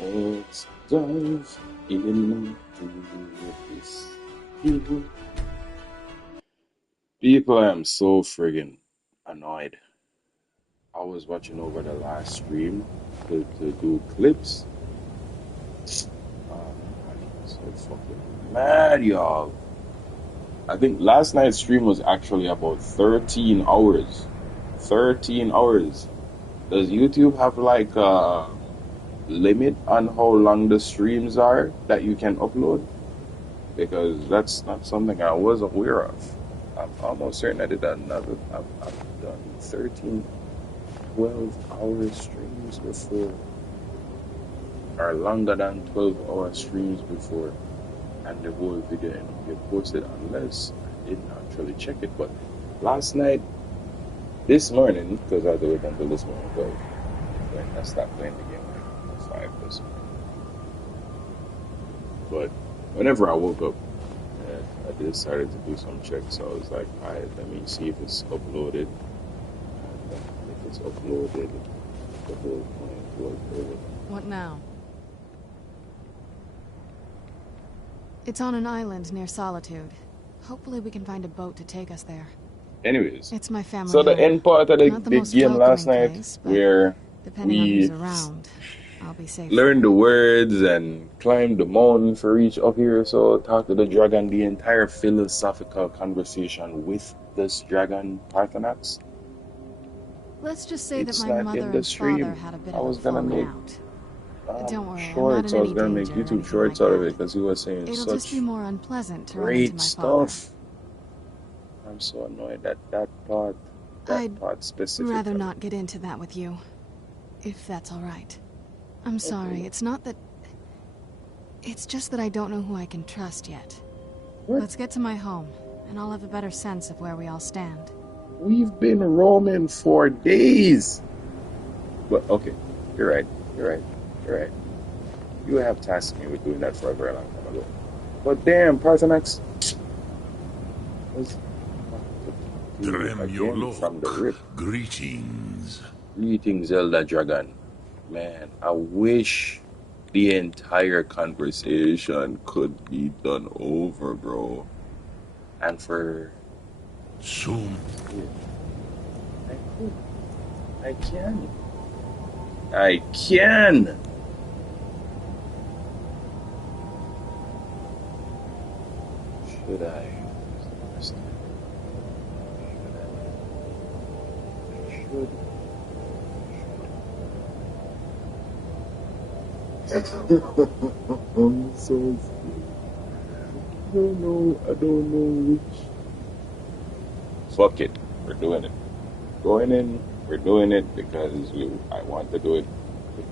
Let's dive into this. People, I am so friggin' annoyed. I was watching over the last stream to do clips. I'm so fucking mad, y'all. I think last night's stream was actually about 13 hours. 13 hours. Does YouTube have like a limit on how long the streams are that you can upload? Because that's not something I was aware of. I'm almost certain I did another. I've done 13, 12-hour streams before, or longer than 12-hour streams before, and the whole video didn't get posted unless I didn't actually check it. But last night, this morning, because I had to wait until this morning, but when I stopped playing the game like 5 this morning. But whenever I woke up, I decided to do some checks. So I was like, all right, let me see if it's uploaded. And if it's uploaded, the whole point was over. What now? It's on an island near Solitude. Hopefully we can find a boat to take us there. Anyways, it's my family so the home. end part of Not the most game last night, place, where depending on we who's around, I'll be safe. learned the words and climbed the mountain for reach up here. So talk to the dragon, the entire philosophical conversation with this dragon Parthenax. Let's just say It's that my not mother in the and stream. father had a bit I of was a gonna falling make out. Don't worry, shorts. I I'm was not gonna in make any danger or YouTube shorts anything out of like it because he was saying It'll such just be more unpleasant to run into great my stuff. I'm so annoyed that part I'd specifically. rather not get into that with you, if that's all right. I'm sorry, it's not that... It's just that I don't know who I can trust yet. What? Let's get to my home, and I'll have a better sense of where we all stand. We've been roaming for days. But okay, you're right. You have tasked me with doing that for a very long time ago. But damn, Parthenax was again from the rip. Greetings. Greetings, Elder Dragon. Man, I wish the entire conversation could be done over, bro. And for soon. I can. Should I? I'm so scared. I don't know which. Fuck it. We're doing it. Going in, we're doing it because I want to do it.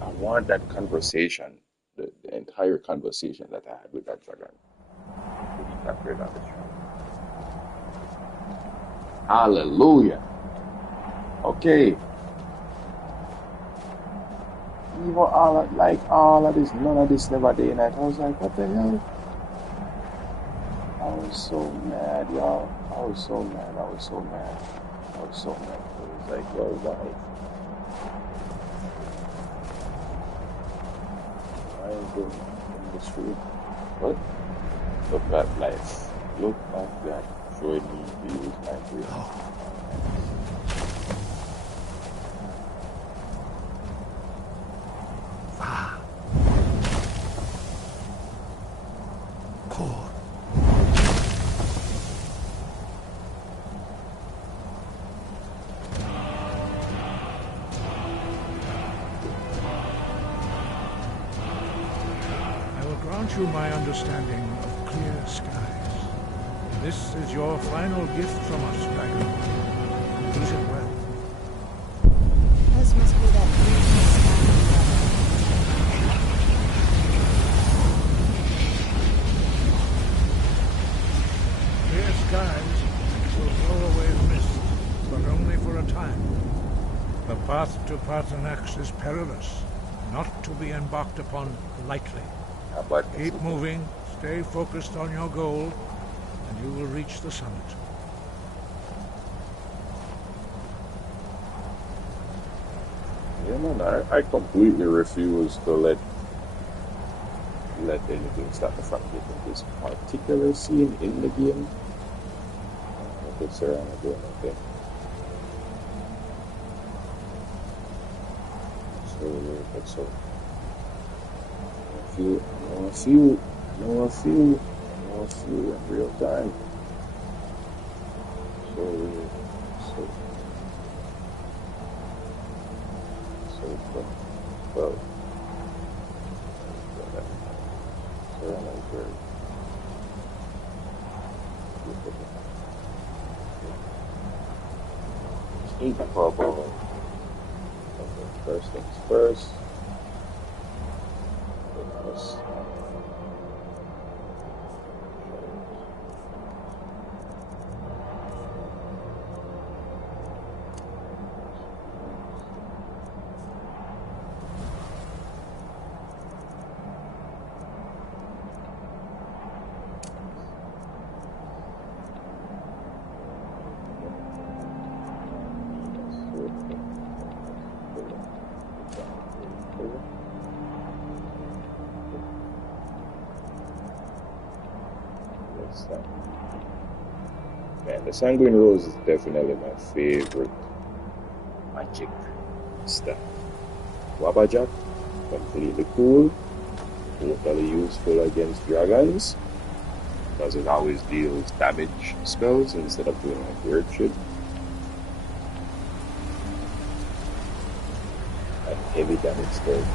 I want that conversation, the entire conversation that I had with that dragon. Hallelujah. Okay. Even all of this, none of this never day and night. I was like, what the hell? I was so mad, y'all. I was so mad. It was like, yo, why? I ain't going in the street. What? Look at life. Look at that. Showing me to use my freedom. You my understanding of clear skies. This is your final gift from us, Dragon. Use it well. This must be that clear skies will blow away the mist, but only for a time. The path to Parthenax is perilous, not to be embarked upon lightly. Keep moving, stay focused on your goal, and you will reach the summit. Yeah, man, I completely refuse to let let anything stop me from getting this particular scene in the game. Okay, sir, I'm doing okay. So I feel in real time. Well. Keep bubble. Okay, first things first. Goodness. Man, the Sanguine Rose is definitely my favorite magic staff. Wabajack, completely cool, totally useful against dragons, because it always deals damage spells instead of doing like weird shit. Like heavy damage spells.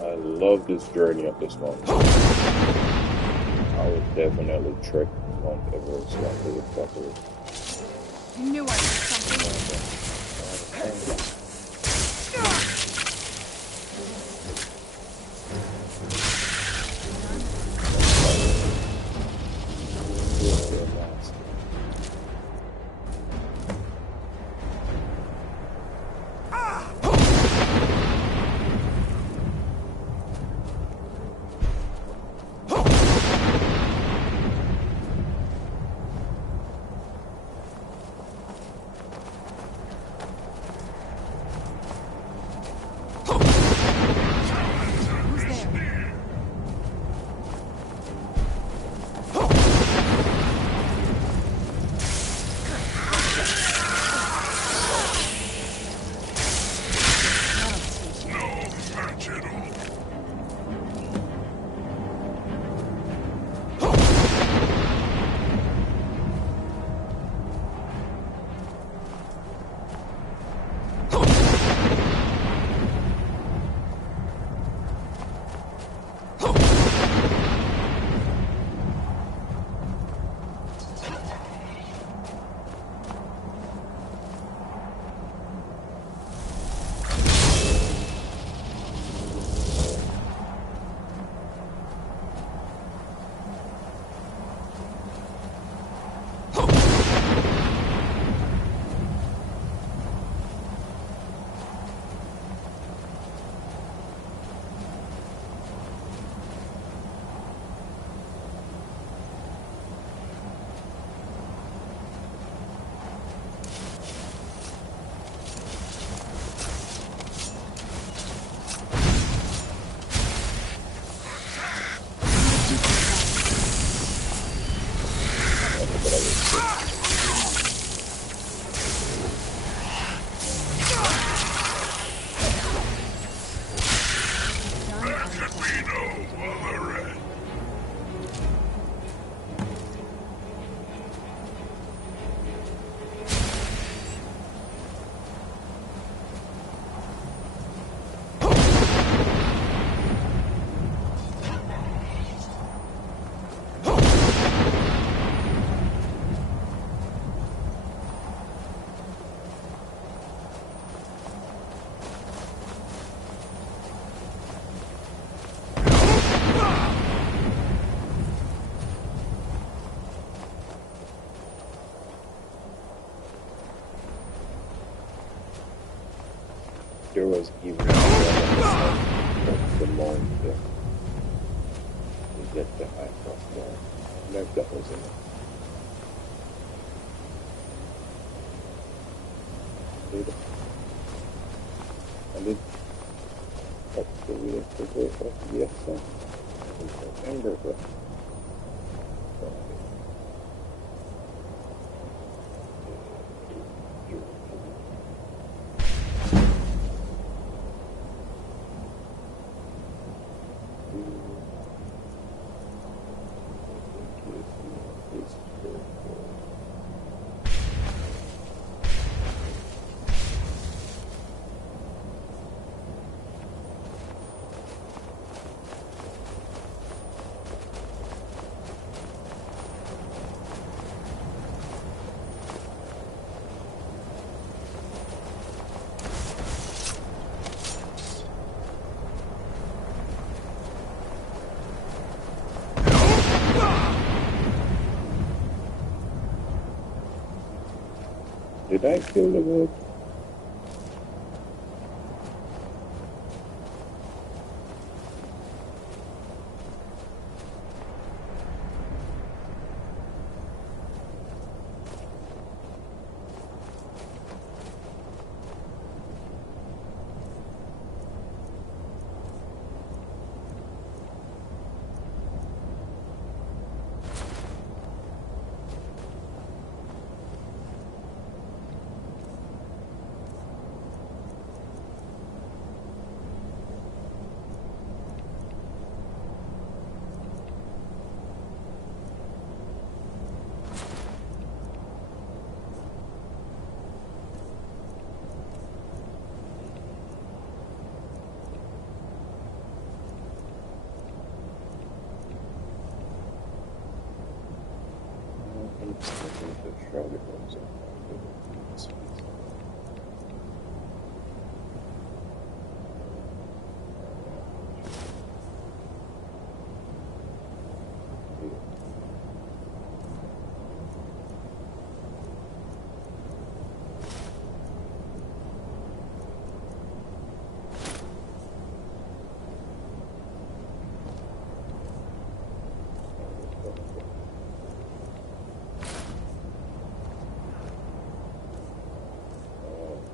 I love this journey up this mountain. I would definitely trek Mount Everest one day if possible. I knew I did something. There was even the mount to get the high cross there. Like that was enough. I did up the wheel to go up yes, sir. Remember, but did I kill the goat?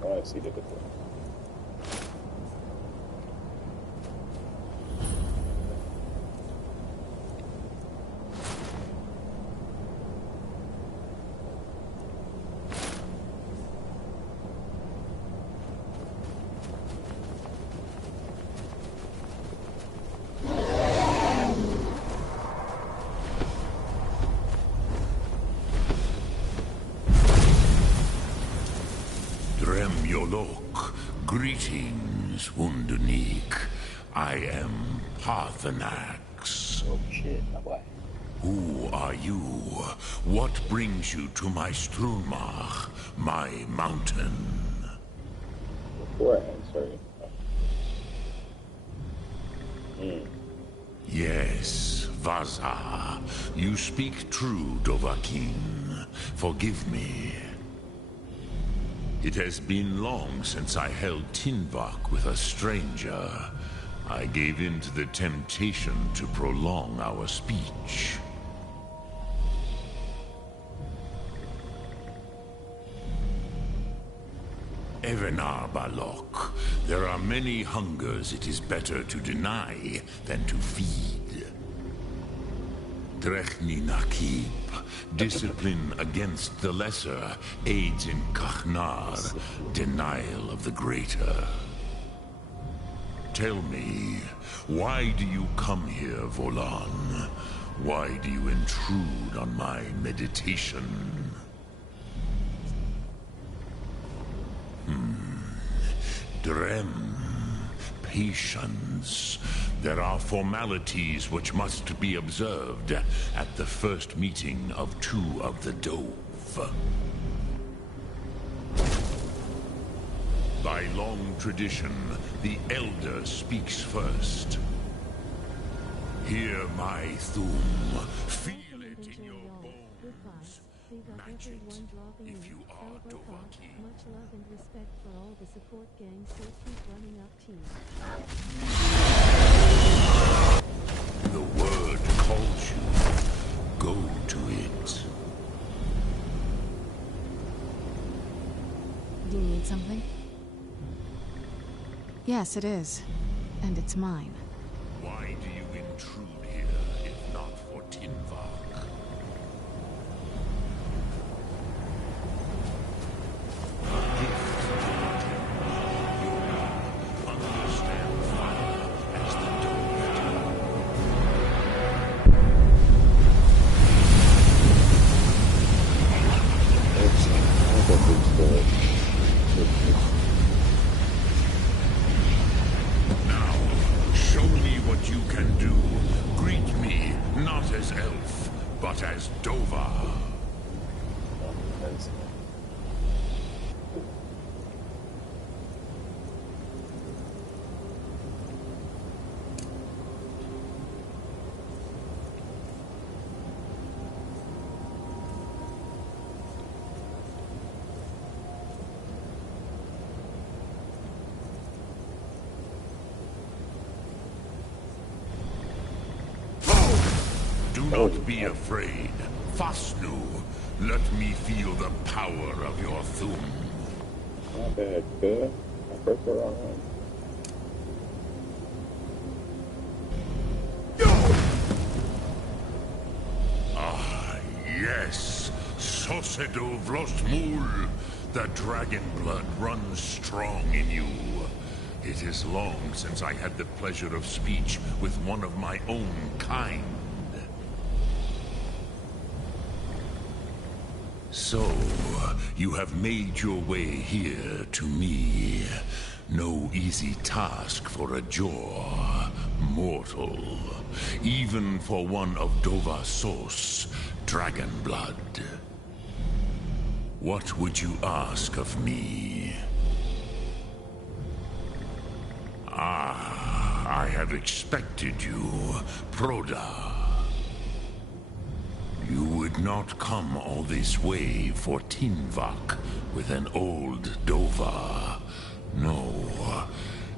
I see the difference. Greetings, Wunderneek. I am Parthenax. Oh shit, my boy. Who are you? What brings you to my Strunmach, my mountain? Before I answer Yes, Vaza. You speak true, Dovahkiin. Forgive me. It has been long since I held Tinvak with a stranger. I gave in to the temptation to prolong our speech. Evenar Balok, there are many hungers it is better to deny than to feed. Drechni Nakib, discipline against the lesser aids in Kachnar, denial of the greater. Tell me, why do you come here, Volan? Why do you intrude on my meditation? Drem. Patience. There are formalities which must be observed at the first meeting of two of the Dove. By long tradition, the Elder speaks first. Hear my thum. Feel it in your bones. it if you are Dovahkiin. Much love and respect for all the support gangs, so keep running up team. The word calls you. Go to it. Do you need something? Yes, it is. And it's mine. Why do you intrude here, if not for Tinvak? A gift to Tinvak. You understand fire as the Dove do. Now, show me what you can do. Greet me, not as elf, but as Dova. Do not be afraid. Fasnu, let me feel the power of your thum. Not bad, good. I pressed the wrong one. Ah, yes. Sosedo Vlostmul. The dragon blood runs strong in you. It is long since I had the pleasure of speech with one of my own kind. So, you have made your way here to me. No easy task for a jaw mortal, even for one of Dovasos, dragon blood. What would you ask of me? Ah, I have expected you, Proda. You would not come all this way for Tinvak with an old Dova. No,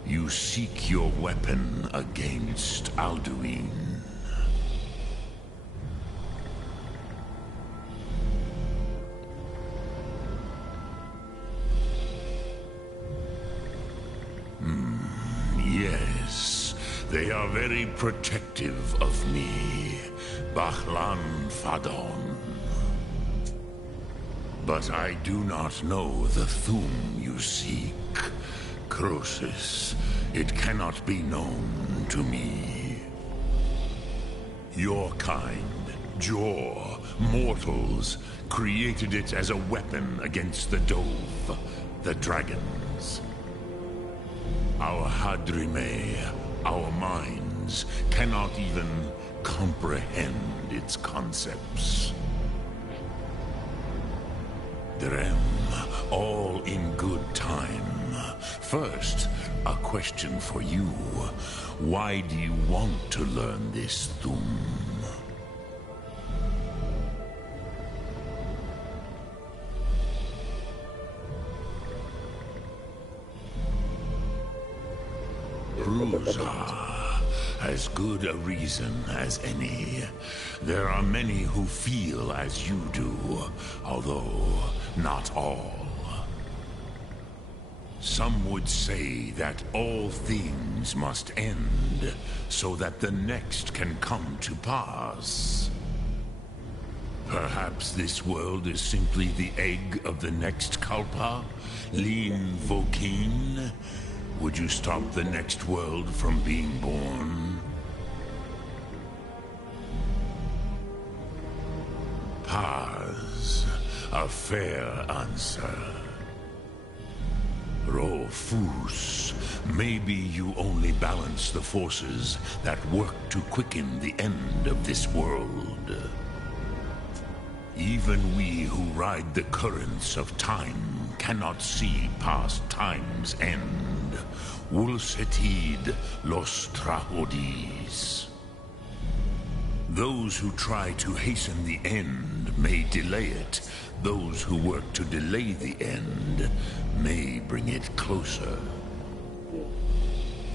you seek your weapon against Alduin. Yes, they are very protective of me. Bahlan Fadon. But I do not know the Thum you seek. Croesus, it cannot be known to me. Your kind, Jor, mortals, created it as a weapon against the Dove, the dragons. Our Hadrime, our minds, cannot even comprehend its concepts. Drem, all in good time. First, a question for you. Why do you want to learn this Thum? Ruza, as good a reason as any. There are many who feel as you do, although not all. Some would say that all things must end, so that the next can come to pass. Perhaps this world is simply the egg of the next Kalpa, Lin Vokin. Would you stop the next world from being born? Paz, a fair answer. Rofus, maybe you only balance the forces that work to quicken the end of this world. Even we who ride the currents of time cannot see past time's end. Wulsetid los trahodis. Those who try to hasten the end may delay it. Those who work to delay the end may bring it closer.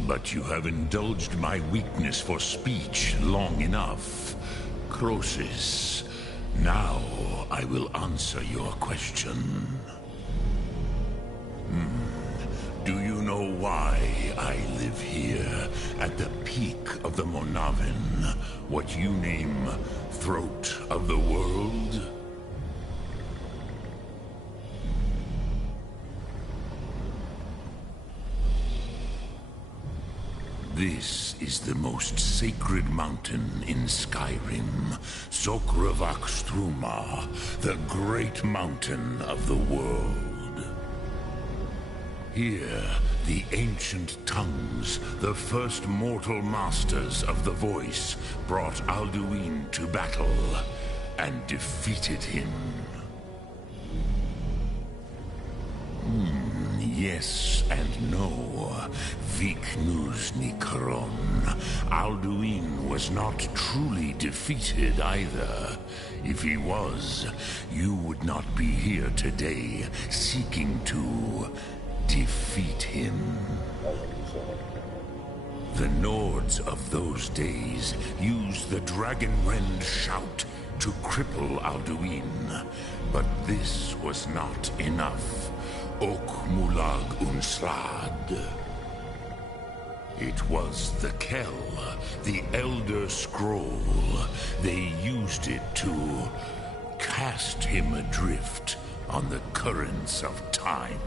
But you have indulged my weakness for speech long enough. Croesus, now I will answer your question. Do you know why I live here, at the peak of the Monavin, what you name Throat of the World? This is the most sacred mountain in Skyrim, Sokravak Struma, the great mountain of the world. Here, the ancient tongues, the first mortal masters of the voice, brought Alduin to battle and defeated him. Yes and no. Viknus Nikron. Alduin was not truly defeated either. If he was, you would not be here today, seeking to defeat him. The Nords of those days used the Dragonrend shout to cripple Alduin, but this was not enough. Ok Mulag Unslad. It was the Kell, the Elder Scroll. They used it to cast him adrift on the currents of time.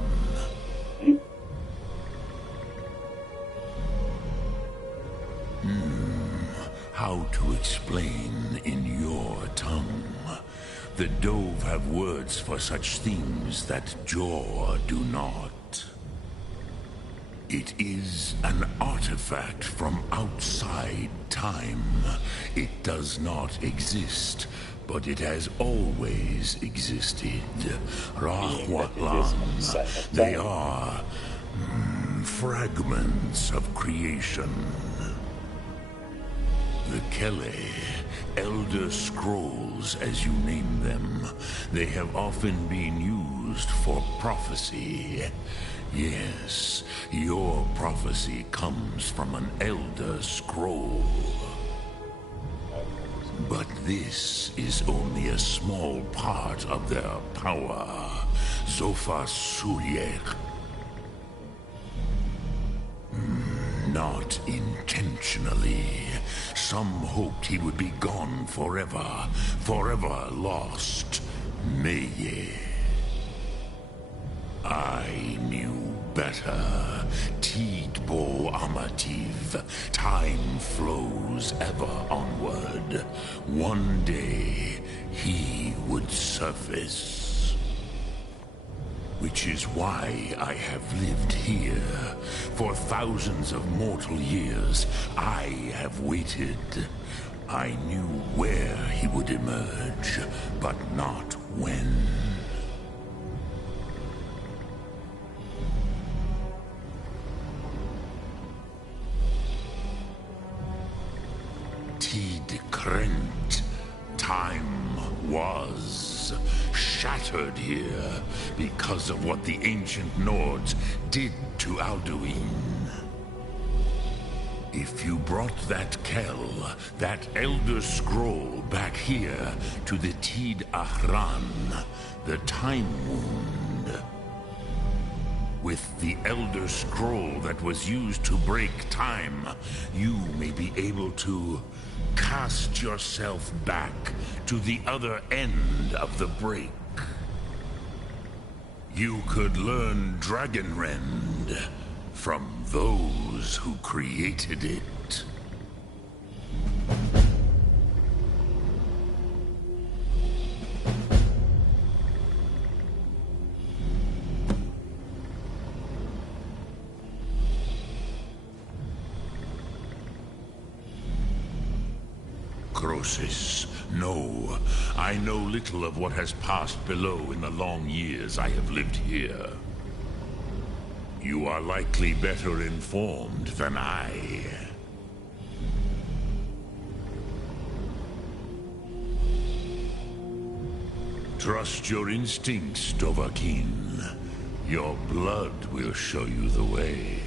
How to explain in your tongue? The Dove have words for such things that Jor do not. It is an artifact from outside time. It does not exist, but it has always existed. Rahwatlan. They are fragments of creation. The Kele, Elder Scrolls as you name them, they have often been used for prophecy. Yes, your prophecy comes from an Elder Scroll. But this is only a small part of their power. Zofa Suryek. Not intentionally. Some hoped he would be gone forever, forever lost. Meye. I knew better. Tidbo Amativ. Time flows ever onward. One day, he would surface. Which is why I have lived here. For thousands of mortal years, I have waited. I knew where he would emerge, but not when. Tid Krent. Time was shattered here because of what the ancient Nords did to Alduin. If you brought that Kell, that Elder Scroll back here to the Tid Ahran, the Time Wound, with the Elder Scroll that was used to break time, you may be able to cast yourself back to the other end of the break. You could learn Dragonrend from those who created it. Croesus, no. I know little of what has passed below in the long years I have lived here. You are likely better informed than I. Trust your instincts, Dovahkiin. Your blood will show you the way.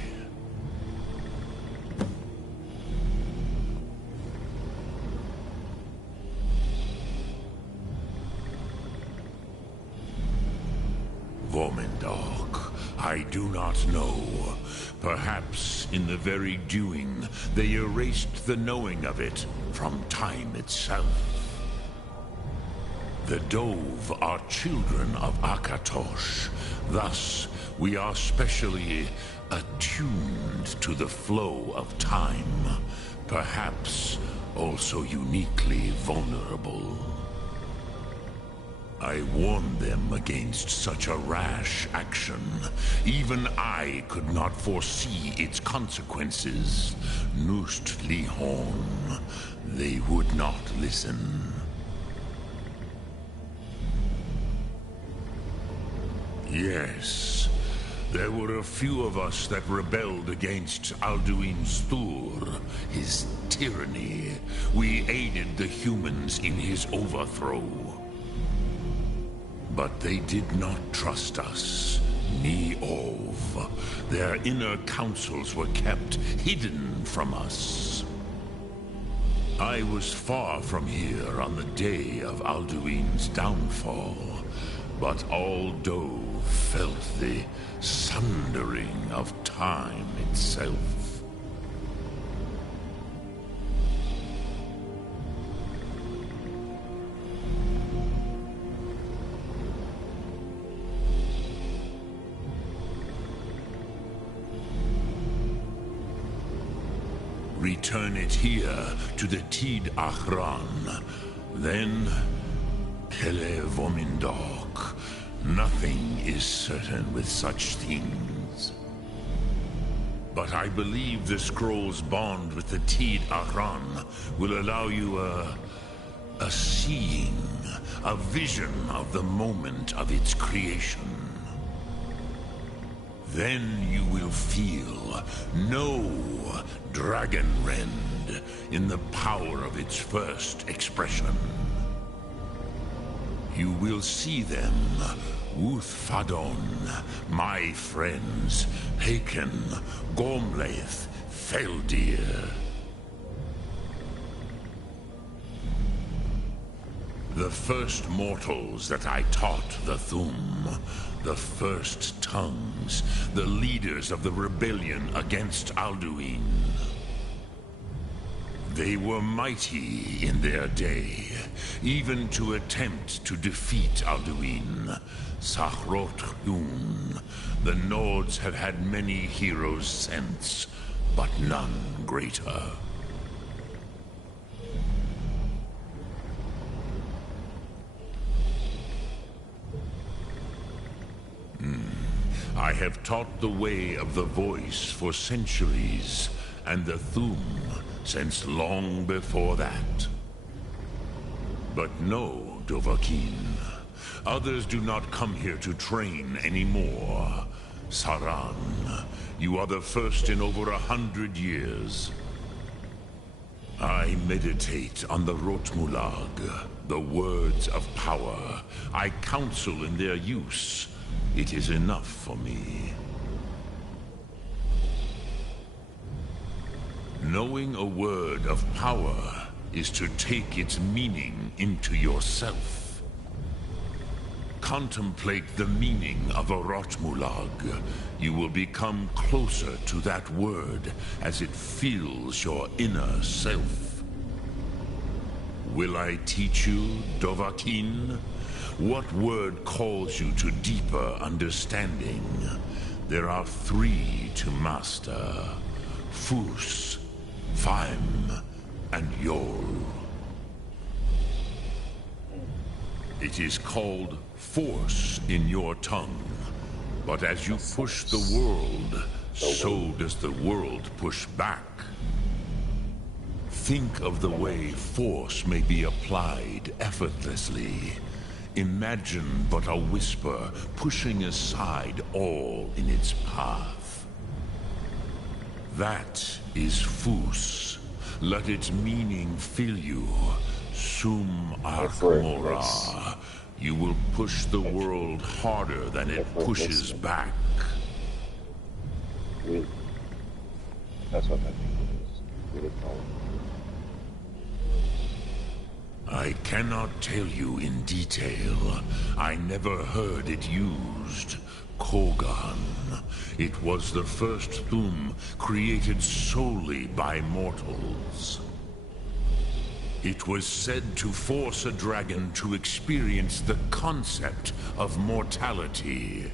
Vormendok, I do not know. Perhaps in the very doing, they erased the knowing of it from time itself. The Dove are children of Akatosh. Thus, we are specially attuned to the flow of time. Perhaps also uniquely vulnerable. I warned them against such a rash action. Even I could not foresee its consequences. Nust Lihorn. They would not listen. Yes, there were a few of us that rebelled against Alduin Stur, his tyranny. We aided the humans in his overthrow. But they did not trust us, ni Ov. Their inner counsels were kept hidden from us. I was far from here on the day of Alduin's downfall, but all Dove felt the sundering of time itself. Return it here to the Tid Achran. Then, Kele Vormendok. Nothing is certain with such things. But I believe the scroll's bond with the Tid Achran will allow you a seeing, a vision of the moment of its creation. Then you will feel, know Dragonrend in the power of its first expression. You will see them, Uthfadon, my friends, Haken, Gormlaith, Feldir. The first mortals that I taught the Thum, the first tongues, the leaders of the rebellion against Alduin. They were mighty in their day, even to attempt to defeat Alduin. Sahrot Yun. The Nords have had many heroes since, but none greater. I have taught the way of the voice for centuries, and the Thum since long before that. But no, Dovahkiin. Others do not come here to train anymore. Saran, you are the first in over 100 years. I meditate on the Rotmulag, the words of power. I counsel in their use. It is enough for me. Knowing a word of power is to take its meaning into yourself. Contemplate the meaning of a Rotmulag. You will become closer to that word as it fills your inner self. Will I teach you, Dovahkiin? What word calls you to deeper understanding? There are 3 to master. Fus, Faim, and Yol. It is called force in your tongue. But as you push the world, so does the world push back. Think of the way force may be applied effortlessly. Imagine but a whisper pushing aside all in its path. That is Fus. Let its meaning fill you. Sum Arkmora. You will push the world harder than it pushes back. Really? That's what I think it is. Really powerful. I cannot tell you in detail. I never heard it used. Kogan. It was the first Thum created solely by mortals. It was said to force a dragon to experience the concept of mortality.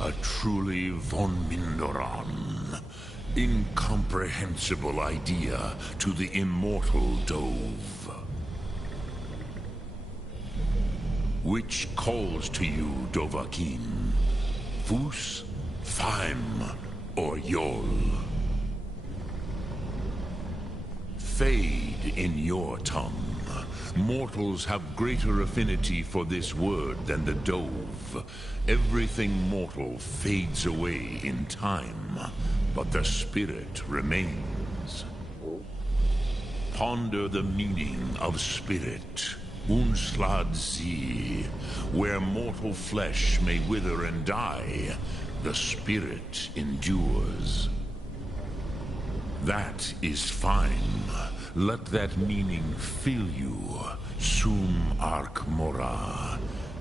A truly von Mindoran. Incomprehensible idea to the immortal Dove. Which calls to you, Dovahkiin? Fus, Faim, or Yol? Fade in your tongue. Mortals have greater affinity for this word than the Dove. Everything mortal fades away in time, but the spirit remains. Ponder the meaning of spirit. Unslad Zi, where mortal flesh may wither and die, the spirit endures. That is fine. Let that meaning fill you. Sum Ark Mora.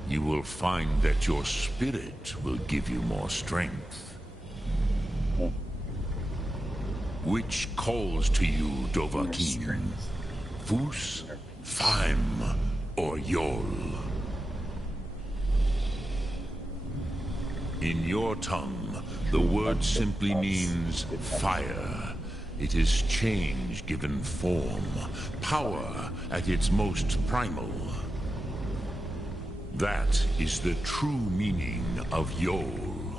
You will find that your spirit will give you more strength. Which calls to you, Dovahkiin? Fus, Faim, or Yol? In your tongue, the word simply means fire. It is change given form, power at its most primal. That is the true meaning of Yol.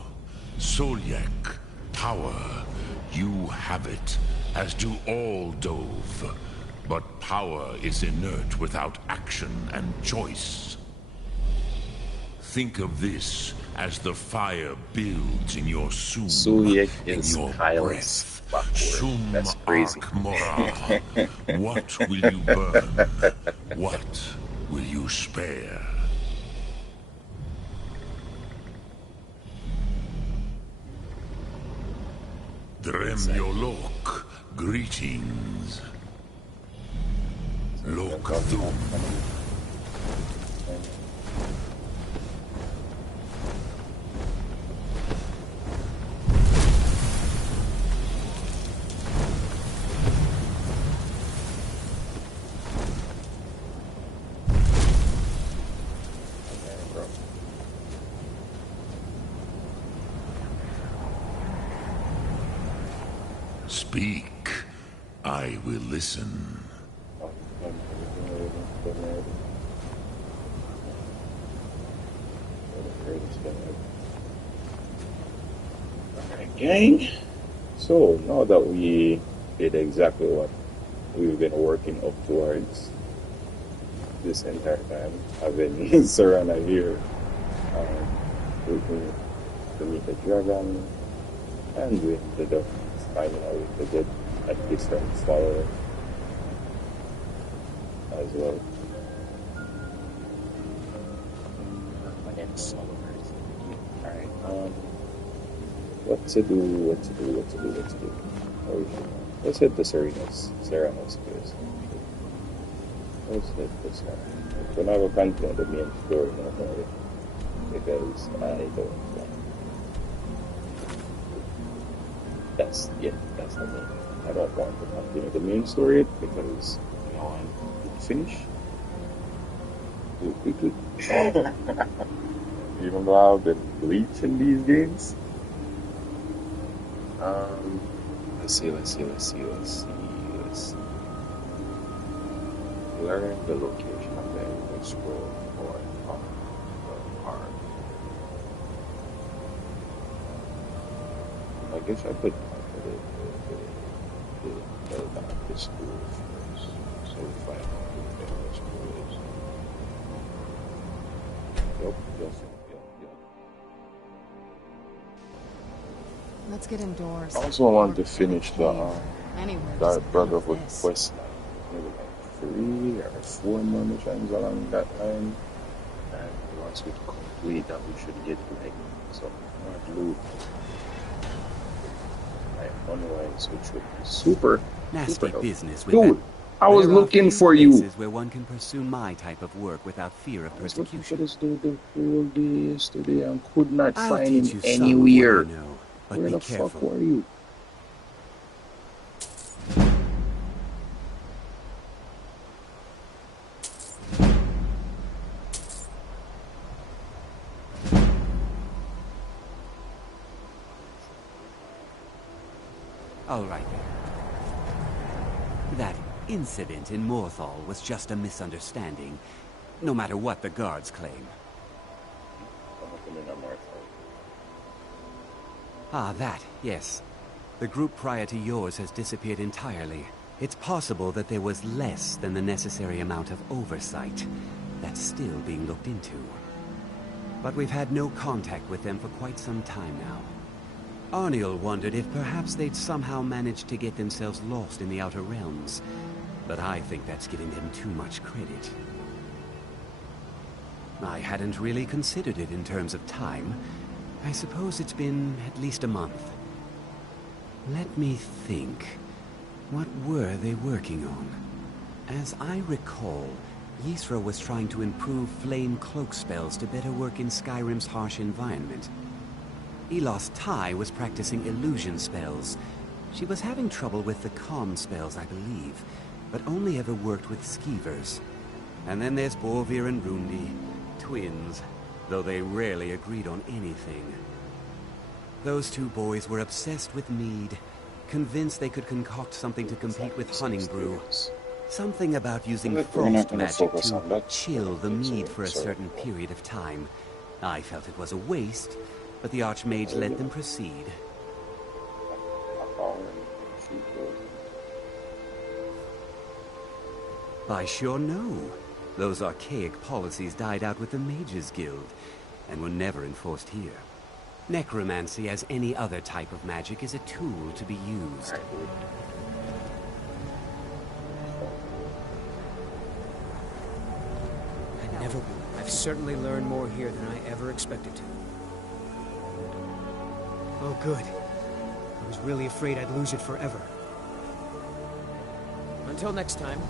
Solyek, power. You have it, as do all Dove. But power is inert without action and choice. Think of this as the fire builds in your Sum, Sulyek in is your Kyle's breath. backward. Sum That's crazy. Ark Mora. What will you burn? What will you spare? Dremyolok, greetings. Lok Thum. Speak. I will listen. Alright, gang. So now that we did exactly what we've been working up towards this entire time, having Serana here with me to meet the dragon, and we ended up finding a way to get a different follower as well. My next followers. Alright, what to do. Let's hit the Serana's place. Let's hit this one. We're not going to continue the main story now, because I don't want. That's the main. I don't want to continue the main story because I want to finish too quickly. Even though I've been bleaching these games. Let's see. Learn the location of the scroll or hard. I guess I could the school first. So if I know where the school is. Yep. Let's get indoors. I also want to finish the Anywhere Dark just Brotherhood this. quest. Maybe like 3 or 4 more missions along that line. And would complete that we should get like some more loot. Like unwise, which would be super helpful. Business with Dude, I was looking for you. Places where one can pursue my type of work without fear of persecution. I was looking for this dude the whole day yesterday and could not I'll find teach him you anywhere. some of what I know, but Where be the careful. fuck were you? All right then. That incident in Morthal was just a misunderstanding, no matter what the guards claim. Ah, that, yes. The group prior to yours has disappeared entirely. It's possible that there was less than the necessary amount of oversight. That's still being looked into. But we've had no contact with them for quite some time now. Arniel wondered if perhaps they'd somehow managed to get themselves lost in the Outer Realms. But I think that's giving them too much credit. I hadn't really considered it in terms of time. I suppose it's been at least a month. Let me think. What were they working on? As I recall, Ysra was trying to improve flame cloak spells to better work in Skyrim's harsh environment. Elos Tai was practicing illusion spells. She was having trouble with the calm spells, I believe, but only ever worked with skeevers. And then there's Borvir and Rundi, twins, though they rarely agreed on anything. Those two boys were obsessed with mead, convinced they could concoct something to compete with Honningbrew. Something about using frost magic to chill the mead for a certain period of time. I felt it was a waste, but the Archmage let them proceed. I sure know. Those archaic policies died out with the Mages Guild, and were never enforced here. Necromancy, as any other type of magic, is a tool to be used. I've certainly learned more here than I ever expected to. Oh, good. I was really afraid I'd lose it forever. Until next time.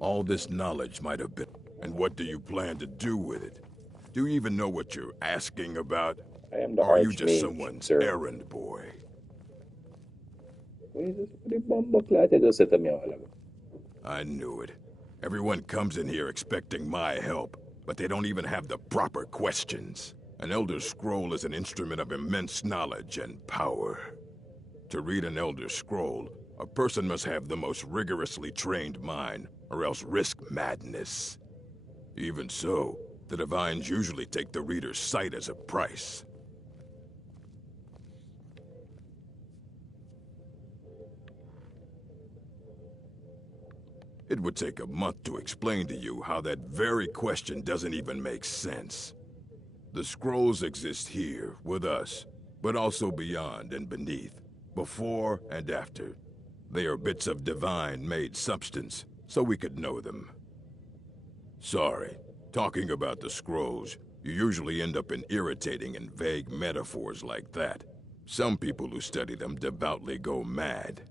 All this knowledge might have been... And what do you plan to do with it? Do you even know what you're asking about? I am the Or are you just Archmage, someone's sir. errand boy? I knew it. Everyone comes in here expecting my help, but they don't even have the proper questions. An Elder Scroll is an instrument of immense knowledge and power. To read an Elder Scroll, a person must have the most rigorously trained mind, or else risk madness. Even so, the Divines usually take the reader's sight as a price. It would take a month to explain to you how that very question doesn't even make sense. The scrolls exist here, with us, but also beyond and beneath, before and after. They are bits of divine-made substance, so we could know them. Sorry, talking about the scrolls, you usually end up in irritating and vague metaphors like that. Some people who study them devoutly go mad.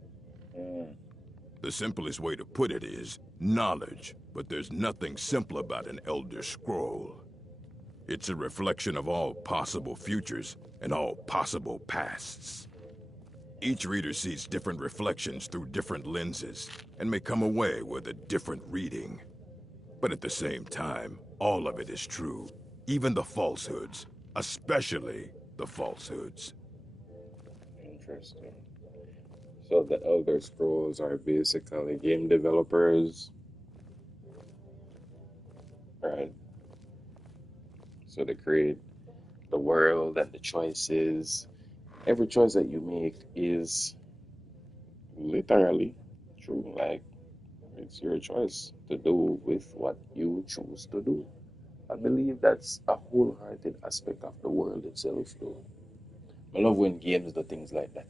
The simplest way to put it is knowledge, but there's nothing simple about an Elder Scroll. It's a reflection of all possible futures and all possible pasts. Each reader sees different reflections through different lenses and may come away with a different reading. But at the same time, all of it is true, even the falsehoods, especially the falsehoods. Interesting. So the Elder Scrolls are basically game developers right? So they create the world and the choices. Every choice that you make is literally true. Like it's your choice to do with what you choose to do. I believe that's a wholehearted aspect of the world itself, though. I love when games do things like that.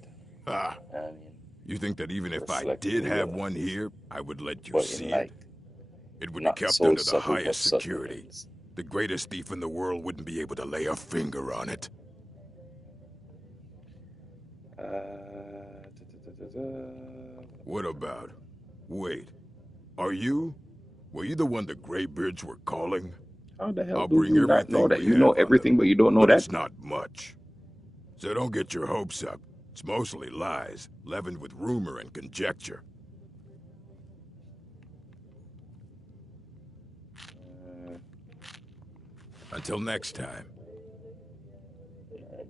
Ah, I mean, you think that even if I reflect did have real one life, here, I would let you but in see it? like It would be not kept so under the subtle but highest subtle security. ways. The greatest thief in the world wouldn't be able to lay a finger on it. What about? Wait, are you? Were you the one the Greybeards were calling? How the hell I'll do bring you not know everything that? we You know have on them, everything, but you don't know but that? it's not much. So don't get your hopes up. It's mostly lies, leavened with rumor and conjecture. Until next time.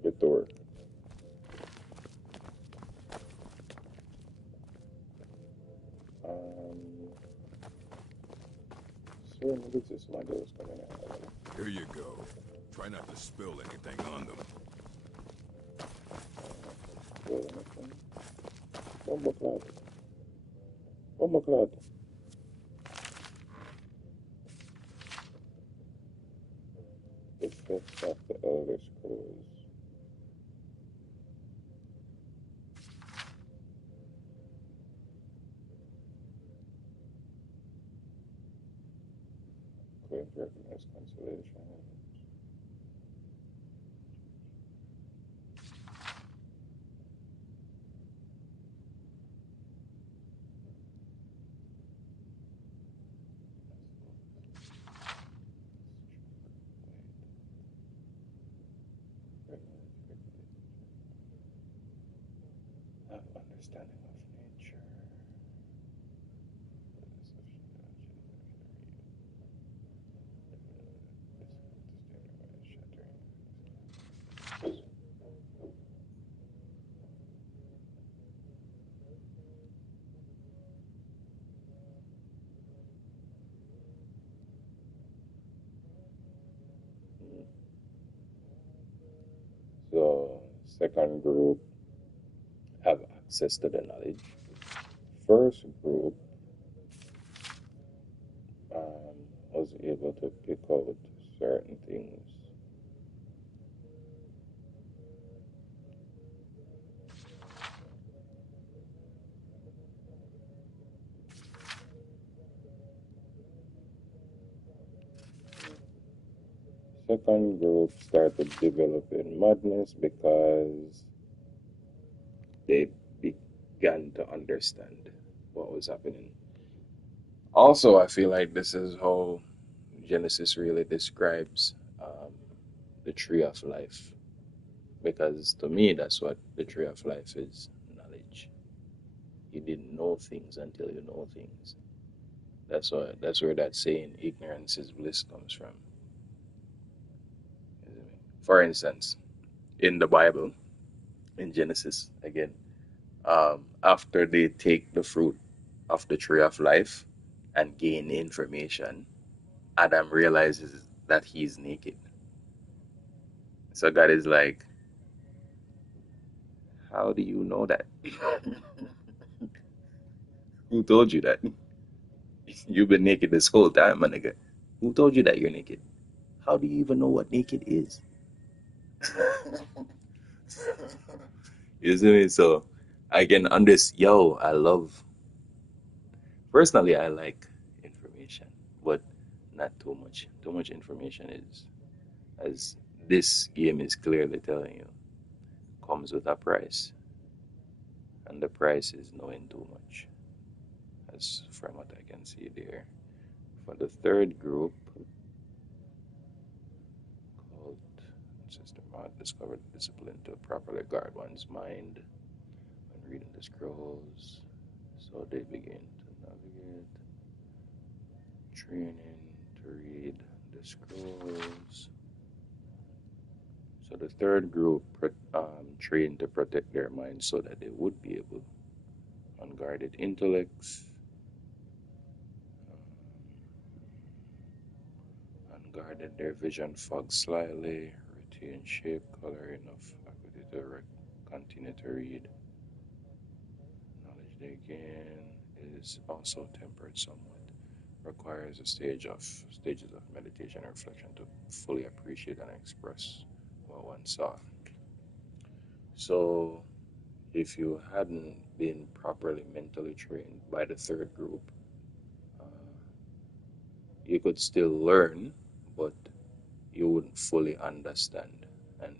Good door. So maybe this my girl's coming out. Here you go. Try not to spill anything on them. Bomba cloud. Bomba cloud. Effects of the Elder Scrolls. Claim to recognize consolation. Have understanding of nature. So, second group have access to the knowledge. First group was able to pick out certain things. Second group started developing madness because they began to understand what was happening. Also, I feel like this is how Genesis really describes the tree of life. Because to me, that's what the tree of life is, knowledge. You didn't know things until you know things. That's where that saying ignorance is bliss comes from. For instance, in the Bible, in Genesis, again, after they take the fruit of the tree of life and gain information, Adam realizes that he's naked. So God is like, how do you know that? Who told you that? You've been naked this whole time, my nigga. Who told you that you're naked? How do you even know what naked is? You see me? So I can understand. Yo, I love. Personally, I like information, but not too much. Too much information is, as this game is clearly telling you, comes with a price, and the price is knowing too much. As from what I can see there. For the third group, called System Mod, discovered the discipline to properly guard one's mind when reading the scrolls. So they begin to navigate, training to read the scrolls. So the third group trained to protect their minds so that they would be able unguarded intellects, guarded their vision fog slightly, retain shape, color enough faculty to continue to read. Knowledge they gain is also tempered somewhat. Requires stages of meditation and reflection to fully appreciate and express what one saw. So if you hadn't been properly mentally trained by the third group, uh, you could still learn, but you wouldn't fully understand. And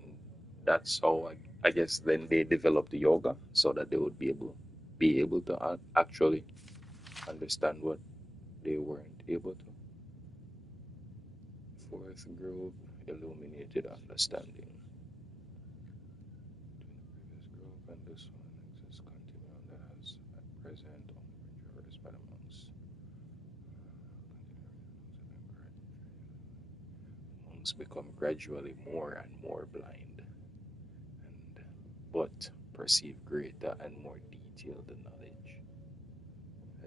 that's how I guess then they developed the yoga so that they would be able to actually understand what they weren't able to. Fourth group, illuminated understanding. Between the previous group and this one exists continuum that has at present only been traversed by the monks. Monks become gradually more and more blind, and but perceive greater and more detailed knowledge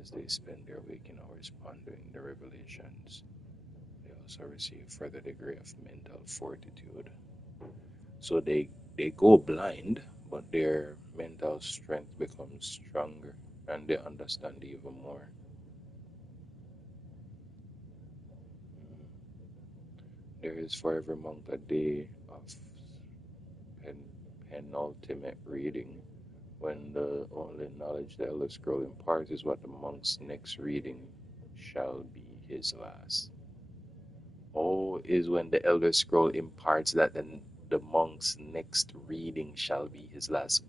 as they spend their waking hours pondering the revelations. They also receive further degree of mental fortitude. So they go blind, but their mental strength becomes stronger and they understand even more. There is for every monk a day of penultimate reading, when the only knowledge the Elder Scroll imparts is what the monk's next reading shall be his last. Oh, is when the Elder Scroll imparts that the monk's next reading shall be his last.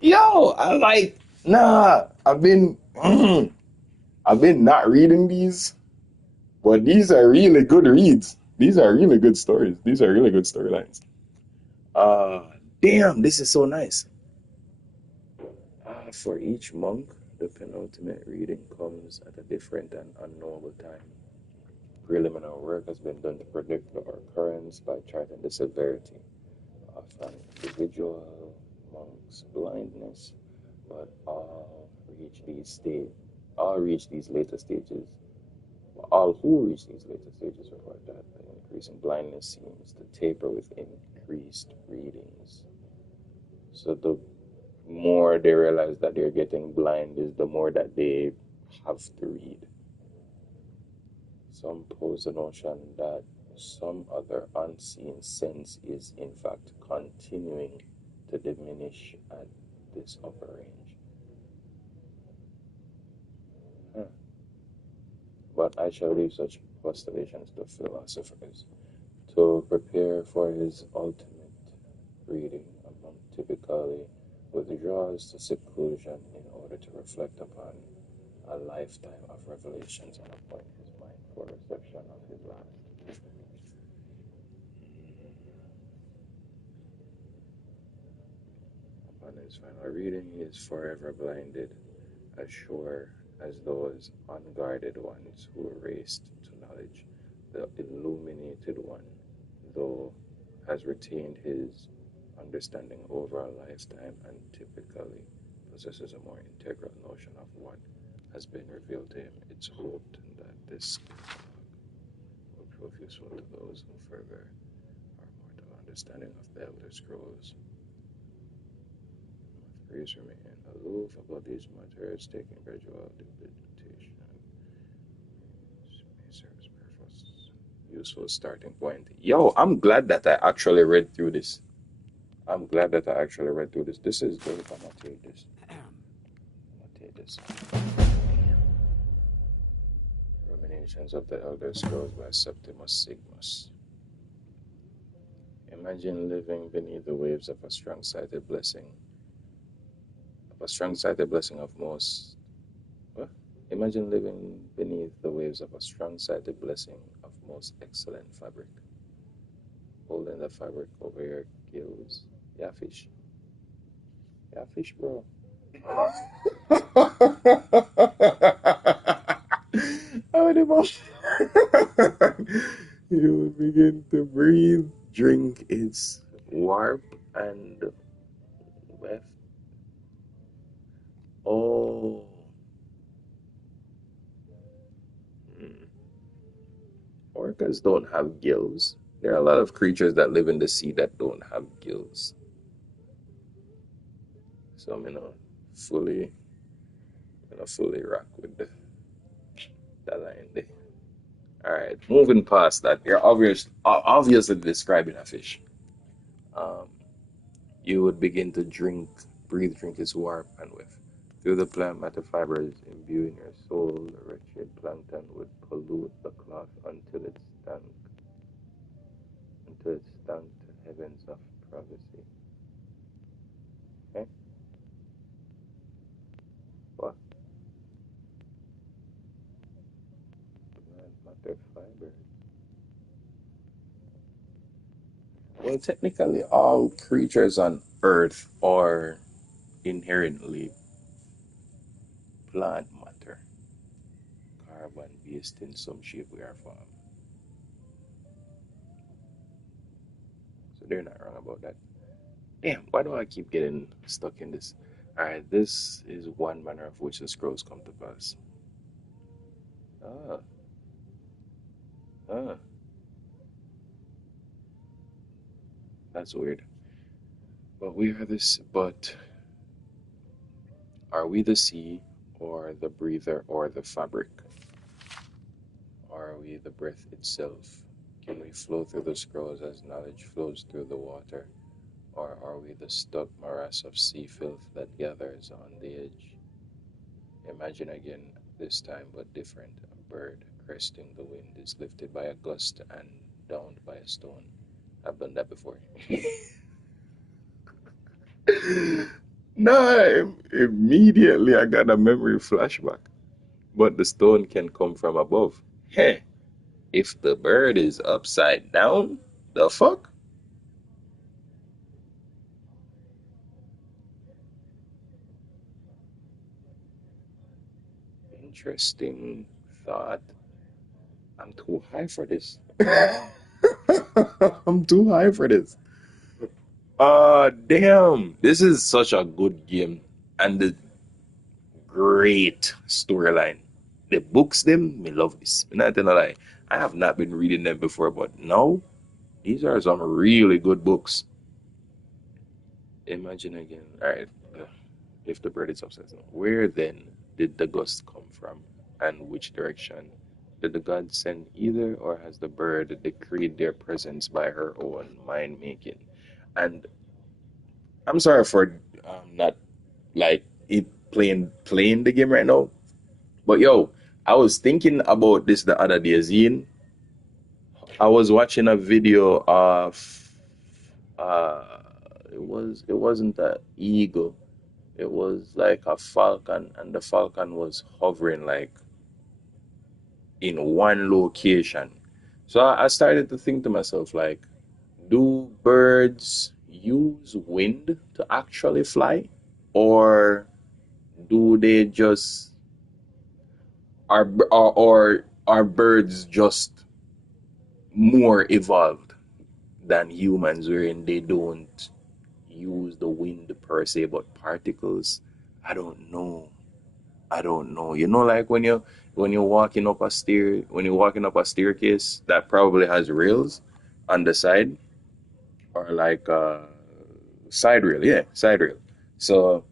Yo, I like, nah, I've been not reading these, but these are really good reads. These are really good stories. These are really good storylines. Damn, this is so nice. For each monk, the penultimate reading comes at a different and unknowable time. Preliminary work has been done to predict the occurrence by charting the severity of an individual monk's blindness, but all reach these later stages. All who reach these later stages report that the increasing blindness seems to taper with increased readings. So the more they realize that they're getting blind is the more that they have to read. Some pose the notion that some other unseen sense is in fact continuing to diminish at this upper range. But I shall leave such postulations to philosophers. To prepare for his ultimate reading, a monk typically withdraws to seclusion in order to reflect upon a lifetime of revelations and appoint his mind for reception of his last. Upon his final reading, he is forever blinded, as sure as those unguarded ones who were raised to knowledge. The illuminated one, though, has retained his understanding over a lifetime and typically possesses a more integral notion of what has been revealed to him. It's hoped that this will prove useful to those who further our mortal understanding of the Elder Scrolls. Please remain aloof about these matters, taking gradual debilitation may serve as a useful starting point. Yo, I'm glad that I actually read through this. This is dope. I'm gonna take this. Ruminations of the Elder Scrolls by Septimus Sigmus. Imagine living beneath the waves of a strong-sighted blessing. Imagine living beneath the waves of a strong-sighted blessing of most excellent fabric. Holding the fabric over your gills. Yeah, fish. Yeah, fish, bro. You will begin to breathe, drink its warp and weft. Oh. Orcas don't have gills. There are a lot of creatures that live in the sea that don't have gills. So I'm fully rock with that line there. Alright, moving past that. You're obviously describing a fish. Um, you would begin to breathe drink its warmth and with. Through the plant matter fibers imbuing your soul, the wretched plankton would pollute the cloth until it stank to heavens of privacy. Okay? What? Plant matter fibers. Well, technically, all creatures on Earth are inherently plant matter, carbon based in some shape, way, or form. So they're not wrong about that. Damn, why do I keep getting stuck in this? Alright, this is one manner of which the scrolls come to pass. Ah, ah, that's weird. But are we the sea, or the breather, or the fabric? Are we the breath itself? Can we flow through the scrolls as knowledge flows through the water? Or are we the stuck morass of sea filth that gathers on the edge? Imagine again, this time but different. A bird cresting the wind is lifted by a gust and downed by a stone. I've done that before. No, immediately I got a memory flashback. But the stone can come from above. Hey, if the bird is upside down, the fuck? Interesting thought. I'm too high for this. I'm too high for this. Damn. This is such a good game. And the great storyline. The books, them, me love this. I'm not gonna lie. I have not been reading them before, but now, these are some really good books. Imagine again. Alright. If the bird is upside down, where then did the gust come from? And which direction? Did the gods send either, or has the bird decreed their presence by her own mind making? And I'm sorry for not like it playing the game right now, but yo, I was thinking about this the other day, Zine. I was watching a video of uh, it wasn't an eagle. It was like a falcon, and the falcon was hovering like in one location. So I started to think to myself, like, do birds use wind to actually fly? Or do they just or are birds just more evolved than humans wherein they don't use the wind per se but particles? I don't know. I don't know. Like when you're walking up a staircase that probably has rails on the side, or like side rail, yeah, side rail. So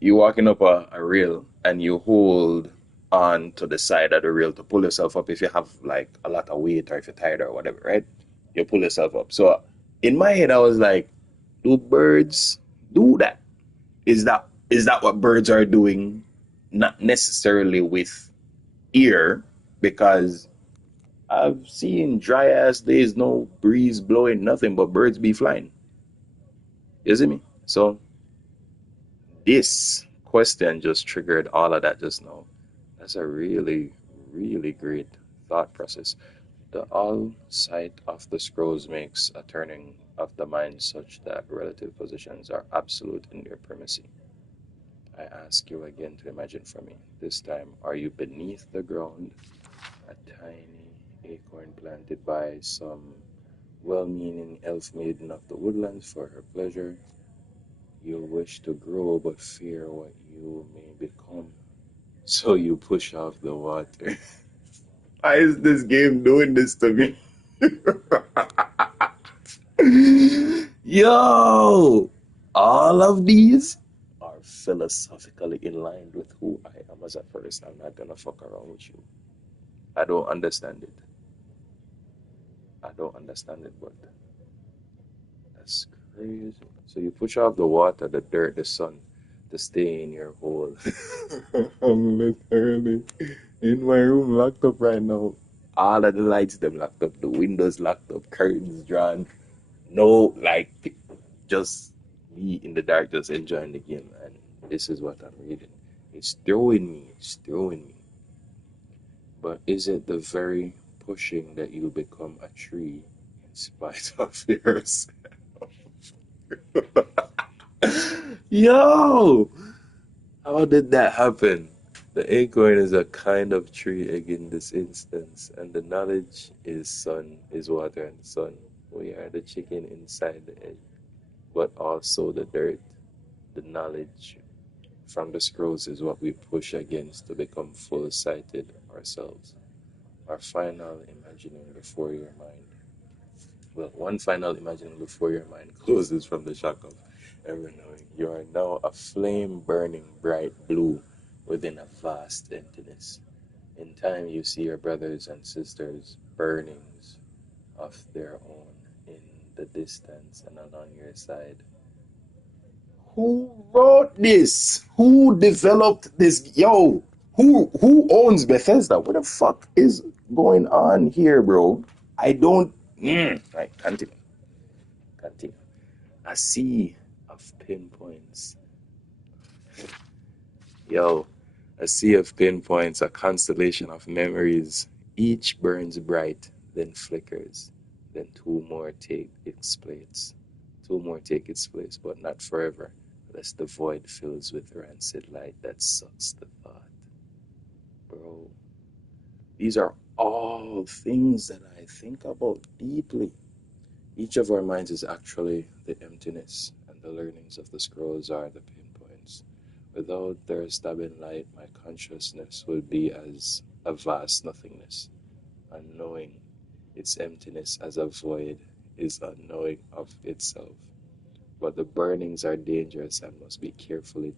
you're walking up a rail and you hold on to the side of the rail to pull yourself up if you have like a lot of weight or if you're tired or whatever, right? You pull yourself up. So in my head I was like, do birds do that? Is that what birds are doing? Not necessarily with ear, because I've seen dry ass days, no breeze blowing, nothing but birds be flying. You see me? So this question just triggered all of that just now. That's a really, really great thought process. The all sight of the scrolls makes a turning of the mind such that relative positions are absolute in their primacy. I ask you again to imagine for me. This time, are you beneath the ground, a tiny acorn planted by some well-meaning elf maiden of the woodlands for her pleasure? You wish to grow but fear what you may become, so you push off the water. Why is this game doing this to me? Yo! All of these are philosophically in line with who I am as a person. I'm not gonna fuck around with you. I don't understand it. I don't understand it, but that's crazy. So you push off the water, the dirt, the sun to stay in your hole. I'm literally in my room locked up right now. All of the lights them locked up, the windows locked up, curtains drawn. No, like just me in the dark, just enjoying the game. And this is what I'm reading. It's throwing me. It's throwing me. But is it the very pushing that you become a tree in spite of yourself? Yo! How did that happen? The acorn is a kind of tree egg in this instance, and the knowledge is sun, is water and sun. We are the chicken inside the egg, but also the dirt. The knowledge from the scrolls is what we push against to become full-sighted ourselves. Our final imagining before your mind. Well, one final imagining before your mind closes from the shock of ever knowing. You are now a flame burning bright blue within a vast emptiness. In time, you see your brothers and sisters' burnings of their own in the distance and along your side. Who wrote this? Who developed this? Yo, who owns Bethesda? What the fuck is going on here, bro? I don't. Right, continue. Continue. A sea of pinpoints. Yo, a sea of pinpoints, a constellation of memories. Each burns bright, then flickers. Then two more take its place. Two more take its place, but not forever, lest the void fills with rancid light that sucks the thought. Bro, these are all things that I think about deeply. Each of our minds is actually the emptiness, and the learnings of the scrolls are the pinpoints. Without their stabbing light, my consciousness would be as a vast nothingness, unknowing. Its emptiness as a void is unknowing of itself. But the burnings are dangerous and must be carefully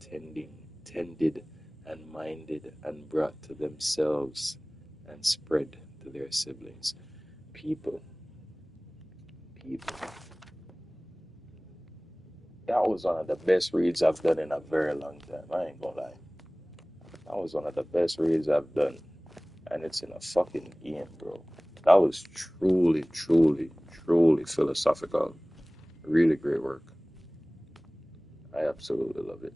tended and minded and brought to themselves and spread to their siblings. People. That was one of the best reads I've done in a very long time. I ain't gonna lie. That was one of the best reads I've done. And it's in a fucking game, bro. That was truly, truly, truly philosophical. Really great work. I absolutely love it.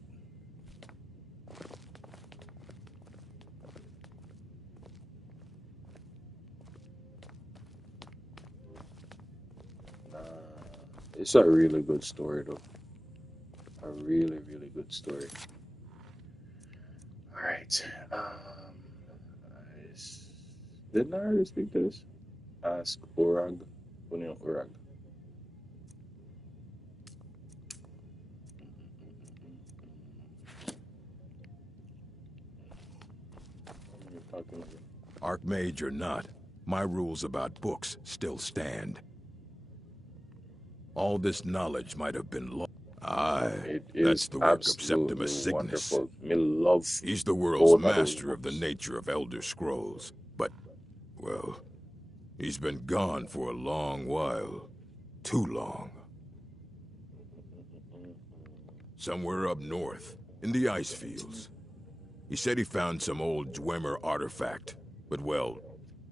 It's a really good story, though. A really, really good story. All right. Didn't I already speak to this? Ask Urag. Union Urag. Archmage or not, my rules about books still stand. All this knowledge might have been lost. Aye, that's the work of Septimus Cygnus. He's the world's master of the nature of Elder Scrolls. But, well, he's been gone for a long while. Too long. Somewhere up north, in the ice fields. He said he found some old Dwemer artifact. But, well,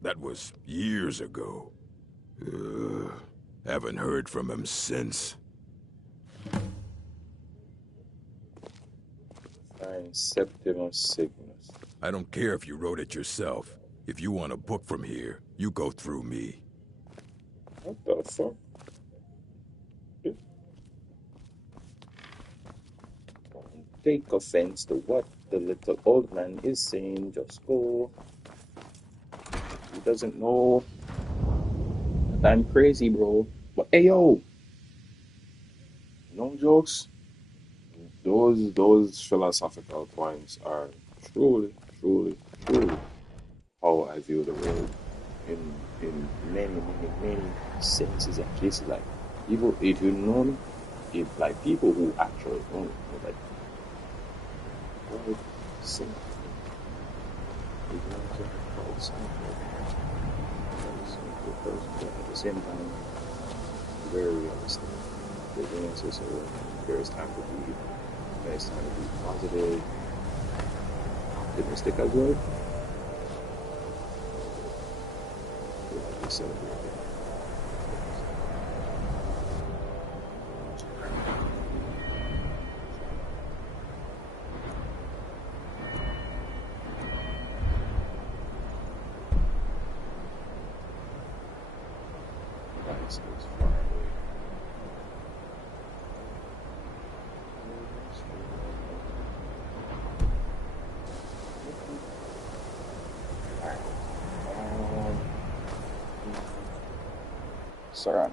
that was years ago. Haven't heard from him since. Septimus Cygnus. I don't care if you wrote it yourself. If you want a book from here, you go through me. What the fuck? Don't take offense to what the little old man is saying. Just go. He doesn't know that I'm crazy, bro. But hey, yo. No jokes. Those philosophical points are truly, truly, truly how I view the world. in many senses and cases. Like people, if you know me, if like people who actually know me, they're like, what simple. It was quite simple. But at the same time, very realistic. The answer, so there's time to be, there's time to be positive, optimistic as well. Like we celebrate. Sorry.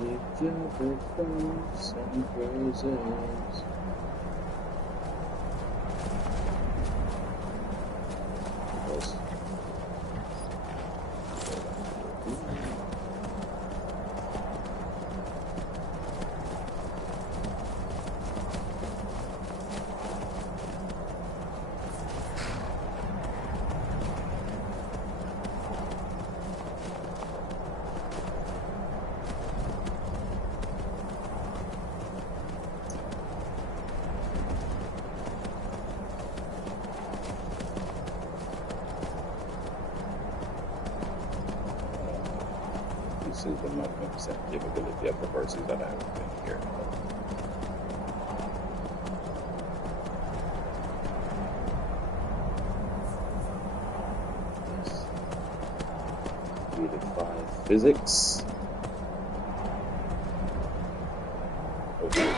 If you thanks and praises. Yes. This is the magnificent capability of the horses that I have been here. Yes. 3 to 5 physics. Okay.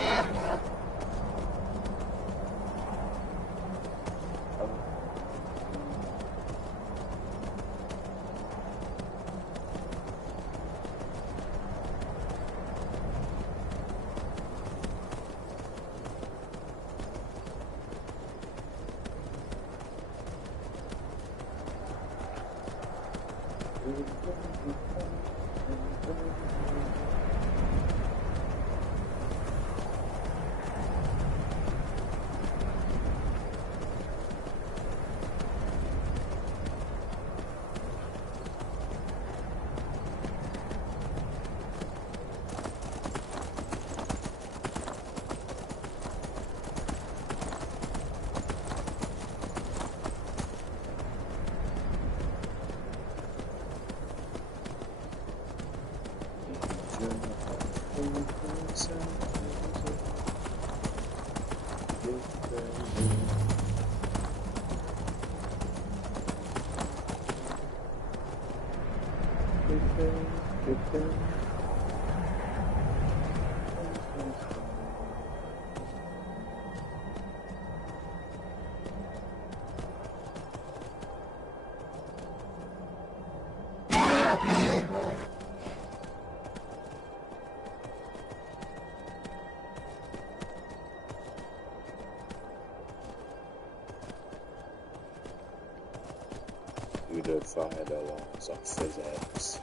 Defy the laws of physics.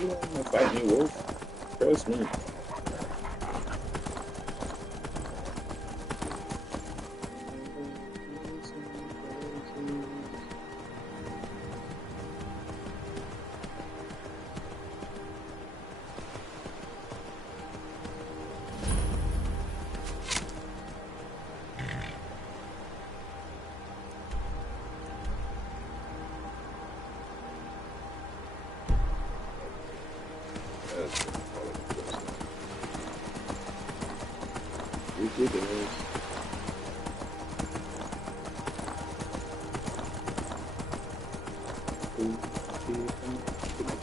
You don't want to fight me, Wolf. Trust me.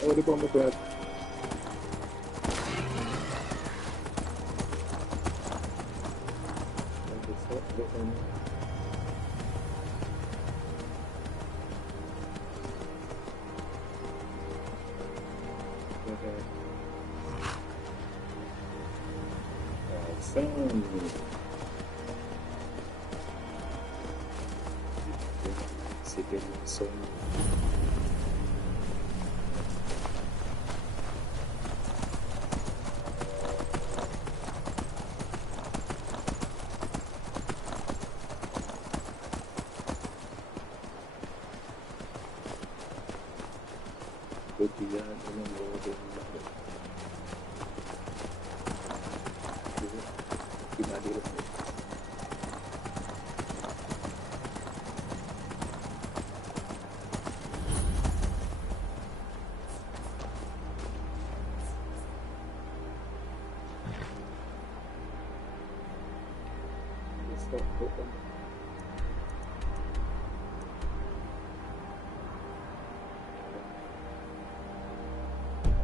Oh, the bomb bad.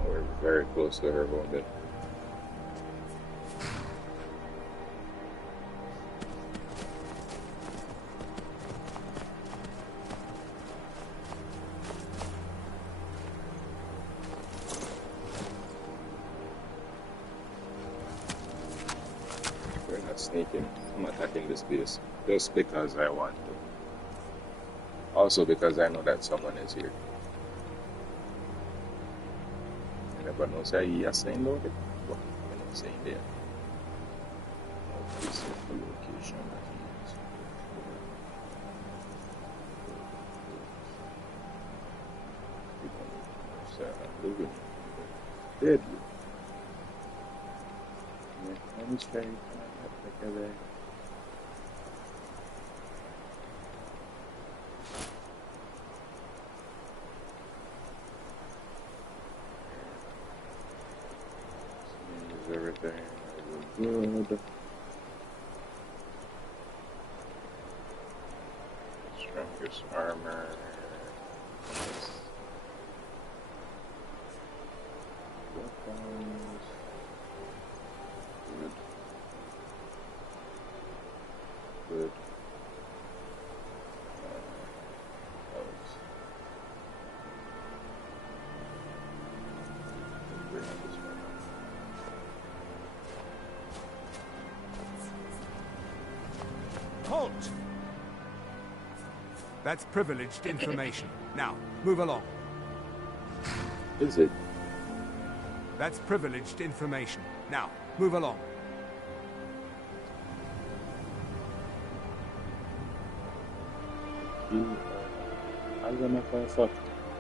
We're very close to her going to. We're not sneaking. I'm attacking this base just because I want to. Also because I know that someone is here. But no say yes saying load it. What I'm not saying there. This is the location that he is. Living deadly. Let me try together. Everything good. Strongest armor. Weapons. Good. Good. Halt! That's privileged information. Now, move along. Is it? That's privileged information. Now, move along.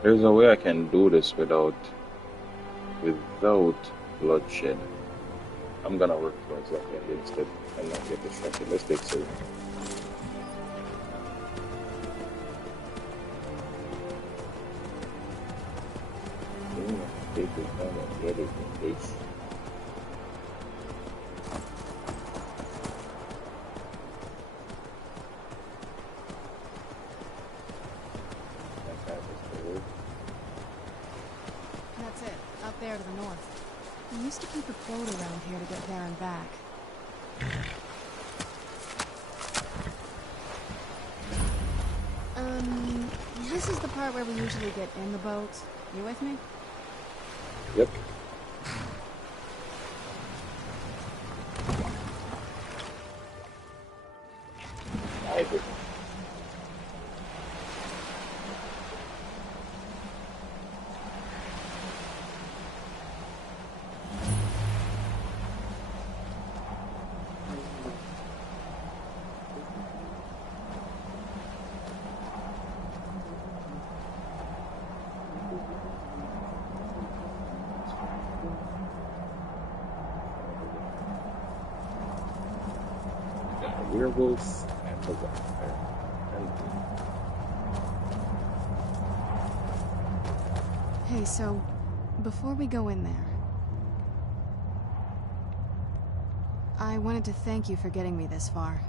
There's a way I can do this without bloodshed. I'm gonna work towards that end instead and not get distracted. Let's take so. Take it down and get it in place. That's it, up there to the north. We used to keep a boat around here to get there and back. This is the part where we usually get in the boat. You with me? Yep. werewolf and the vampire. Hey, so, before we go in there, I wanted to thank you for getting me this far,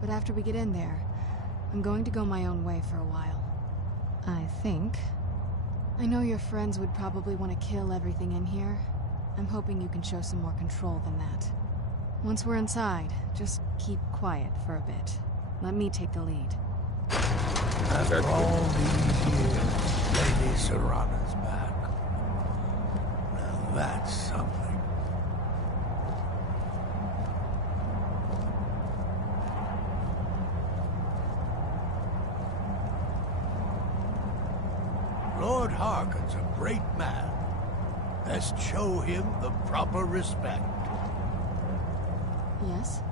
but after we get in there, I'm going to go my own way for a while. I think. I know your friends would probably want to kill everything in here. I'm hoping you can show some more control than that. Once we're inside, just keep quiet for a bit. Let me take the lead. After all these years, Lady Serana's back. Now that's something. Lord Harkon's a great man. Let's show him the proper respect. Yes?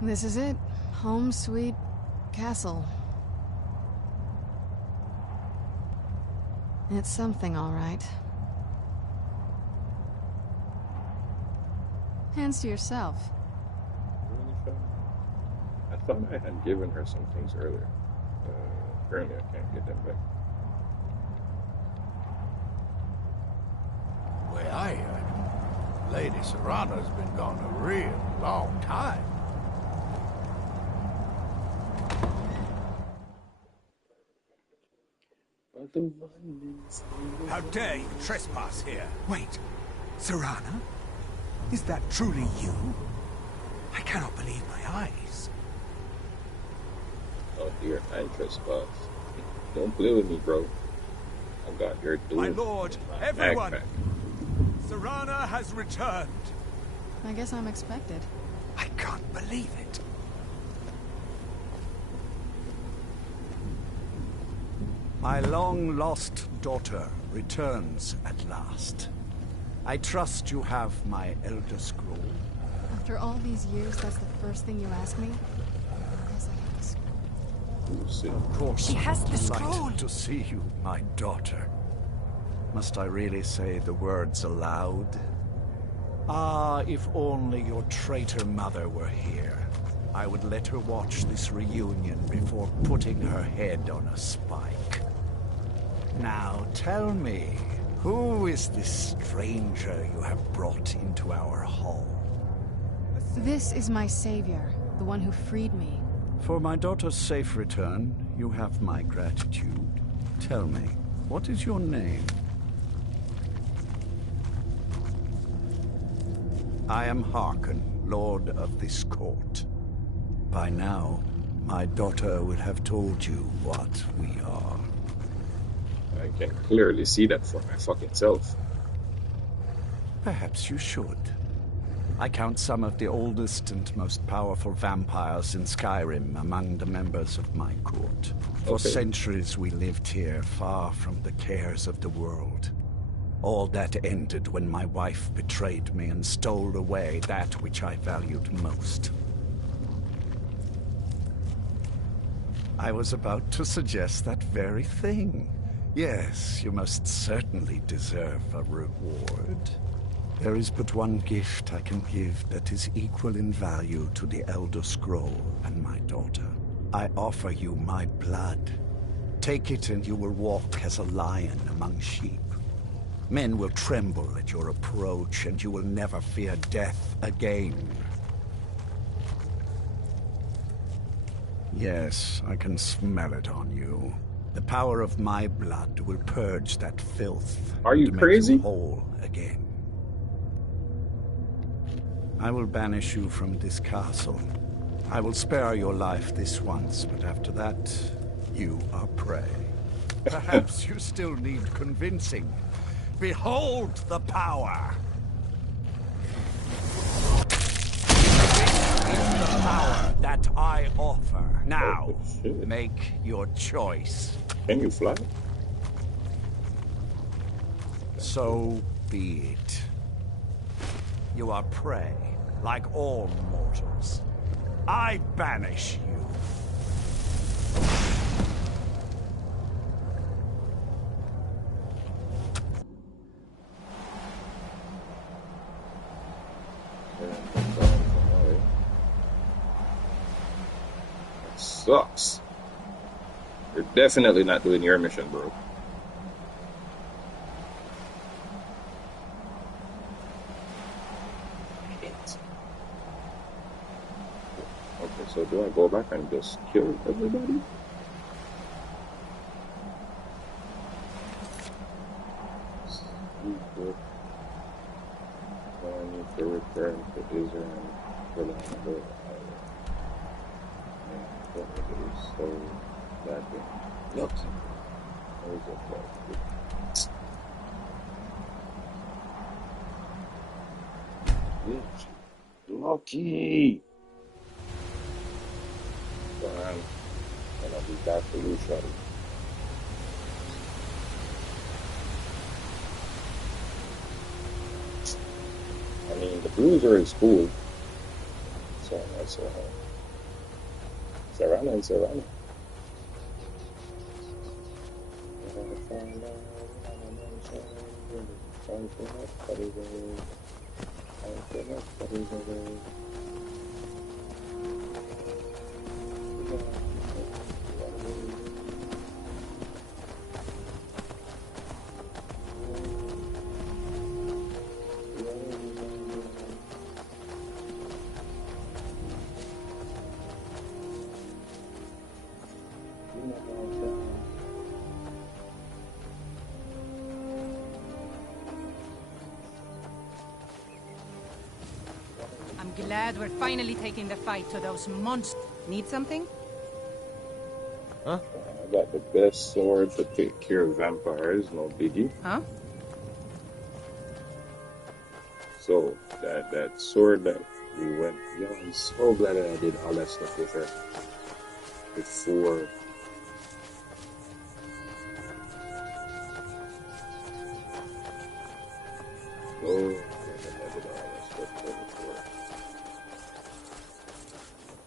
This is it. Home sweet castle. It's something, all right. Hands to yourself. I thought I had given her some things earlier. Apparently I can't get them back. The way I heard, Lady Serana's been gone a real long time. How dare you trespass here? Wait, Serana? Is that truly you? I cannot believe my eyes. Oh dear, I trespass. Don't play with me, bro. I got your door. My lord, everyone! Serana has returned. I guess I'm expected. I can't believe it. My long-lost daughter returns at last. I trust you have my Elder Scroll. After all these years, that's the first thing you ask me? Yes, I have the scroll. Of course, She has the I'm scroll. delighted to see you, my daughter. Must I really say the words aloud? Ah, if only your traitor mother were here. I would let her watch this reunion before putting her head on a spike. Now tell me, who is this stranger you have brought into our hall? This is my savior, the one who freed me. For my daughter's safe return, you have my gratitude. Tell me, what is your name? I am Harkon, Lord of this court. By now, my daughter will have told you what we are. I can clearly see that for my fucking self. Perhaps you should. I count some of the oldest and most powerful vampires in Skyrim among the members of my court. For centuries we lived here, far from the cares of the world. All that ended when my wife betrayed me and stole away that which I valued most. I was about to suggest that very thing. Yes, you most certainly deserve a reward. There is but one gift I can give that is equal in value to the Elder Scroll and my daughter. I offer you my blood. Take it and you will walk as a lion among sheep. Men will tremble at your approach and you will never fear death again. Yes, I can smell it on you. The power of my blood will purge that filth. Are you crazy? Make you whole again. I will banish you from this castle. I will spare your life this once, but after that, you are prey. Perhaps you still need convincing. Behold the power! This is the power that I offer. Now, make your choice. Can you fly? So be it. You are prey, like all mortals. I banish you. sucks. You're definitely not doing your mission, bro. Okay, so do I go back and just kill everybody? I need to return to Israel for the other island. So that thing. Look. Lucky. And I'll be back for you, shorty. I mean, the bruiser is cool. So that's Serrano and Serrano. I'm glad we're finally taking the fight to those monsters. Need something? Huh? I got the best sword to take care of vampires, no biggie. Huh? So, that sword that we went... Yo, I'm so glad that I did all that stuff with her. Before... Oh, I did all that stuff before.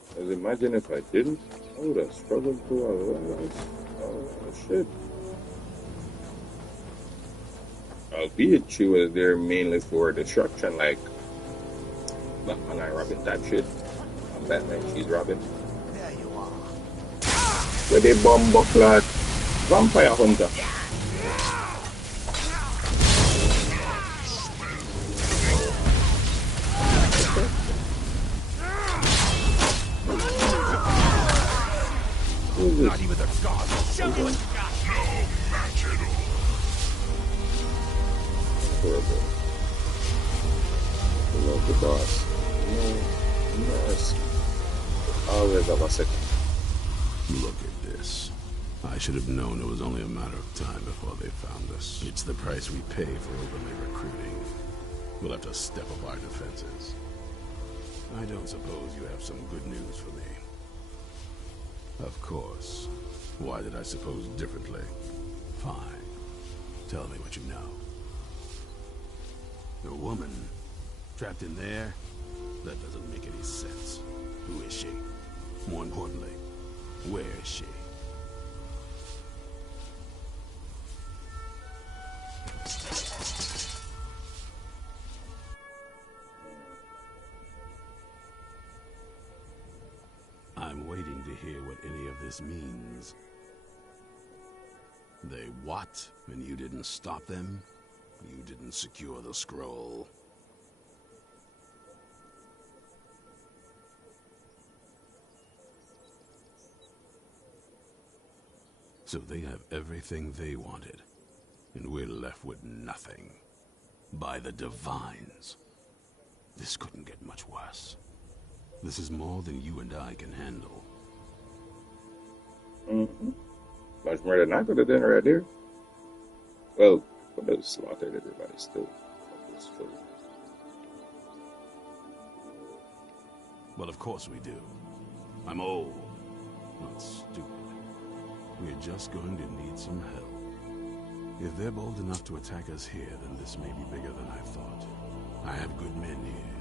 Because imagine if I didn't, I would have struggled through all that. Oh, shit. Albeit she was there mainly for destruction, like Batman and Robin type shit. And Batman, she's Robin. There you are. Where they bomb buckler vampire hunter. Not even the gods will show you what you got. No match at all. Horrible. I love the boss. No, always have a second. Look at this. I should have known it was only a matter of time before they found us. It's the price we pay for openly recruiting. We'll have to step up our defenses. I don't suppose you have some good news for me. Of course. Why did I suppose differently? Fine. Tell me what you know. The woman trapped in there? That doesn't make any sense. Who is she? More importantly, where is she? I'm waiting to hear what any of this means. They what? And you didn't stop them? You didn't secure the scroll? So they have everything they wanted, and we're left with nothing. By the Divines. This couldn't get much worse. This is more than you and I can handle. Mm-hmm. Much more than I could have done right there. Well, but have slaughtered everybody still. Well, of course we do. I'm old, not stupid. We're just going to need some help. If they're bold enough to attack us here, then this may be bigger than I thought. I have good men here.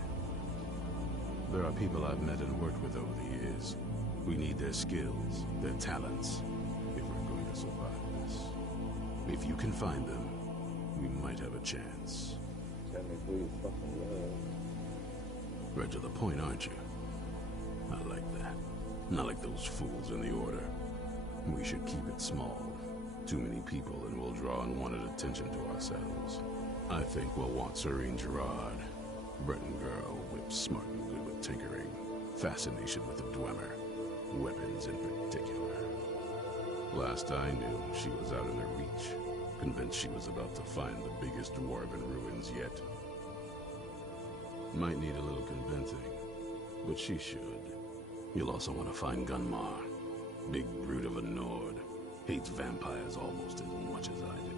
There are people I've met and worked with over the years. We need their skills, their talents, if we're going to survive this. If you can find them, we might have a chance. Tell me who you fucking love. Right to the point, aren't you? I like that. Not like those fools in the Order. We should keep it small. Too many people and we'll draw unwanted attention to ourselves. I think we'll want Serene Gerard. Breton girl, whip smart and good with tinkering. Fascination with the Dwemer. Weapons in particular. Last I knew, she was out in her reach. Convinced she was about to find the biggest dwarven ruins yet. Might need a little convincing, but she should. You'll also want to find Gunmar. Big brute of a Nord. Hates vampires almost as much as I do.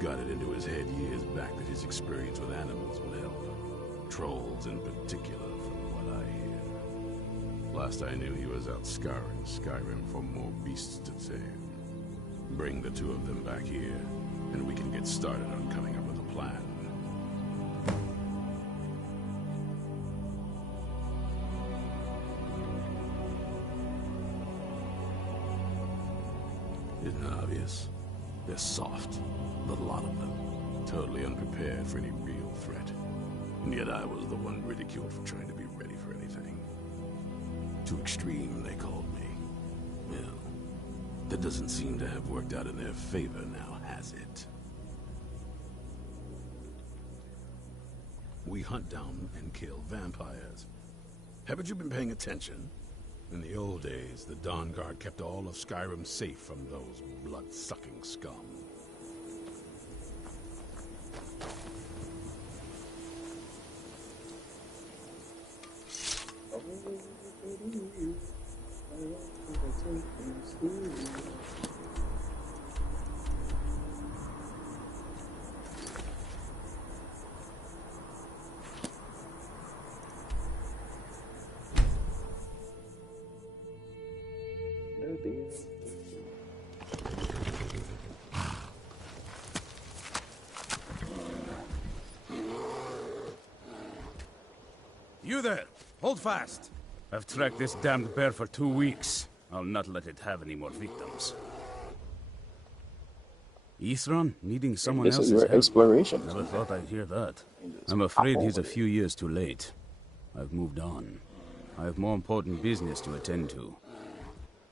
Got it into his head years back that his experience with animals would help. Trolls in particular, from what I hear. Last I knew, he was out scouring Skyrim for more beasts to tame. Bring the two of them back here, and we can get started on coming up with a plan. Isn't it obvious? They're soft, the lot of them. Totally unprepared for any real threat. And yet I was the one ridiculed for trying to be ready for anything. Too extreme, they called me. Well, that doesn't seem to have worked out in their favor now, has it? We hunt down and kill vampires. Haven't you been paying attention? In the old days, the Dawn Guard kept all of Skyrim safe from those blood-sucking scum. You there! Hold fast! I've tracked this damned bear for 2 weeks. I'll not let it have any more victims. Isran needing someone else's help. This is your exploration. Never thought I'd hear that. I'm afraid he's a few years too late. I've moved on. I have more important business to attend to.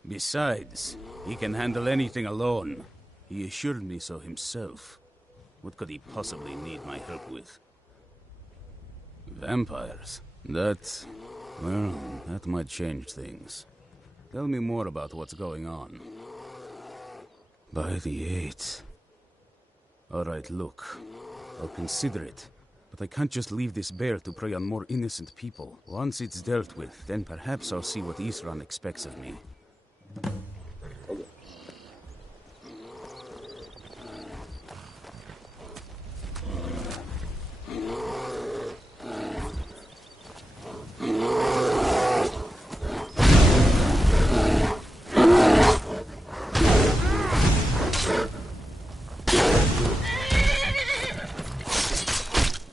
Besides, he can handle anything alone. He assured me so himself. What could he possibly need my help with? Vampires? That might change things. Tell me more about what's going on. By the 8th. Alright, look. I'll consider it. But I can't just leave this bear to prey on more innocent people. Once it's dealt with, then perhaps I'll see what Isran expects of me.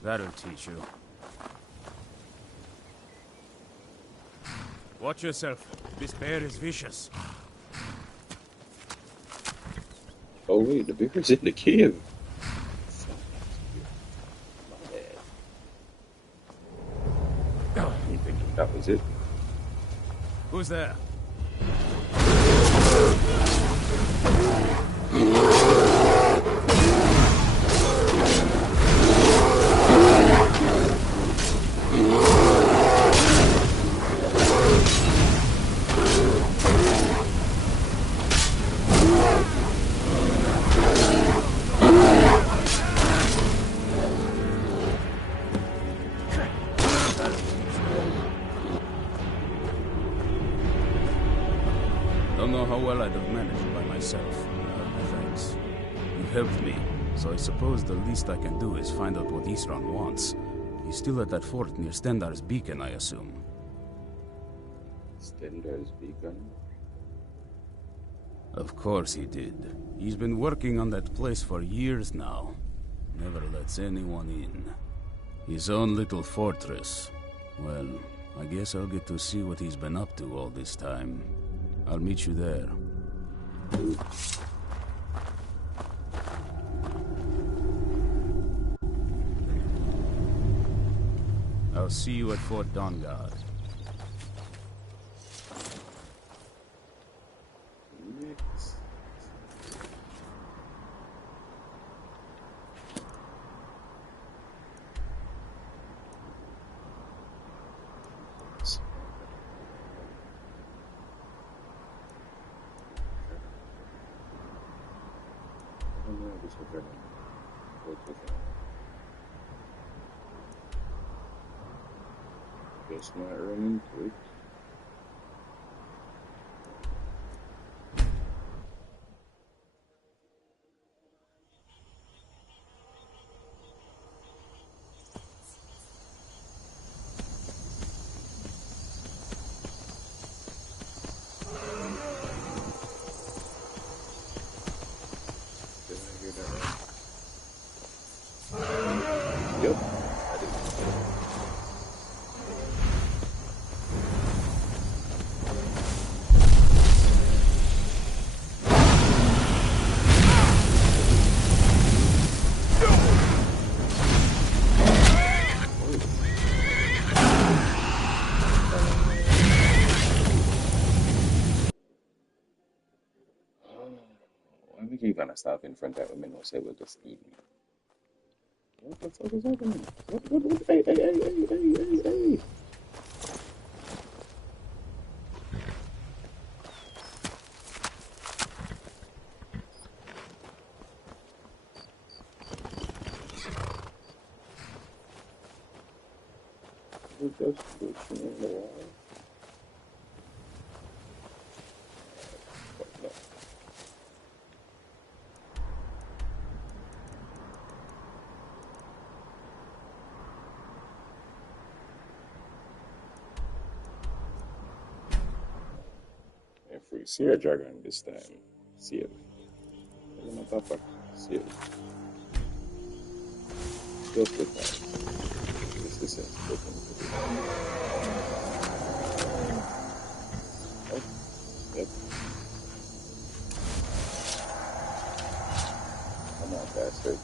That'll teach you. Watch yourself. This bear is vicious. Oh wait, the bear's in the cave. My bad. You thinking that was it? Who's there? Don't know how well I'd have managed by myself. Thanks. You've helped me, so I suppose the least I can do is find out what Isran wants. He's still at that fort near Stendar's beacon, I assume. Stendar's beacon? Of course he did. He's been working on that place for years now. Never lets anyone in. His own little fortress. Well, I guess I'll get to see what he's been up to all this time. I'll meet you there. I'll see you at Fort Dawnguard. this returning. Just not running quick. You're gonna stop in front of women who say will just eat me. What the fuck is happening? What? Hey. We're just pushing in the wall. If we see a dragon this time, see it. Motherfucker, see it. Just the time. This is it. Oh, yep. Come on, bastard.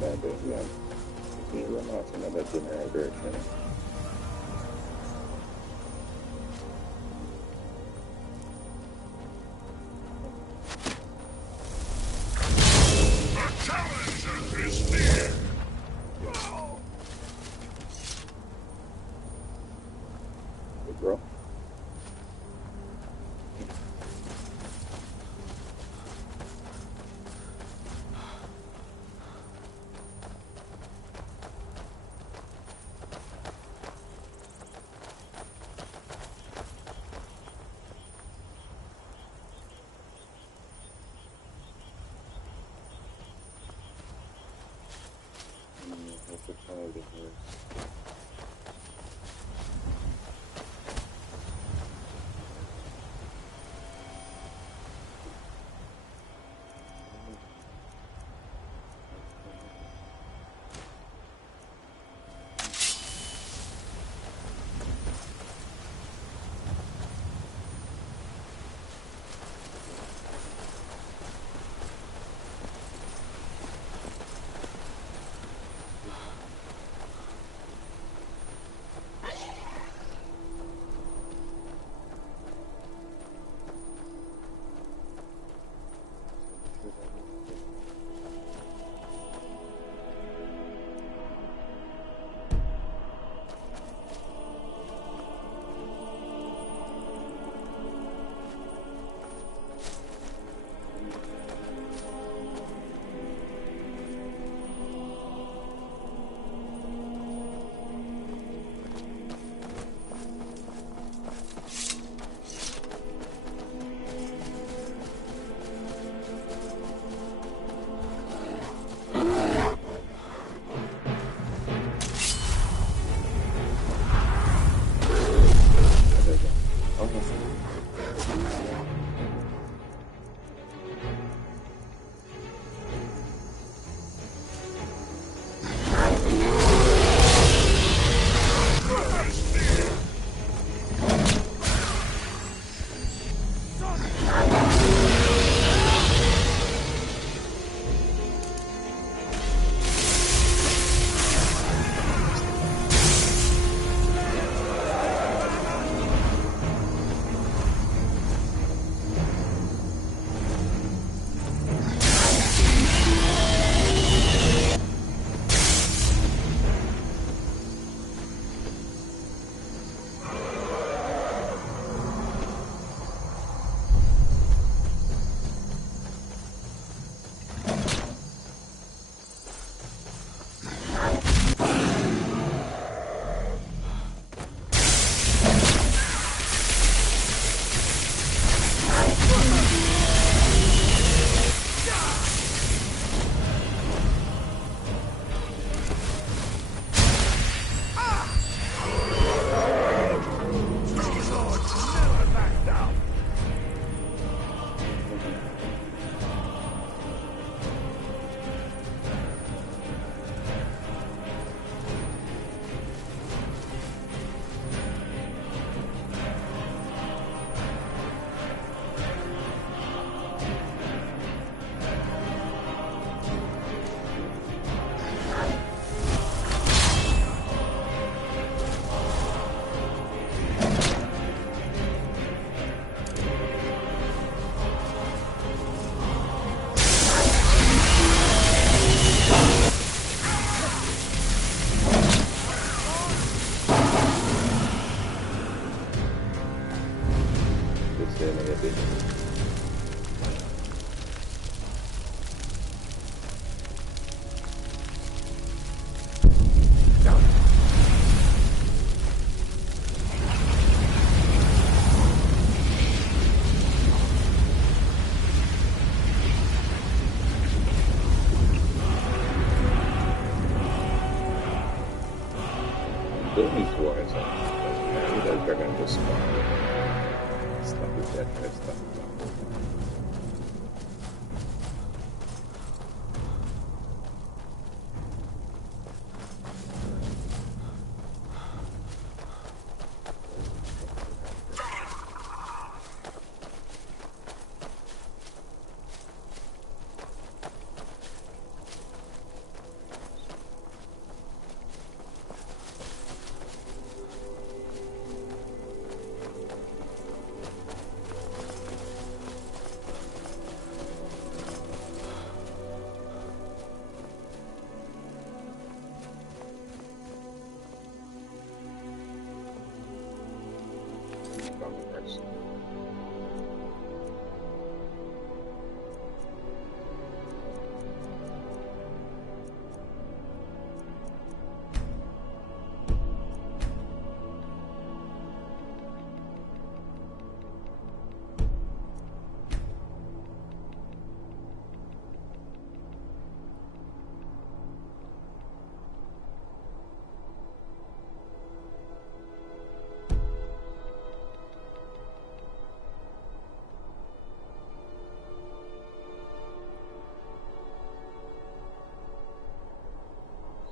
That bit, yeah. You run off in another general direction. The challenger is near!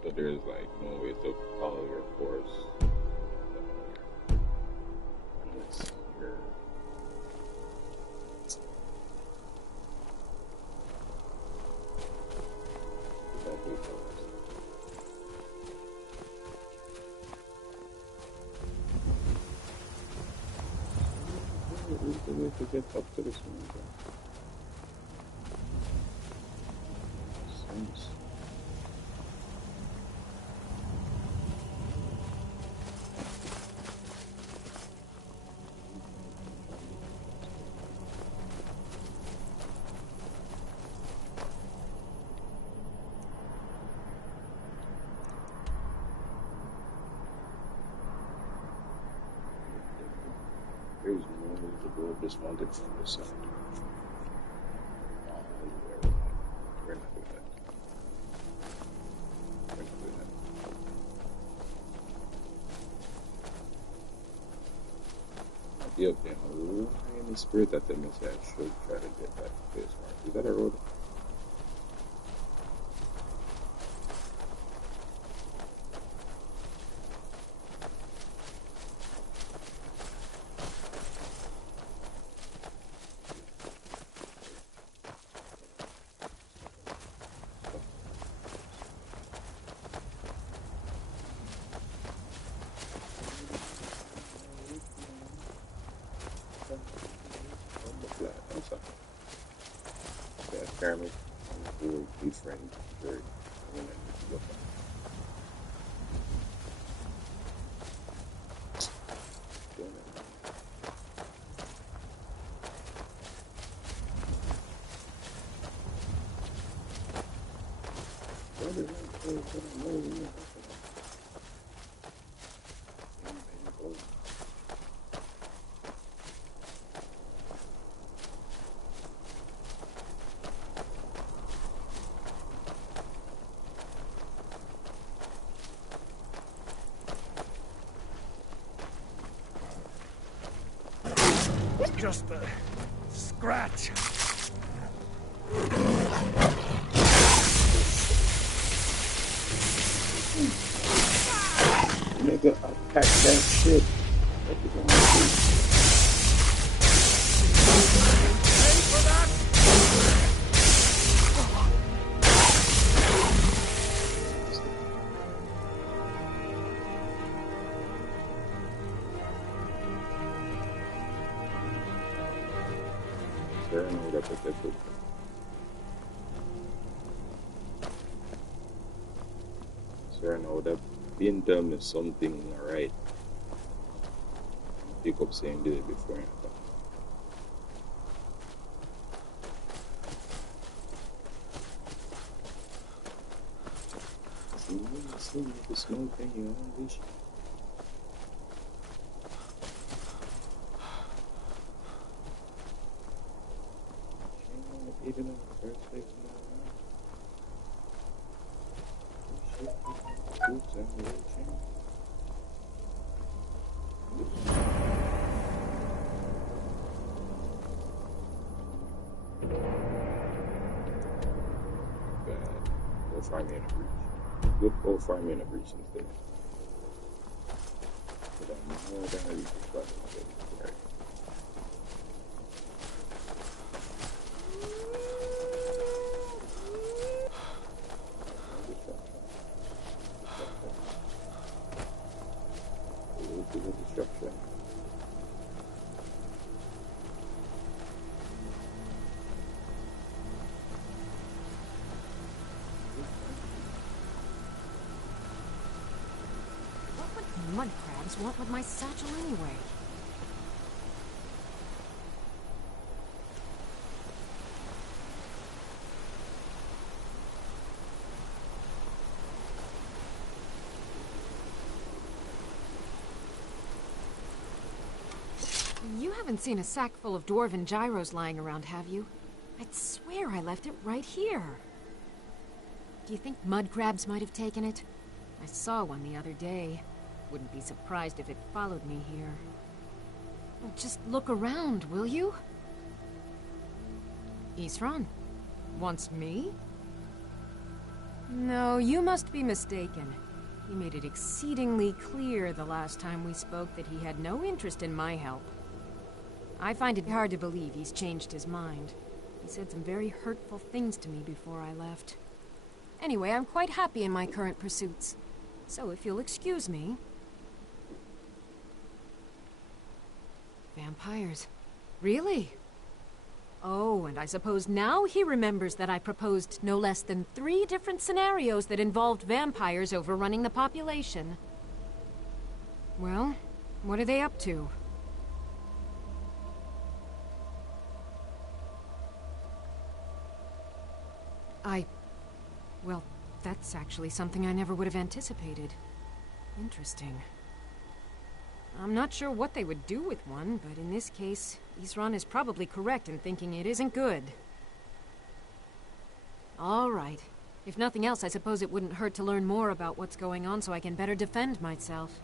So there's like no way to follow your course unless you're where's the way to get up to this one? Sense. There's no way to go up this mountain from this side. We're not doing that. We're not doing that. I'll be up there. In the spirit that tells me that I should try to get that place marked. Is that a road? Experiment will be friends very Just a scratch. Nigga, attack that shit. What you gonna do? Pay for that? Sir, now that being done is something alright. Pick up saying do it before you come. See the small thing you unleash. Even in the first place, Go find me in a breach. Go find me in a breach instead. But I'm more than ready to try to get it right. Destruction. What would mud crabs want with my satchel anyway? You haven't seen a sack full of dwarven gyros lying around, have you? I'd swear I left it right here. Do you think mud crabs might have taken it? I saw one the other day. Wouldn't be surprised if it followed me here. Well, just look around, will you? Isran? Wants me? No, you must be mistaken. He made it exceedingly clear the last time we spoke that he had no interest in my help. I find it hard to believe he's changed his mind. He said some very hurtful things to me before I left. Anyway, I'm quite happy in my current pursuits. So if you'll excuse me... Vampires. Really? Oh, and I suppose now he remembers that I proposed no less than 3 different scenarios that involved vampires overrunning the population. Well, what are they up to? Well, that's actually something I never would have anticipated. Interesting. I'm not sure what they would do with one, but in this case, Isran is probably correct in thinking it isn't good. All right. If nothing else, I suppose it wouldn't hurt to learn more about what's going on so I can better defend myself.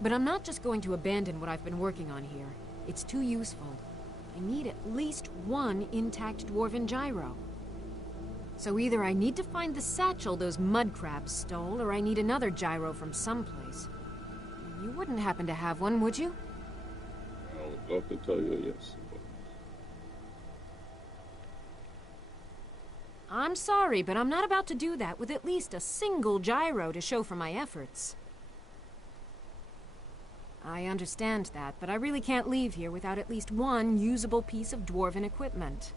But I'm not just going to abandon what I've been working on here. It's too useful. I need at least 1 intact dwarven gyro. So either I need to find the satchel those mud crabs stole, or I need another gyro from someplace. You wouldn't happen to have one, would you? I would love to tell you yes. I'm sorry, but I'm not about to do that with at least a single gyro to show for my efforts. I understand that, but I really can't leave here without at least 1 usable piece of dwarven equipment.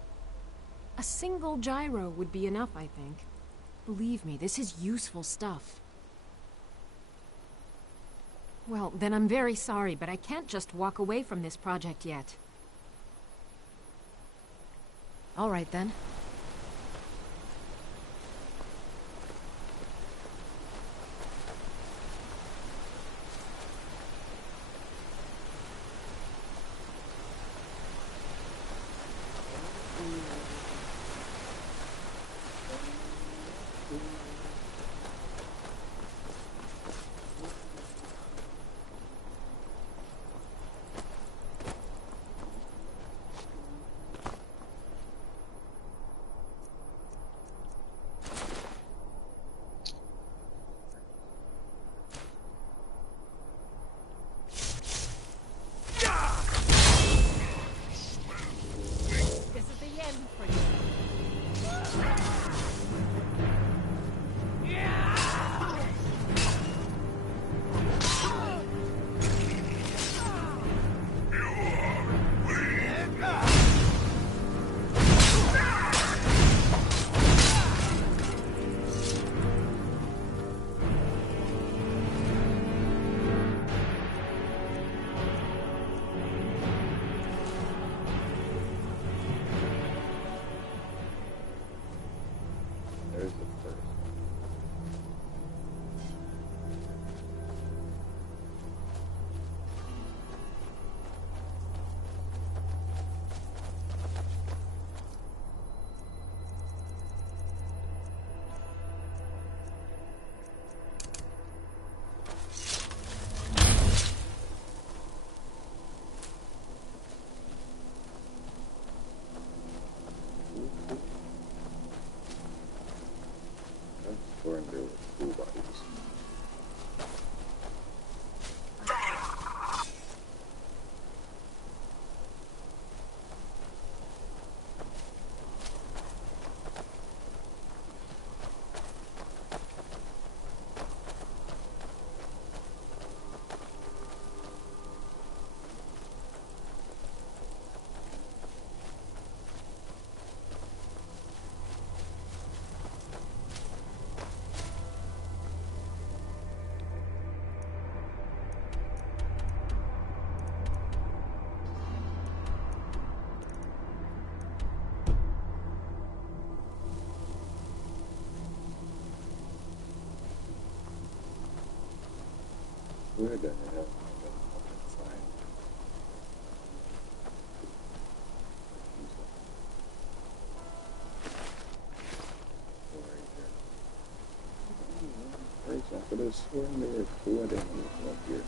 A single gyro would be enough, I think. Believe me, this is useful stuff. Well, then I'm very sorry, but I can't just walk away from this project yet. All right, then. Where the hell am I gonna fucking find? For example, there's sworn there were 2 of them up here.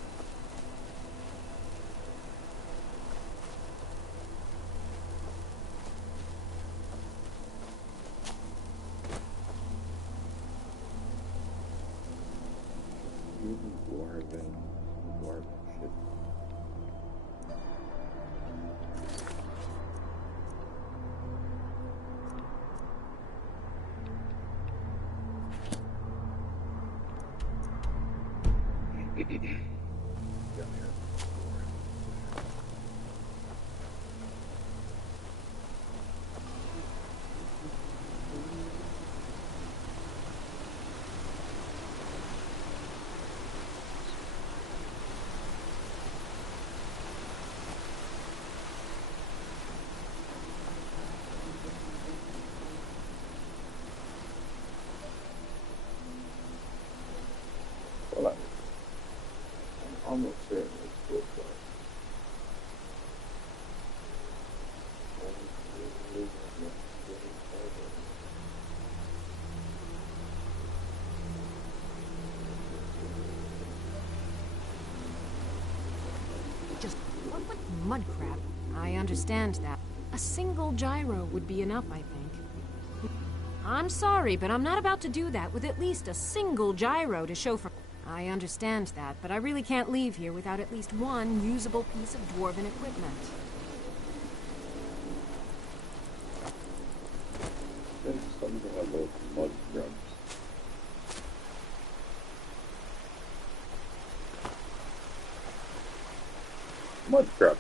understand that. A single gyro would be enough, I think. I'm sorry, but I'm not about to do that with at least a single gyro to show for... I understand that, but I really can't leave here without at least one usable piece of dwarven equipment. There's something about mud grubs. Mud crab.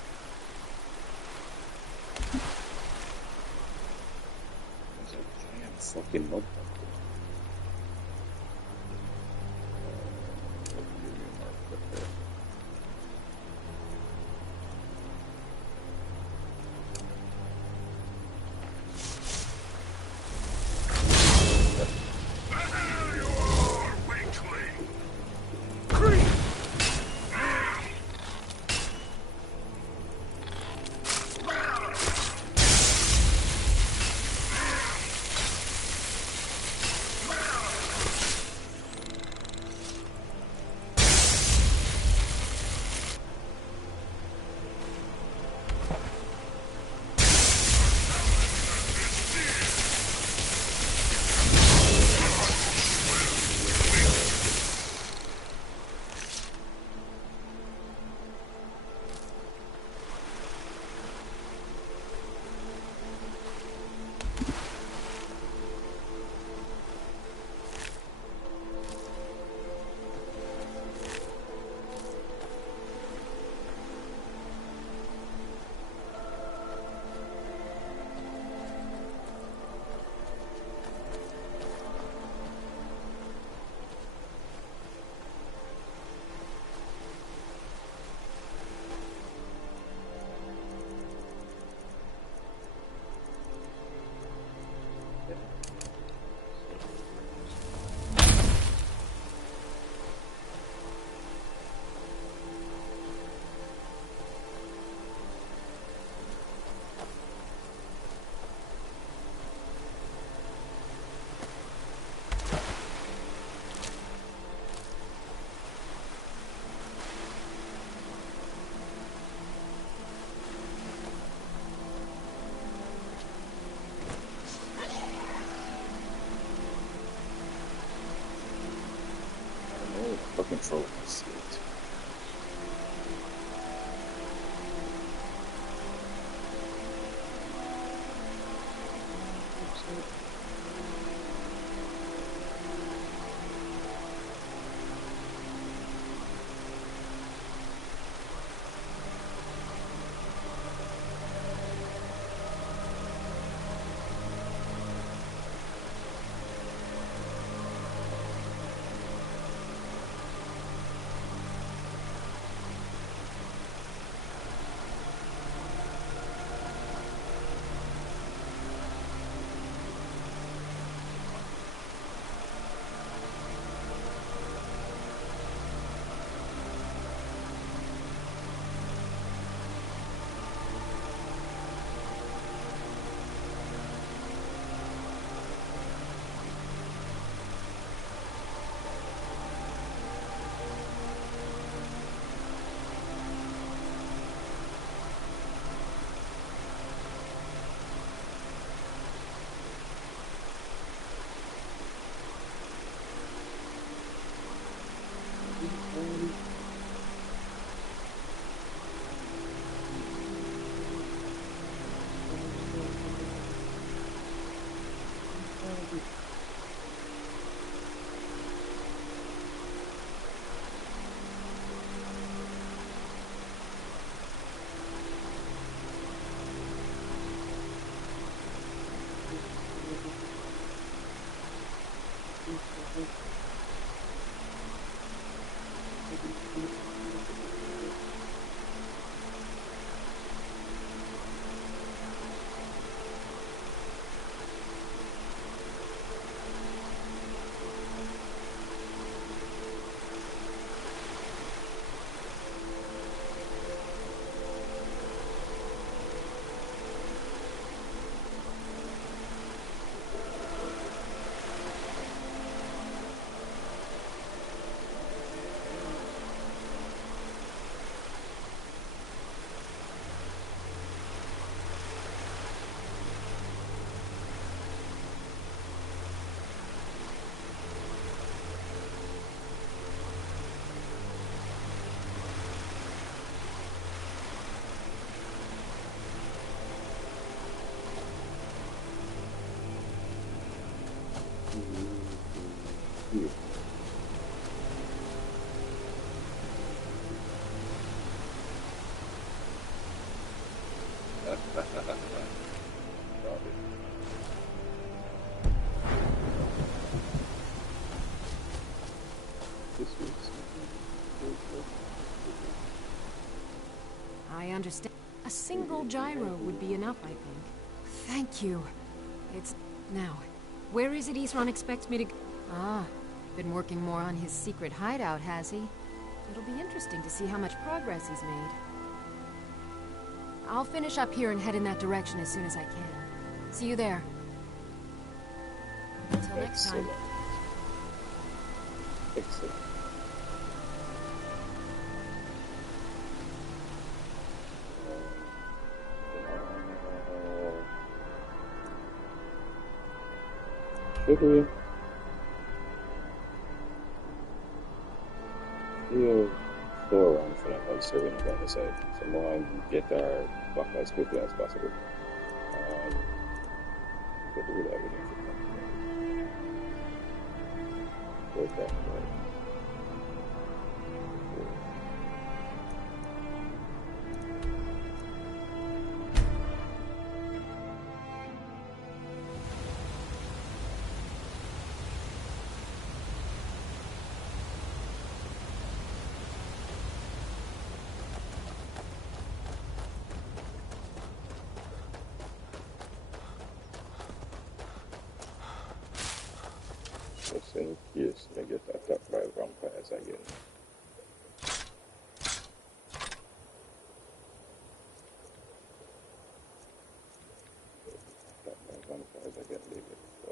There's a giant fucking mud crab. Control this seat. I understand. A single gyro would be enough, I think. Thank you. It's... Now, where is it Isran expects me to... Ah, been working more on his secret hideout, has he? It'll be interesting to see how much progress he's made. I'll finish up here and head in that direction as soon as I can. See you there. Until next time. Excellent. Should we? Feel go around for like serving on the side. So more and get our back as quickly as possible. Get rid of everything. Work that way. Just in case they get attacked by vampires again. Attacked by vampires again, leave it. So.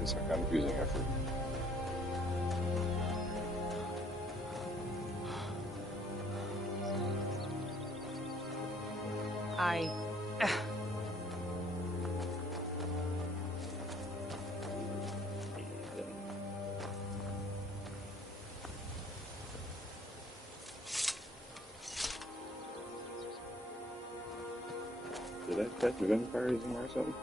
It's a confusing effort. Did I catch vampires in or something?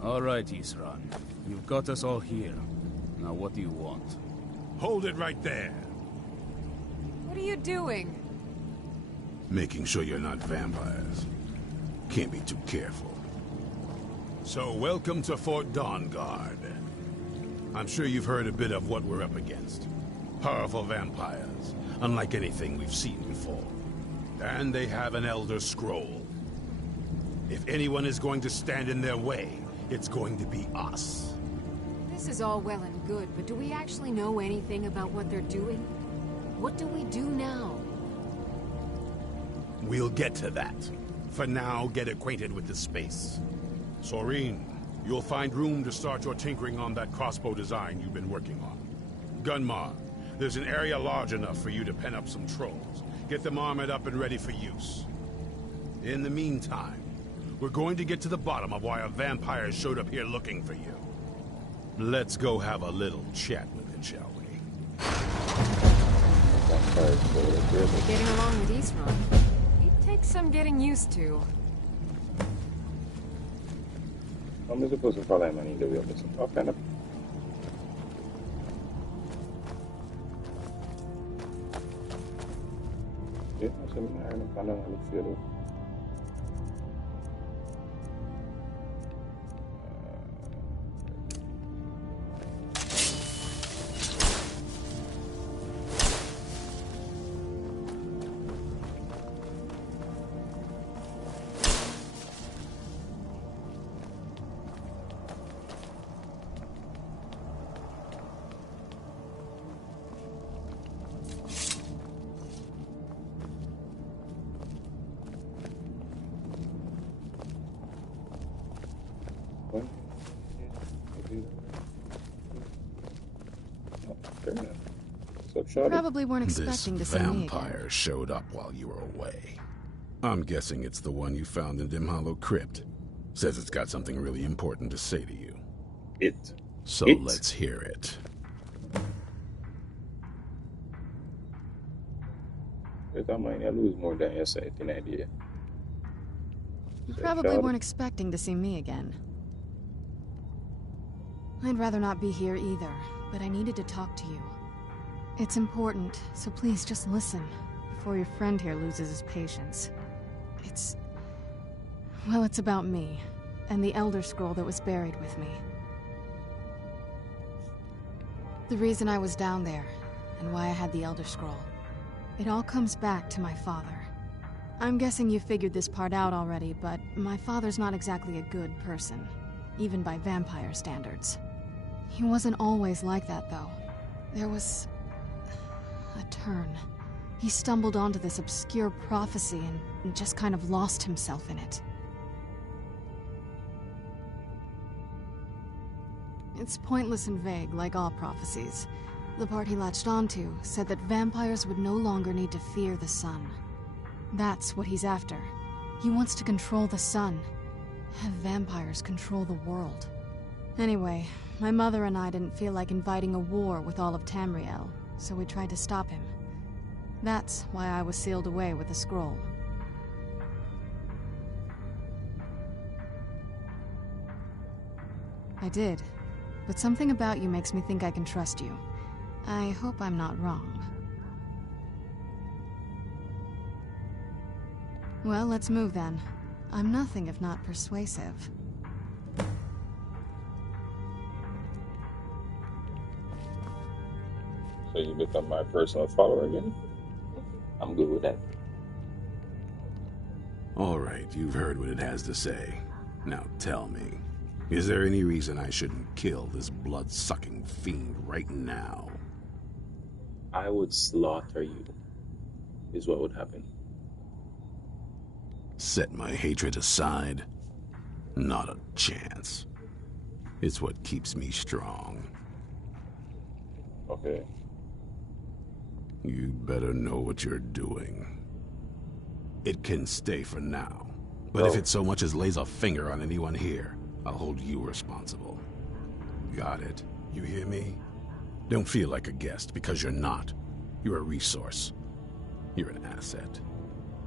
All right, Isran. You've got us all here. Now what do you want? Hold it right there! What are you doing? Making sure you're not vampires. Can't be too careful. So, welcome to Fort Dawnguard. I'm sure you've heard a bit of what we're up against. Powerful vampires, unlike anything we've seen before. And they have an Elder Scroll. If anyone is going to stand in their way, it's going to be us. This is all well and good, but do we actually know anything about what they're doing? What do we do now? We'll get to that. For now, get acquainted with the space. Soreen, you'll find room to start your tinkering on that crossbow design you've been working on. Gunmar, there's an area large enough for you to pen up some trolls. Get them armored up and ready for use. In the meantime, we're going to get to the bottom of why a vampire showed up here looking for you. Let's go have a little chat with it, shall we? You're getting along with Eastron. It takes some getting used to. I'm supposed to follow him in the way of this. Oh, kind of. Yeah, I'm saying I don't know how to feel it. Probably weren't expecting to see me again. This vampire showed up while you were away. I'm guessing it's the one you found in Dim Hollow Crypt. Says it's got something really important to say to you. So let's hear it. I might lose more than your sight in idea. You probably weren't expecting to see me again. I'd rather not be here either, but I needed to talk to you. It's important, so please just listen, before your friend here loses his patience. Well, it's about me, and the Elder Scroll that was buried with me. The reason I was down there, and why I had the Elder Scroll. It all comes back to my father. I'm guessing you figured this part out already, but my father's not exactly a good person, even by vampire standards. He wasn't always like that, though. There was a turn. He stumbled onto this obscure prophecy and just kind of lost himself in it. It's pointless and vague, like all prophecies. The part he latched onto said that vampires would no longer need to fear the sun. That's what he's after. He wants to control the sun. Have vampires control the world. Anyway, my mother and I didn't feel like inviting a war with all of Tamriel, so we tried to stop him. That's why I was sealed away with the scroll. I did, but something about you makes me think I can trust you. I hope I'm not wrong. Well, let's move then. I'm nothing if not persuasive. So you become my personal follower again? I'm good with that. All right, you've heard what it has to say. Now tell me, is there any reason I shouldn't kill this blood-sucking fiend right now? I would slaughter you, is what would happen. Set my hatred aside? Not a chance. It's what keeps me strong. Okay. You better know what you're doing. It can stay for now, but if it so much as lays a finger on anyone here, I'll hold you responsible. Got it? You hear me? Don't feel like a guest, because you're not. You're a resource. You're an asset.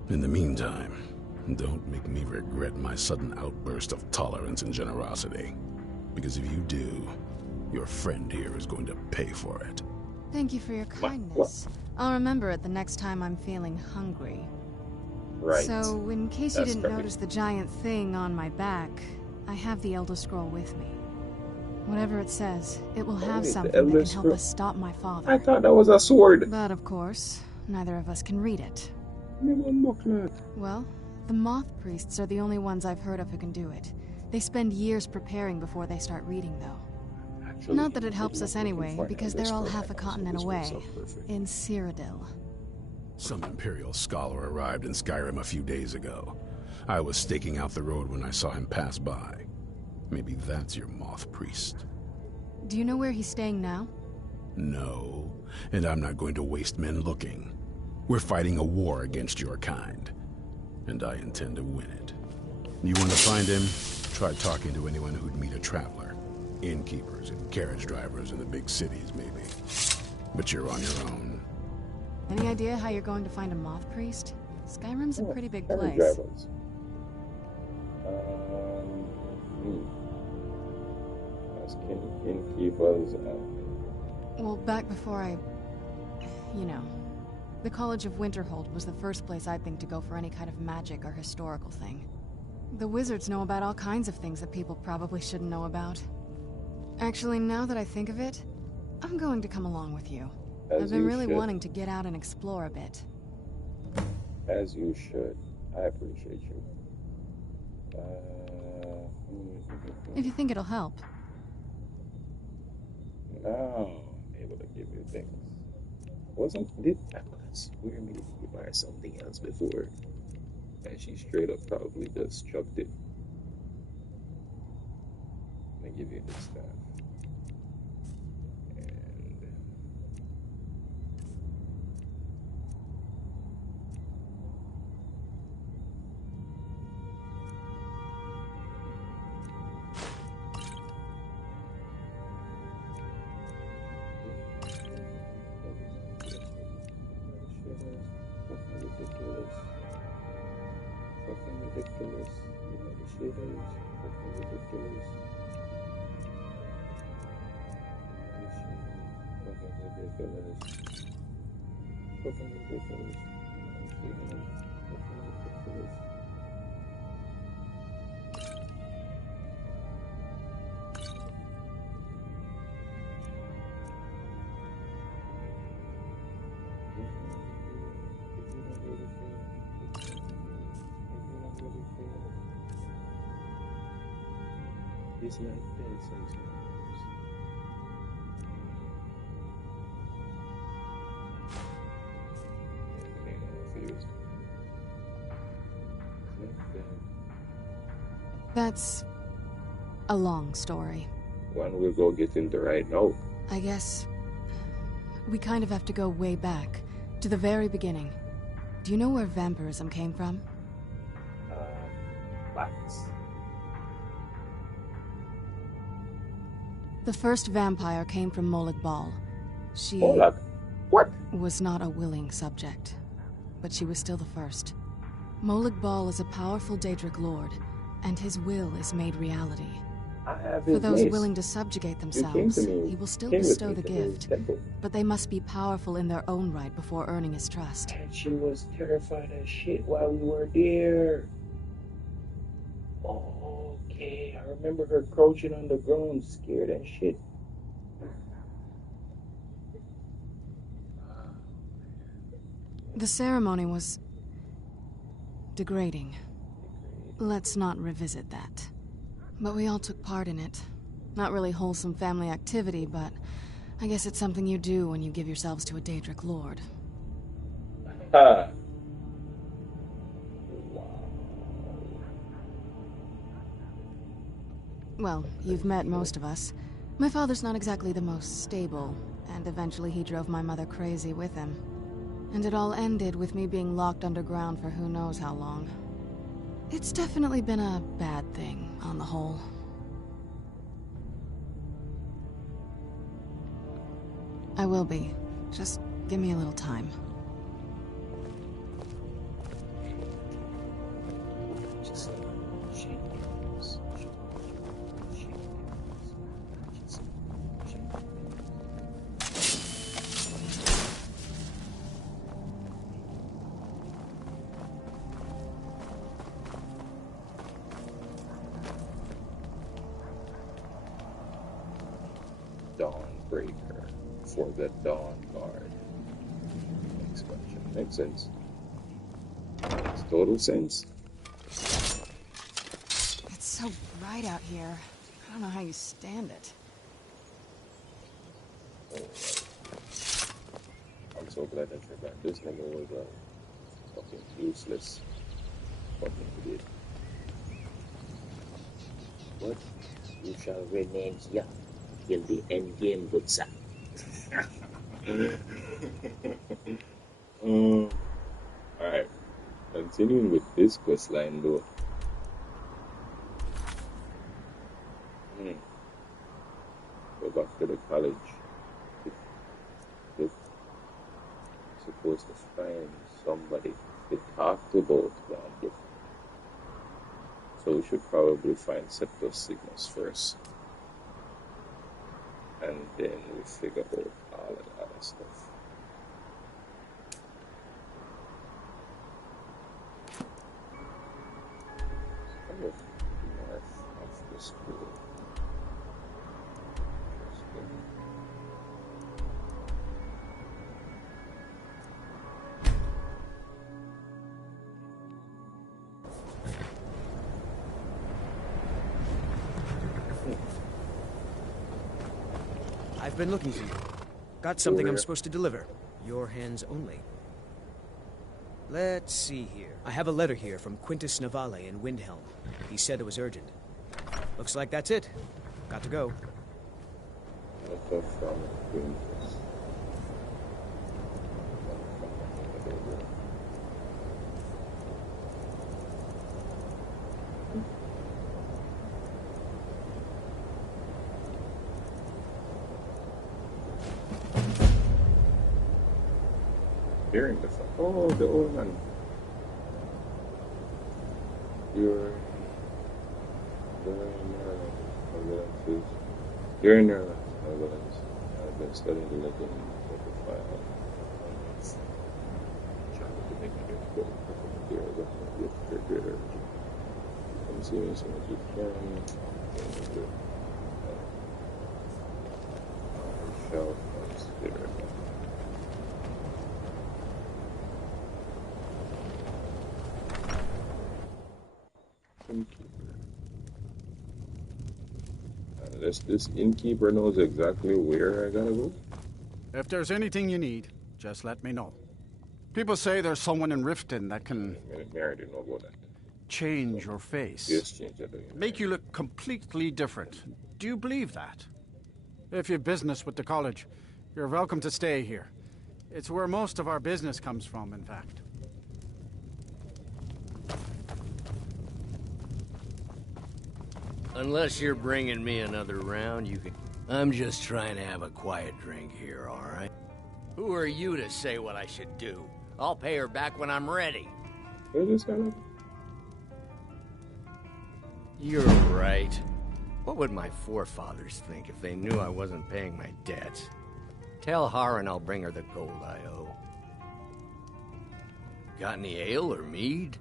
In the meantime, don't make me regret my sudden outburst of tolerance and generosity. Because if you do, your friend here is going to pay for it. Thank you for your kindness. I'll remember it the next time I'm feeling hungry. Right. So, in case you didn't notice the giant thing on my back, I have the Elder Scroll with me. Whatever it says, it will have something that can help us stop my father. I thought that was a sword. But of course, neither of us can read it. Well, the Moth Priests are the only ones I've heard of who can do it. They spend years preparing before they start reading, though. Actually, not that it helps us anyway, because they're all half a continent away, in Cyrodiil. Some Imperial scholar arrived in Skyrim a few days ago. I was staking out the road when I saw him pass by. Maybe that's your Moth Priest. Do you know where he's staying now? No, and I'm not going to waste men looking. We're fighting a war against your kind, and I intend to win it. You want to find him? Try talking to anyone who'd meet a traveler. Innkeepers and carriage drivers in the big cities, maybe. But you're on your own. Any idea how you're going to find a Moth Priest? Skyrim's a pretty big place. Drivers. Innkeepers. Well, back before you know, the College of Winterhold was the first place I'd think to go for any kind of magic or historical thing. The wizards know about all kinds of things that people probably shouldn't know about. Actually, now that I think of it, I'm going to come along with you. I've been really wanting to get out and explore a bit. As you should. I appreciate you. If you think it'll help. No, I'm able to give you things. I could swear maybe you buy something else before. And she straight up probably just chucked it. Let me give you this stuff. Ridiculous. You know the shit is fucking ridiculous. Fucking ridiculous. It's like that sometimes. That's a long story. One we'll go get into right now. I guess we kind of have to go way back, to the very beginning. Do you know where vampirism came from? Bats. The first vampire came from Molag Bal. She was not a willing subject, but she was still the first. Molag Bal is a powerful Daedric lord, and his will is made reality. For those willing to subjugate themselves, he will still bestow the gift, but they must be powerful in their own right before earning his trust. And she was terrified as shit while we were there. Okay, I remember her crouching on the ground, scared and shit. The ceremony was degrading. Let's not revisit that. But we all took part in it. Not really wholesome family activity, but I guess it's something you do when you give yourselves to a Daedric lord. Well, you've met most of us. My father's not exactly the most stable, and eventually he drove my mother crazy with him. And it all ended with me being locked underground for who knows how long. It's definitely been a bad thing, on the whole. I will be. Just give me a little time. Breaker for the Dawn Guard expansion. Makes sense. Makes total sense. It's so bright out here. I don't know how you stand it. Alright. I'm so glad I forgot. This number was a fucking useless fucking idiot. What? You shall remain here till the end game, good sir. Alright. Continuing with this quest line though. Go back to the college. If supposed to find somebody to talk to about Gambit. So we should probably find Septus Cygnus first. And then we figure out all of the other stuff. Kind of north of the school. I've been looking for you. Got something I'm supposed to deliver. Your hands only. Let's see here. I have a letter here from Quintus Navale in Windhelm. He said it was urgent. Looks like that's it. Got to go. Letter from Quintus. Hearing the phone. Oh, the old man. You're in your evidence. I've been studying the legend of the file. Trying to make it go here. That's greater. I'm seeing as soon as you can. I shall consider. This innkeeper knows exactly where I gotta go. If there's anything you need, just let me know. People say there's someone in Riften that can didn't know about that. Change your face. Yes, change it. Make you look completely different. Do you believe that? If you've business with the college, you're welcome to stay here. It's where most of our business comes from, in fact. Unless you're bringing me another round, you can... I'm just trying to have a quiet drink here, all right? Who are you to say what I should do? I'll pay her back when I'm ready. Where's this guy? You're right. What would my forefathers think if they knew I wasn't paying my debts? Tell Harren I'll bring her the gold I owe. Got any ale or mead?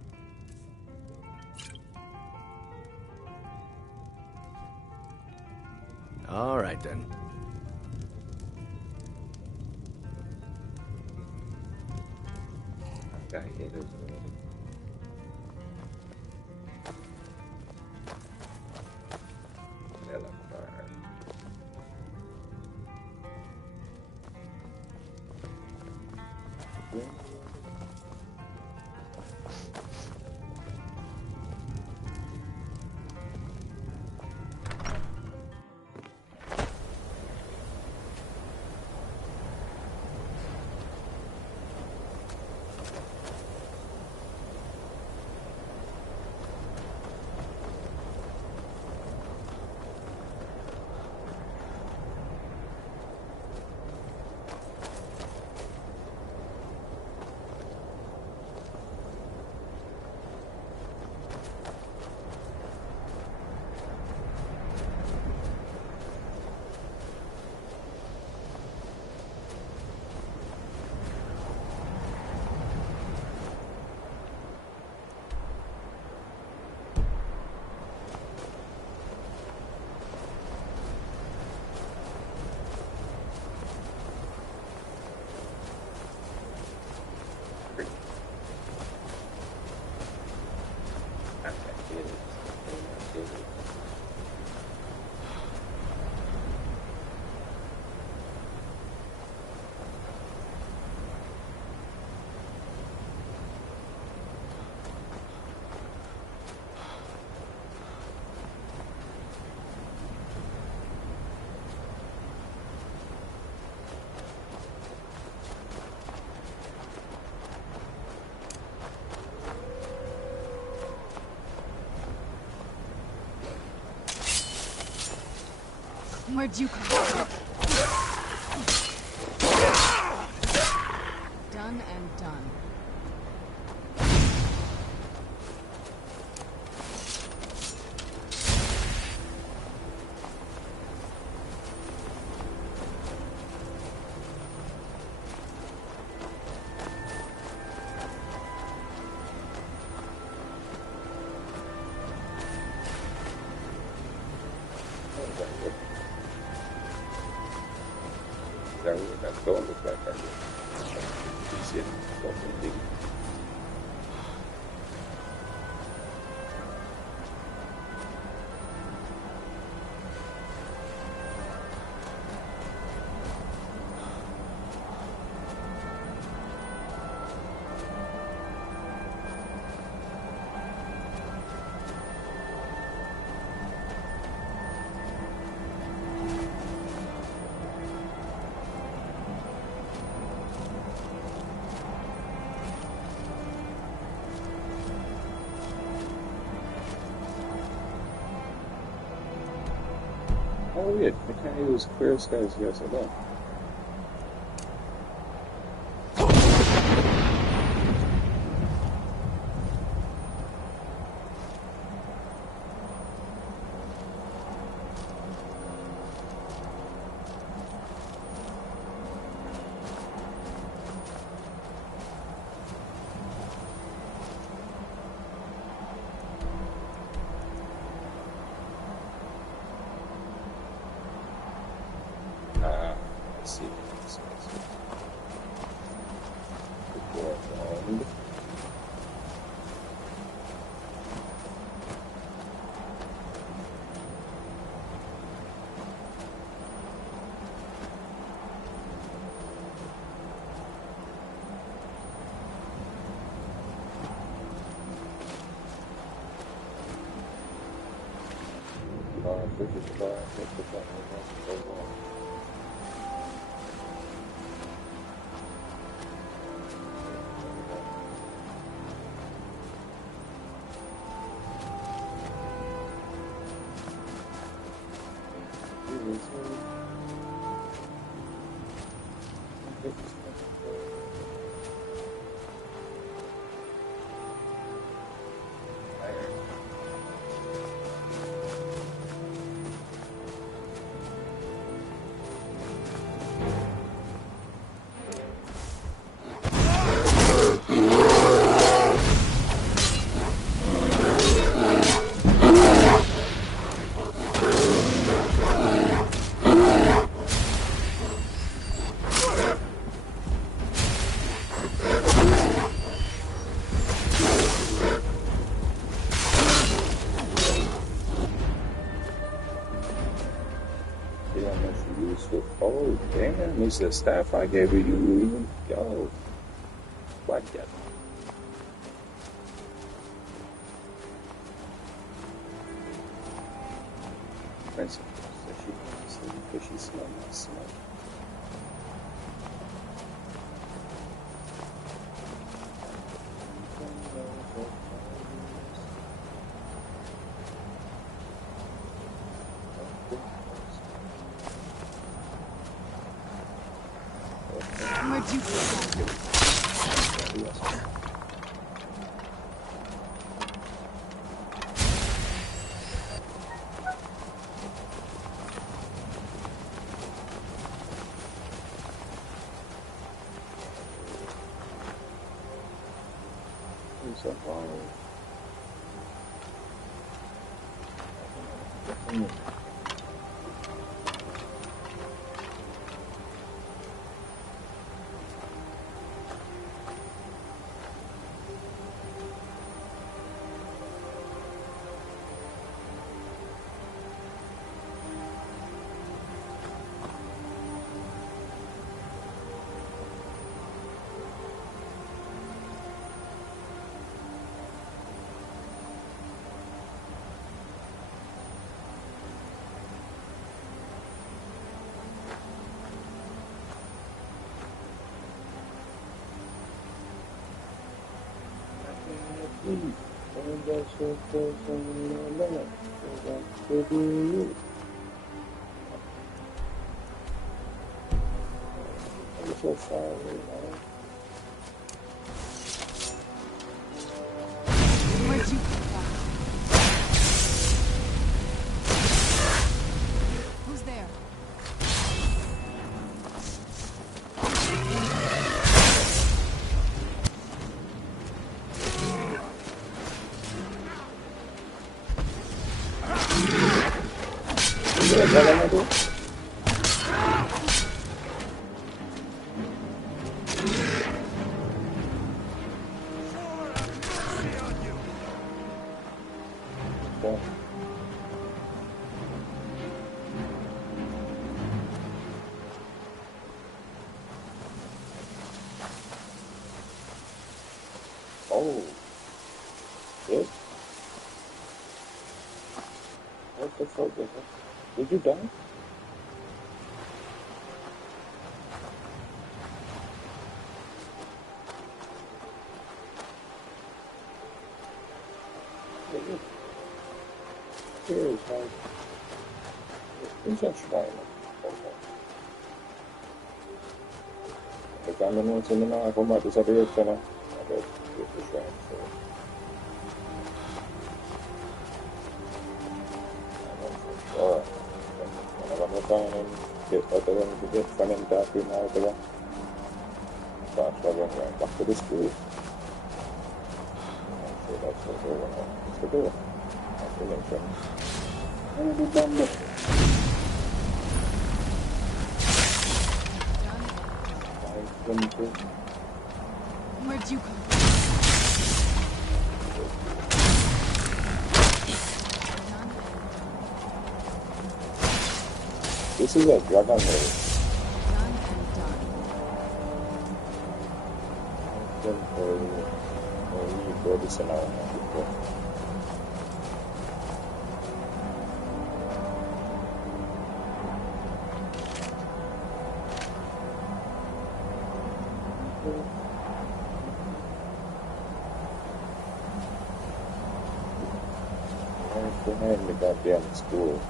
All right, then. Where'd you come from? Done and done. That door looks like that. You see it? Something big. Oh yeah, they can't use clear skies yes alone. Let's see. Oh, damn, it's the staff I gave you. Yo, like that. Principles that she wants to because she smelled my smoke. Where'd you go? so far away, man. Where'd you come from? Who's there? Oh, yes. What the fuck is that? Did you die? Here's how. Who's that shrine? The camera notes in the now. I come out this other direction now. Okay, here's the shrine. So. Alright. Whenever I'm trying and get whatever to get from him talking or whatever. Start traveling right back to the school. So that's what we're going on. What's the door? That's the next one. What have we done there? Where'd you come from? This is a dragon race. Go this and now. Behind the goddamn school.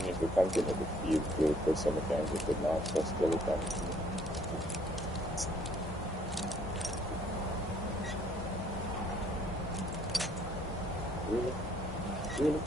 If we continue to feed good for some kinds of the monster skeleton. Really? Really?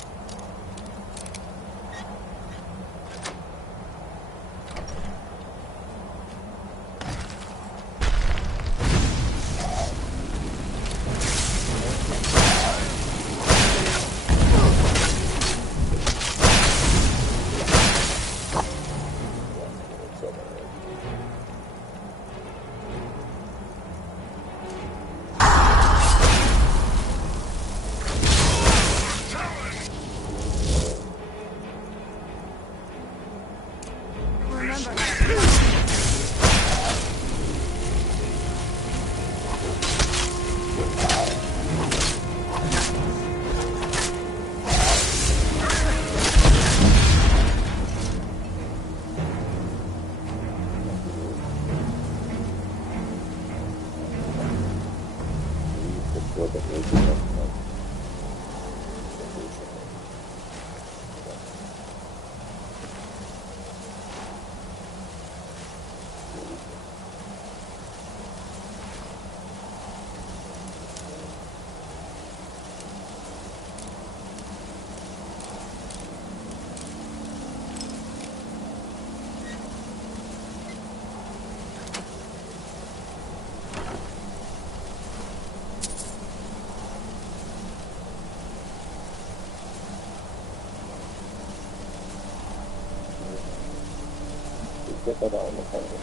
Get that out on the camera.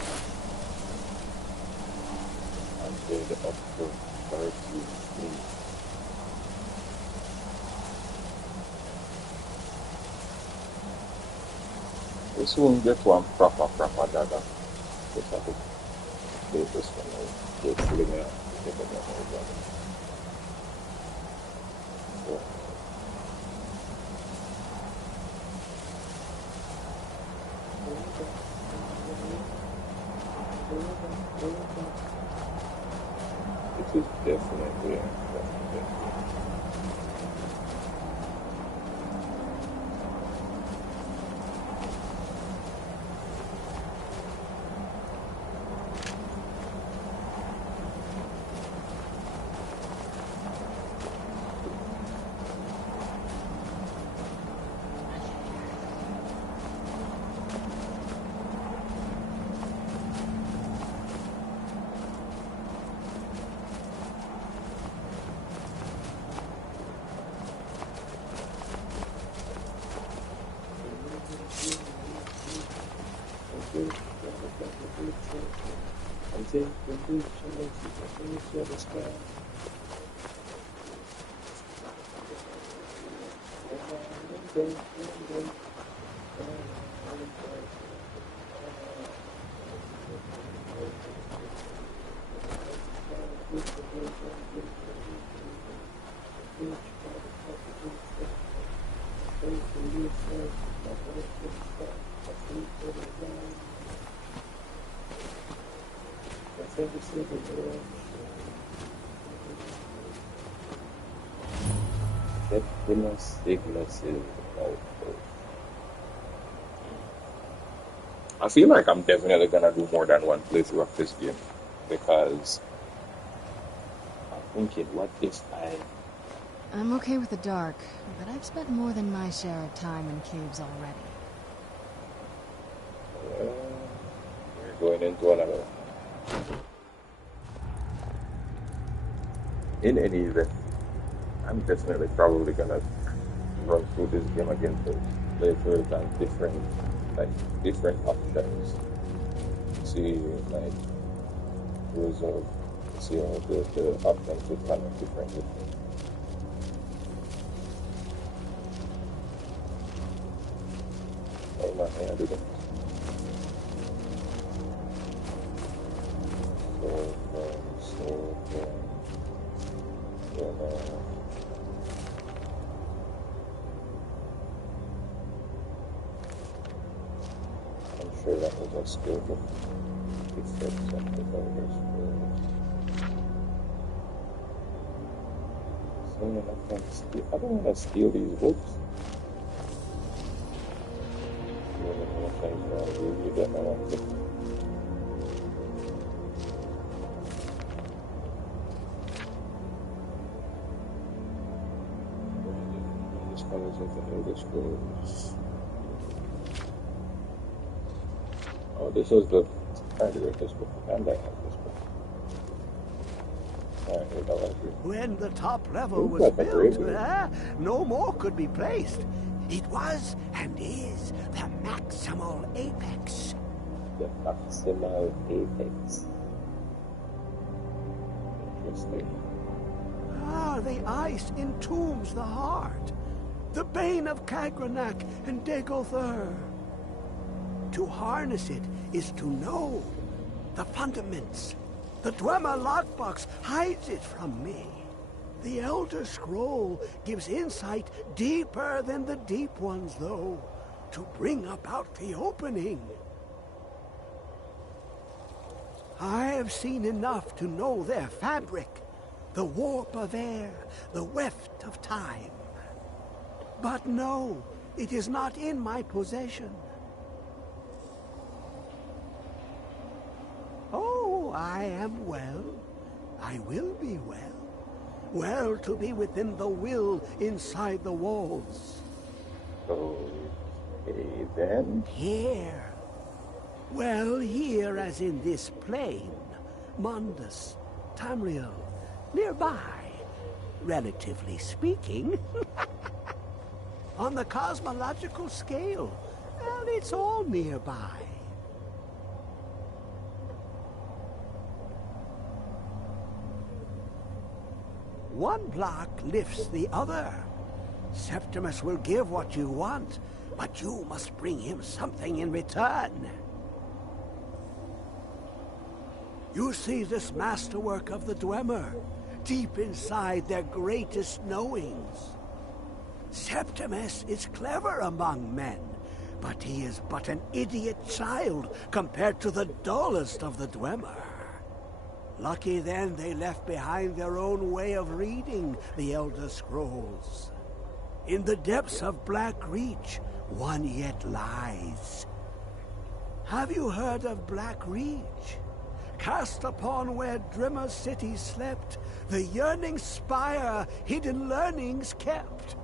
I did up for 33. We soon get one proper data. Just have to do this one out. Hopefully now, get that out. So. Yeah. I feel like I'm definitely gonna do more than one playthrough of this game because I'm thinking, what if I'm okay with the dark, but I've spent more than my share of time in caves already. we're going into another. In any event, I'm definitely probably gonna run through this game again to play through it on different options. See result, see how the options would kind of differently. Oh my hand, I didn't. I'm sure that was a skill book. It said something about this. I don't want to steal these books. You get my own book. This colors of the Elder Scrolls. Oh, this was the. I read this book, and I have this book. When the top level was built, no more could be placed. It was and is the maximal apex. The maximal apex. Interesting. The ice entombs the heart. The bane of Kagranak and Dagothr. To harness it is to know the fundaments. The Dwemer lockbox hides it from me. The Elder Scroll gives insight deeper than the deep ones, though, to bring about the opening. I have seen enough to know their fabric, the warp of air, the weft of time. But no, it is not in my possession. Oh, I am well. I will be well. Well to be within the will inside the walls. Okay, then. Here. Well, here as in this plain. Mundus, Tamriel, nearby. Relatively speaking. On the cosmological scale, well, it's all nearby. One block lifts the other. Septimus will give what you want, but you must bring him something in return. You see this masterwork of the Dwemer, deep inside their greatest knowings. Septimus is clever among men, but he is but an idiot child compared to the dullest of the Dwemer. Lucky then they left behind their own way of reading the Elder Scrolls. In the depths of Black Reach, one yet lies. Have you heard of Black Reach? Cast upon where Drimmer's city slept, the yearning spire hidden learnings kept.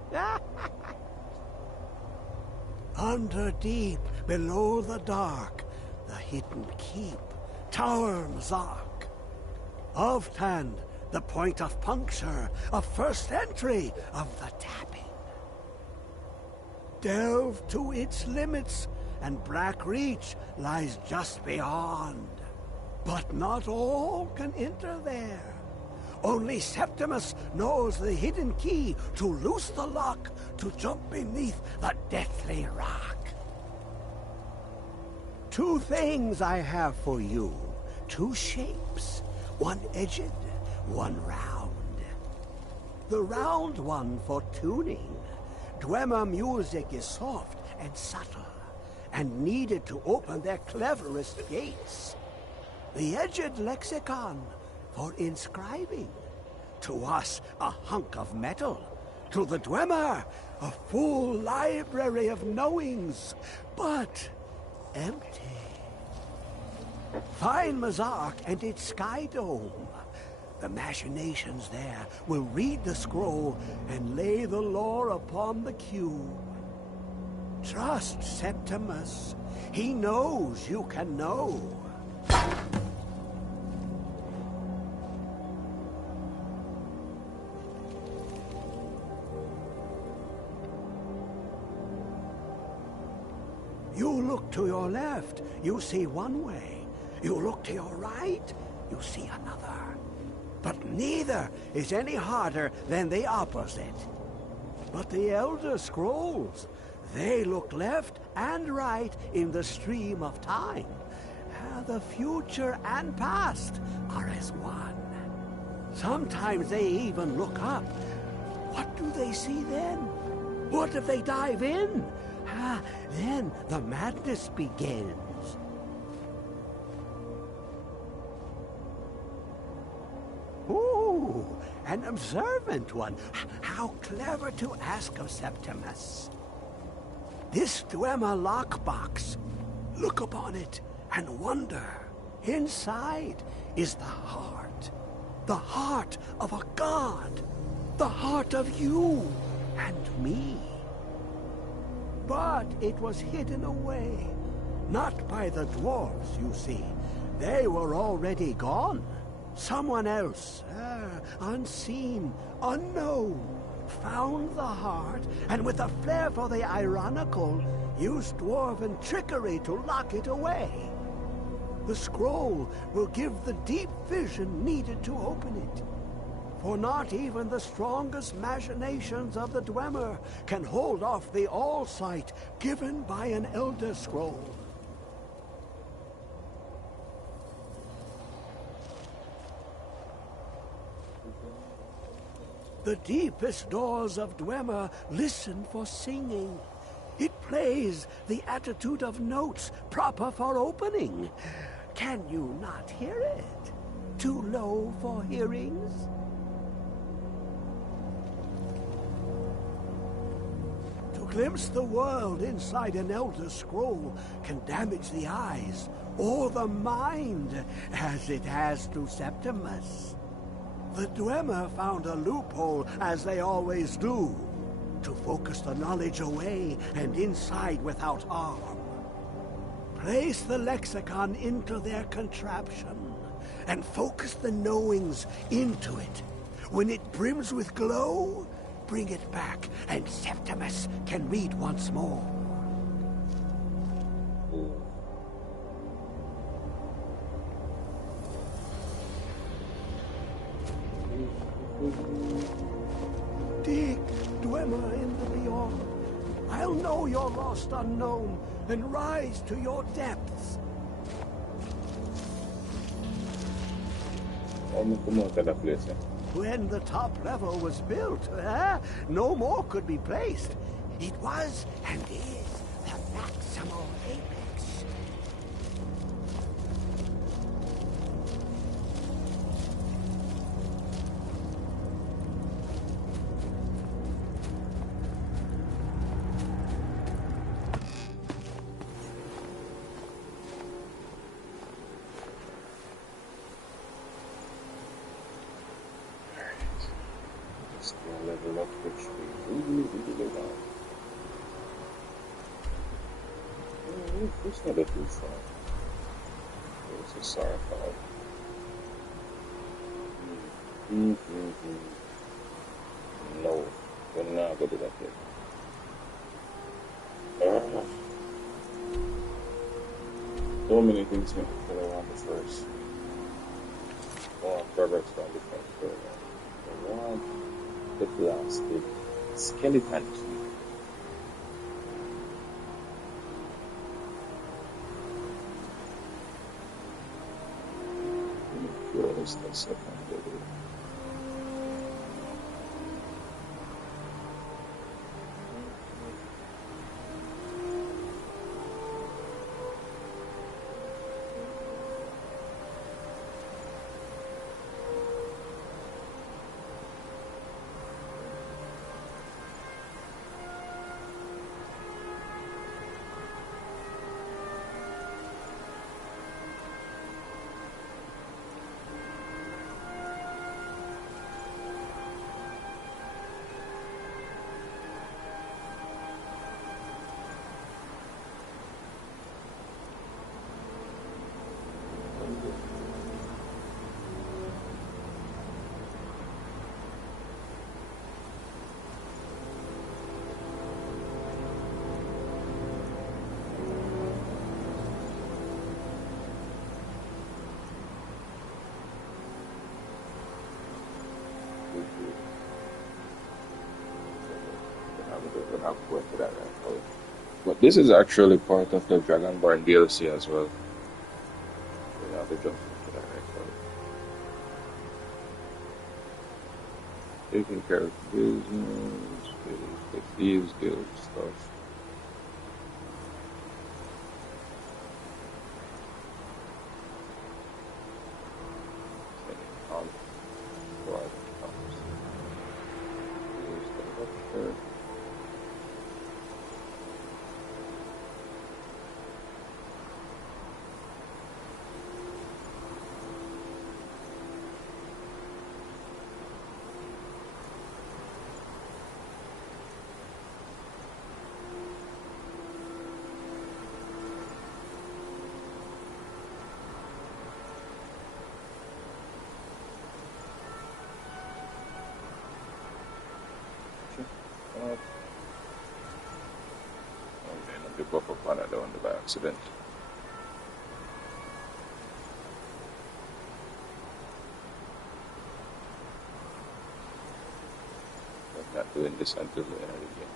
Under deep, below the dark, the hidden keep, Tower Mzark. Of Tand, the point of puncture, of first entry of the tapping. Delve to its limits, and Black Reach lies just beyond. But not all can enter there. Only Septimus knows the hidden key to loose the lock, to jump beneath the deathly rock. 2 things I have for you, 2 shapes, one edged, one round. The round one for tuning. Dwemer music is soft and subtle, and needed to open their cleverest gates. The edged lexicon for inscribing. To us, a hunk of metal. To the Dwemer, a full library of knowings, but empty. Find Mzark and its sky dome. The machinations there will read the scroll and lay the lore upon the cube. Trust Septimus. He knows you can know. You look to your left, you see one way. You look to your right, you see another. But neither is any harder than the opposite. But the Elder Scrolls, they look left and right in the stream of time. The future and past are as one. Sometimes they even look up. What do they see then? What if they dive in? Then the madness begins. Ooh, an observant one. How clever to ask of Septimus. This Dwemer lockbox. Look upon it and wonder. Inside is the heart. The heart of a god. The heart of you and me. But it was hidden away. Not by the dwarves, you see. They were already gone. Someone else, unseen, unknown, found the heart, and with a flair for the ironical, used dwarven trickery to lock it away. The scroll will give the deep vision needed to open it. For not even the strongest machinations of the Dwemer can hold off the all-sight given by an Elder Scroll. The deepest doors of Dwemer listen for singing. It plays the attitude of notes proper for opening. Can you not hear it? Too low for hearings? To glimpse the world inside an Elder Scroll can damage the eyes or the mind, as it has to Septimus. The Dwemer found a loophole, as they always do, to focus the knowledge away and inside without harm. Place the lexicon into their contraption, and focus the knowings into it. When it brims with glow, bring it back, and Septimus can read once more. Dig, Dwemer in the beyond. I'll know your lost unknown and rise to your depths. When the top level was built, no more could be placed. It was and is the maximal apex. Still level up, which we really want. It's not a too far. It's a sorry far. No, we're not going to do that yet. So many things that I want the first. I want progress on the first program. I want the blasted skeleton key. Just a second, baby. But this is actually part of the Dragonborn DLC as well. We have to jump into that right now. Taking care of business, like these guild stuff. Up on it down by accident. I'm not doing this until the end of the game.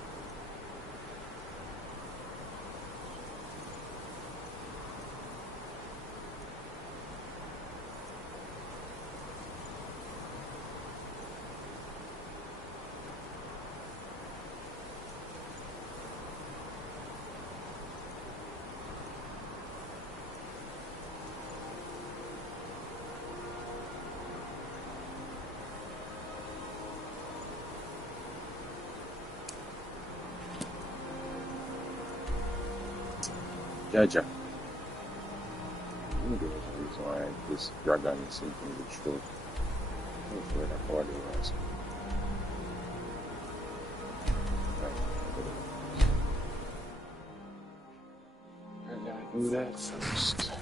Jaja. Maybe there's a reason why this dragon is sinking the truth. I'm sure that body was. I gotta do that first.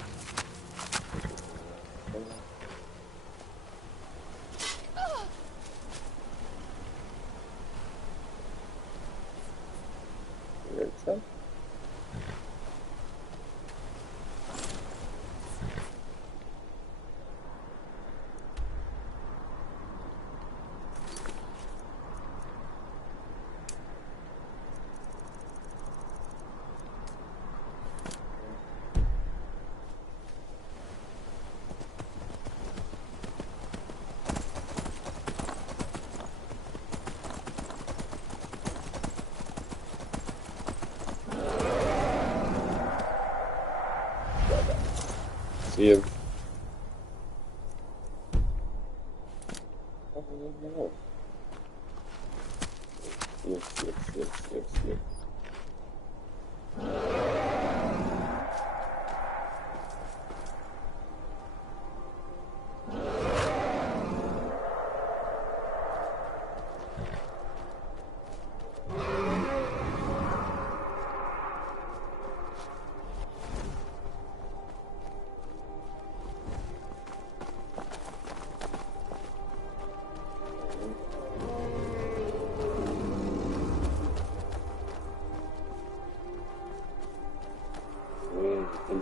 See him. Yes.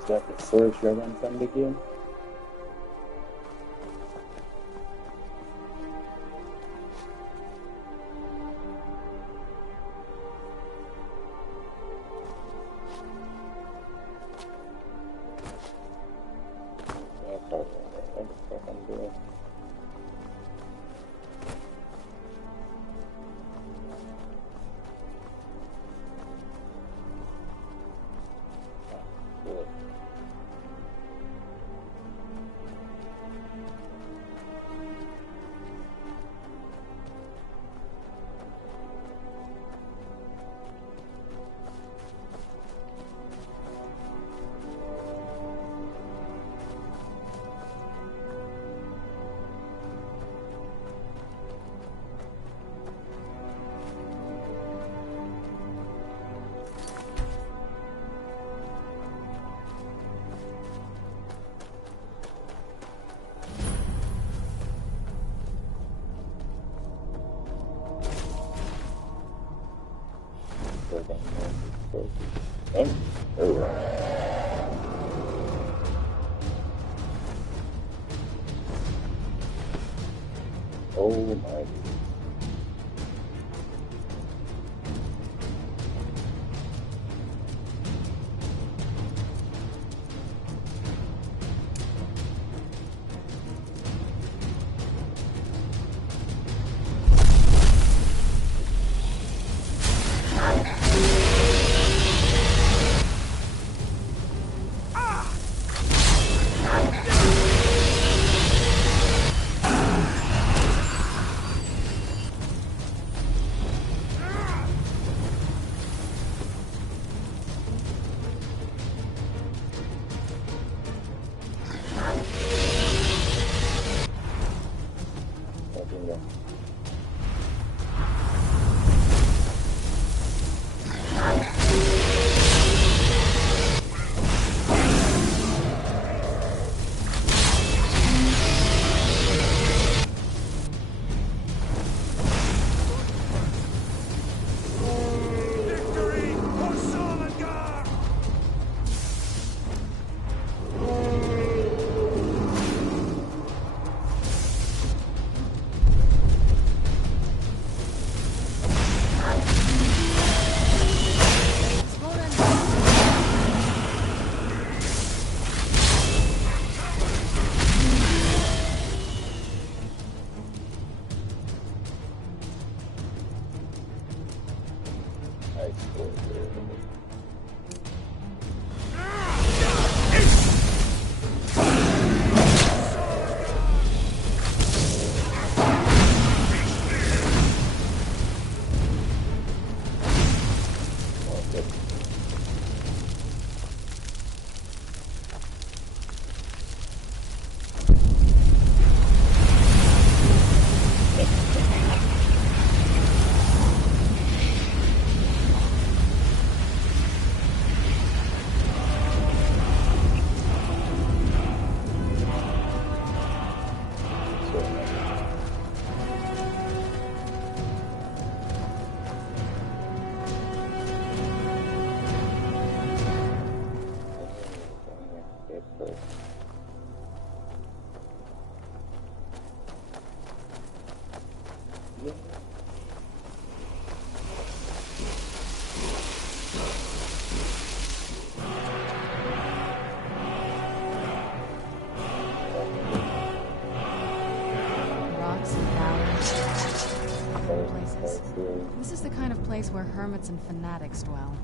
that the first dragon from the game? Oh my. This is the kind of place where hermits and fanatics dwell.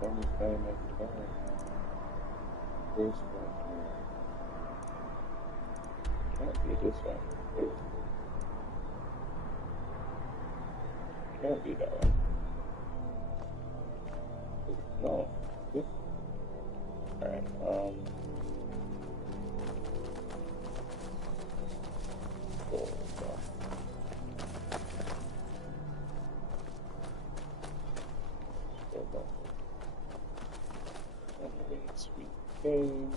Some kind of time. This one here. Can't be this one. Can't be that one. No. Yeah. Alright, sweet game.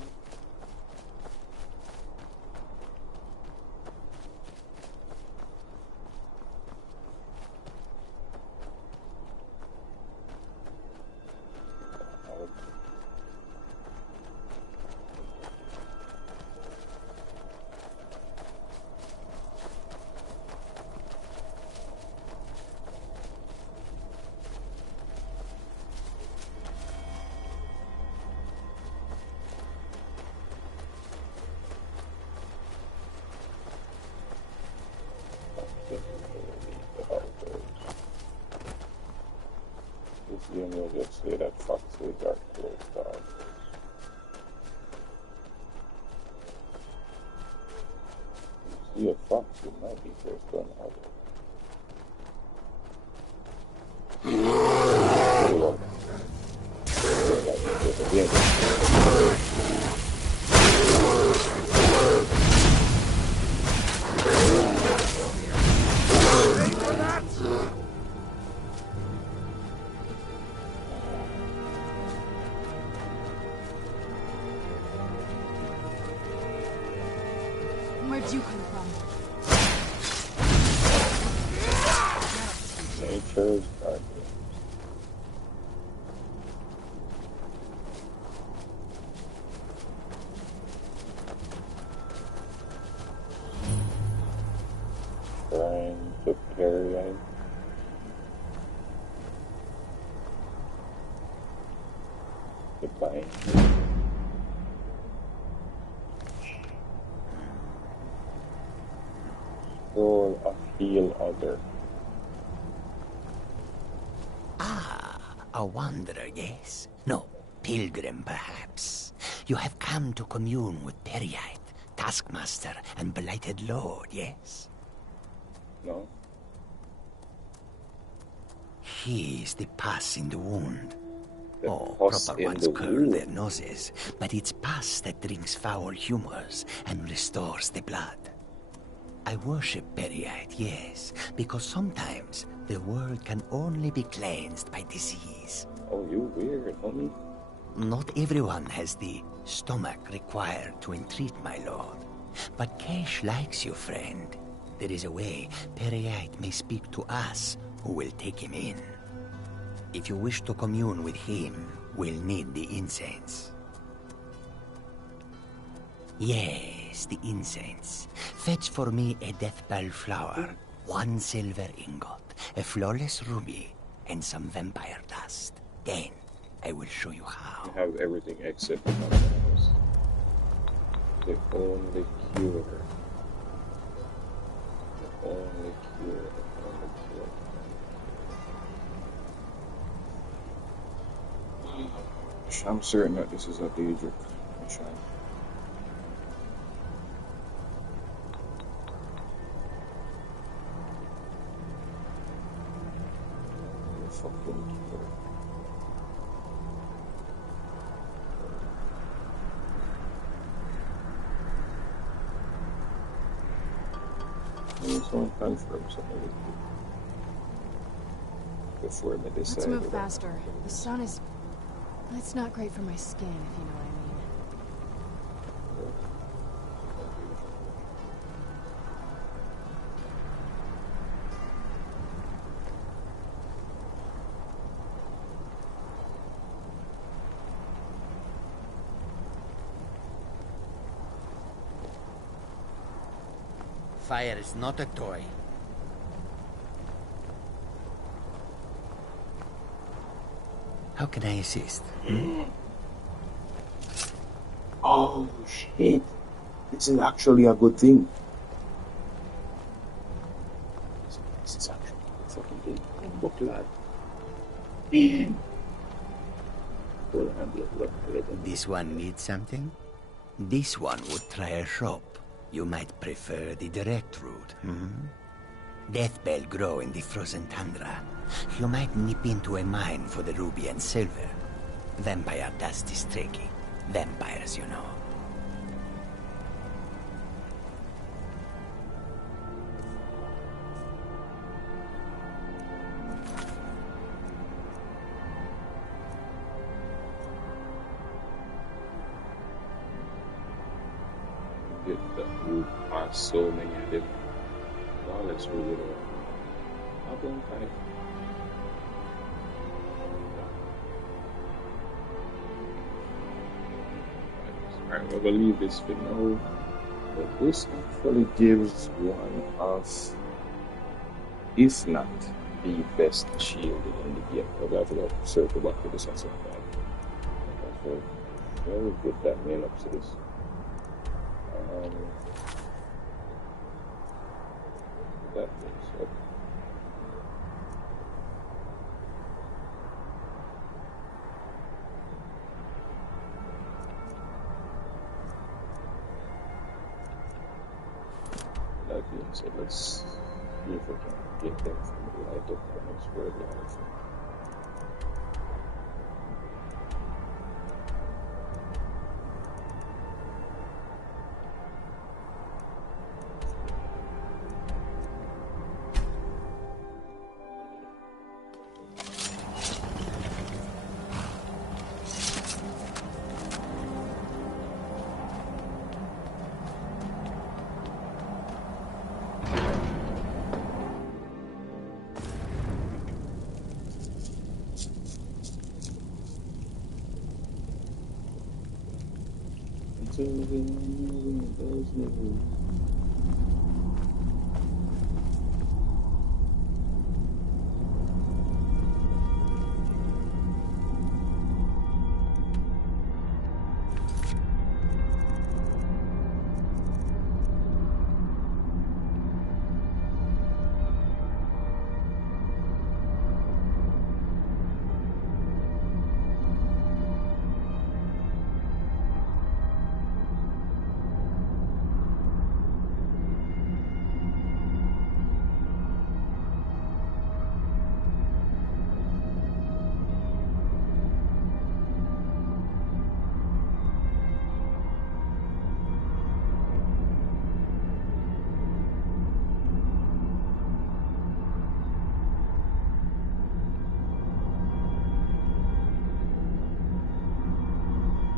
You will just say that foxes are closed down. You see a fox, you might be closed down. Where'd you come from? Nature's garden. Trying to carry out. Goodbye. Soul of heal other. Ah, a wanderer, yes? No, pilgrim, perhaps. You have come to commune with Periite, Taskmaster, and Blighted Lord, yes? No. He is the pus in the wound. The proper in ones the curl wound. their noses, but it's pus that drinks foul humors and restores the blood. I worship Periite, yes, because sometimes the world can only be cleansed by disease. Oh, you weird, homie. Not everyone has the stomach required to entreat my lord. But Kesh likes you, friend. There is a way Periite may speak to us who will take him in. If you wish to commune with him, we'll need the incense. Yes, the incense. Fetch for me a deathbell flower, 1 silver ingot, a flawless ruby, and some vampire dust. Then, I will show you how. You have everything except fundamentals. The only cure. The only cure. The only cure. I'm certain that this is a Daedric mission. Fucking cure. Someone confirm something with you before they decide. Let's move faster. The sun is... It's not great for my skin, if you know what I mean. Fire is not a toy. How can I assist? Oh shit! This is actually a good thing. This is actually a fucking thing. Book lad. Damn. This one needs something? This one would try a shop. You might prefer the direct route, Deathbell grow in the frozen tundra. You might nip into a mine for the ruby and silver. Vampire dust is tricky. Vampires, you know. Get that move past so many of them. Now let's move it on. I've been kind of. Alright, we're gonna leave this for now. But this actually gives one of, if not the best shield in the game. We're gonna have to circle back to this at some point. Okay, so very good that main up to this. That thing's up. That being said, let's see if we can get them from the light up the next word light.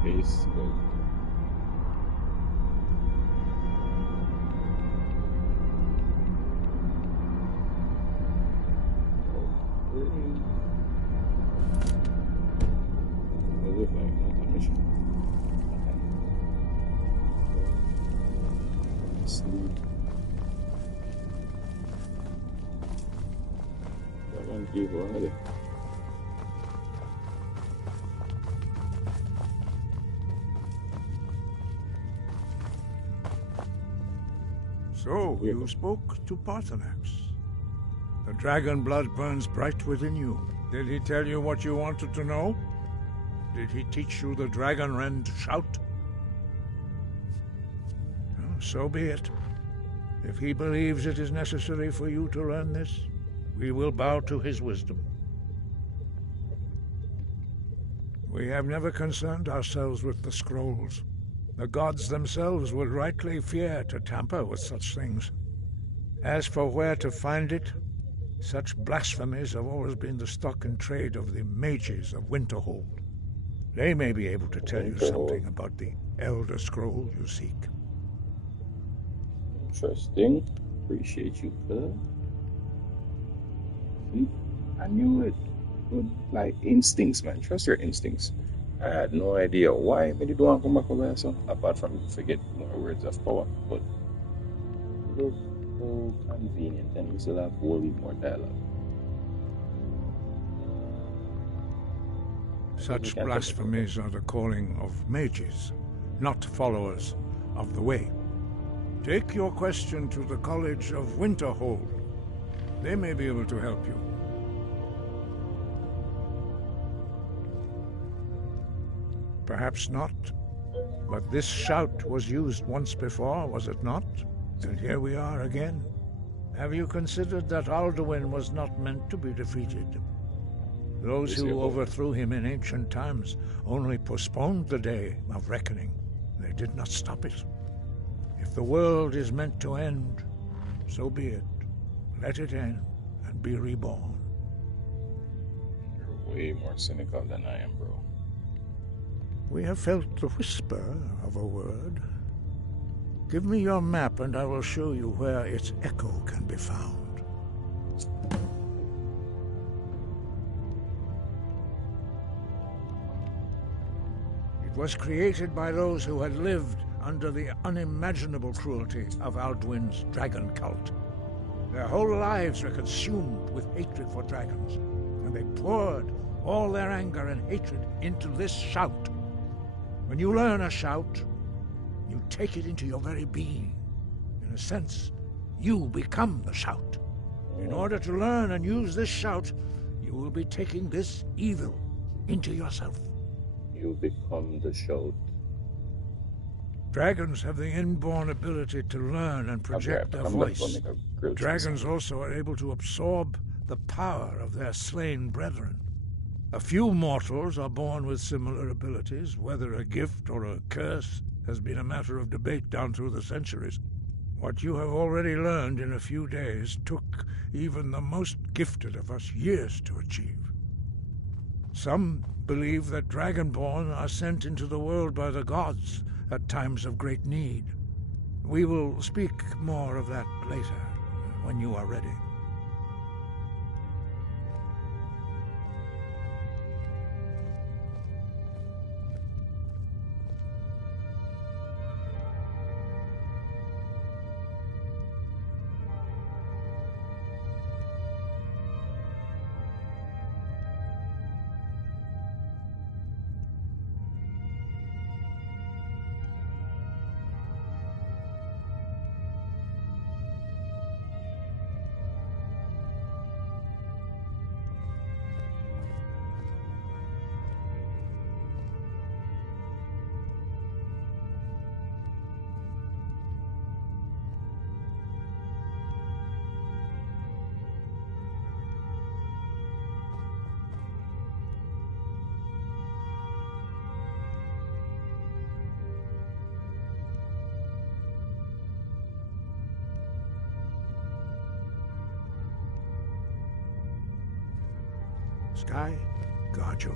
Facebook. So, you spoke to Paarthurnax. The dragon blood burns bright within you. Did he tell you what you wanted to know? Did he teach you the dragon rend shout? Well, so be it. If he believes it is necessary for you to learn this, we will bow to his wisdom. We have never concerned ourselves with the scrolls. The gods themselves would rightly fear to tamper with such things. As for where to find it, such blasphemies have always been the stock and trade of the mages of Winterhold. They may be able to tell you something about the Elder Scroll you seek. Interesting. Appreciate you, sir. See, I knew it. Good, like instincts, man. Trust your instincts. I had no idea why I didn't want to come back over here, so apart from forget more words of power, but it was so convenient, and we still have a whole more dialogue. Such blasphemies are the calling of mages, not followers of the way. Take your question to the College of Winterhold. They may be able to help you. Perhaps not. But this shout was used once before, was it not? And here we are again. Have you considered that Alduin was not meant to be defeated? Those who overthrew him in ancient times only postponed the day of reckoning. They did not stop it. If the world is meant to end, so be it. Let it end and be reborn. You're way more cynical than I am, bro. We have felt the whisper of a word. Give me your map and I will show you where its echo can be found. It was created by those who had lived under the unimaginable cruelty of Alduin's dragon cult. Their whole lives were consumed with hatred for dragons, and they poured all their anger and hatred into this shout. When you learn a shout, you take it into your very being. In a sense, you become the shout. In order to learn and use this shout, you will be taking this evil into yourself. You become the shout. Dragons have the inborn ability to learn and project their voice. Dragons also are able to absorb the power of their slain brethren. A few mortals are born with similar abilities. Whether a gift or a curse has been a matter of debate down through the centuries. What you have already learned in a few days took even the most gifted of us years to achieve. Some believe that Dragonborn are sent into the world by the gods at times of great need. We will speak more of that later, when you are ready. Sky, guard you.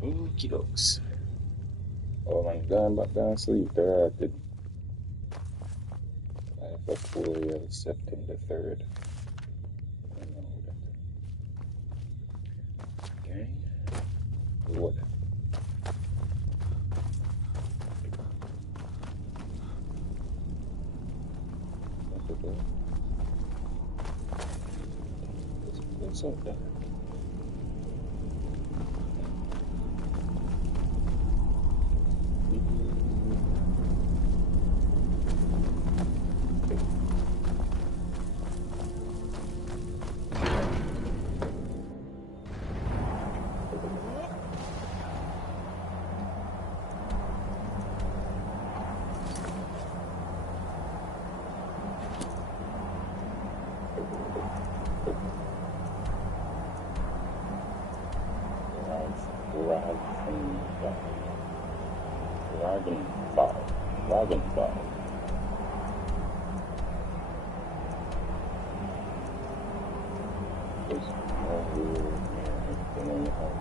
Okie dokes. Oh man, going back down to sleep there at the life of Furia, September 3rd. I don't know that. Okay. What? What's up there? Dragonfly. There's no weird anything on the home.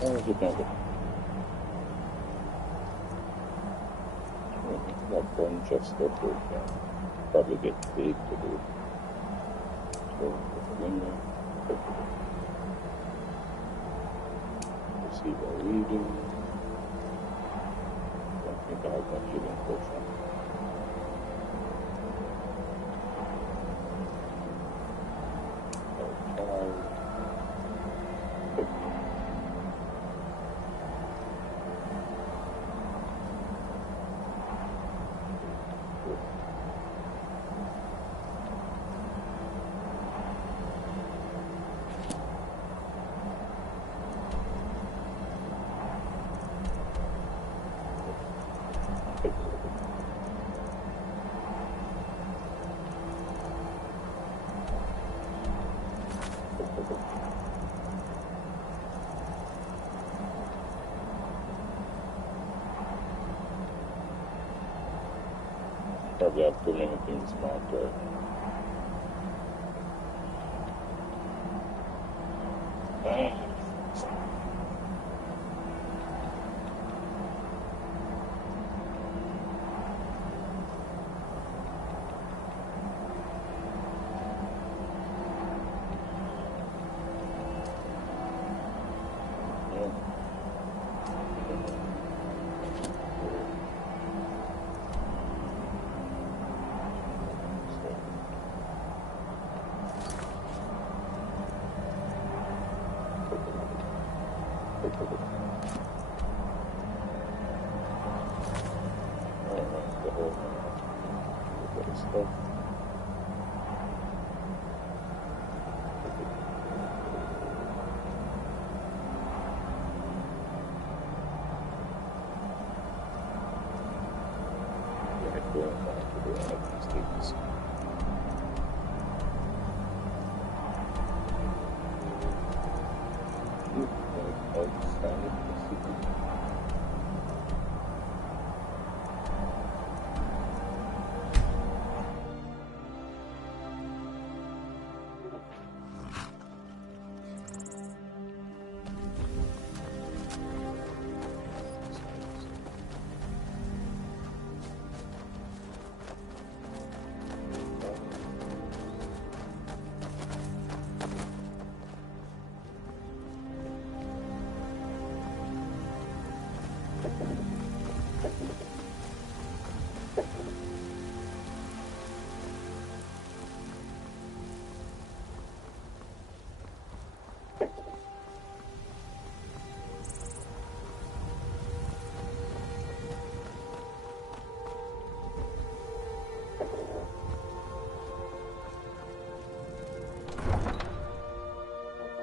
Where's it going? A bunch of stuff right there. probably get paid to do it. So, receive a reading. I think I have my healing potion. Probably have too many things marked there.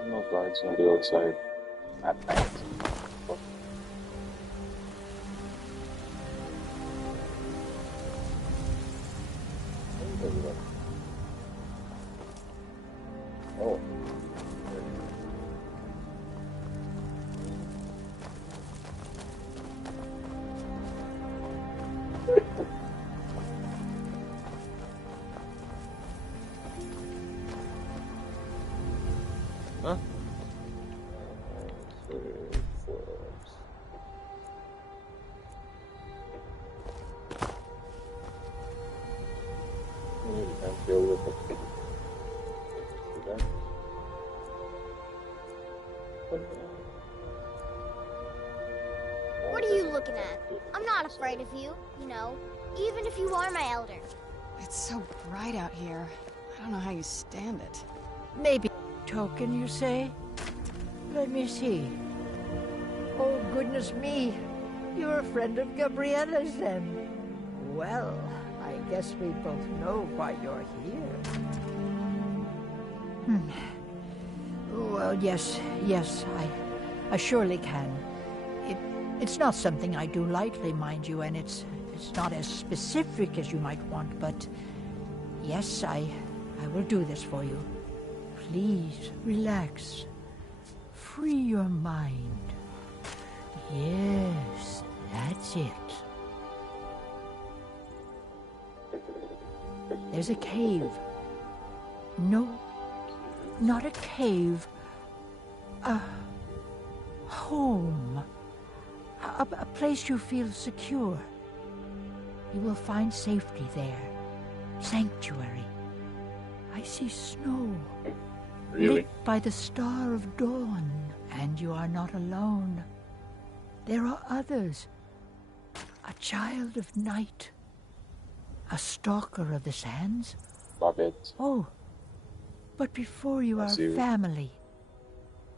No guards on the outside at night. Oh. Huh? What are you looking at? I'm not afraid of you, you know, even if you are my elder. It's so bright out here. I don't know how you stand it. Maybe token, you say? Let me see. Oh, goodness me. You're a friend of Gabriella's, then. Well, I guess we both know why you're here. Well, yes, I surely can. It's not something I do lightly, mind you, and it's not as specific as you might want, but yes, I will do this for you. Please, relax. Free your mind. Yes, that's it. There's a cave. No, not a cave. A home. A place you feel secure. You will find safety there. sanctuary. I see snow. Really? Lit by the star of dawn, and you are not alone. There are others. A child of night. A stalker of the sands. Babette. Oh, but before you are see. family,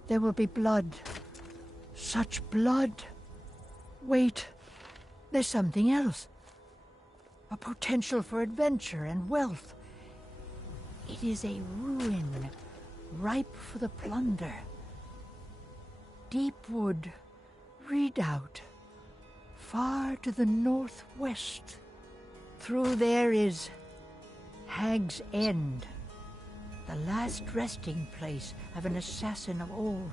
there will be blood. Such blood. Wait, there's something else. A potential for adventure and wealth. It is a ruin, ripe for the plunder. Deepwood Redoubt, far to the northwest. Through there is Hag's End, the last resting place of an assassin of old.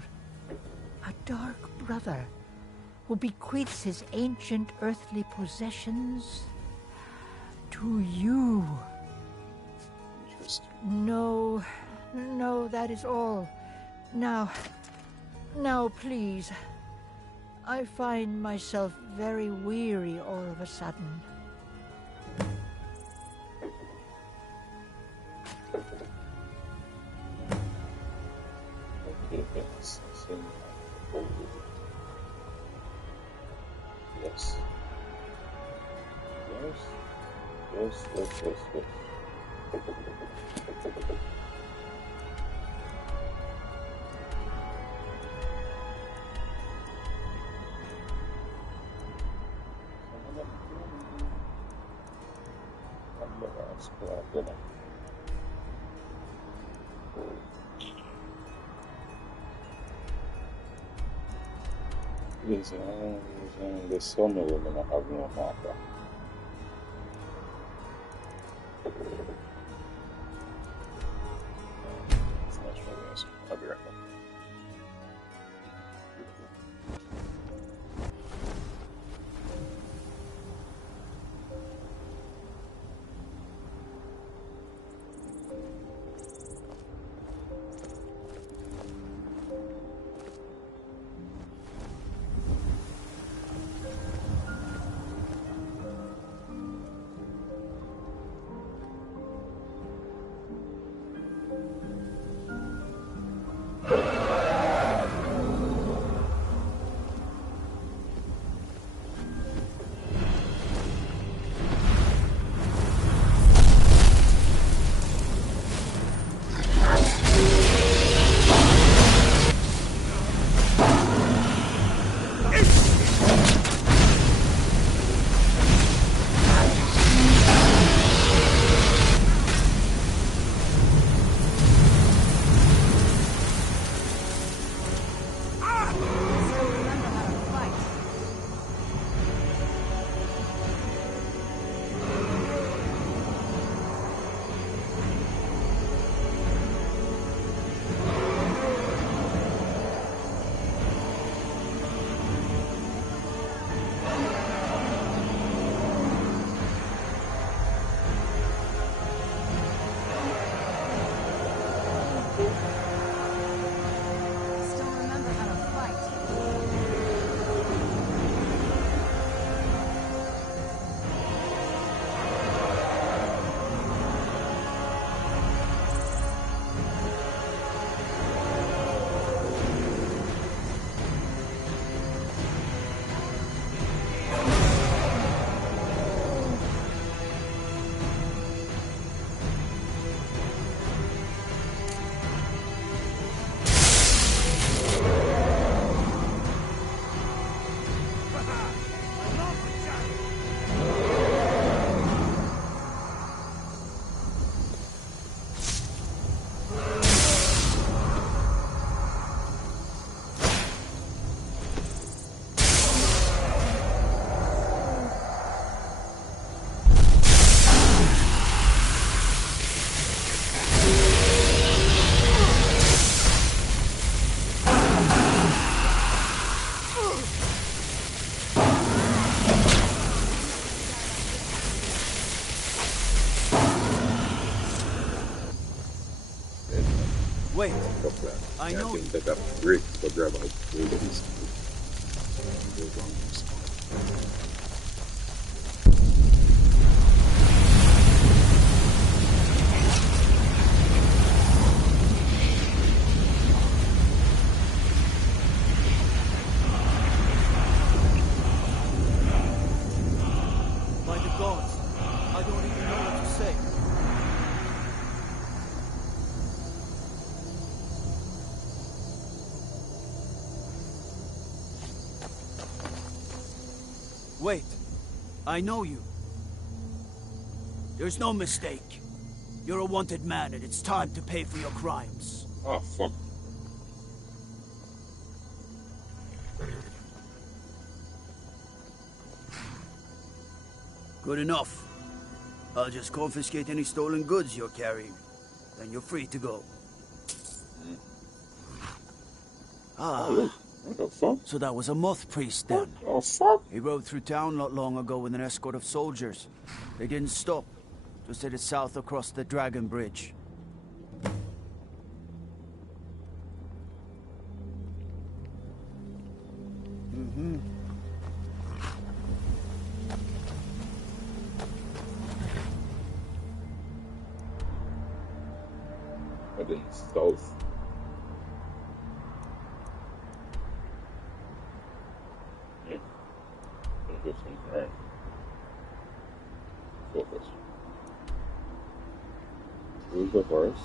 A dark brother who bequeaths his ancient earthly possessions to you. No, that is all. Now, please. I find myself very weary all of a sudden. Okay, yes. Yes. There's so many women that have no marker. I'll be right back. Wait, I know. I think that that brick will grab out these. Wait. I know you. There's no mistake. You're a wanted man, and it's time to pay for your crimes. Oh, fuck. Good enough. I'll just confiscate any stolen goods you're carrying. Then you're free to go. Ah. What the fuck? So that was a moth priest then. What the fuck? He rode through town not long ago with an escort of soldiers. They didn't stop. Just headed south across the Dragon Bridge. Mm-hmm. Heading south. Interesting. Alright. Focus. Who's the first?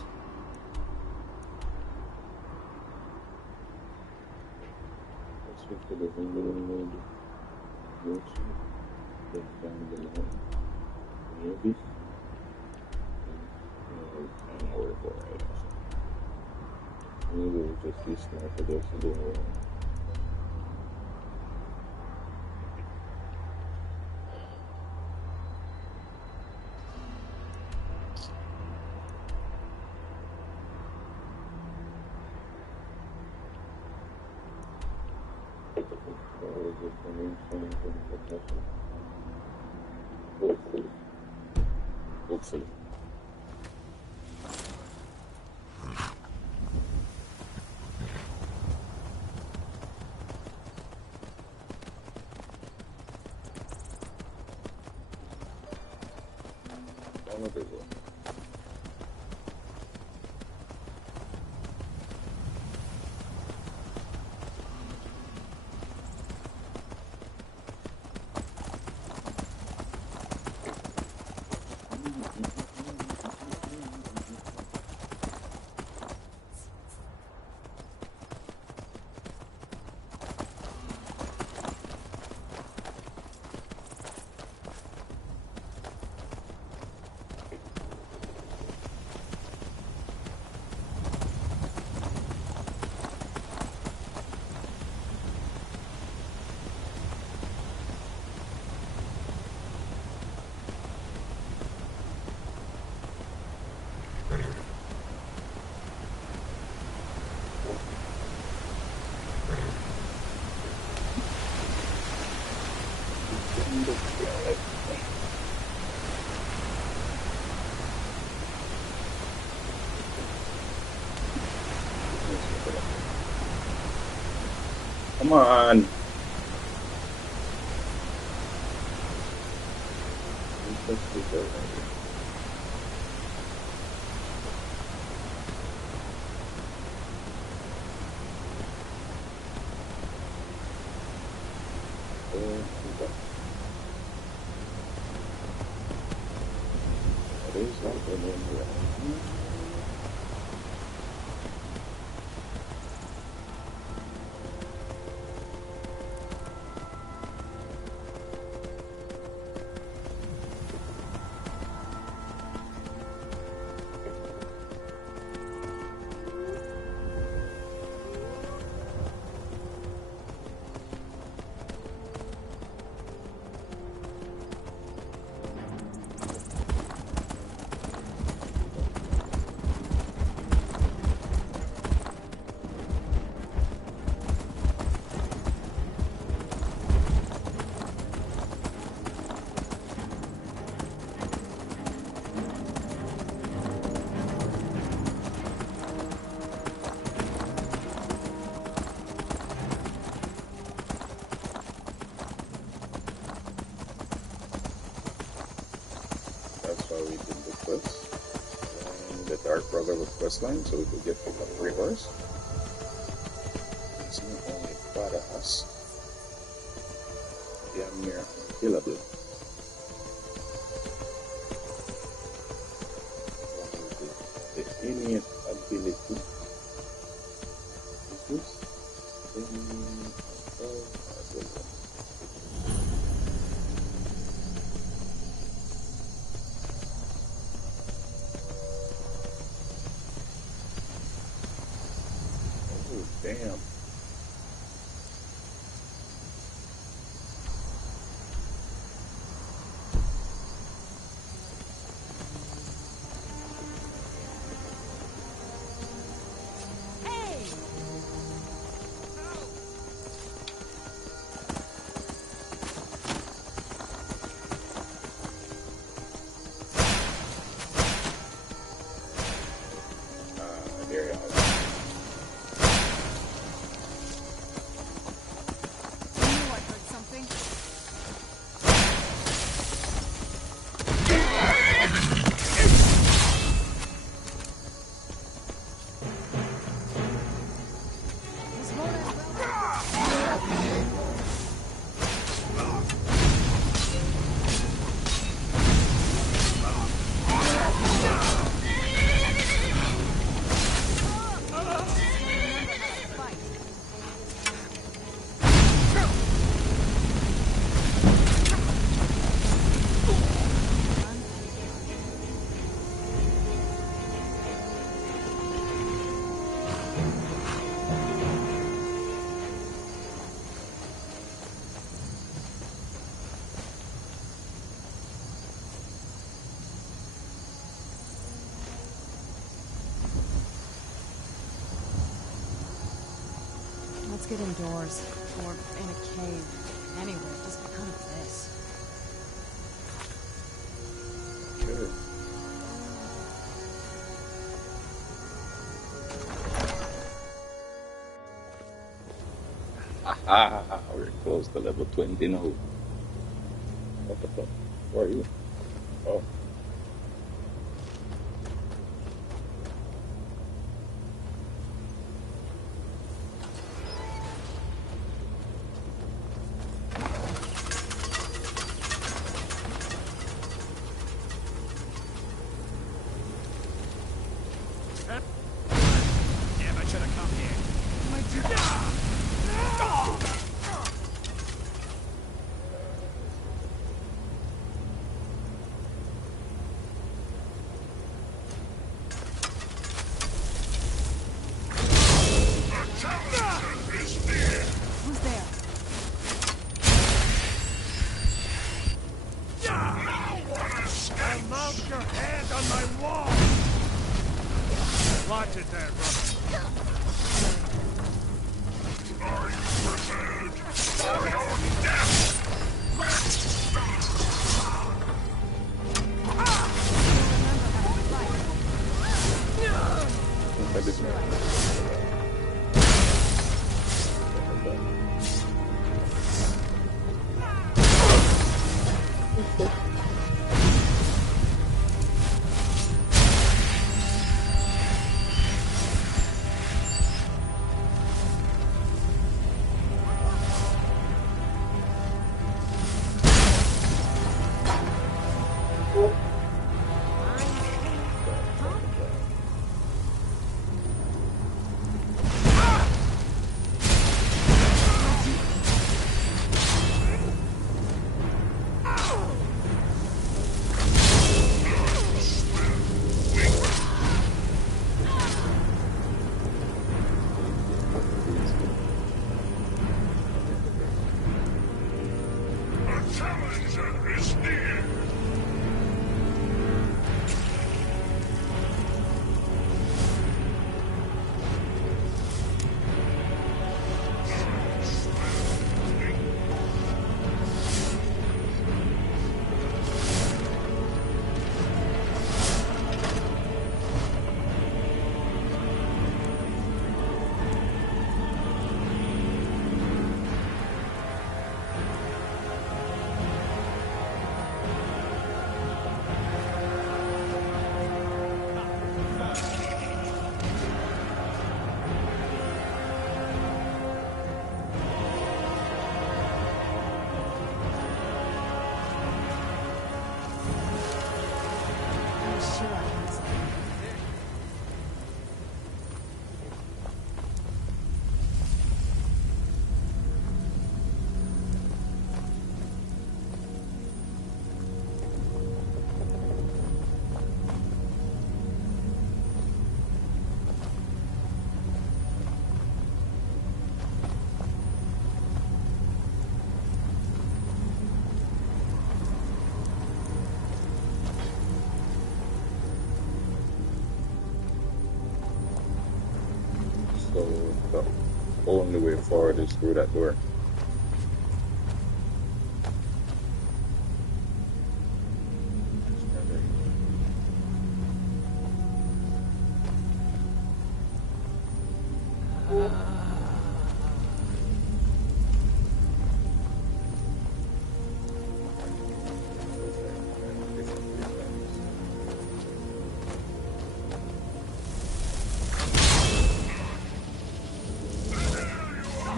Let's look for the window mode. Go to. Then down below. Maybe. I'm worried for it. Maybe we'll just be smart for this to do it. Hopefully. Another one. Come on. Brother with questline, so we could get pick up reverse. It's not only badass, damn near killable. The innate ability. Is this? get indoors. Or in a cave. Anywhere, just none of this. Sure. Aha! We're close to level 20 now. What the fuck? Where are you? Oh. Damn, I should have come here. Who's there? I'll mount your hand on my wall! Watch it there, brother. Are you prepared for your death? So the only way forward is through that door.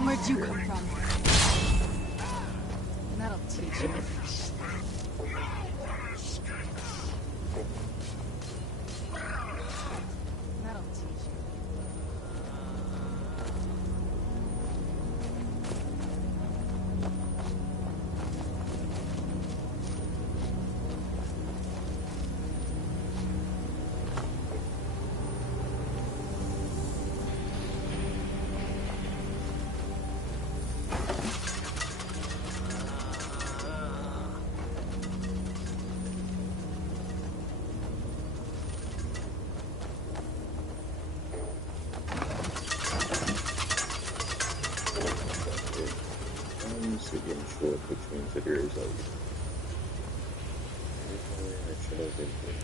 Where'd you come from? That'll teach you. That'll teach you. which means that there is a... I should have been here.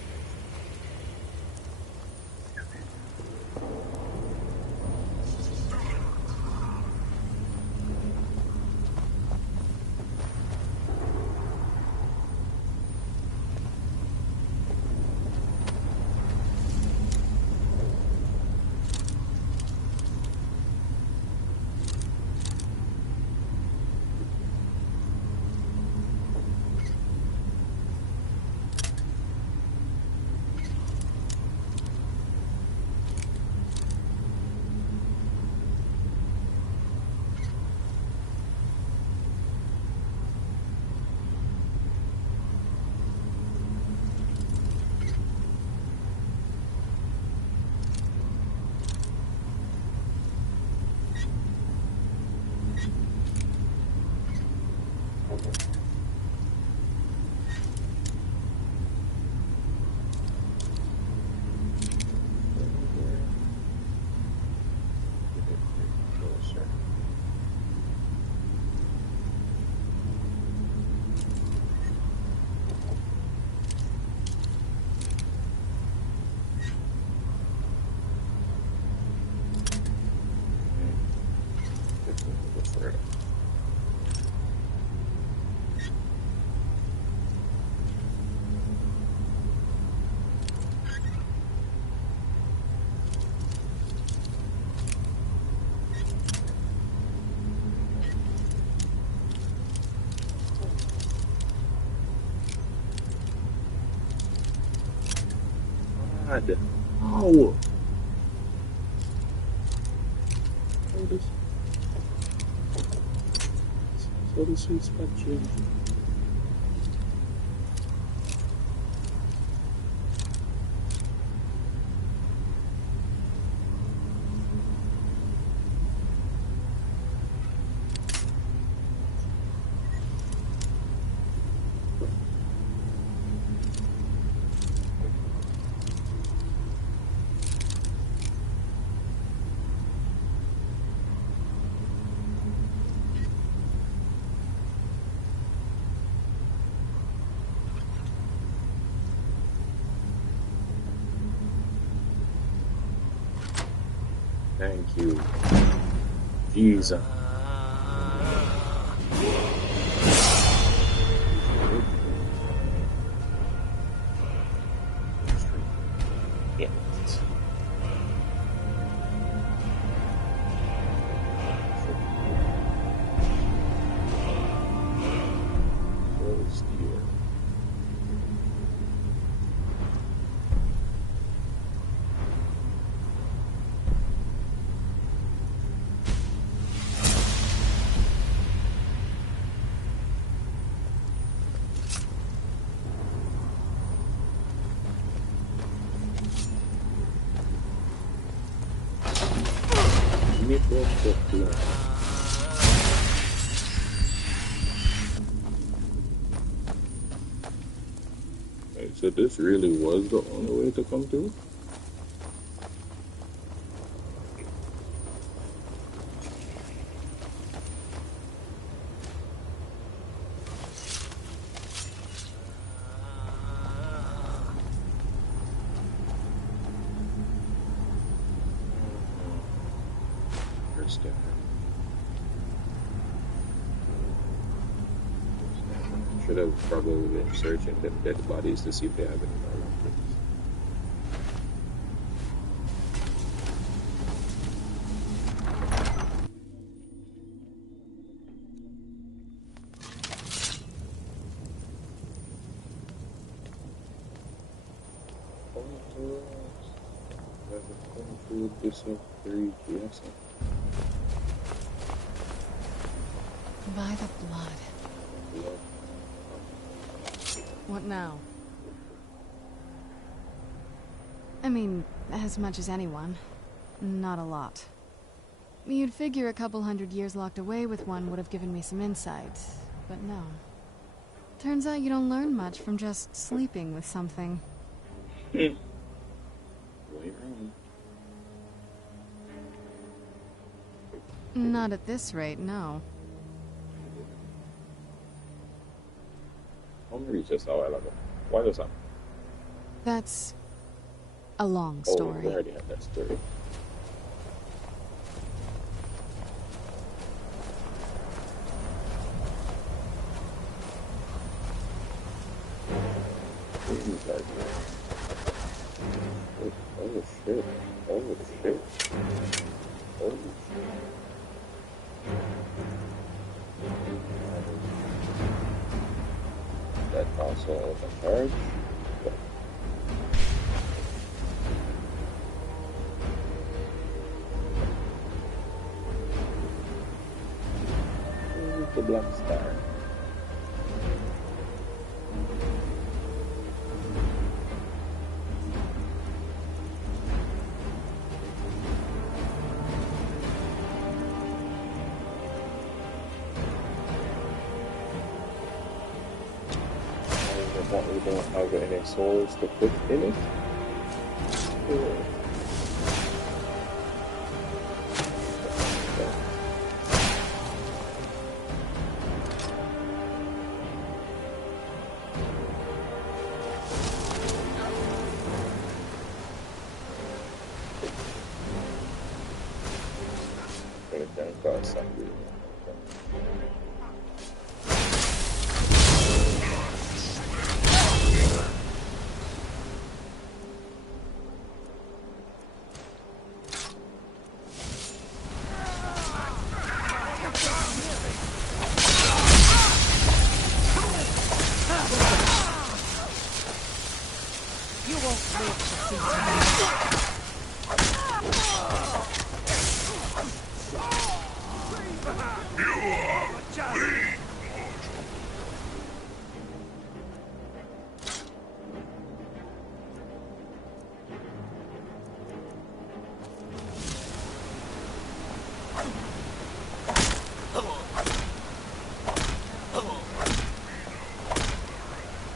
God. Oh. So the sweet spot changed. Thank you, Jesus. Yeah. So this really was the only way to come through? Should have probably been searching the dead bodies to see if they have any more weapons. By the blood. What now? I mean, as much as anyone. Not a lot. You'd figure a couple 100 years locked away with one would have given me some insight, but no. Turns out you don't learn much from just sleeping with something. Not at this rate, no. I'm reached just a while ago. What was that? That's a long Oh, story. we already had that story. Oh shit. Oh shit. Oh shit. That also a charge. The Black Star. We don't have any souls to put in it.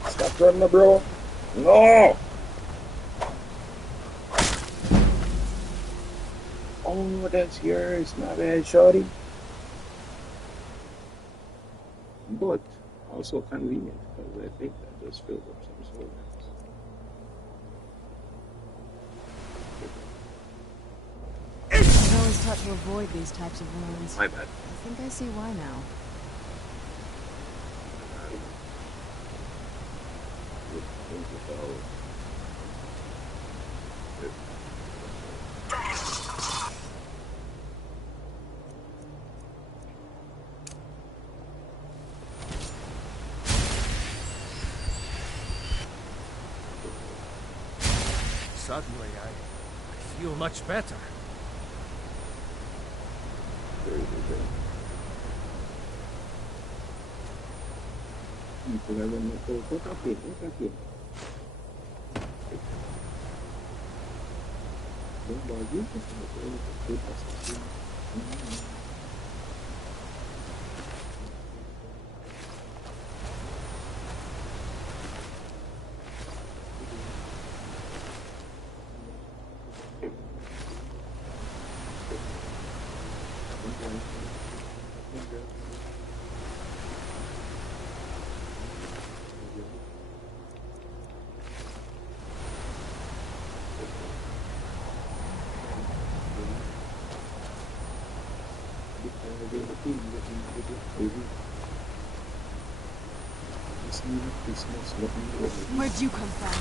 Stop running, bro. No! Oh, that's yours, my bad, shorty. But also convenient, because I think that just filled up some soldiers. I've always taught to avoid these types of wounds. My bad. I think I see why now. Suddenly, I feel much better. Where'd you come from?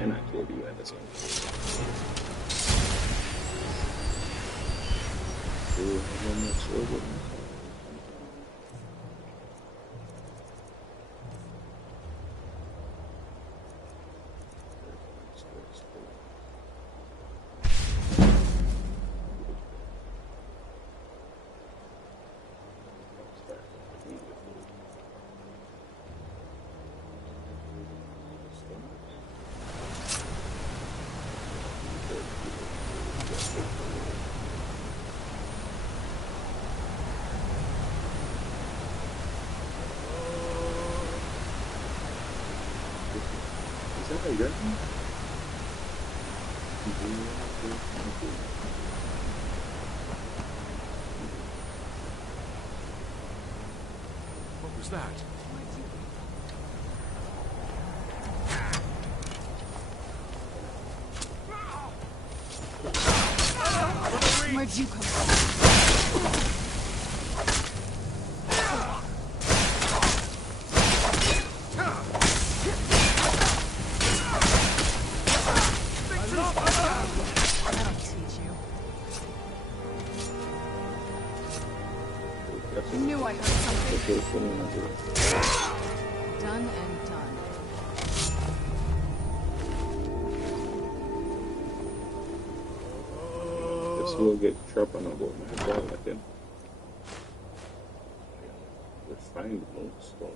And I killed you at the same time. again. What was that? Where'd you come from? That'll teach you. I knew I heard something. Done and done. We'll get trapped on about my ball again. Refined stone.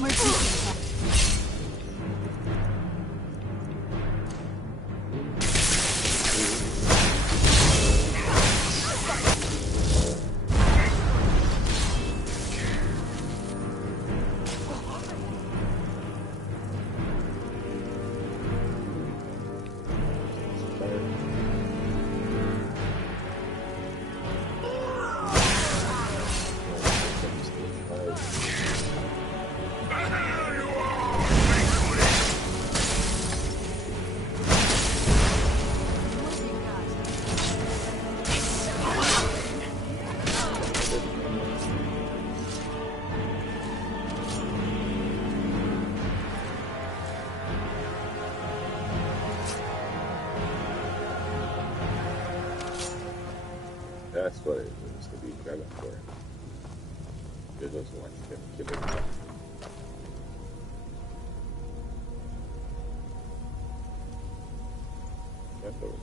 Where'd you come from? That's what it is to be dragon for. They just want to kill it. That's all.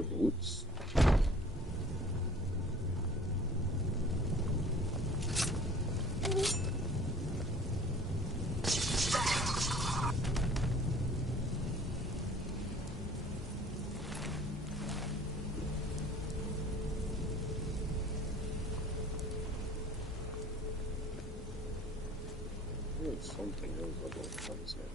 Leather boots. There's something else about sunset.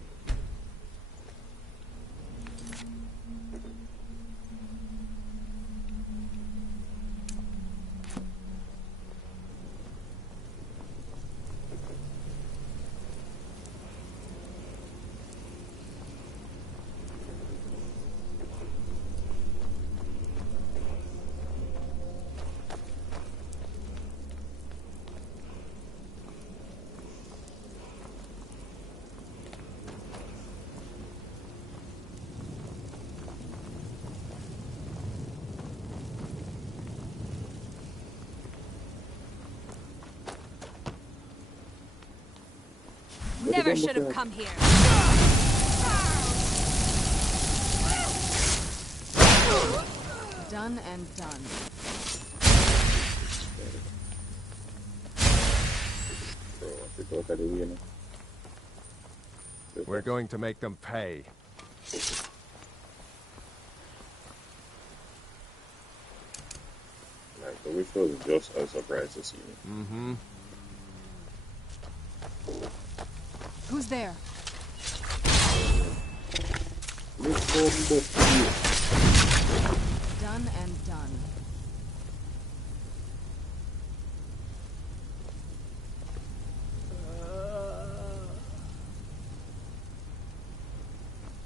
Never should have come here. Done and done. We're going to make them pay. Like, I wish I was just as surprised to see me. Mm-hmm. Who's there? Done and done.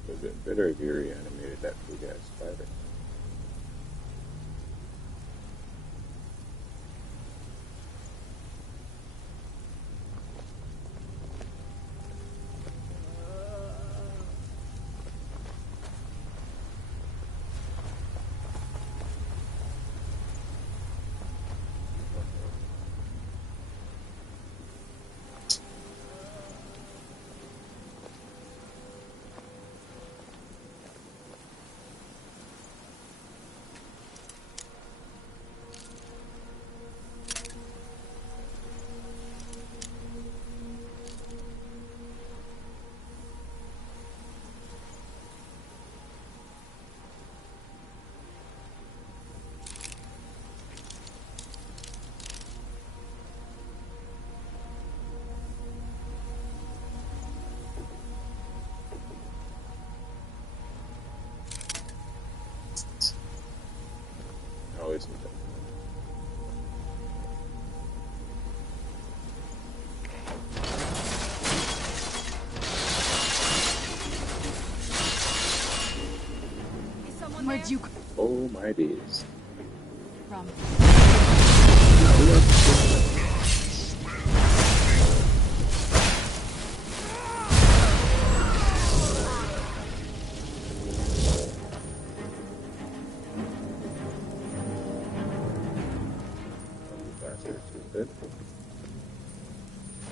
It would have been better if you reanimated that big ass spider. How isn't it? Where'd you Oh my days. from?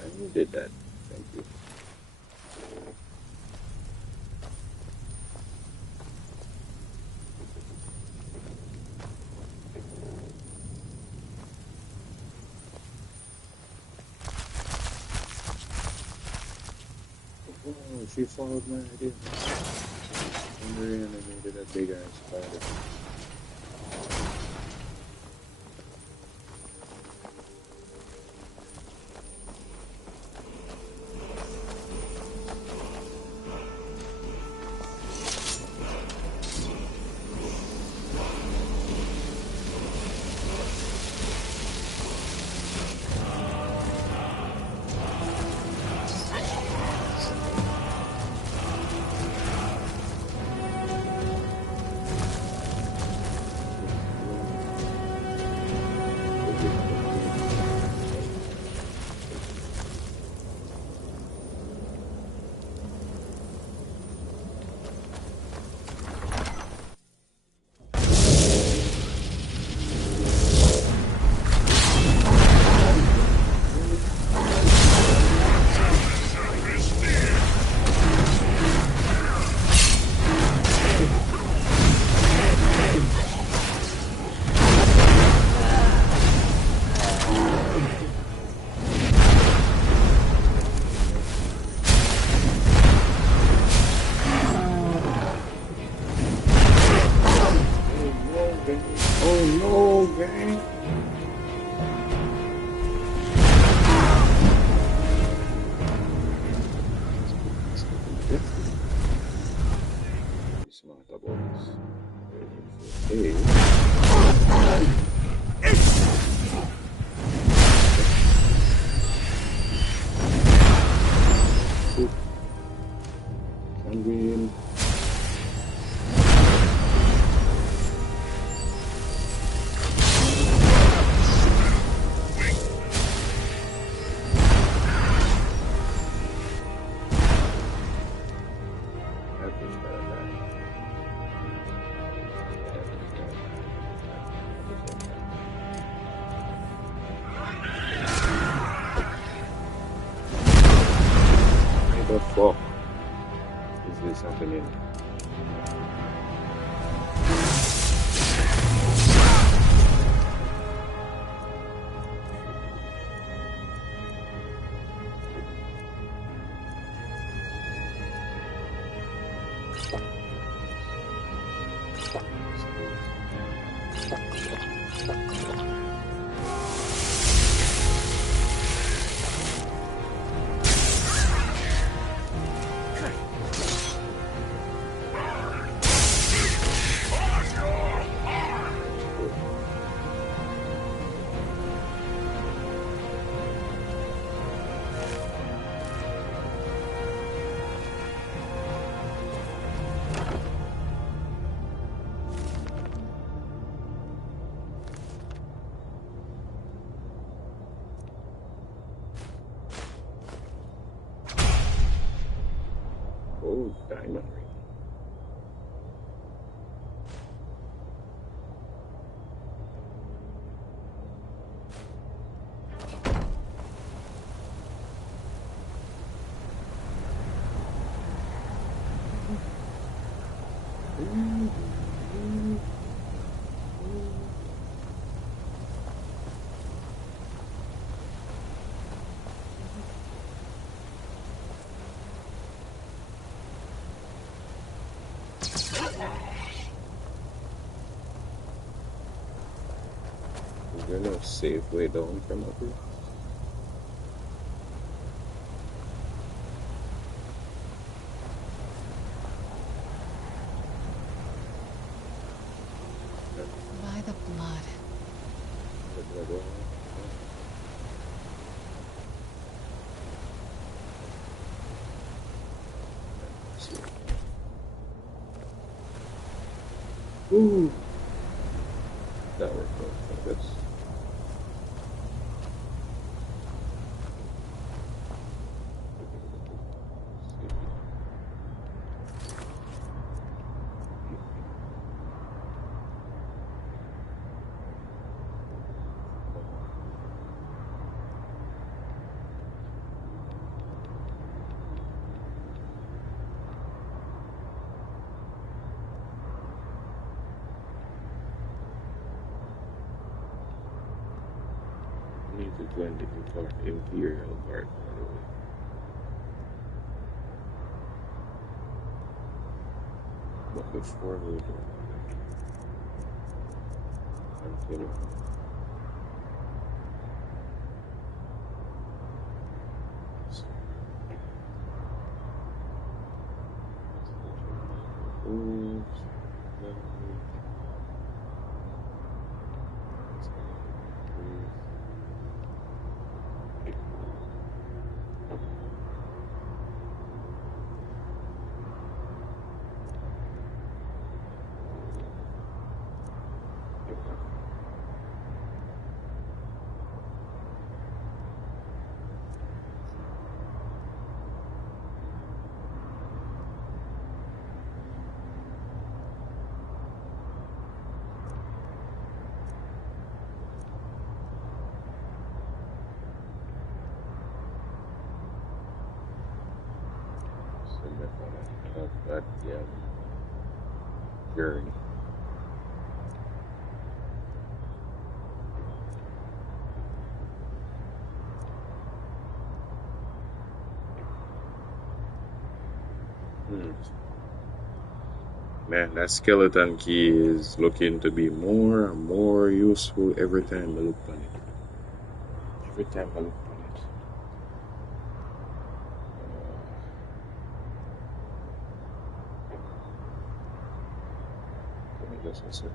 And you did that. Thank you. Oh, she followed my idea. And reanimated that big ass spider. the fuck is this happening? Oh, diamond ring. Is there no safe way down from up here? By the blood. Ooh. That worked out like this. Need to go in the Imperial Guard, by the way. But before we do continue. Oops. That journey. Man, that skeleton key is looking to be more and more useful every time I look on it. Every time I look on it. Give me just a second.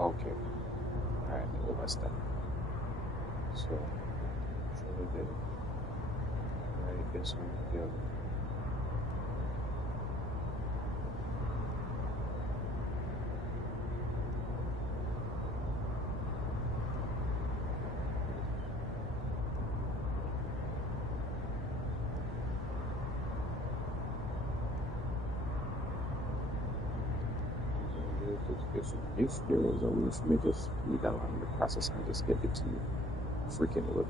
Okay. Alright, overstand. So, show me the right this one here. If there was a way for me to speed along the process and just get it to you, freaking would.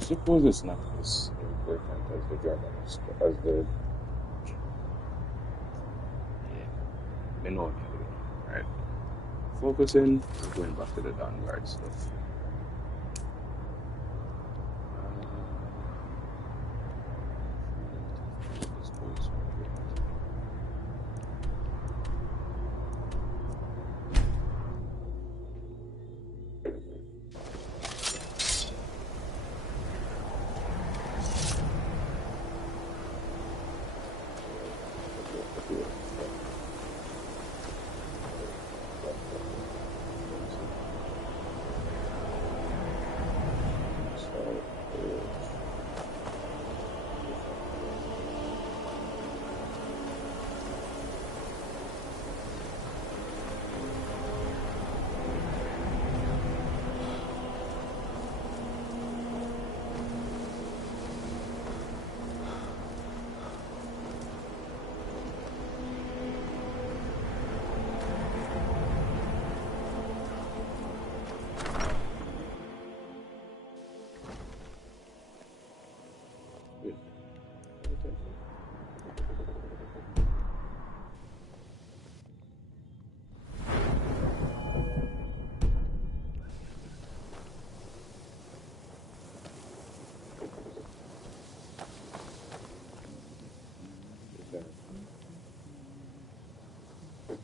Suppose it's not as important as the German, as the you know, right? Focusing, going back to the downward stuff.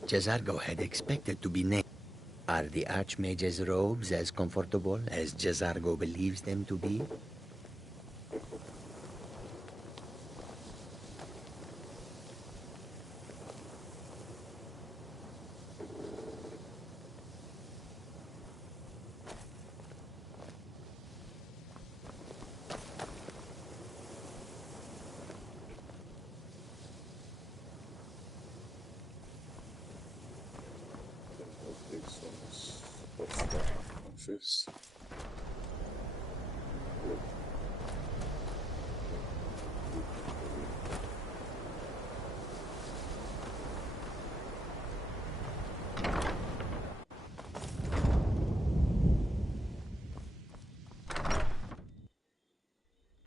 Jazargo had expected to be named. Are the Archmage's robes as comfortable as Jazargo believes them to be? Office.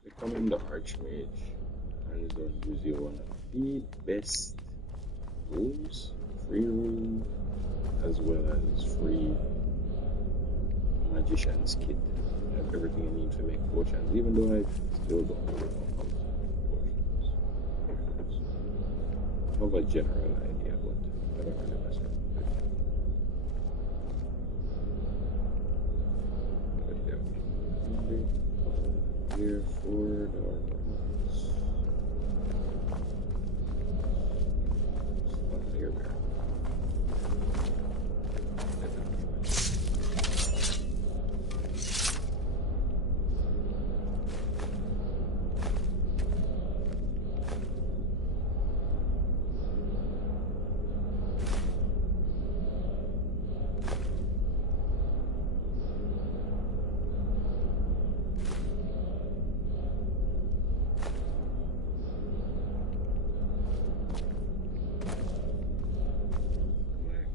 Becoming the Archmage and is usually one of the best rooms, free room, as well as free magician's kit. I have everything I need to make potions, even though I still don't really know how to make potions. I have a general idea, but I don't really mess around with it. But yeah, here for the armors. Here we are.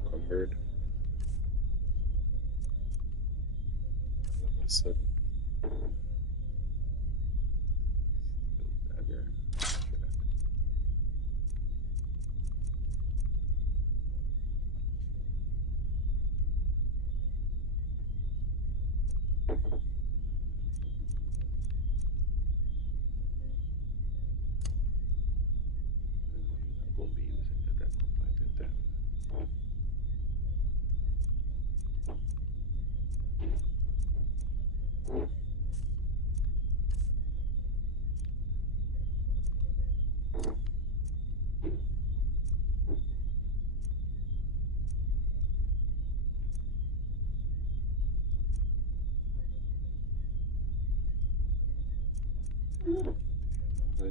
Encumbered. Level 7. Dagger. I'm gonna be using that at no point in time.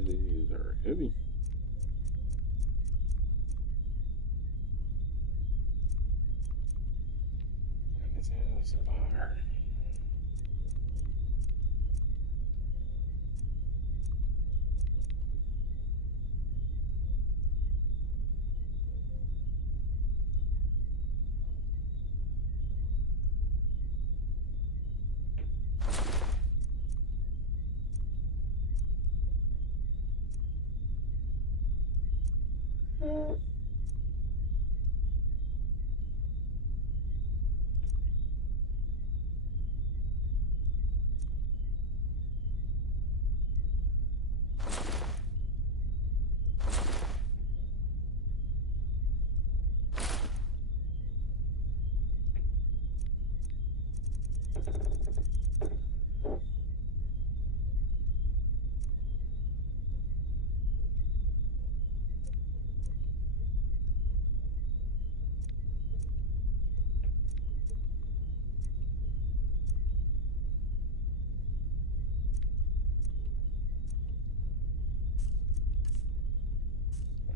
These are heavy. And this is a bar.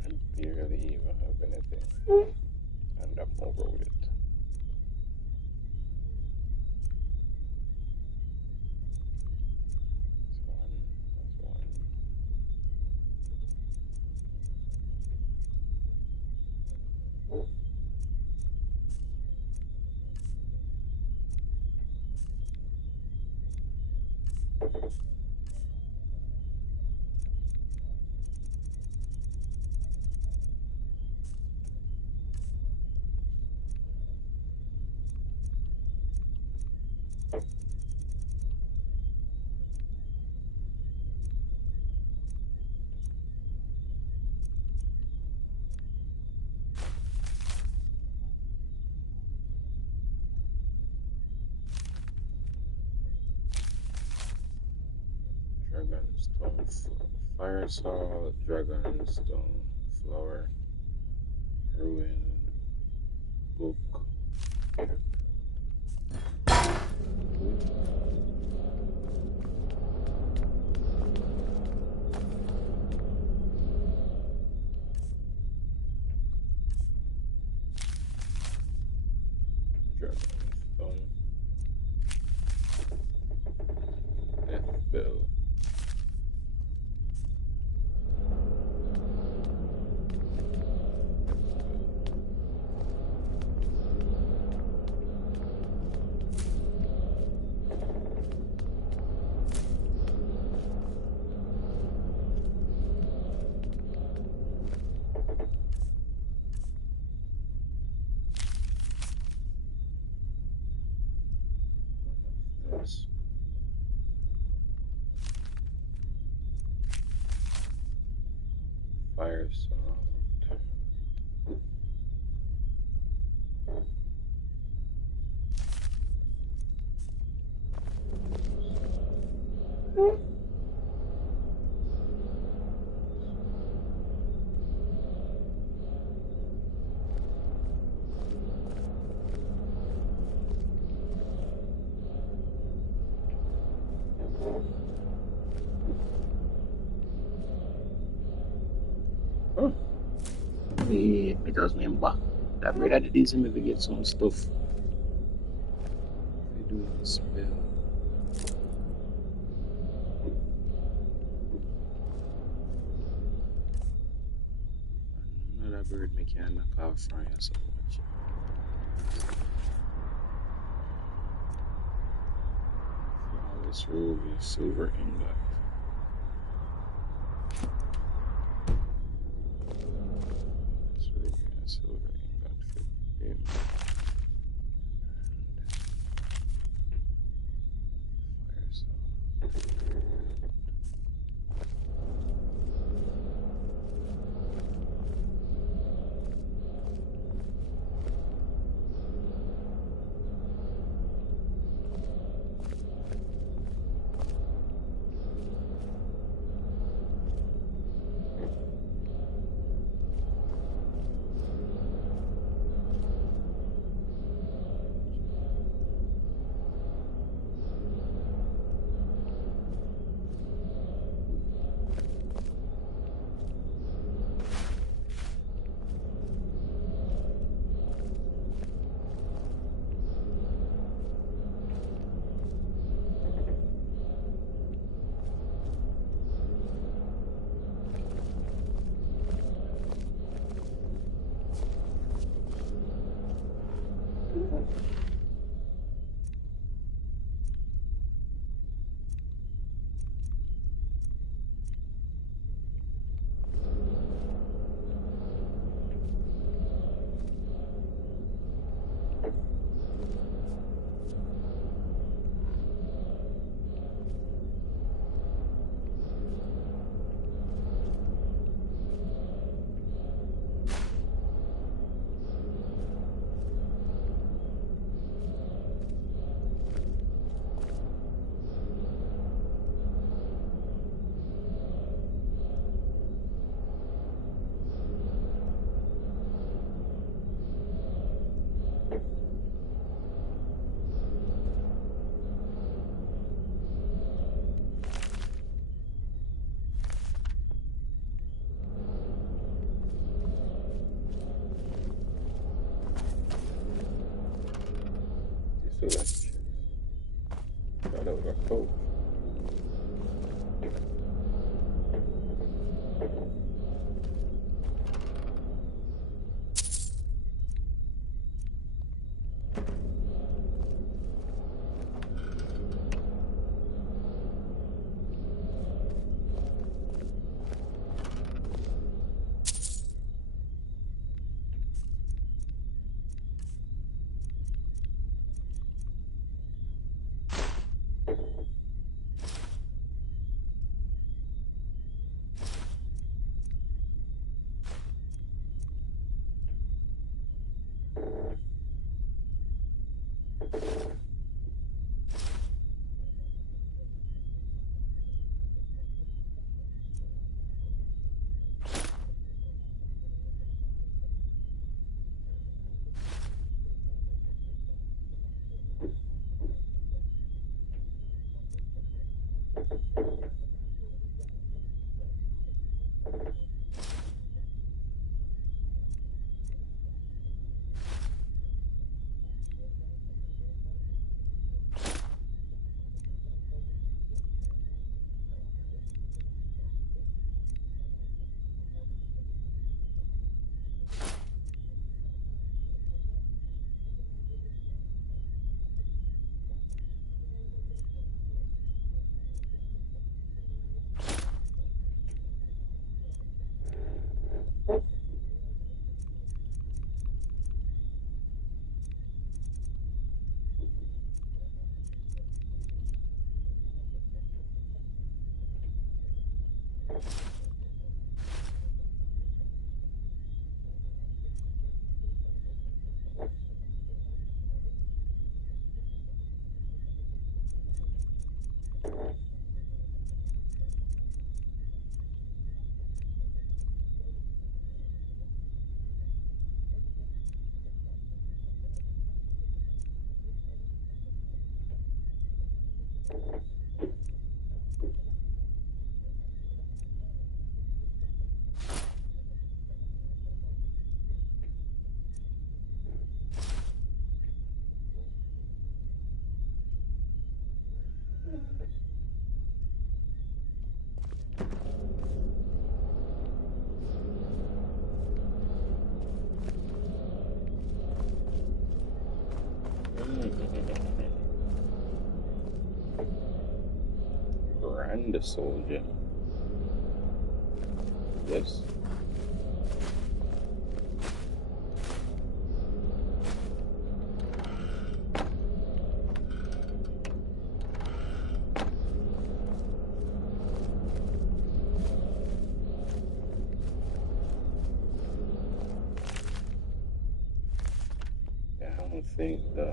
I barely even have anything. And I'm over with it. That's one. Dragonstone fire saw, dragonstone flower, ruined book. Dragonstone. Death bell. Yes. Fire salt. It does remember that brother did this me to get some stuff. We do the spell. Another bird me can knock off from you so much. Flawless ruby, silver ingot. Silver ingot for him. And fire salt. Selections. That was our coach. Grand soldier. Yes. I don't think the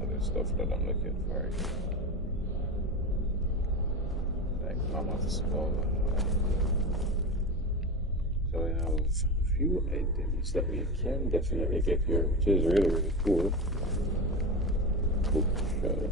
other stuff that I'm looking for. Like Mama's skull. So we have a few items that we can definitely get here, which is really, really cool. Bookshelf.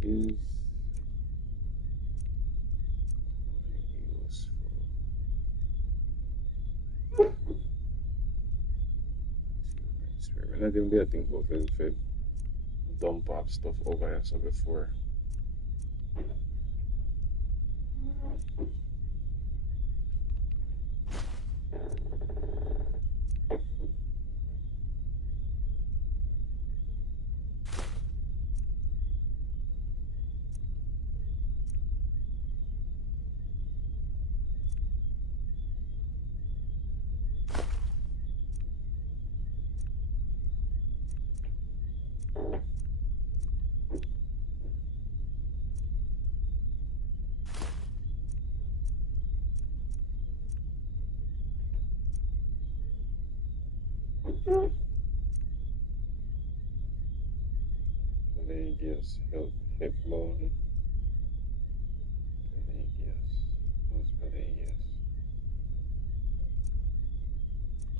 Is experiment. I didn't really think about it if it dump off stuff over here so before. Vegas, hip bone.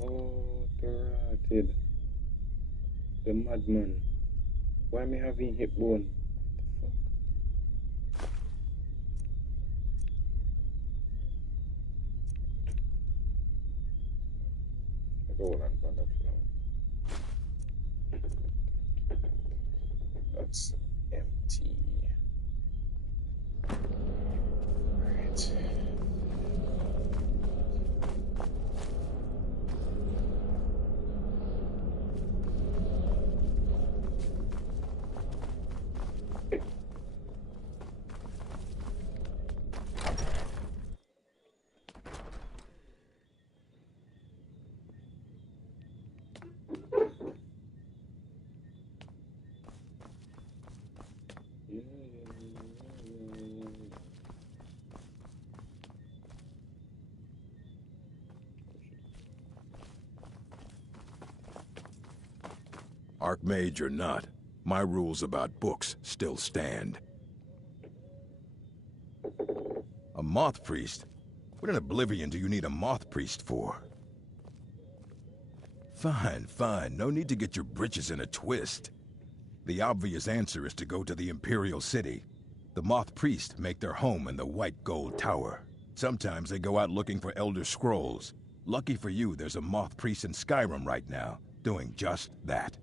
Oh, the rotted. The madman. Why am I having hip bone? What the fuck? Hold on, that's empty. Right. Archmage or not, my rules about books still stand. A moth priest? What in Oblivion do you need a moth priest for? Fine, fine. No need to get your britches in a twist. The obvious answer is to go to the Imperial City. The moth priests make their home in the White Gold Tower. Sometimes they go out looking for Elder Scrolls. Lucky for you, there's a moth priest in Skyrim right now, doing just that.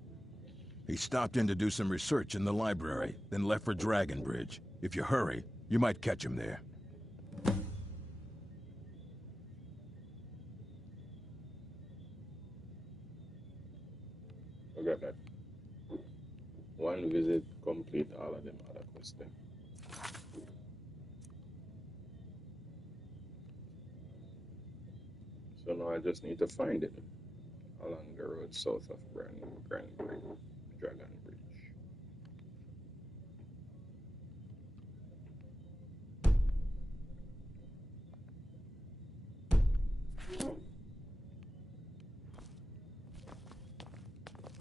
He stopped in to do some research in the library, then left for Dragonbridge. If you hurry, you might catch him there. I got that. One visit, complete all of them other questions. So now I just need to find it along the road south of Grand Bridge, Dragon Bridge.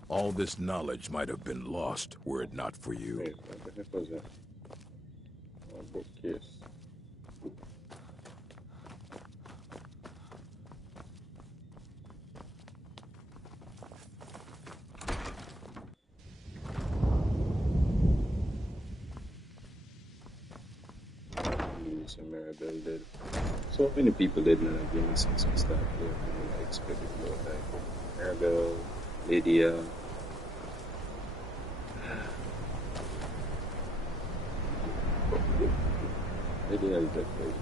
All this knowledge might have been lost were it not for you. Wait, what the heck was that? Oh, bookcase. Lewis and Maribel dead. So many people dead in the game since we started playing. I expected to go like Maribel, Lydia. Lydia is dead crazy.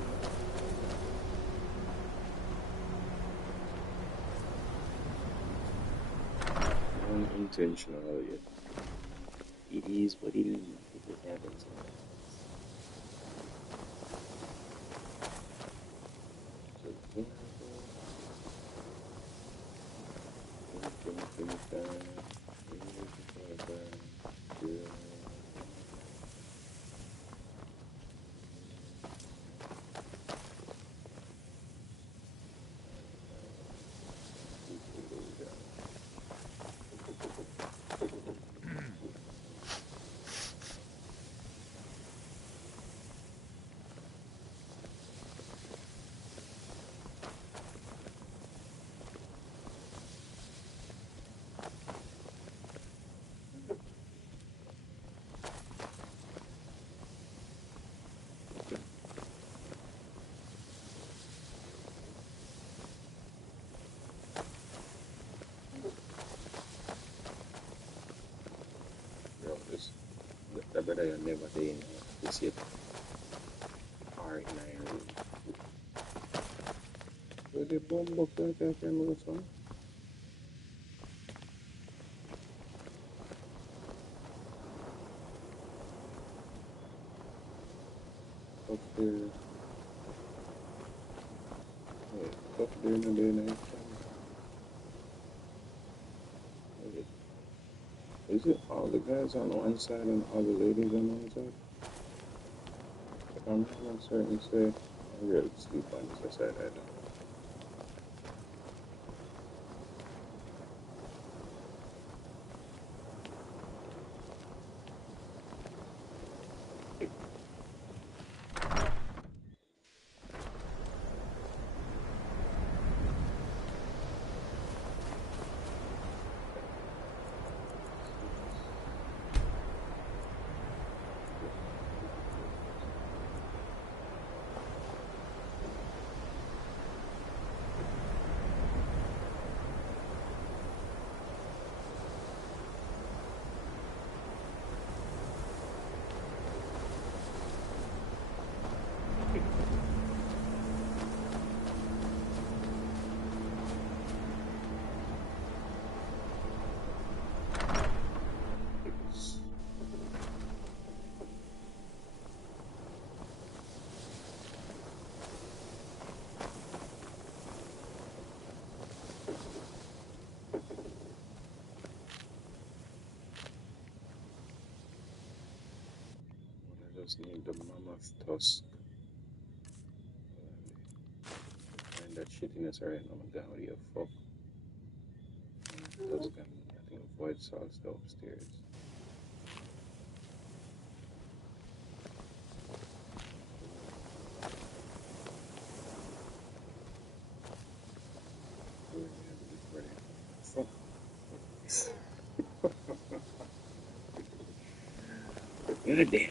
Unintentional yet. It is what it is. It just happens. But I never did this yet. R9 room. Where the bomb book that I can go from? Up there. Wait, up there in the night. Is it all the guys on one side and all the ladies on one side? If I'm not certain, say, I really sleep on this side, I don't. just need the mammoth tusk. Find that shittiness right now, down with your fuck. Tusk and I think void salt's upstairs. God damn.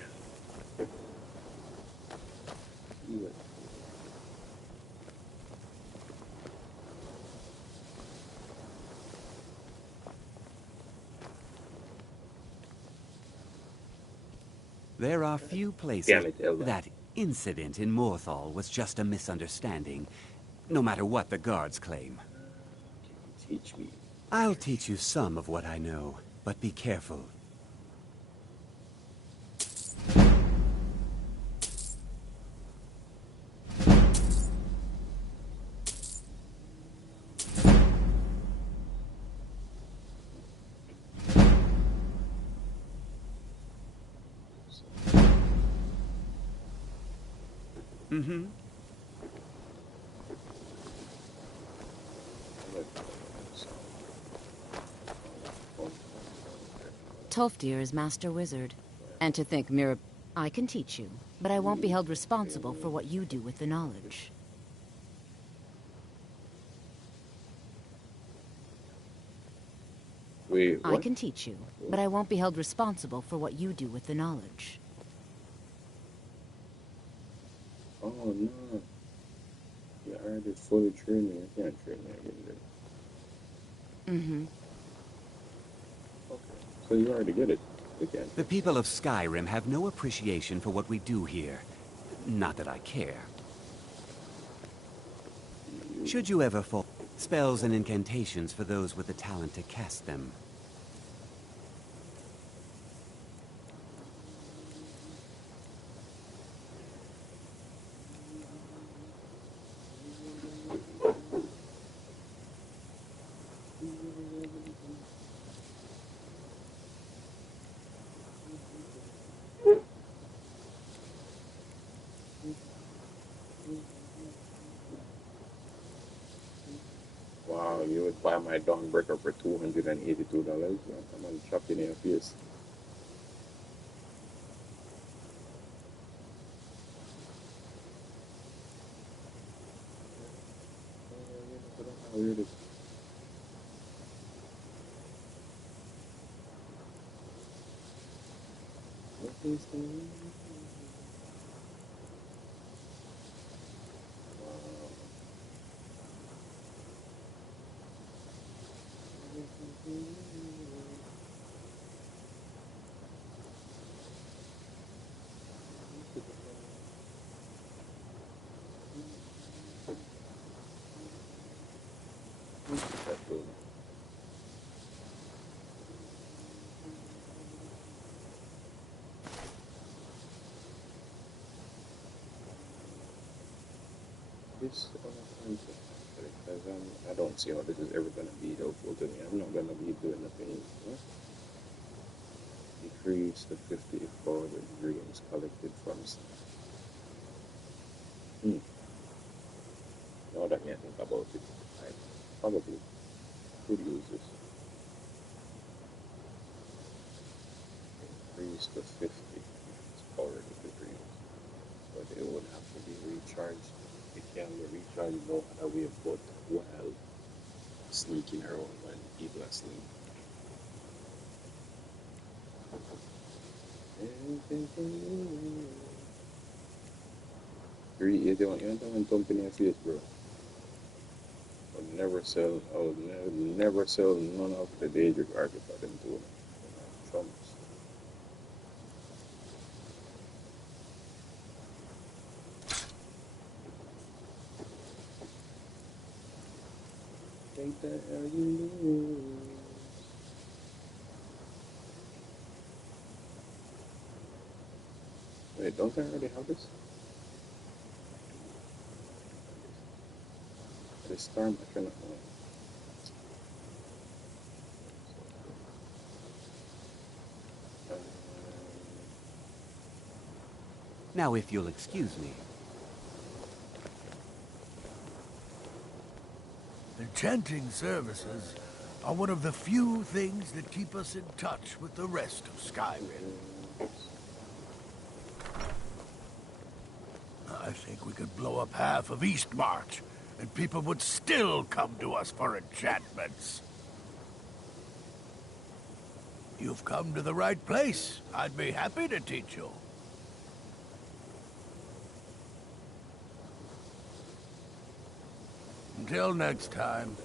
There are few places that incident in Morthal was just a misunderstanding, no matter what the guards claim. Can you teach me? I'll teach you some of what I know, but be careful. Mm-hmm. Tolfdir is Master Wizard. And to think I can teach you, but I won't be held responsible for what you do with the knowledge. Wait, what? I can teach you, but I won't be held responsible for what you do with the knowledge. Oh no. You already fully trained me. I can't train me again. Mm-hmm. Okay. So you already get it. Again. The people of Skyrim have no appreciation for what we do here. Not that I care. Should you ever fall, spells and incantations for those with the talent to cast them. Wow, you would buy my Dawnbreaker for $282. I'm gonna chop in your face. How weird is it? What is the this because I don't see how this is ever going to be helpful to me. I'm not going to be doing nothing. Decrease the 50 for the dreams collected from now that I think about it, I probably could use this. Increase to 50. It's already the dreams, but it would have to be recharged. It can be recharged no matter way, but while sneaking around when people are asleep. Really, you don't thump in your face, bro. I would never sell none of the Daedric artifact them to Trumps. Take the hell you lose. Wait, don't I already have this? This storm, I cannot. Now, if you'll excuse me. Enchanting services are one of the few things that keep us in touch with the rest of Skyrim. I think we could blow up half of Eastmarch, and people would still come to us for enchantments. You've come to the right place. I'd be happy to teach you. Until next time.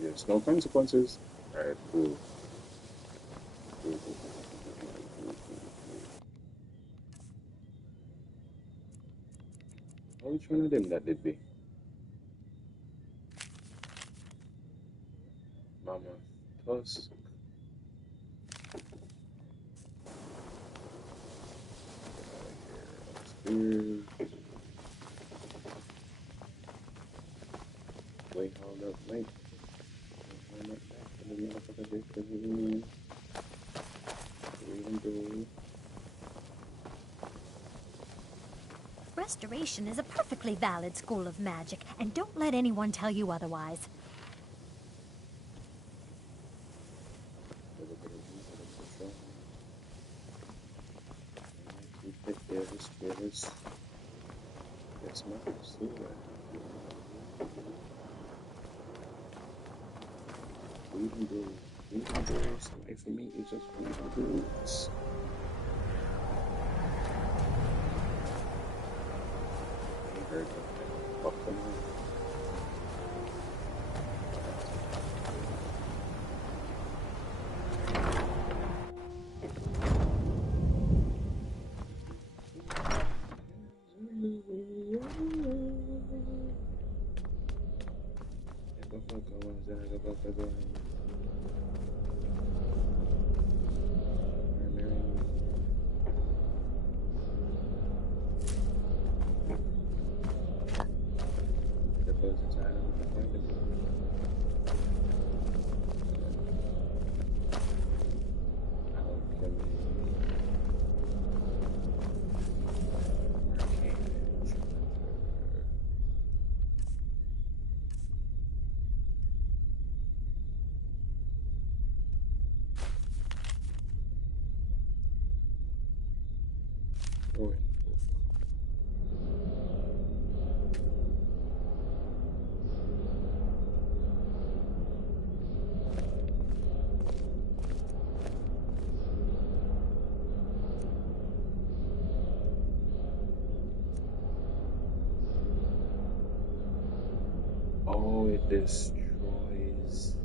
There's no consequences. Alright, cool. Which one of them that did be? Mama Tusk. Upstairs. Wait, hold up, wait. Restoration is a perfectly valid school of magic, and don't let anyone tell you otherwise. Yes, ma'am. See that. Freedom Brew. Freedom Brews. Life for me is just Freedom Brews. I heard that. Fuck them up. Oh, it destroys.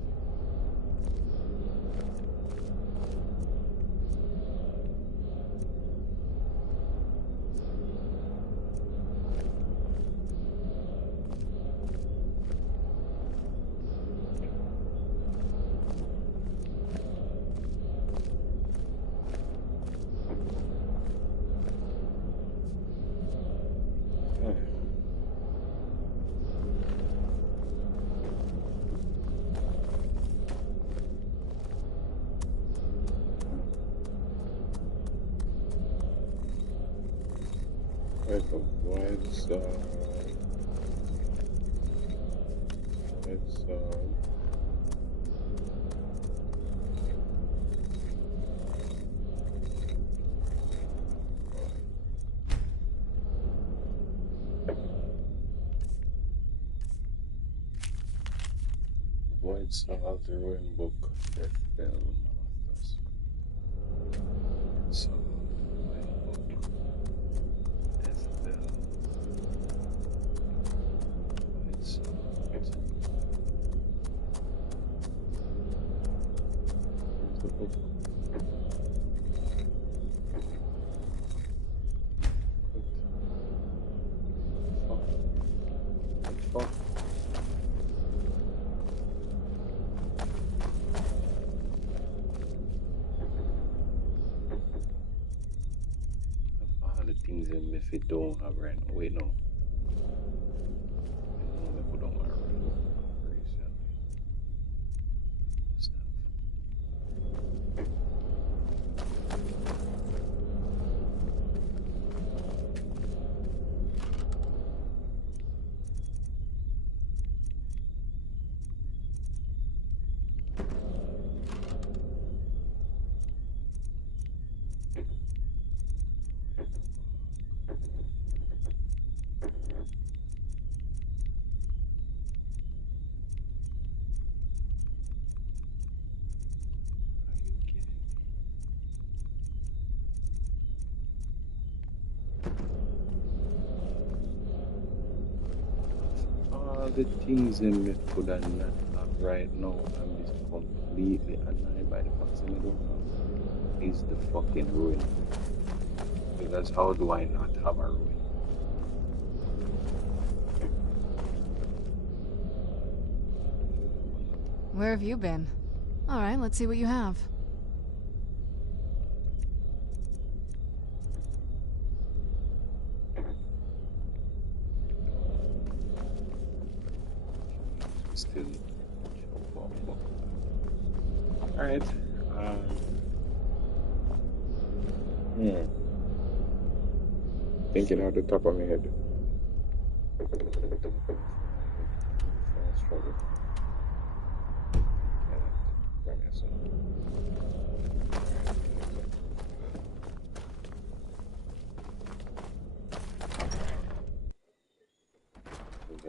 Right, what's Void Salt, the Ruin Book, Death Bell, Masters. Salt, Ruin Book, Death Bell. Void Salt. Where's the book? Fuck. All the things in me if it don't have right now. Wait, no. I put on my room. All the things in me could have not have right now. I'm just completely annoyed by the fact that I don't have is the fucking ruin. Because how do I not have a ruin? Where have you been? Alright, let's see what you have. Still. Alright. Thinking out the top of my head.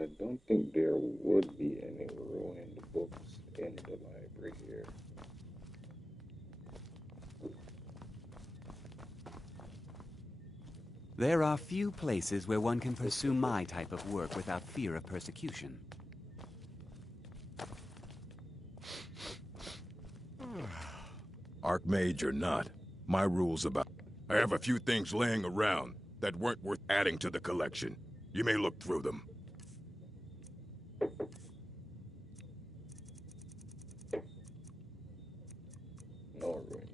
I don't think there would be any ruined books in the library here. There are few places where one can pursue my type of work without fear of persecution. Archmage or not, my rules about... I have a few things laying around that weren't worth adding to the collection. You may look through them. No ruin.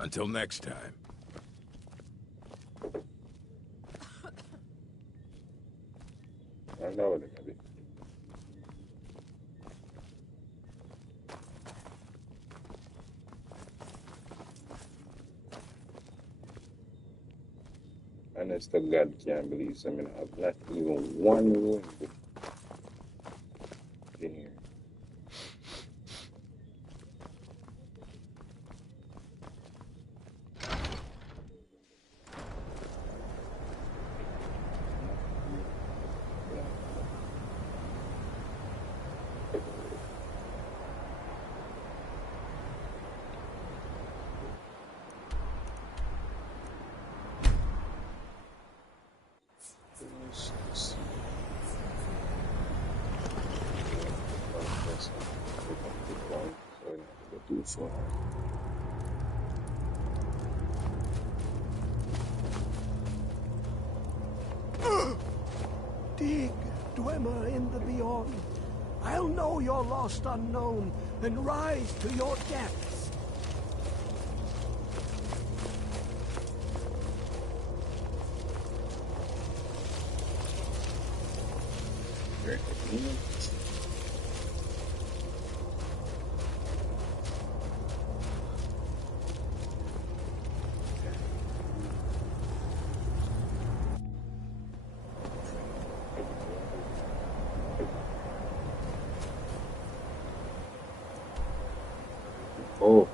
Until next time. I know what it can be. Honest to God, can't believe I mean, I've not even one ruin book in here. So Dig, dweller in the beyond. I'll know your lost unknown and rise to your depths. Oh.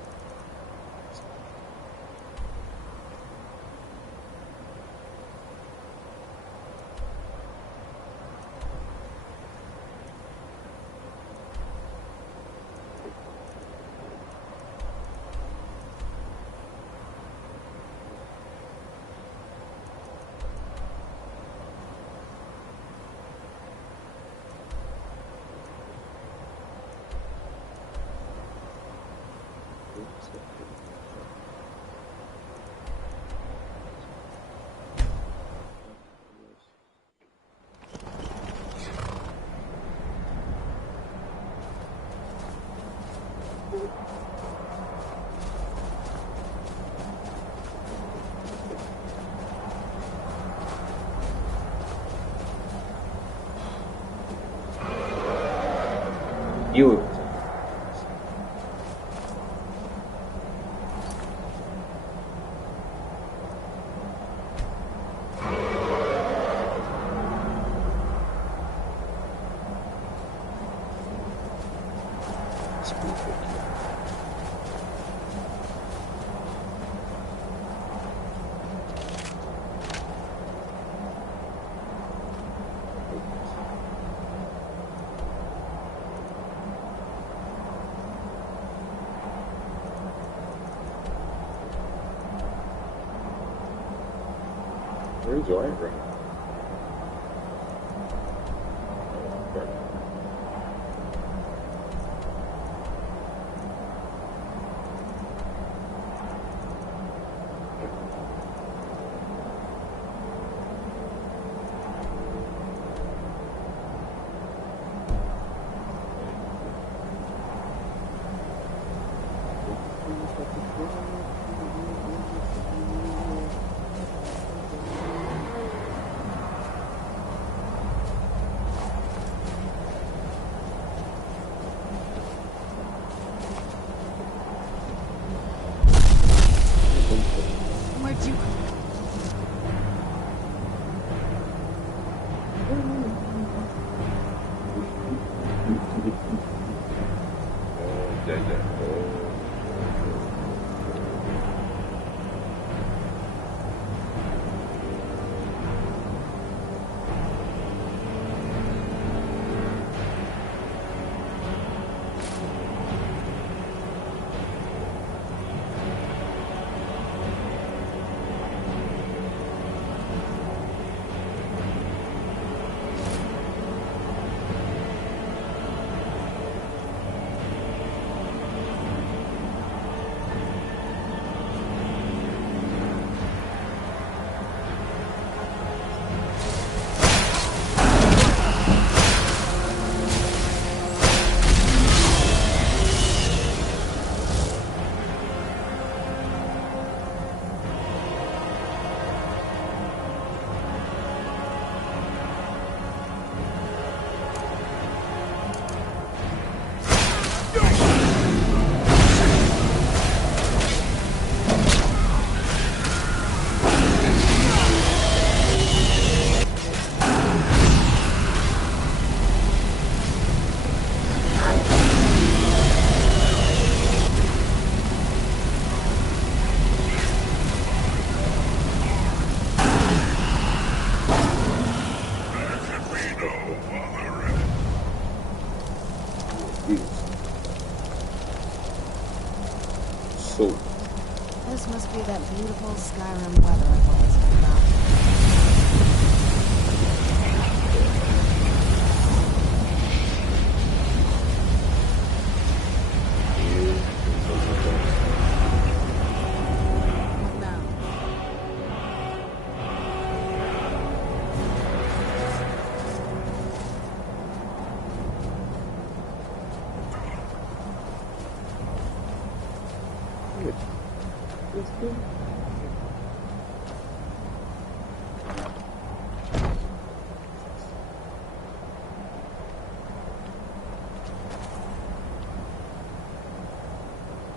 You. Where's your right? Where'd you... So this must be that beautiful Skyrim weather I've always heard about.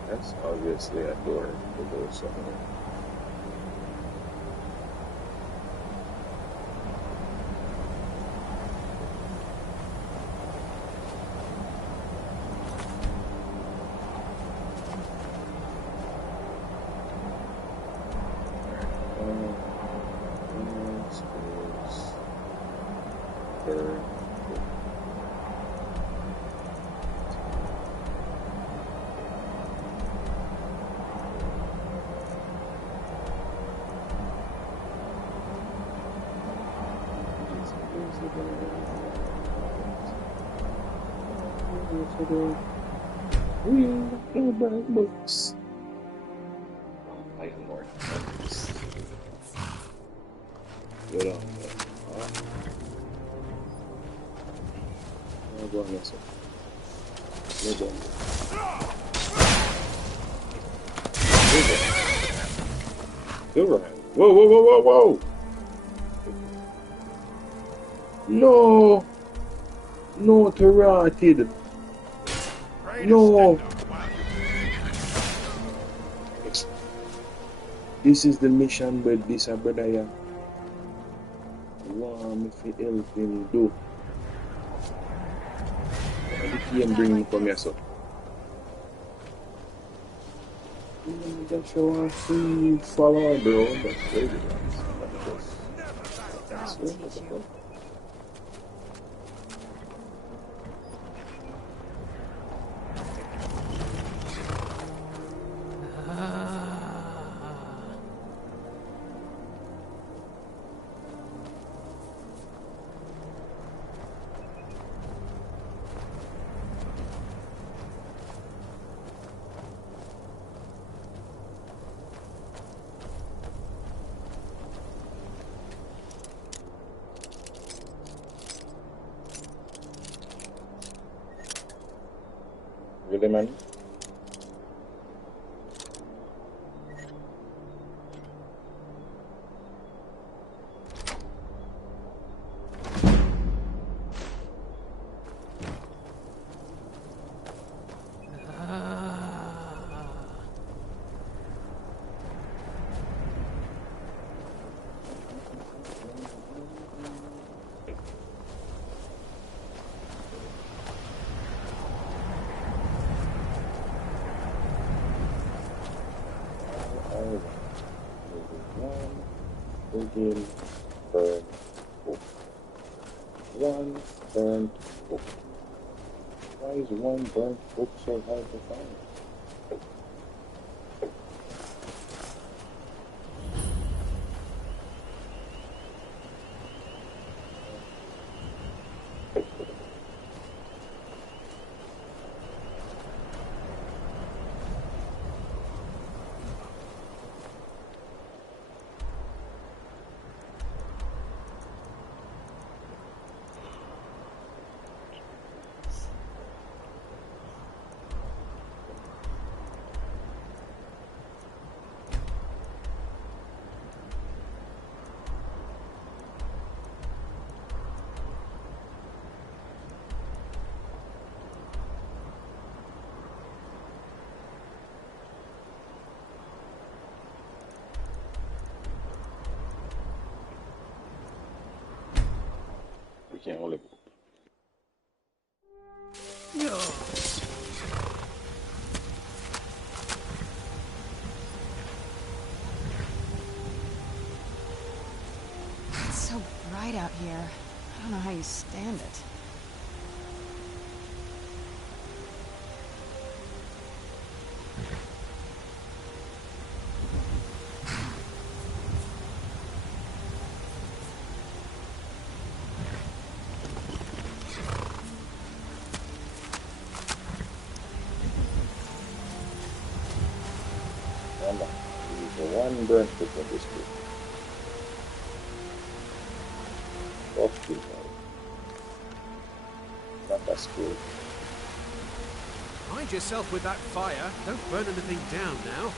That's obviously a door to go somewhere. Books. I am more. Good on that. Go on this one. Silverhand. Whoa, whoa, whoa, whoa, whoa! No! No, Terratid! No! This is the mission with this brother here. Wow, if you help him do. He can bring him from here, so. Just show a free follower, bro. That's crazy. That's bro. Really, man? Begin burn book. One burnt book. Why is one burnt book so hard to find? We can't hold it. No. It's so bright out here. I don't know how you stand it. One burnt book in this book. Fuck you, man. Not that school. Mind yourself with that fire. Don't burn anything down now.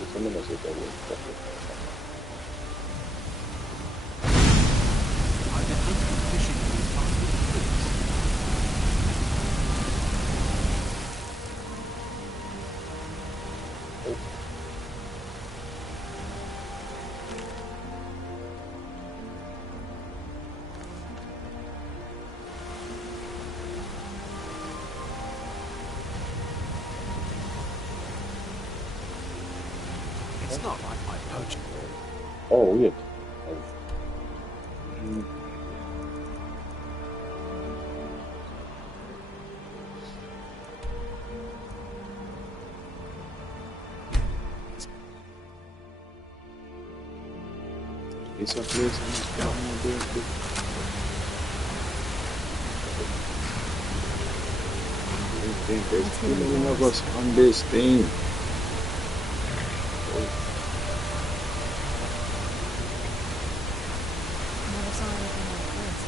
Just a minute, so that will I've been hunting fishing in these parts for weeks. It's not like my poaching. Oh, weird. It's a place there's too many of us on this thing. Never saw anything like this.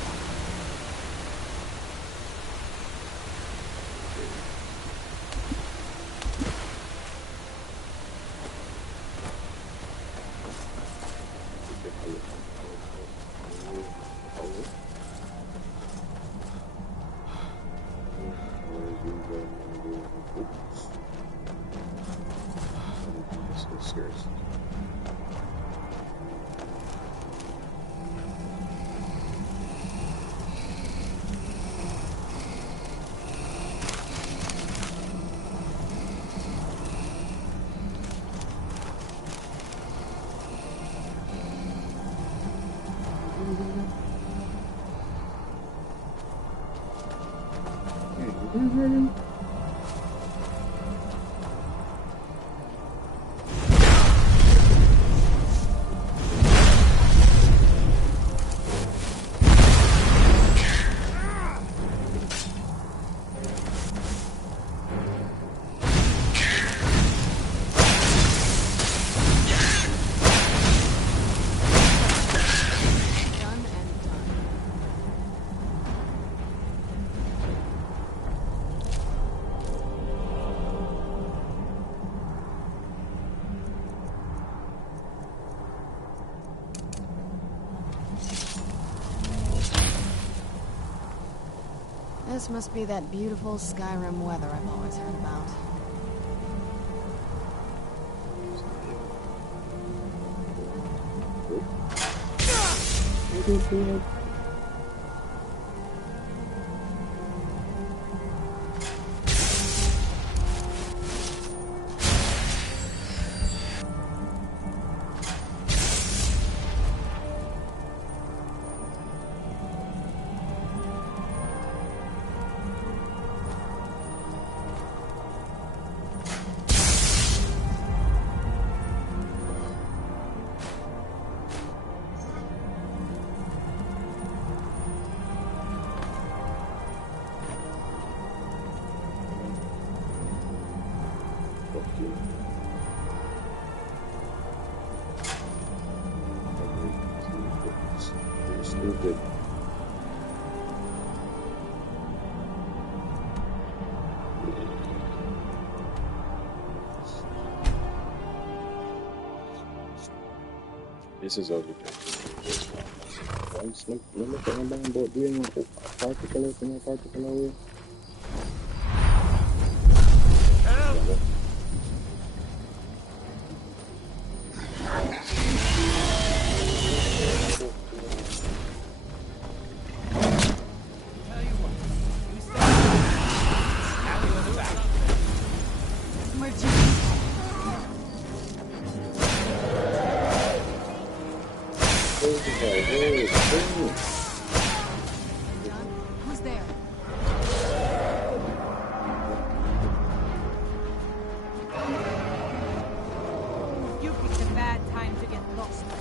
This must be that beautiful Skyrim weather I've always heard about. Stupid. This is over there. Once let me tell you about doing a particular thing, a particular way. Who's there? You picked a bad time to get lost there.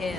kill.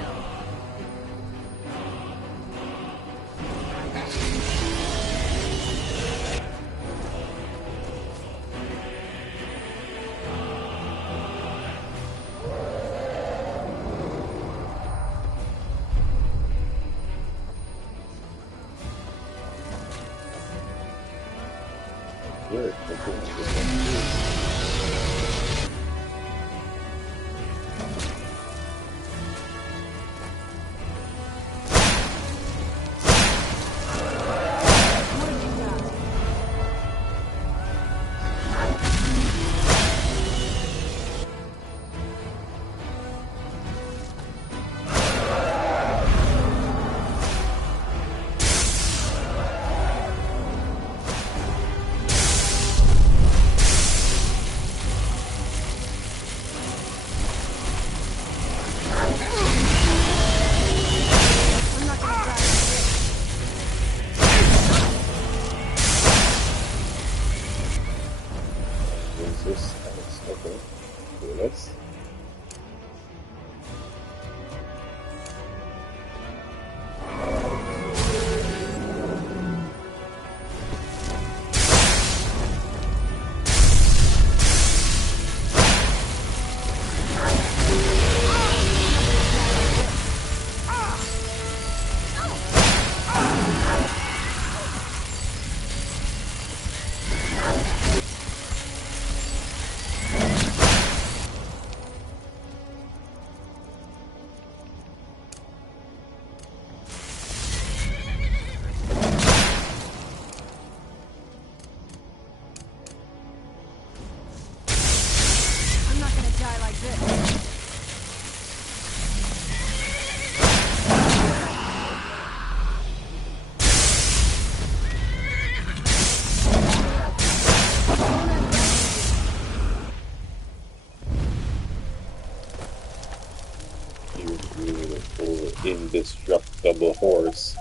Indestructible horse.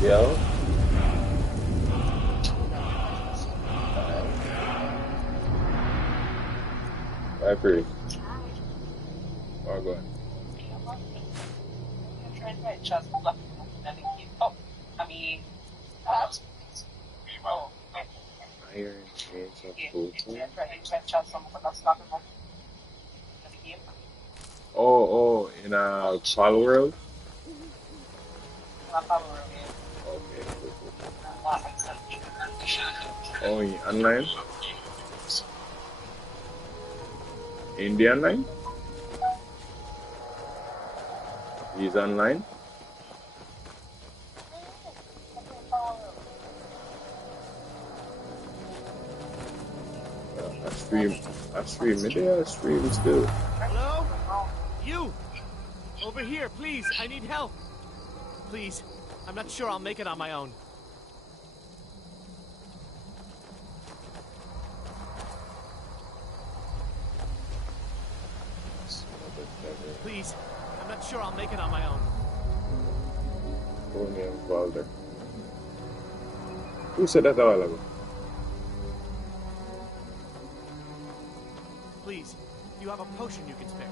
Yeah. I agree. Oh, go ahead. Iron Chains of Protein. Oh, in a Pal World? Okay, cool. Oh, in online? In the online? He's online? I stream it. Yeah, I stream still. Hello? You! Over here, please. I need help. Please. I'm not sure I'll make it on my own. Please. I'm not sure I'll make it on my own. Tony and Valder. Who said that all of it? Please. You have a potion you can spare.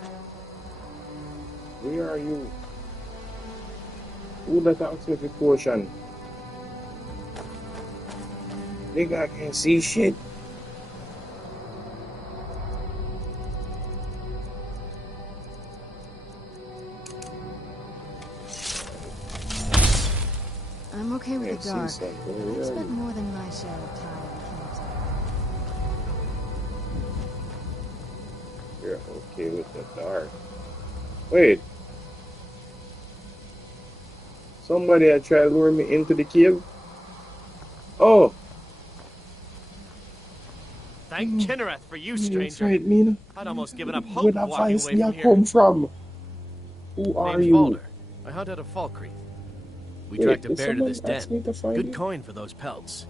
Where are you? Who let out with the potion? Nigga, I can't see shit. I'm okay with the dark. I've Yeah. spent more than my share of time in caves. You're okay with the dark. Wait. Somebody had tried to lure me into the cave? Oh! Thank Kinnereth for you, stranger. That's right, Mina. I'd almost given up hope Where of that walking voice away from here. come from? Who are Name's you? Balder. I hunt out of Falkreath. We Wait, tracked a did bear to someone this ask me den. to find Good you? coin for those pelts.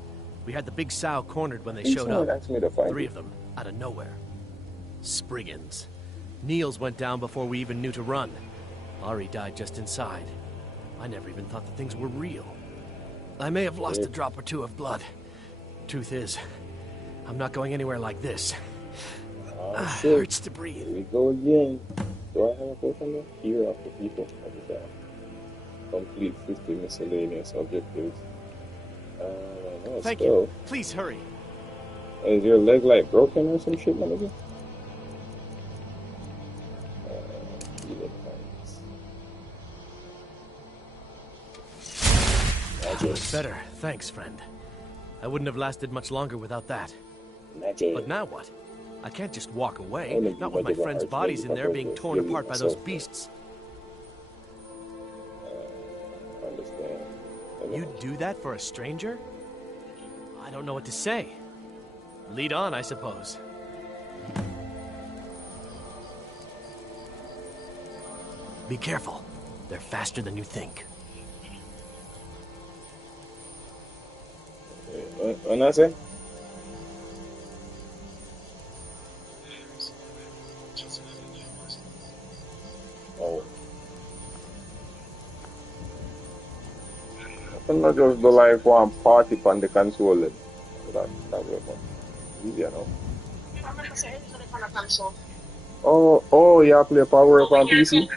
We had the big sow cornered when they Think showed someone up. asked me to find 3 you. of them, out of nowhere. Spriggans. Niels went down before we even knew to run. Ari died just inside. I never even thought the things were real. I may have lost a drop or two of blood. Truth is, I'm not going anywhere like this. Hurts to breathe. Here we go again. Do I have a potion there? Fear of the people. What is that? Complete 50 miscellaneous objectives. Thank you. Please hurry. Is your leg like broken or some shit, motherfucker? Much better. Thanks, friend. I wouldn't have lasted much longer without that. But now what? I can't just walk away, not with my friends' bodies in there being torn apart by those beasts. You'd do that for a stranger? I don't know what to say. Lead on, I suppose. Be careful. They're faster than you think. What I say? Oh. I'm not just the life one party on the console. That way, easier now. Oh, you play Power Up on PC?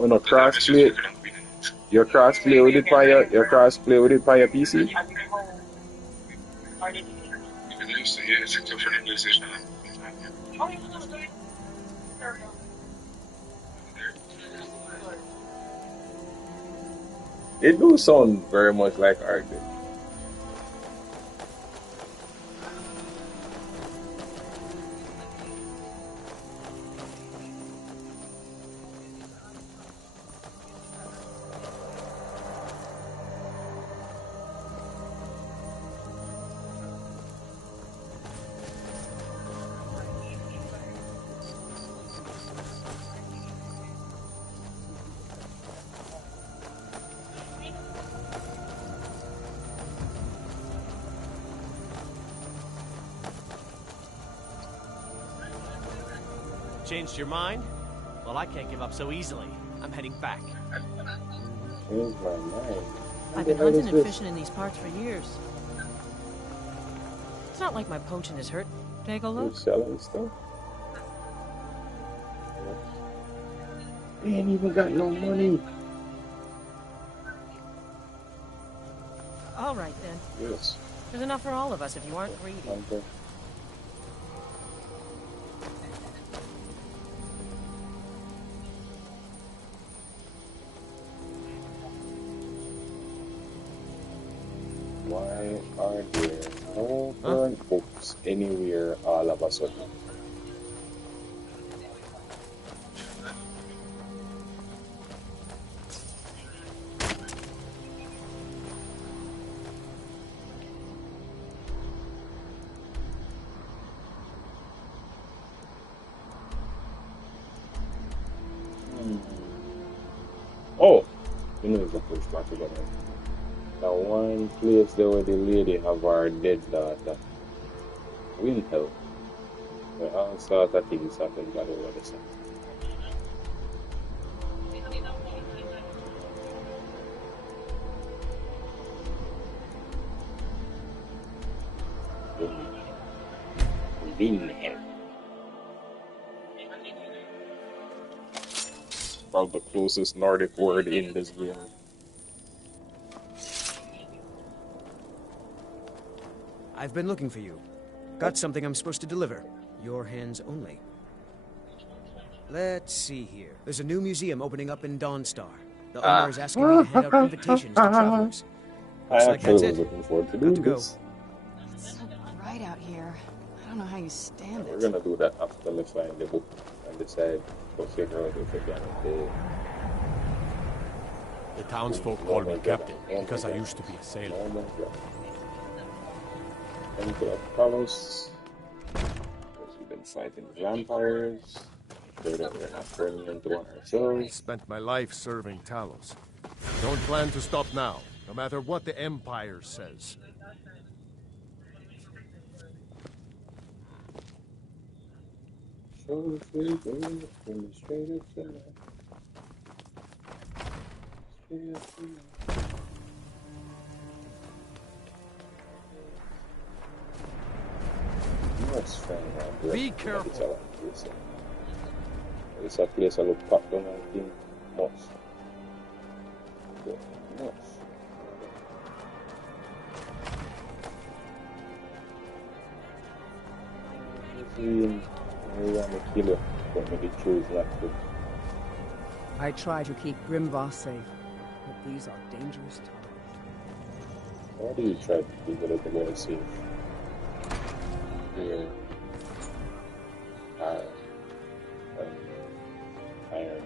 Oh no, crossplay. Your crossplay with it by your crossplay with it by your PC? It do sound very much like Arctic. Changed your mind? Well, I can't give up so easily. I'm heading back. Changed my mind? I've been hunting and fishing in these parts for years. It's not like my poaching is hurt. Take a look. You're selling stuff? We ain't even got no money. All right, then. Yes. There's enough for all of us if you aren't greedy. Okay. Why are there no current books anywhere all of a sudden? Oh, you know the first part about it. The one place there where the lady have her dead daughter. Windhell. Where all sorts of things happen by the water side. Windhell. Probably the closest Nordic word in this game. I've been looking for you. Got something I'm supposed to deliver. Your hands only. Let's see here. There's a new museum opening up in Dawnstar. The owner is asking me to hand out invitations to travelers. Looks like that's it. Looking forward to Got to go. this. It's so bright out here. I don't know how you stand We're it. gonna do that after we find the book and decide to figure out if we can do. The townsfolk call me captain because I used to be a sailor. And Carlos, because we've been fighting vampires. Sure that we're not turning into one ourselves. I spent my life serving Talos. Don't plan to stop now, no matter what the Empire says. Be careful. It's a place I look pop down and think nuts. Nuts. I want to kill you, but maybe choose not to. I try to keep Grimvoss safe, but these are dangerous times. Why do you try to keep it at the way safe? Here. Iron.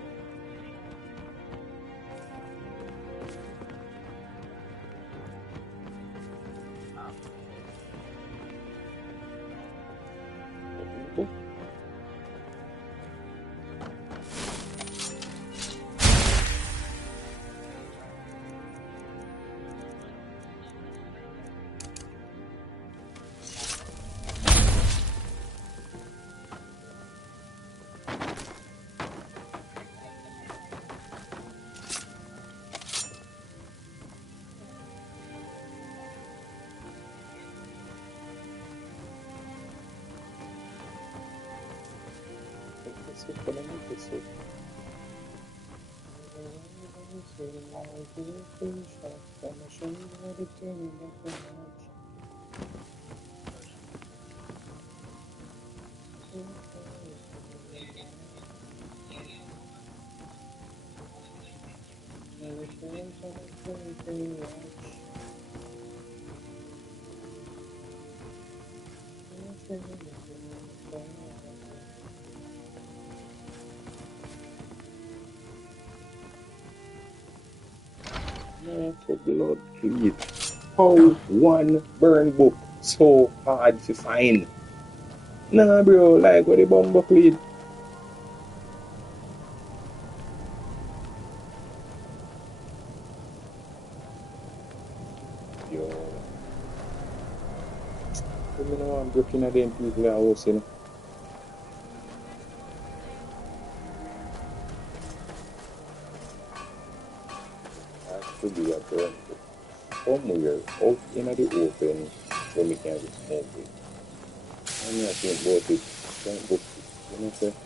For blood, please. How one burn book so hard to find? Nah, bro, like what the bum book lead. Yo. You know I'm breaking at them people at house, you know. Be a burn book. Somewhere out in the open where we can just smoke it. I'm not think about it. Don't book it. You know what I'm saying?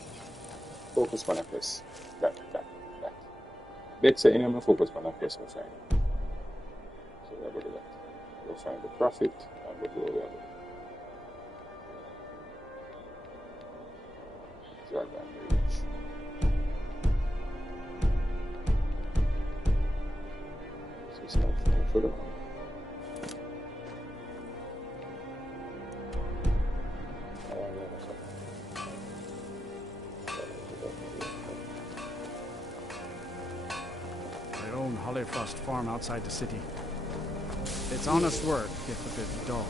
Focus on a place. That. Let's say I'm focus on a place we find. So we're going to do that. We'll find the profit and we'll go where we're going. Dragon Bridge. It's not for the moment. I own Hollyfrost Farm outside the city. It's honest work, if a bit dull.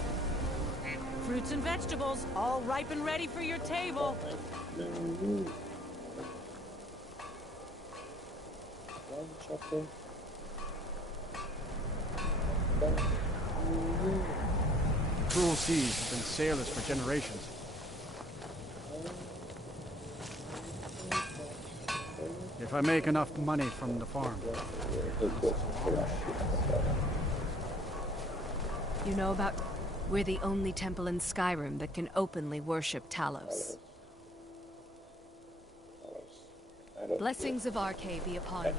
Fruits and vegetables, all ripe and ready for your table. Cruel seas have been sailors for generations. If I make enough money from the farm. You know about... We're the only temple in Skyrim that can openly worship Talos. Blessings of Arcade be upon you.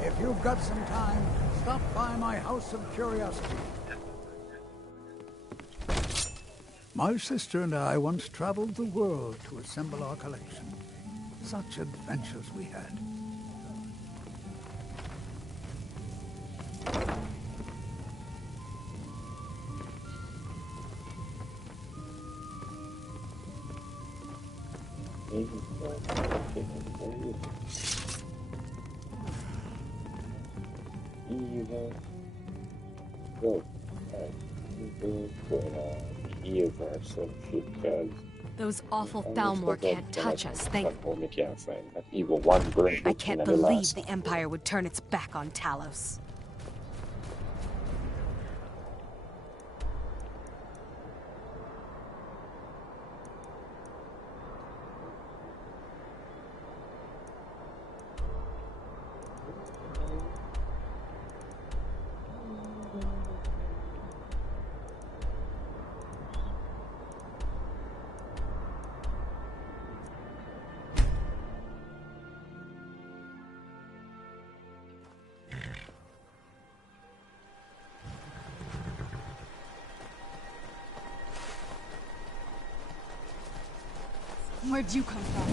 If you've got some time, stop by my House of Curiosity. My sister and I once traveled the world to assemble our collection. Such adventures we had. Evil. Go. Evil going on. Evil or some shit, cause Those awful Thalmor can't touch us, thank... I can't find not even one burn. I can't believe the Empire would turn its back on Talos. Where'd you come from?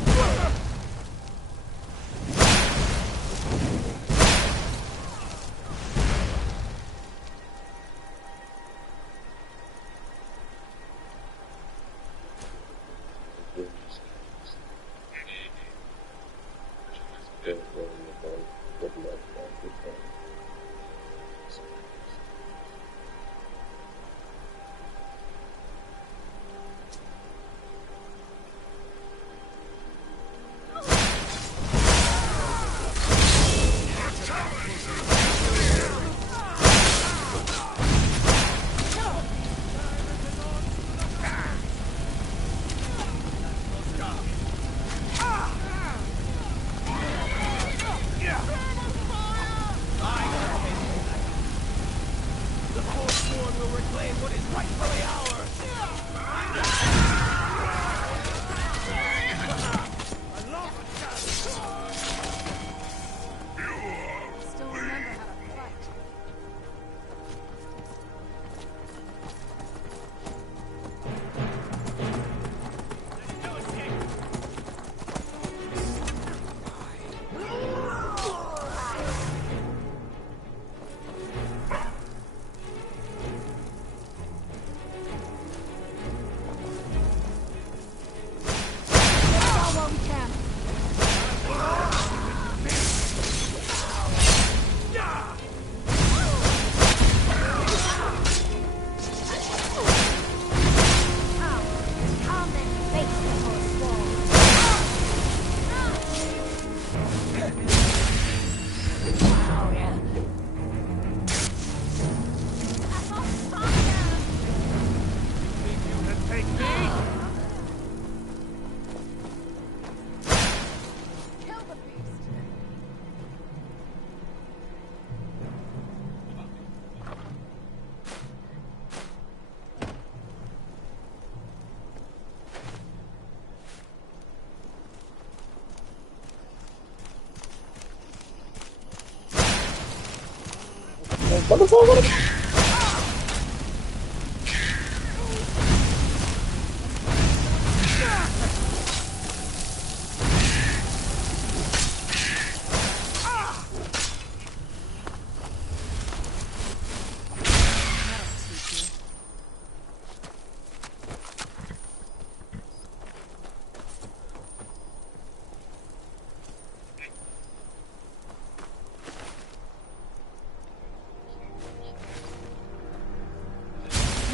What the fuck?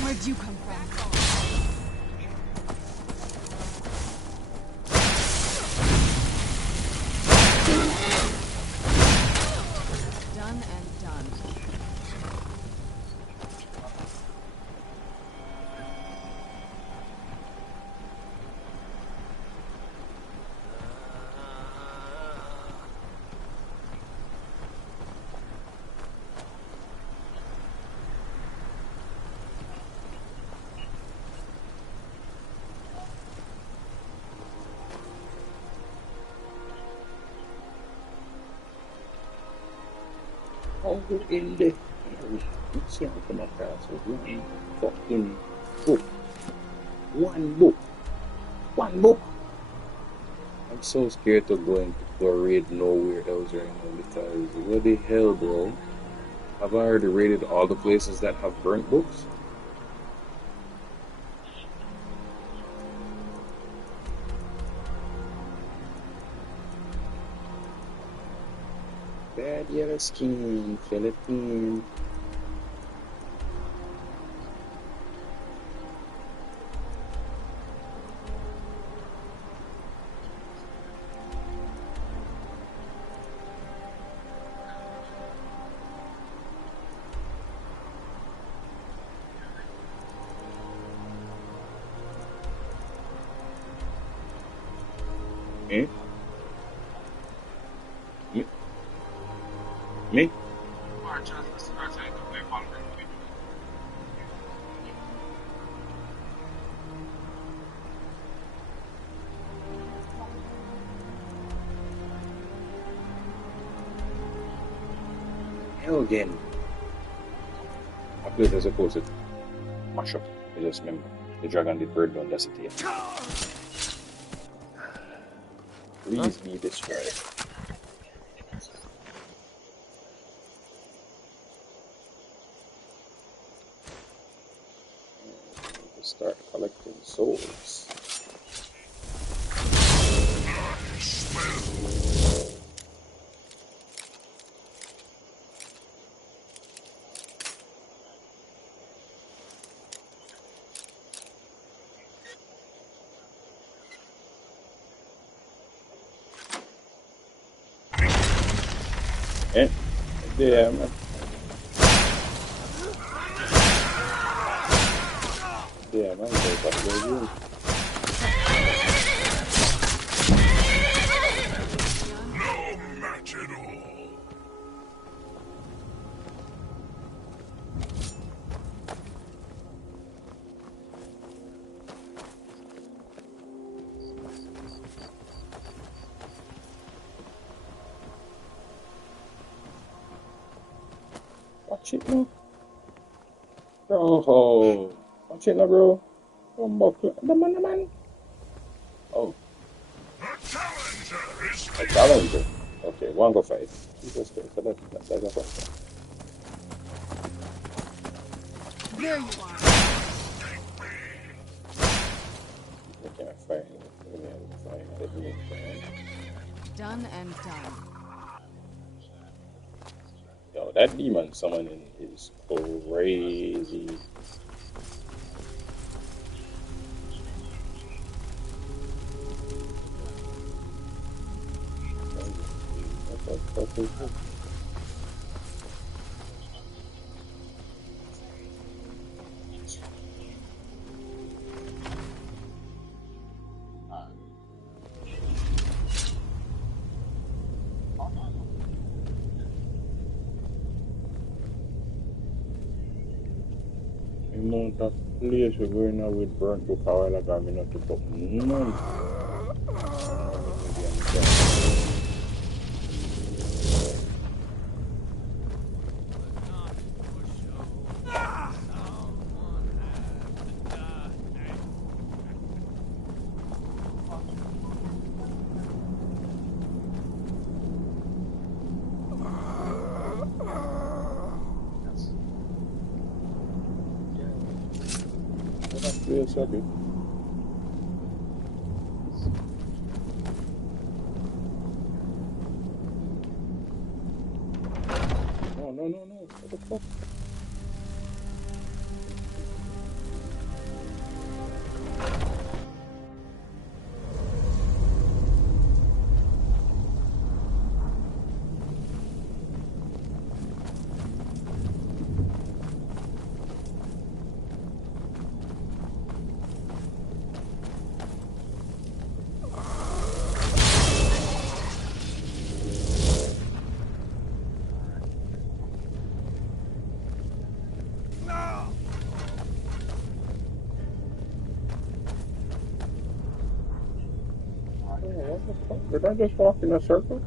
Where'd you come from? Done and done. How in the hell you can't come across one fucking book? One book. I'm so scared to go raid nowhere else right now because what the hell, bro? I've already raided all the places that have burnt books. Bad yellow skin, Philippine. Me? Hell again. A place is supposed to mash up. I just remember the dragon did bird down, that's it here. Please be destroyed. Start collecting souls. Yeah, man. Yeah, man. No match at all. Watch it now. Bro, watch it now, bro. The man. Oh. A challenger. Okay, one go fight. Jesus Christ, that's a fight. There you are. I can't fight. Done and done. Yo, that demon summoning is crazy. Amount of place we're going now with burnt book, however, like I'm not to put none. Yes, I do. No. What the fuck? Did I just walk in a circle?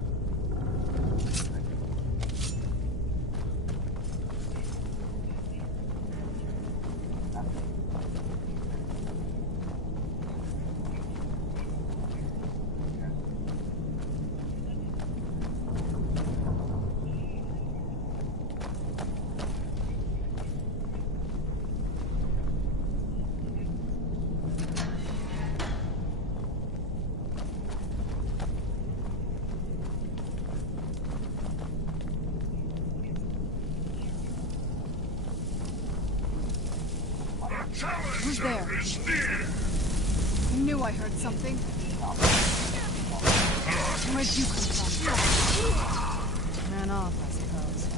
Who's there? I knew I heard something. Where'd you come from? Man off, I suppose.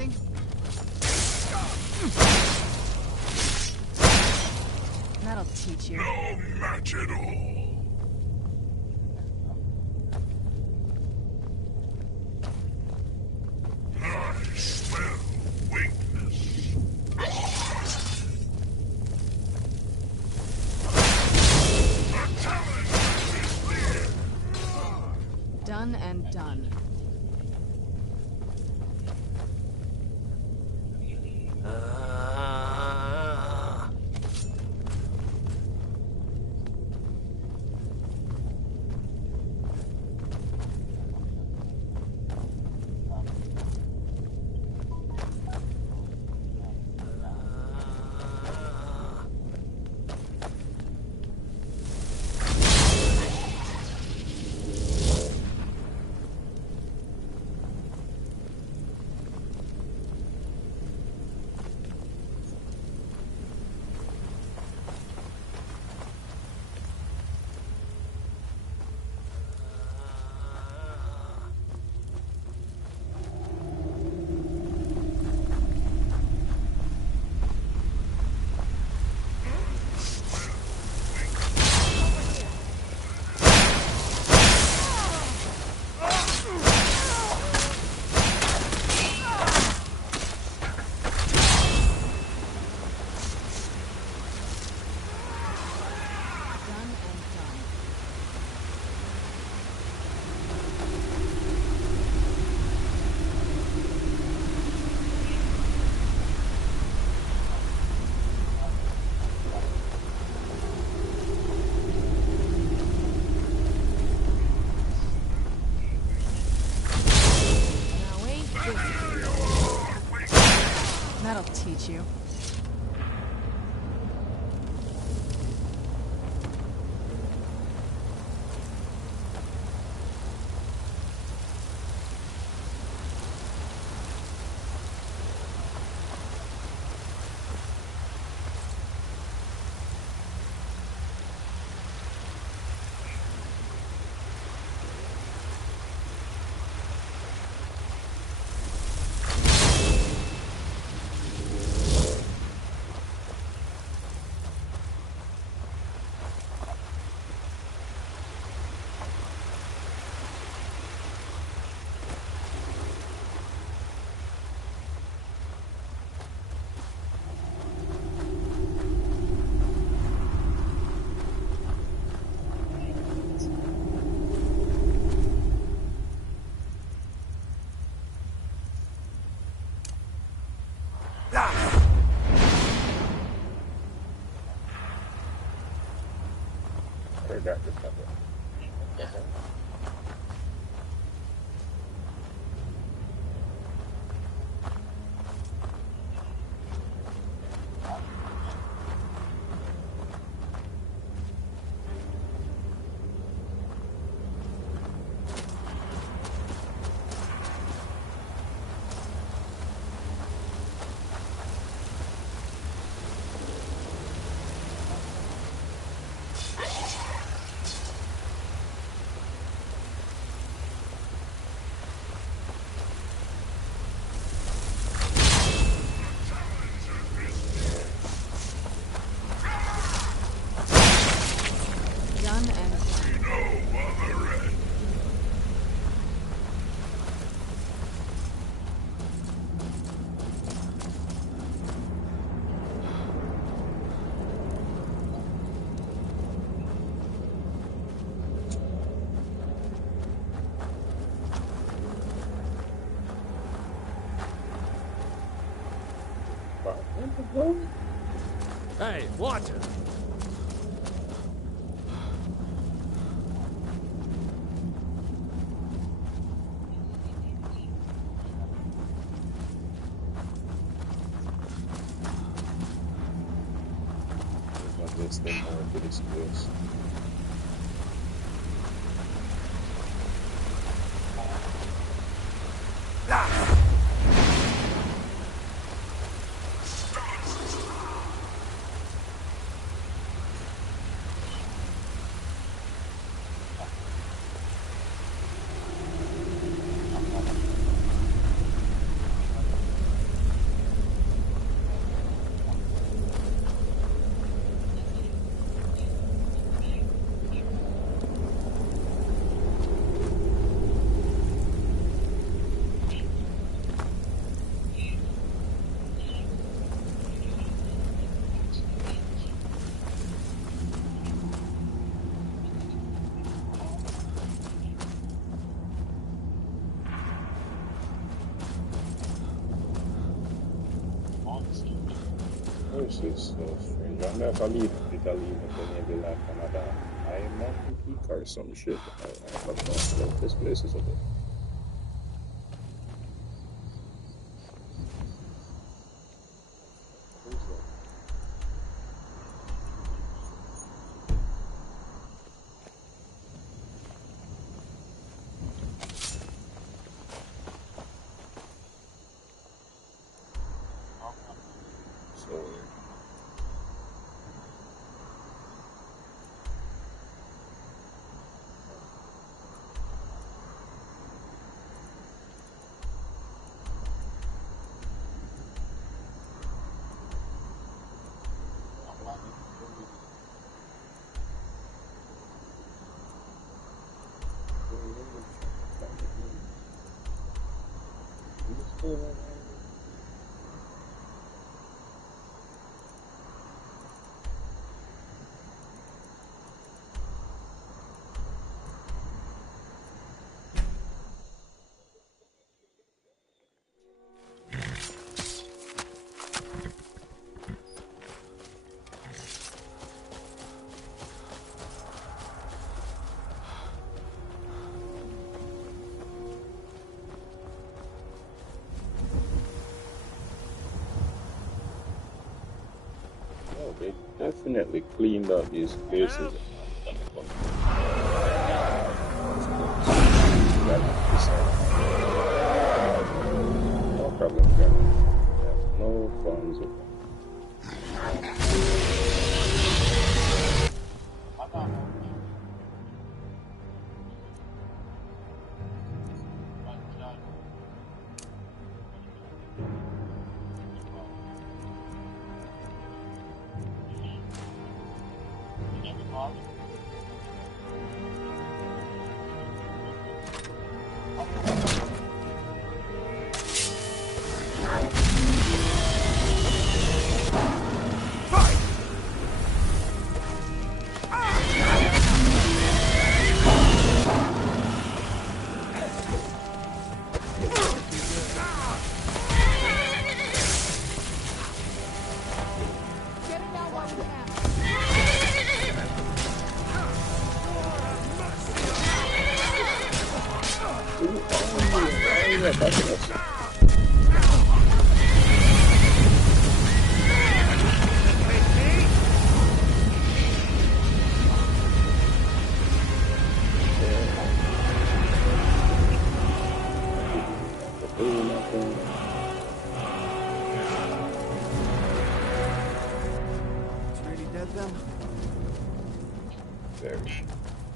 something? That'll teach you. No match at all. I smell weakness. Done and done. That'll teach you. Hey, watch it! This thing more for this place. This is so strange. I never leave Italy and maybe like Canada. I'm not peak or some shit. I don't know. This place is a bit. They definitely cleaned up these places. No problem, Granny. No problems with that.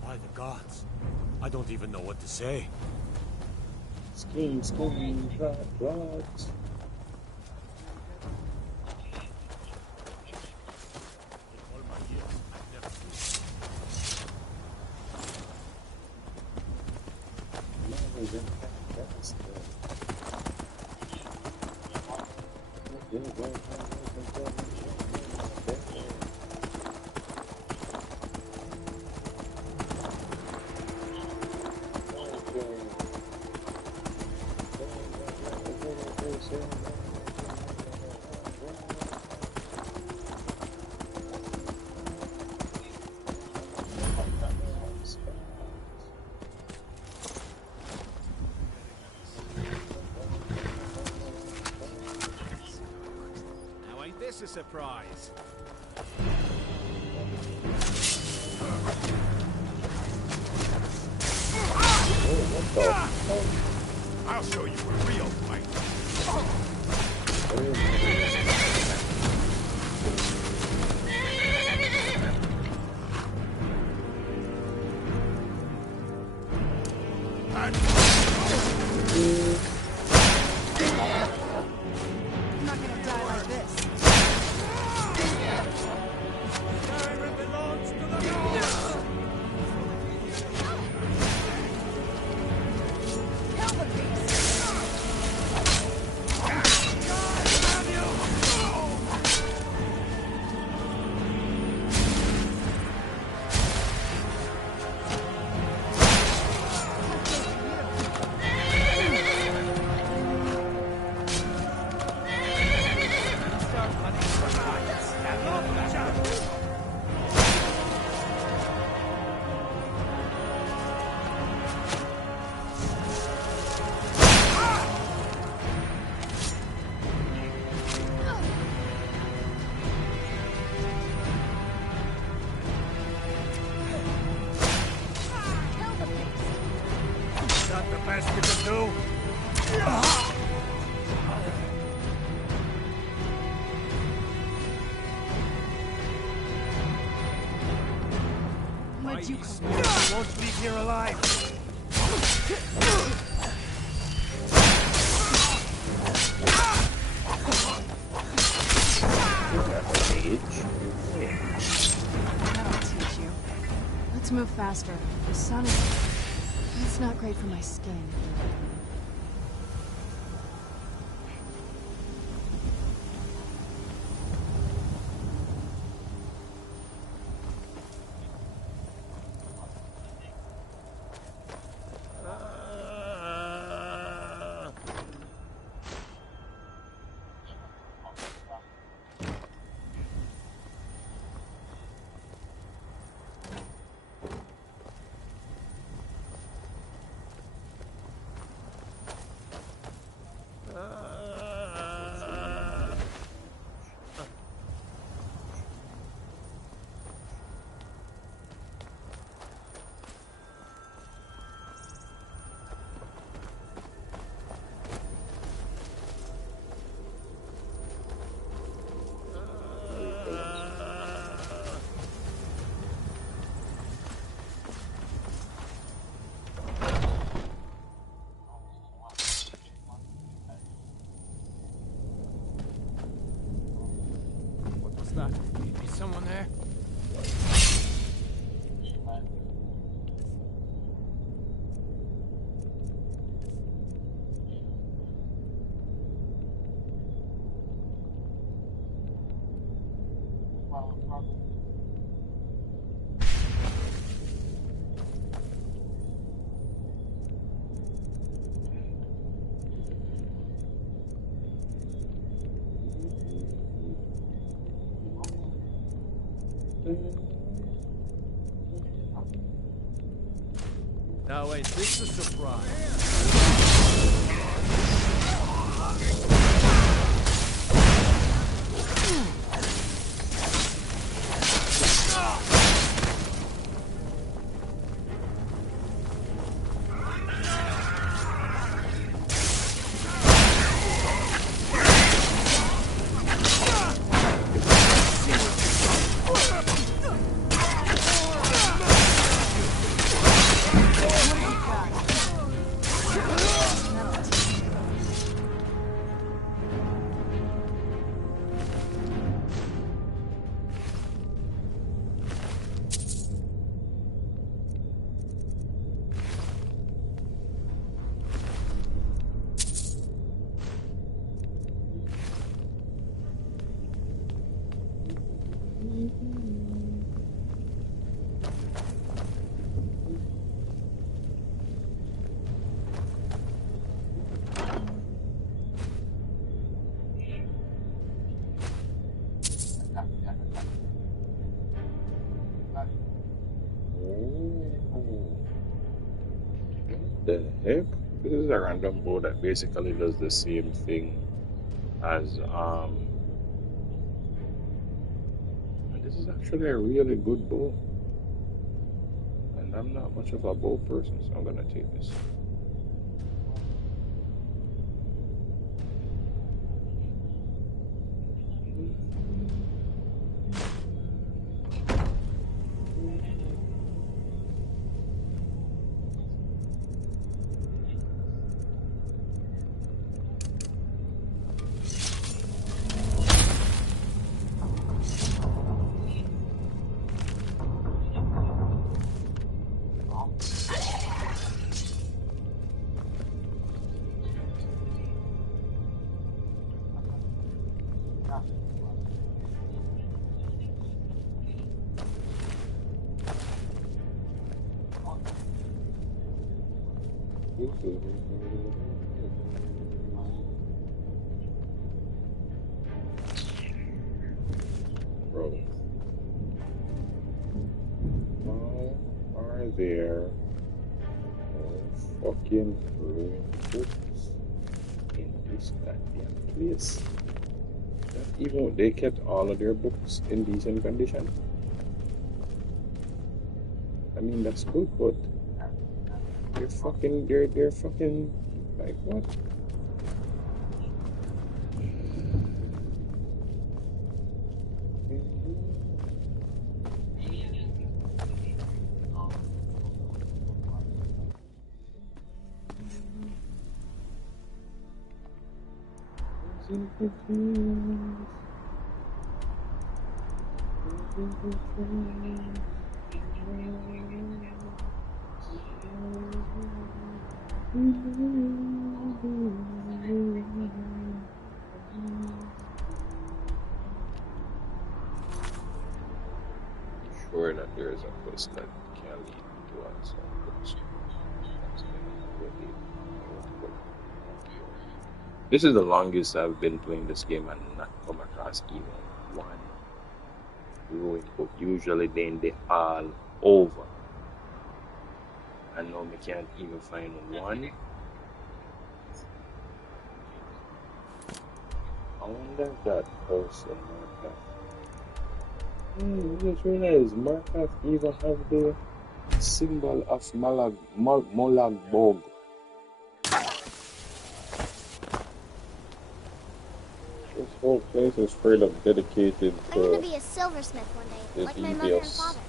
By the gods, I don't even know what to say. Skin, rot. This a surprise. I'll show you a real fight. I'm not gonna die like this. Skyrim belongs to the North! Kill the beast! Where'd you come You won't leave here alive. That'll teach you. Let's move faster. The sun is... It's not great for my skin. That? Is someone there? Now, is this a surprise? The heck? This is a random bow that basically does the same thing as and this is actually a really good bow. And I'm not much of a bow person, so I'm gonna take this. Bro, how are there no fucking ruined books in this goddamn place? Not even they kept all of their books in decent condition. I mean, that's good, but they're fucking like what? Sure that there is a quest that can lead to us. This is the longest I've been playing this game and not come across even one ruined book. Usually they all over. And now we can't even find one. I wonder if that person Markov. I just realized Markov even have the symbol of Molag Bog. This whole place is straight up dedicated I'm gonna to be a silversmith one day, the like my mother and devious. father.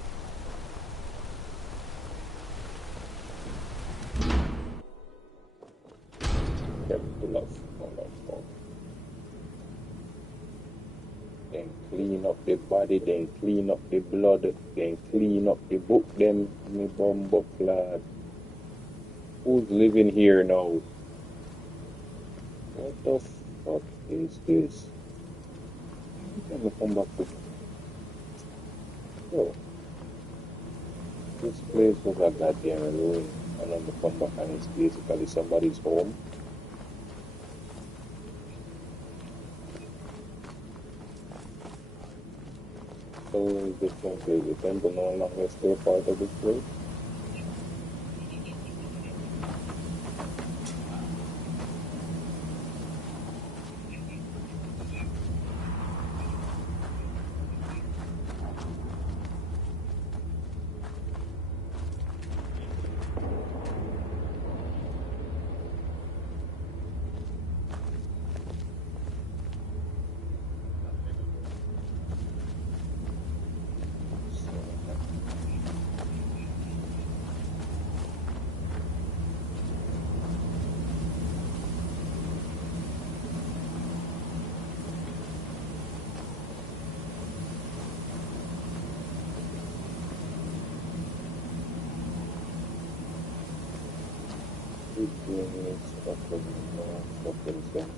Capital of Molag Bog. Then clean up the body, then clean up the blood, then clean up the book, them me bumbo clad. Who's living here now? What the fuck is this? Can we come back to oh. This place was a goddamn ruin, and then we come back and it's basically somebody's home. So is the temple? Is the temple no longer still part of this place?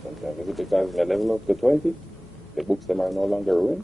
Sometimes. Is it because they level up to 20? The books them are no longer ruined?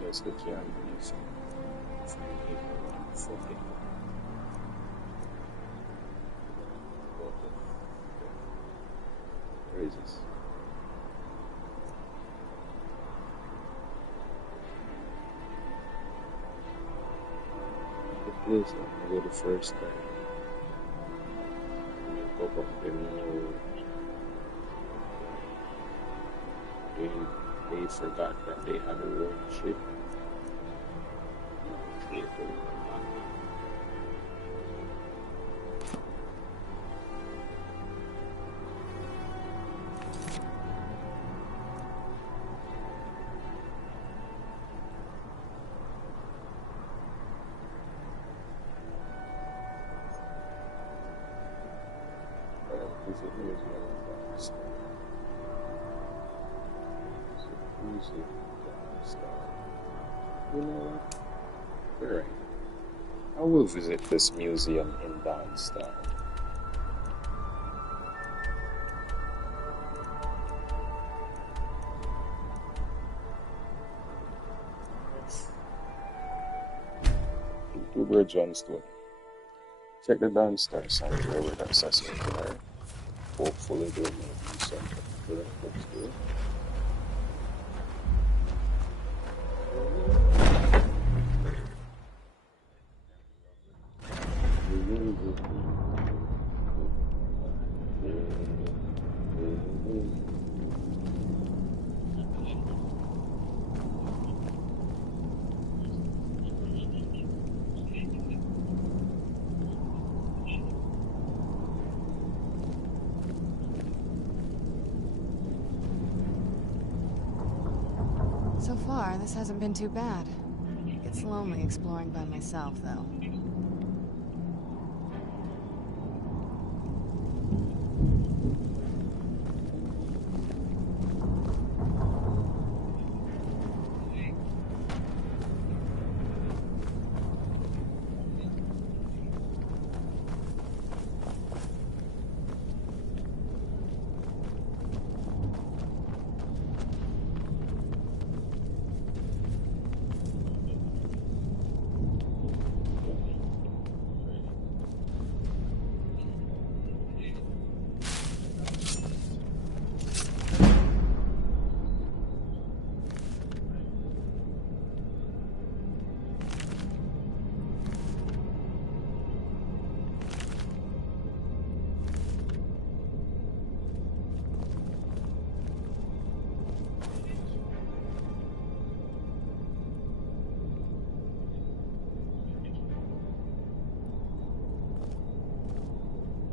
Yes, they can be some fucking where is this? The place I go the first time. Pop up the new they forgot that they had a road ship. You know what? Alright. I will visit this museum in Dawnstar. Two birds, one stone. Check the Dawnstar sanctuary where the assassins are. Hopefully there may be something good next to it. So far, this hasn't been too bad. It's lonely exploring by myself, though.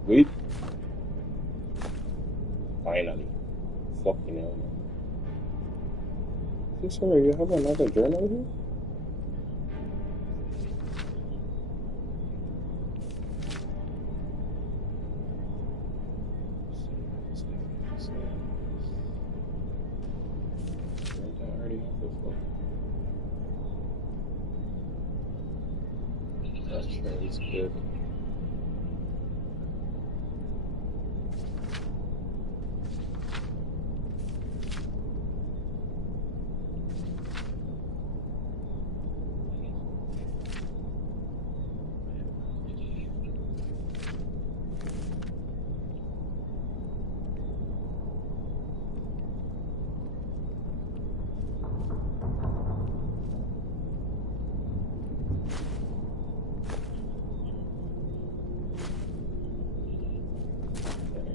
Wait. Finally. Fucking hell, man. Sorry, you have another journal here? Don't I already have the book? That sounds good.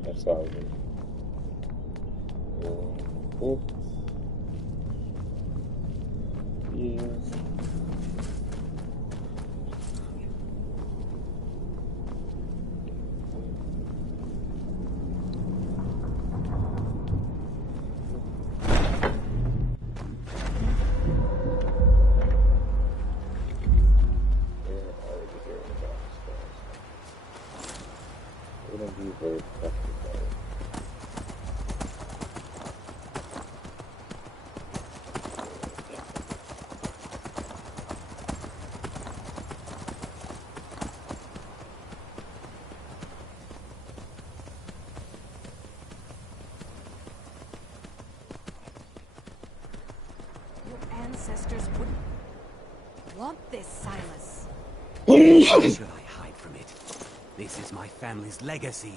That's all good. Oh. Yeah. Ancestors wouldn't want this, Silas. How should I hide from it? This is my family's legacy.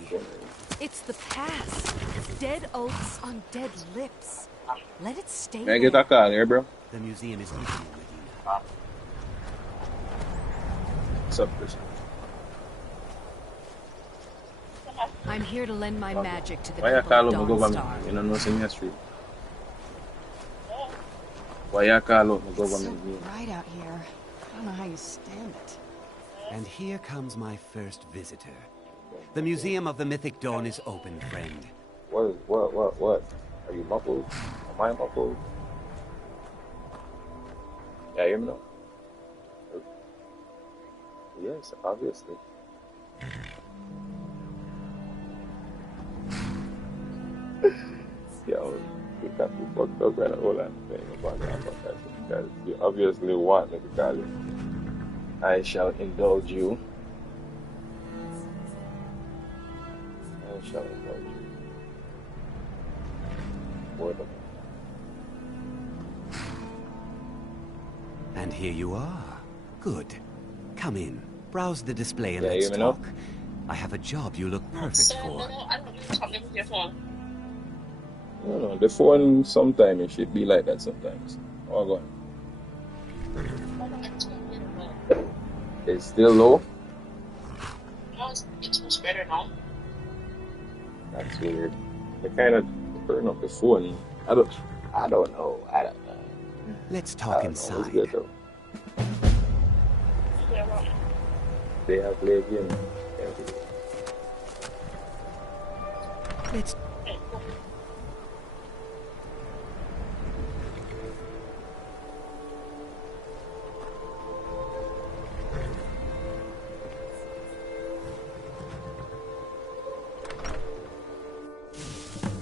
It's the past. Dead oaths on dead lips. Let it stay Can I get that car here, bro? The museum is open, Medina. What's up, Chris? I'm here to lend my magic to the Why you people call of out my government? Dawnstar. You don't know some history. Why you call out my government? It's so bright out here. I don't know how you stand it. And here comes my first visitor. The Museum of the Mythic Dawn is open, friend. What? Are you muffled? Am I muffled? Yeah, you hear me now? Yes, obviously. Yo, you got me fucked up and all that thing about that because you obviously want me to call it. I shall indulge you. I shall indulge you. Word of And here you are. Good. Come in. Browse the display and Yeah, let's you know? talk. I have a job you look perfect for. I don't use something with your phone. No, the phone sometimes it should be like that sometimes. Oh, go on. It's still low? No, it's much better now. That's weird. The kind of Burn up the phone. I don't know. Let's talk inside. Good, though. They have played game. Let's.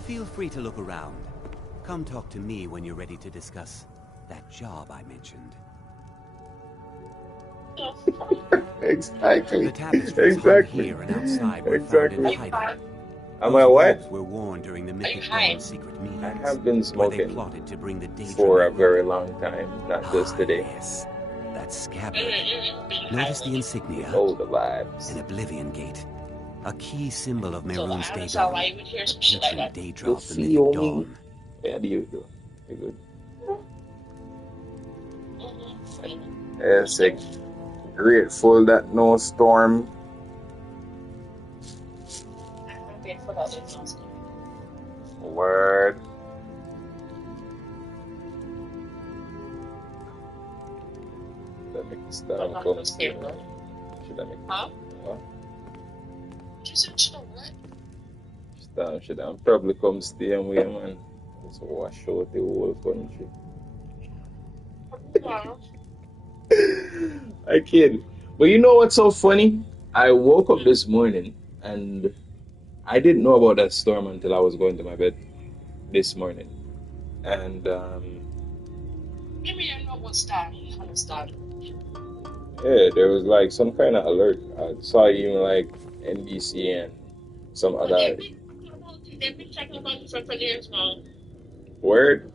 Feel free to look around. Come talk to me when you're ready to discuss that job I mentioned. Exactly. The tapestries hung here and outside were found in hiding. Am I what? Were worn during the Mythic Dawn secret meetings. I have been smoking plotted to bring the for a very long time, not just today. Yes, that scabbard. Notice the insignia. Oh, the vibes. An Oblivion Gate. A key symbol of Mehrunes Dagon. So why you would hear some shit like that? Day drop the Mythic Dawn. Yeah, you do. You're good. Yes, grateful that no storm. Word. That make the storm come stay. Should I make huh? What? You said what? Storm should I probably come stay and wait, man. Just wash out the whole country. I kid. But you know what's so funny? I woke up this morning and I didn't know about that storm until I was going to my bed this morning. And Maybe you don't know what storm. yeah, there was like some kind of alert. I saw even like NBC and some other. They've been talking about this for years now. Word?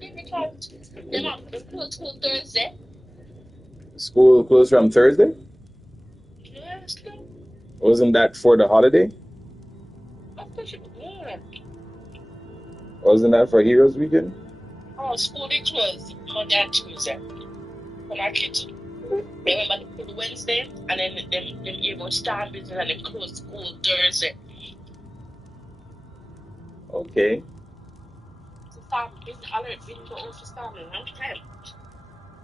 Because they're not closed school Thursday. School closed from Thursday? Yes. Wasn't that for the holiday? Wasn't that for Heroes Weekend? Oh, school day closed Monday and Tuesday. For my kids, they went back to Wednesday, and then them able to start business and they closed school Thursday. Okay.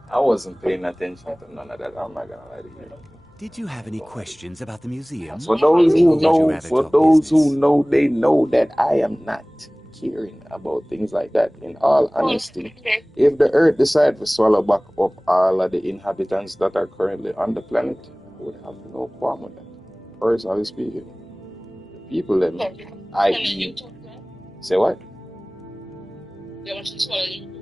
I wasn't paying attention to none of that. I'm not gonna lie to you. Did you have any questions about the museum? For those who know, they know that I am not caring about things like that. In all honesty, if the Earth decided to swallow back up all of the inhabitants that are currently on the planet, I would have no problem with that. Personally speaking, the people them, i.e., say what? They want to swallow you.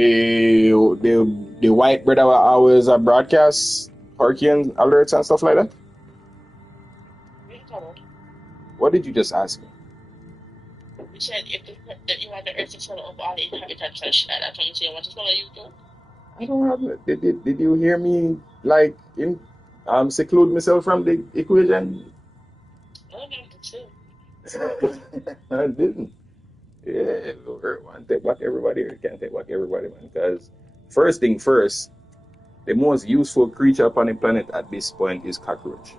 The white brother will always broadcast hurricane alerts and stuff like that. What did you just ask me? You said if you want the Earth to swallow up all the inhabitants and shit like that, so you want to swallow you too? I don't have it. Did you hear me like seclude myself from the equation? I didn't. Yeah, want to take back everybody, or can't take back everybody, man. Because first thing first, the most useful creature upon the planet at this point is cockroach.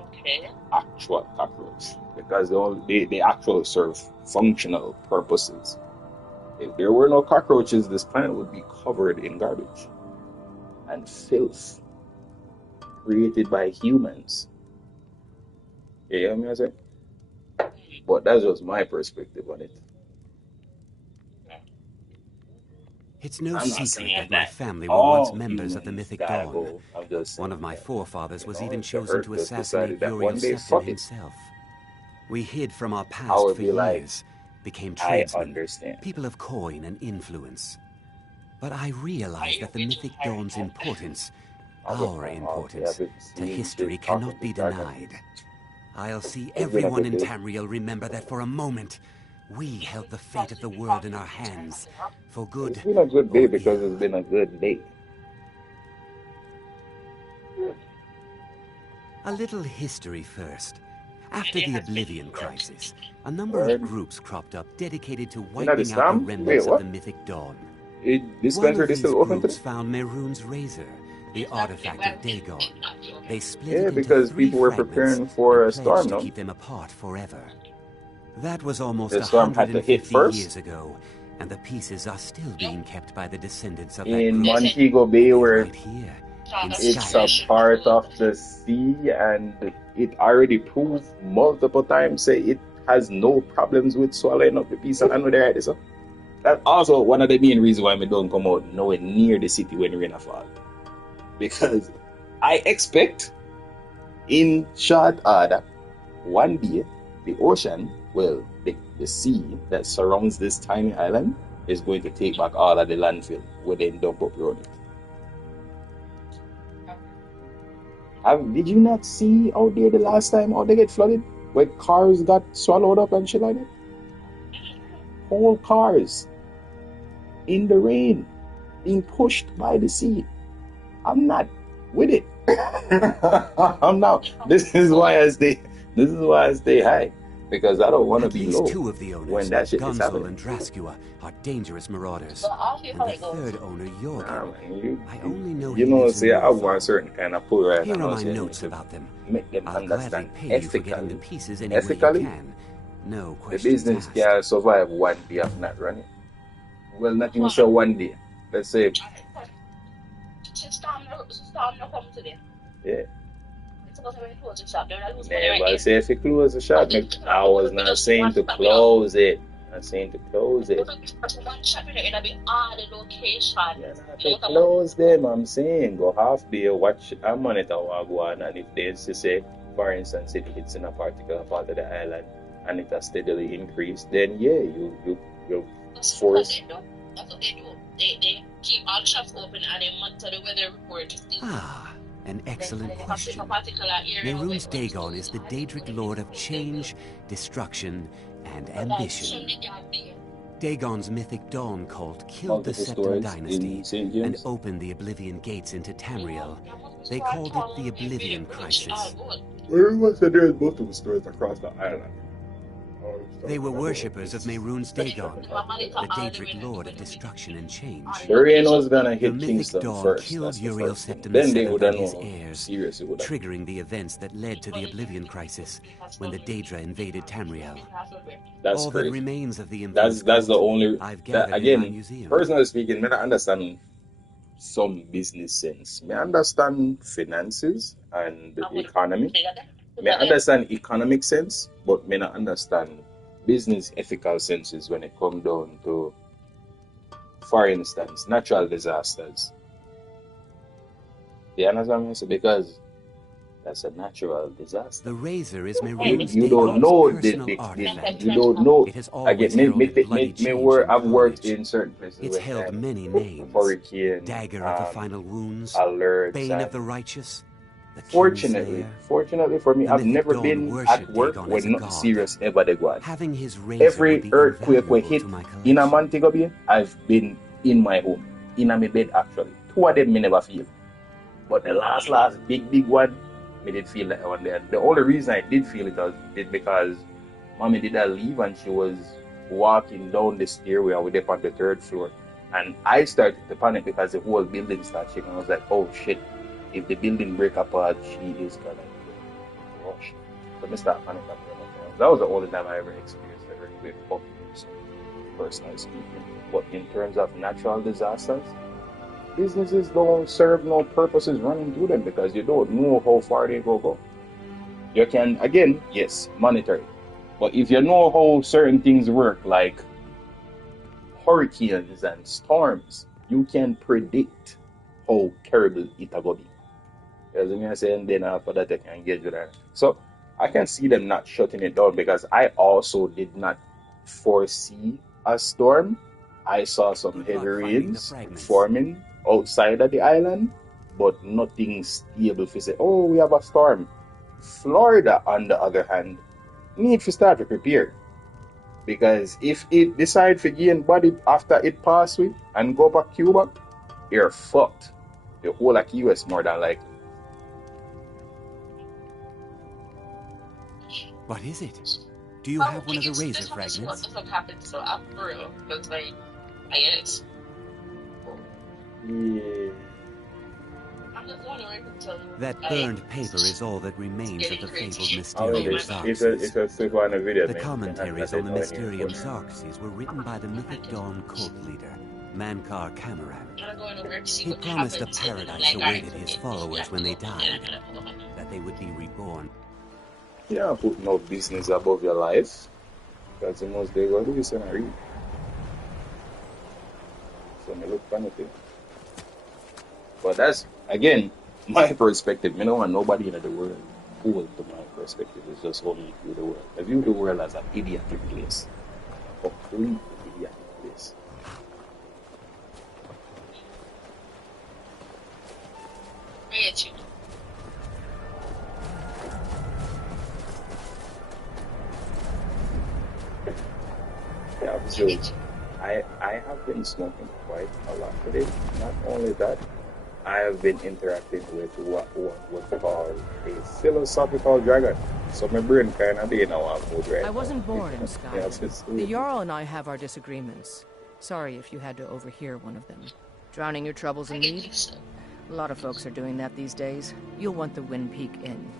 Okay. Actual cockroach, because they actually serve functional purposes. If there were no cockroaches, this planet would be covered in garbage and filth created by humans. You hear me, I say? But that's just my perspective on it. It's no secret that my family were once members of the Mythic Dawn. One of my forefathers was even chosen to assassinate Uriel Septim himself. We hid from our past for years, became tradesmen, people of coin and influence. But I realized that the Mythic Dawn's importance, our importance, to history cannot be denied. I'll see everyone in Tamriel remember that for a moment, we held the fate of the world in our hands, for good. It's been a good day because it's been a good day. A little history first. After the Oblivion Crisis, a number of groups cropped up dedicated to wiping out the remnants of the Mythic Dawn. One of these groups found Mehrunes' razor, the artifact of Dagon. They split it into because three people were fragments preparing for a and storm, pledged no? to keep them apart forever. That was almost The storm had to hit 150 first? years ago, and the pieces are still being kept by the descendants of that In group. Montego Bay, where Right here, in it's Skyrim. a part of the sea, and it already proved multiple times say it has no problems with swallowing up the piece of land with the right. So that's also one of the main reasons why I don't come out nowhere near the city when rain fall. Because I expect in short order, one day, the ocean, well, the sea that surrounds this tiny island is going to take back all of the landfill where they dump up road. Did you not see out there the last time how they get flooded? Where cars got swallowed up and shit like that? Whole cars in the rain being pushed by the sea. I'm not with it. I'm not. This is why I stay high. Because I don't want to be low. At least two of the owners, when that shit is Gonzal happening. and Draskua, are dangerous marauders. And the third owner, Jorgen, I only know you he know, lives see, in I want a certain kind of poor right Here now. are my So notes about them. Make them I'll understand gladly pay you for getting the ethically. pieces any way you Ethically, can. No the questions business asked. can survive one day of not running. Well, not even so one day. Let's say, Storm no come today. yeah. It's supposed to be closed the shop. They're not losing Man, money but say if you close the shop, I was not saying to close it. I'm saying to close it. One shop in a bit all the location. To close them, I'm saying go half day, watch and monitor what go on, and if they say, for instance, it hits in a particular part of the island and it has steadily increased, then yeah, you force. That's what they do. They keep all shops open and they monitor the weather report. An excellent question. Mehrunes Dagon is the Daedric Lord of change, destruction, and ambition. Dagon's mythic dawn cult killed the Septim Dynasty and opened the Oblivion Gates into Tamriel. They called it the Oblivion Crisis. Everyone said there's multiple stories across the island. They were worshippers of Mehrunes Dagon, the Daedric Lord of destruction and change. Dorian was gonna hit the mythic Kingston dawn first. killed Uriel Septimus Then they VII would and have his known. heirs, Seriously, would have. triggering the events that led to the Oblivion Crisis when the Daedra invaded Tamriel. That's All crazy. that remains of the That's the only. I've That, gathered in my again, museum. personally speaking, I understand some business sense. I understand finances and the economy. I understand economic sense, but I not understand business ethical senses when it comes down to, for instance, natural disasters. Do you understand me? So because that's a natural disaster. The razor is Mehrunes You don't Dagon's know personal artifact. you don't know. It has always Again, heralded bloody change and I've worked carnage. in certain places. It's where held time, many names. Hurricane, Dagger of the final wounds, alerts, Bane of the righteous, the Fortunately for me, The I've mythic never dawn been worshipped at work Dagon as when a nothing god. serious ever they go on. Having his razor Every would be earthquake we invaluable hit to my in a Montego Bay, I've been in my home, in my bed actually. Two of them me never feel. But the last big one, me did feel that one there. The only reason I did feel it was because mommy did leave and she was walking down the stairway and we were on the third floor. And I started to panic because the whole building started shaking. I was like, oh shit, if the building break apart, she is gonna rush. So I started panicking. That was the only time I ever experienced the earthquake up close, personally speaking. But in terms of natural disasters, businesses don't serve no purposes running through them because you don't know how far they go. You can, again, yes, monitor it. But if you know how certain things work, like hurricanes and storms, you can predict how terrible it will be. As I'm saying, then after that, I can engage with that. So I can see them not shutting it down because I also did not foresee a storm. I saw some heavy rains forming outside of the island, but nothing stable to say, oh, we have a storm. Florida, on the other hand, need to start to prepare. Because if it decide to gain body after it pass with and go back Cuba, you're fucked. The whole of US more than likely. What is it? Do you have one of the razor fragments? Doesn't happen so I'm through because I get it. Yeah. I'm just wondering That burned paper is all that remains of the fabled Oh, Mysterium it's Xerxes. a stick on the video. The man. commentaries on the That's it, Mysterium Xerxes were written by the mythic Dawn cult leader, Mankar Cameron. He promised a paradise awaited his followers when they died, that they would be reborn. Yeah, put no business above your life. That's the most they go to listen and read. So me look funny thing. But that's, again, my perspective. I don't want nobody in the world who to my perspective. It's just how me view the world. I view the world as an idiotic place. A complete idiotic place. Yeah, so I have been smoking quite a lot today. Not only that, I have been interacting with what's called a philosophical dragon. So my brain kind of in our mood right I wasn't born in Skyrim. Yeah, The Jarl and I have our disagreements. Sorry if you had to overhear one of them. Drowning your troubles in mead? A lot of folks are doing that these days. You'll want the Wind Peak Inn.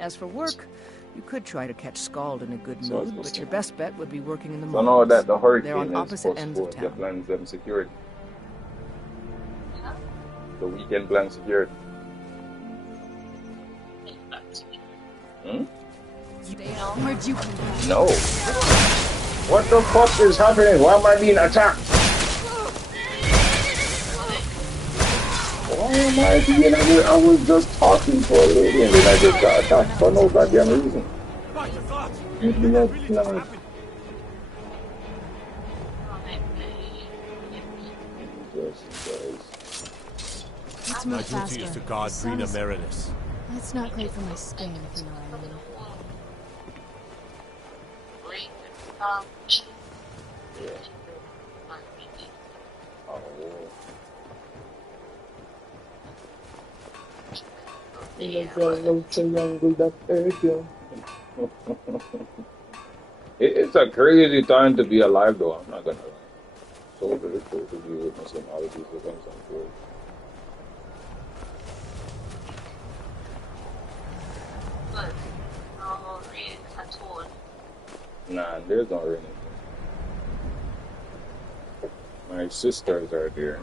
As for work, you could try to catch Scald in a good mood, but your best bet would be working in the mines. So now that the hurricane They're on is opposite ends of postponed, the town. plans them secured. The weekend plan secured. Hmm? Where'd you come from? No. What the fuck is happening? Why am I being attacked? Why am I being attacked? I was just talking to a lady and then I just got attacked for no goddamn reason. It's not planned. Let's My move duty faster. is to guard The sun Brina is- Meredith. It's not great for my skin, if you know what I mean. It's a crazy time to be alive, though. I'm not gonna lie. So very cool to be witnessing all of these events unfold. Nah, there's no rain. My sisters are there.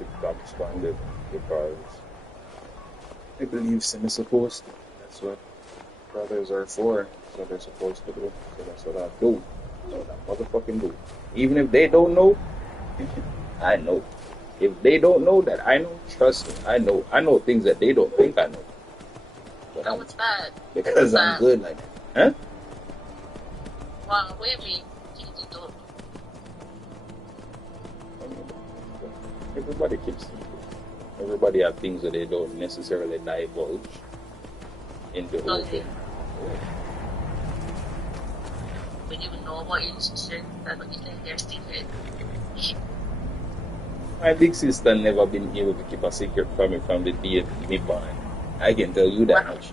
I'm absconded because I believe Sim is supposed to. That's what brothers are for. That's what they're supposed to do. So that's what I do. That's what I motherfucking do. Even if they don't know, I know. If they don't know that I know, trust me, I know. I know things that they don't think I know. But How was that? Because I'm good like that. Huh? Wow, wait me. You don't. Everybody keeps secrets. Everybody have things that they don't necessarily divulge in the open. When you know what your sister, that's what you think they're secret. My big sister never been able to keep a secret from me from the day me born. I can tell you that much.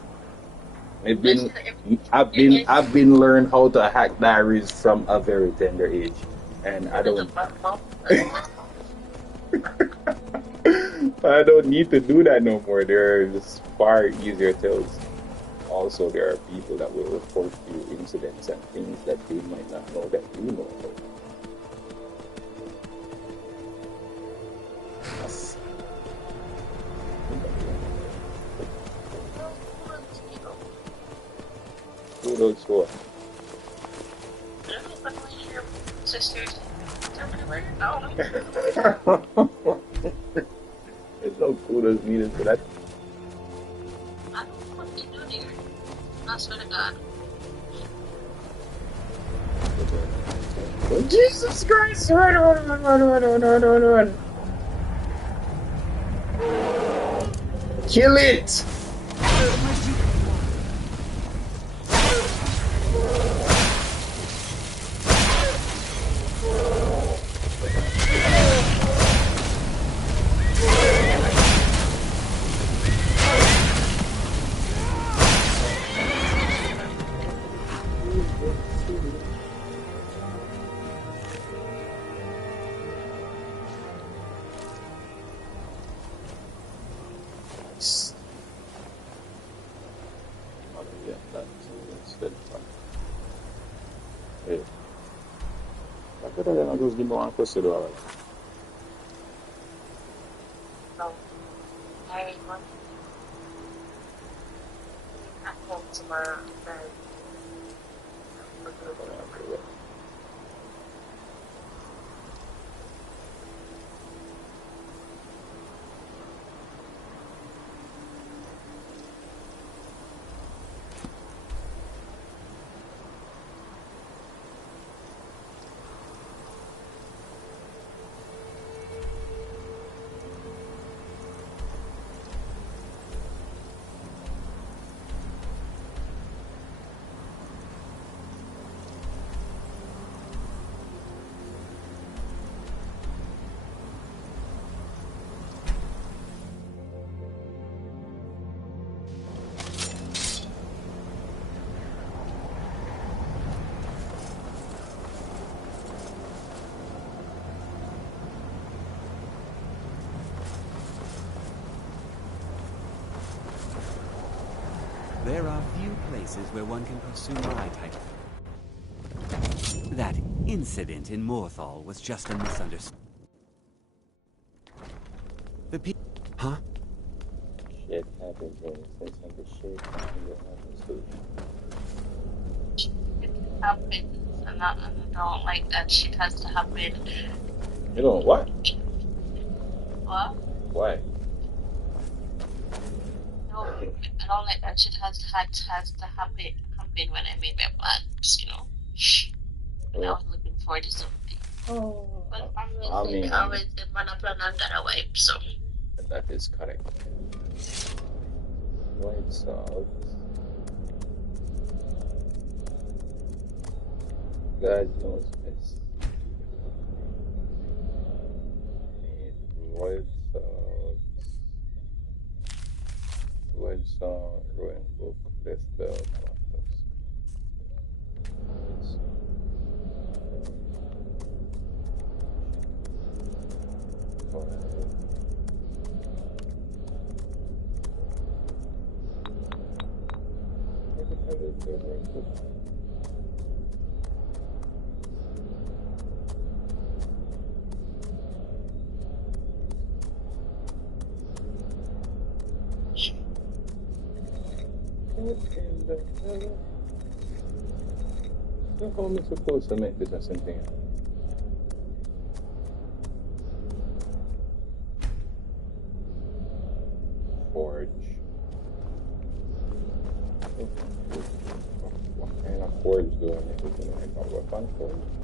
I've been learned how to hack diaries from a very tender age, and I don't. I don't need to do that no more. There's far easier tells. Also, there are people that will report you incidents and things that they might not know that you know about. Who knows what? Sisters. I don't know. There's no kudos needed for that. I don't know what to do here. I swear to God. Jesus Christ! Run! Kill it! Hey. I could have done just give me one question. No. I want at home tomorrow. There are few places where one can pursue my type. That incident in Morthal was just a misunderstanding. The Huh? Shit happens when you say something shit happens too. It happens, and I don't like that shit has to happen. You know what? What? Why? No, I don't like that shit has to happen when I made my plans, you know. And I was looking forward to something. Oh, But I mean, always the man a plan and got a wipe, so. that is correct. White salt. God knows best. Need white salt, ruin book, death bell, cactus. So how am I supposed to make this a something else? Forge. What kind of forge do I need to make a weapon forge?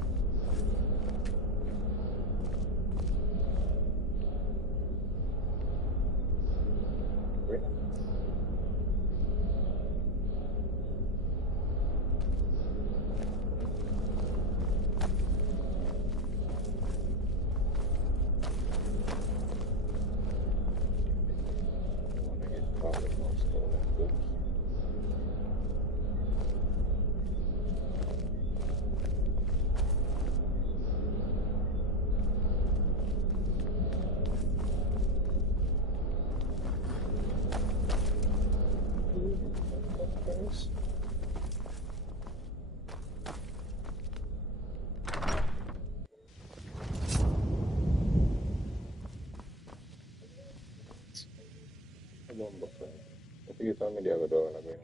I think you told me the other door again.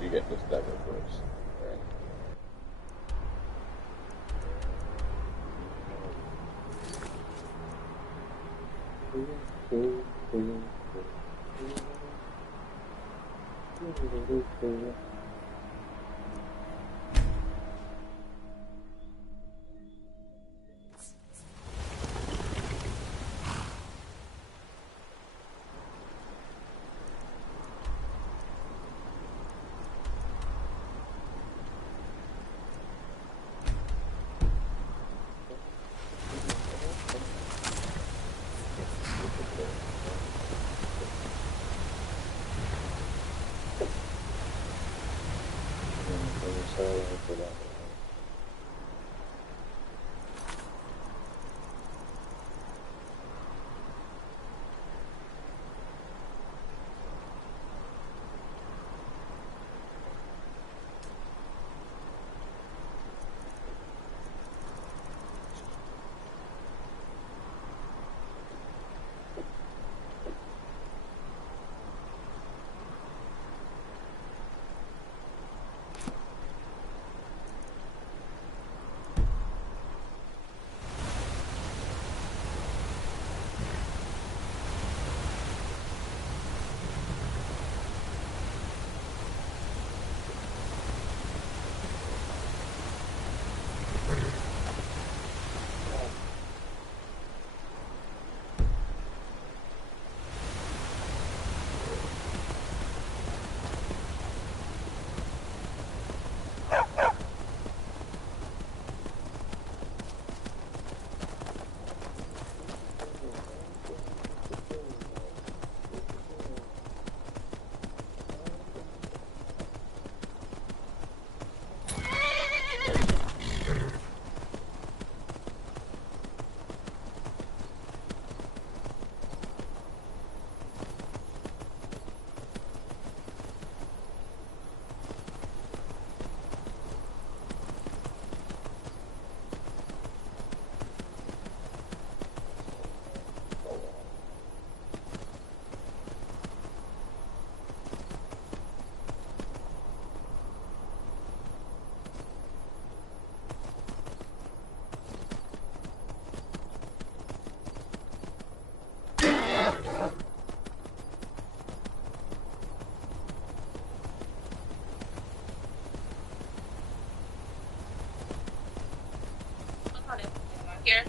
You get this dagger first. here.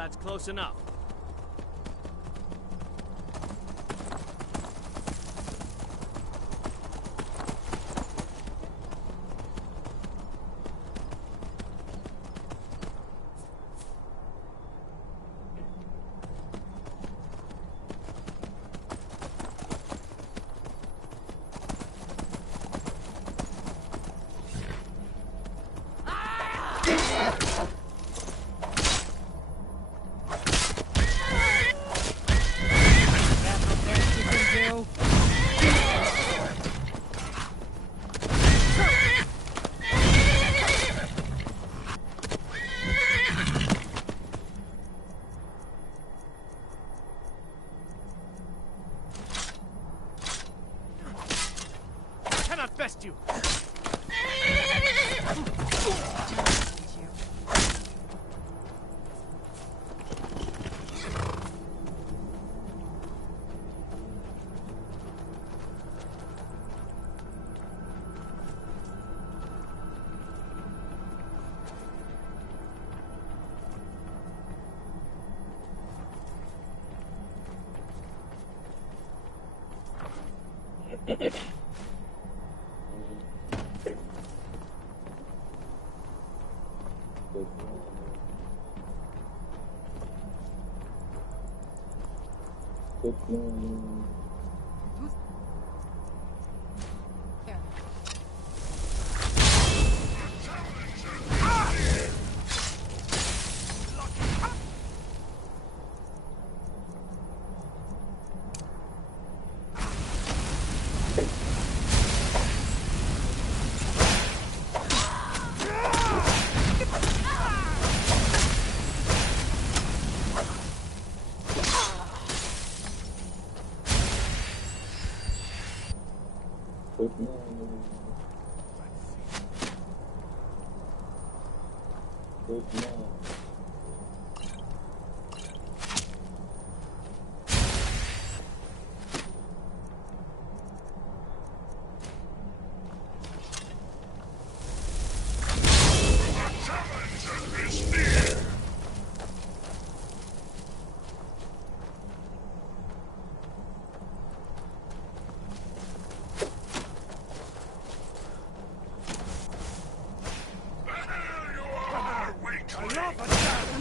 That's close enough. Best you.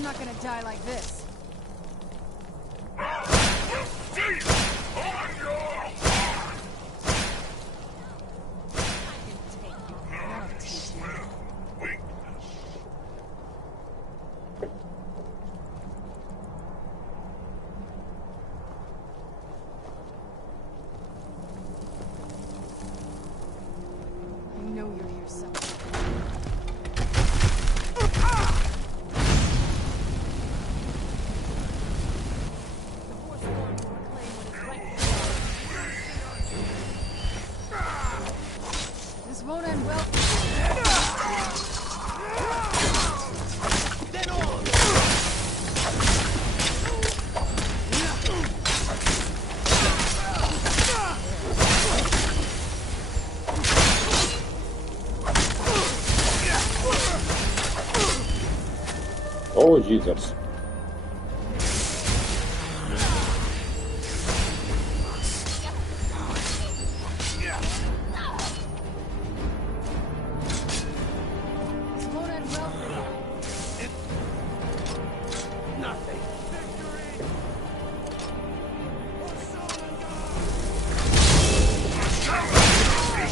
not gonna die like this. I know you're here somewhere. This won't end well. Oh, Jesus. This won't end well for you. Nothing.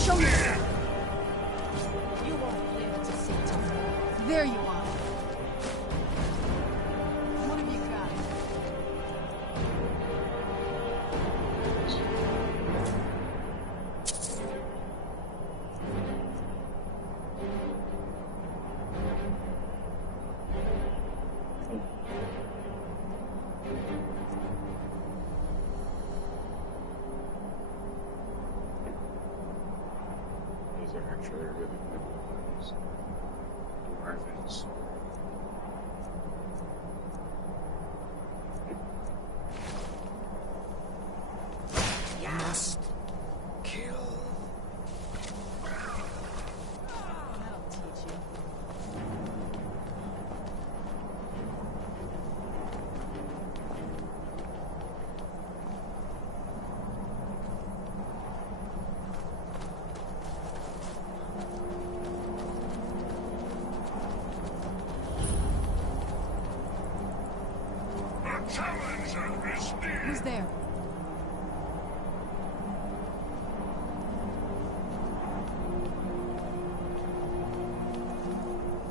Show me. You won't live to see tomorrow. There you are. What have you got? These are actually really good ones. Marvins. Must kill. That'll teach you. Who's there?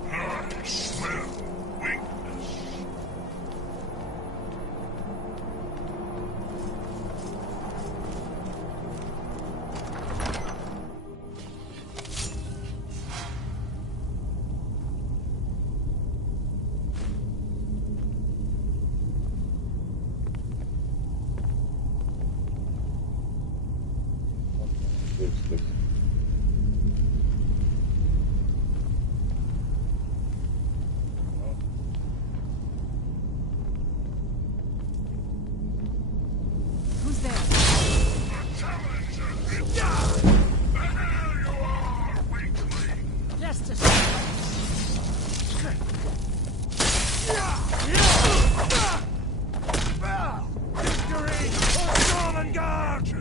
I smell weakness. This. Who's there? Just a second. Victory for Sovngarde!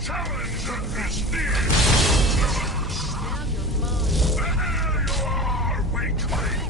Challenger is near! Now you're mine. There you are, weakling!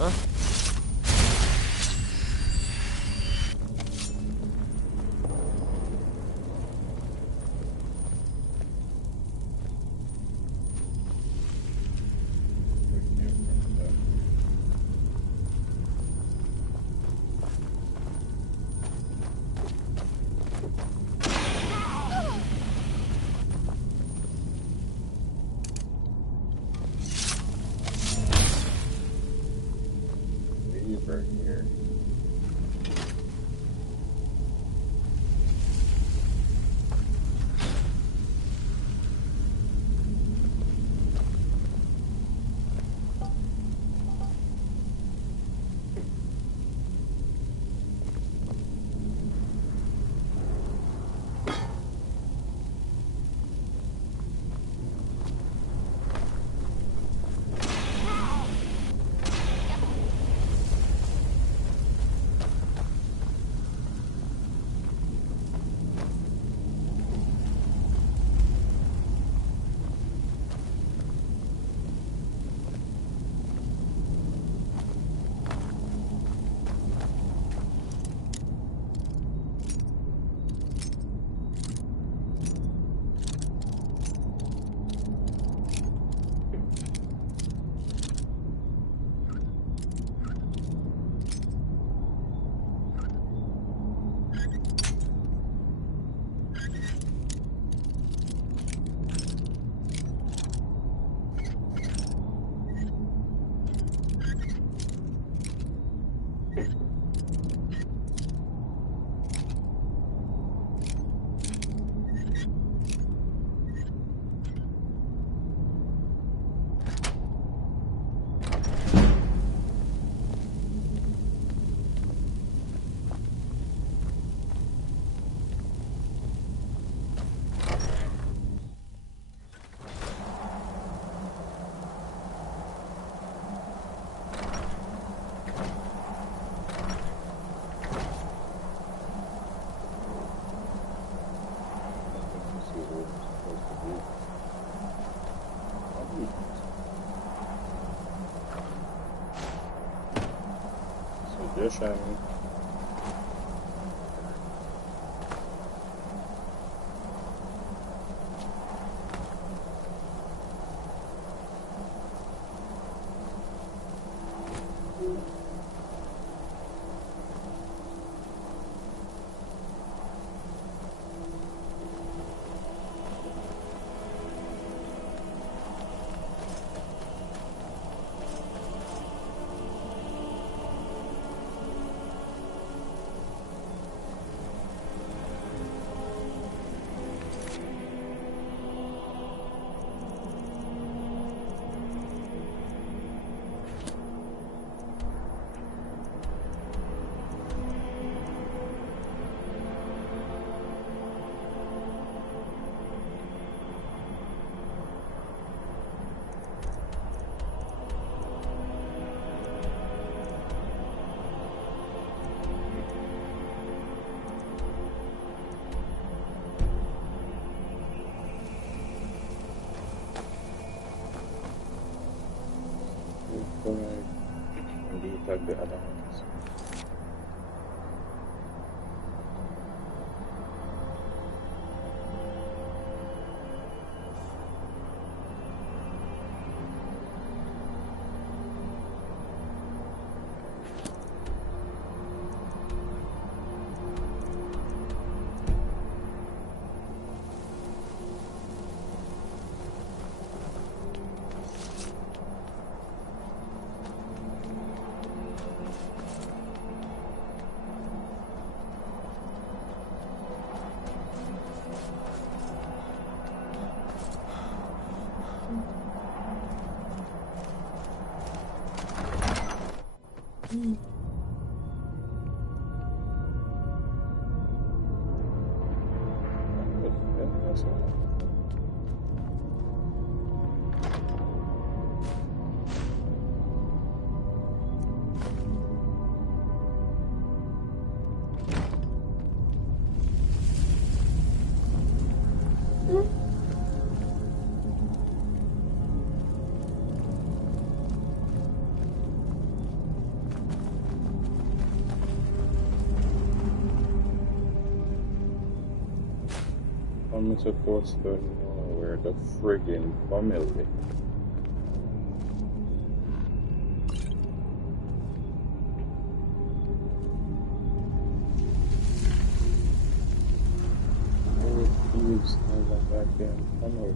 Huh? They're shining. Tag the other ones. I'm supposed to know where the friggin' family. Thieves have a goddamn family.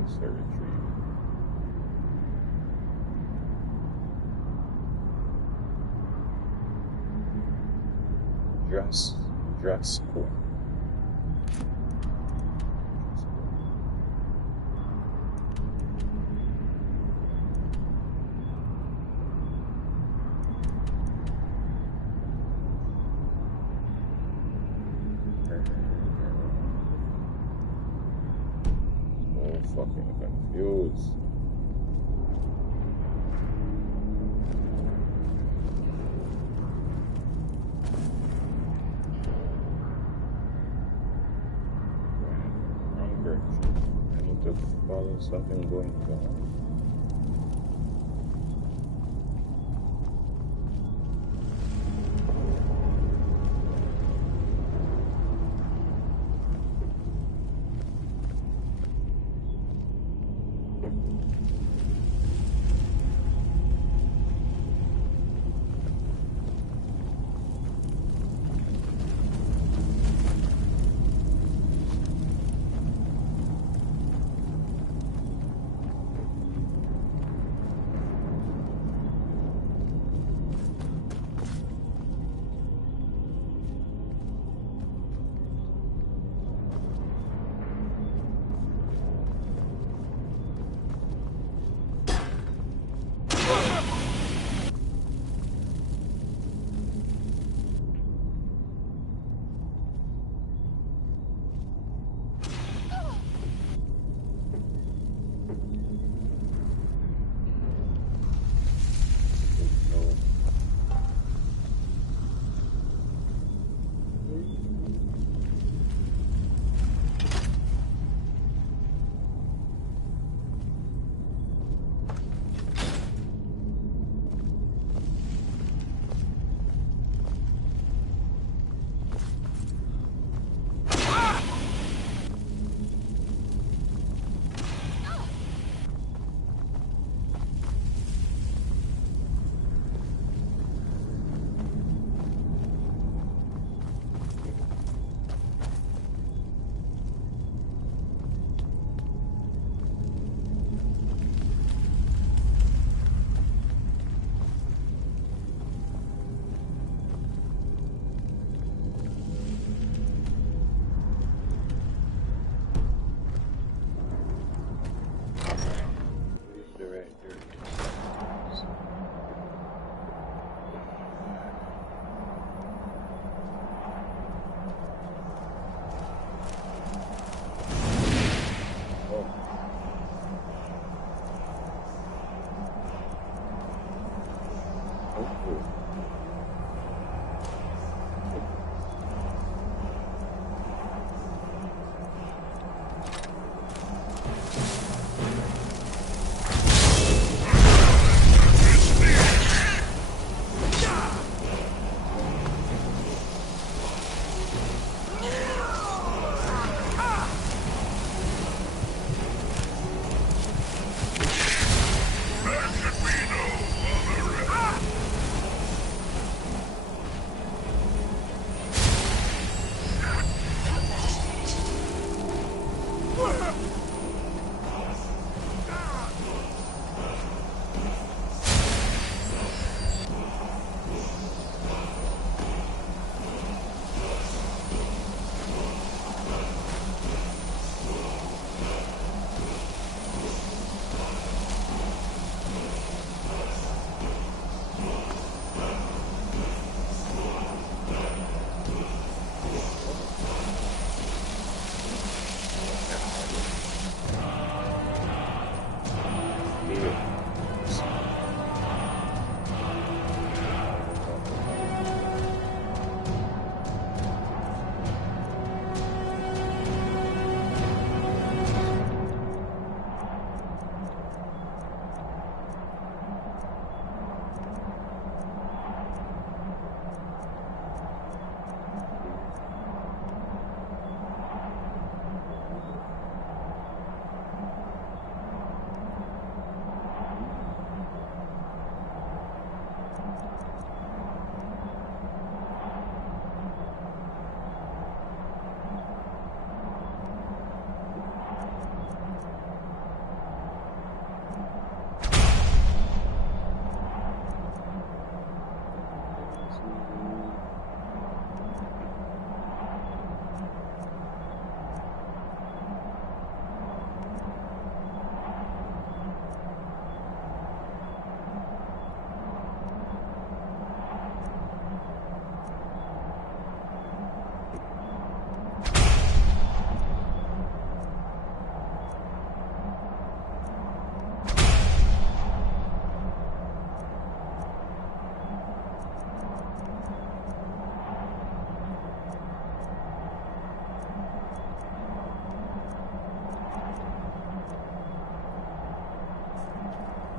It's a retreat. Dress code. So fucking confused. I need to follow something going on.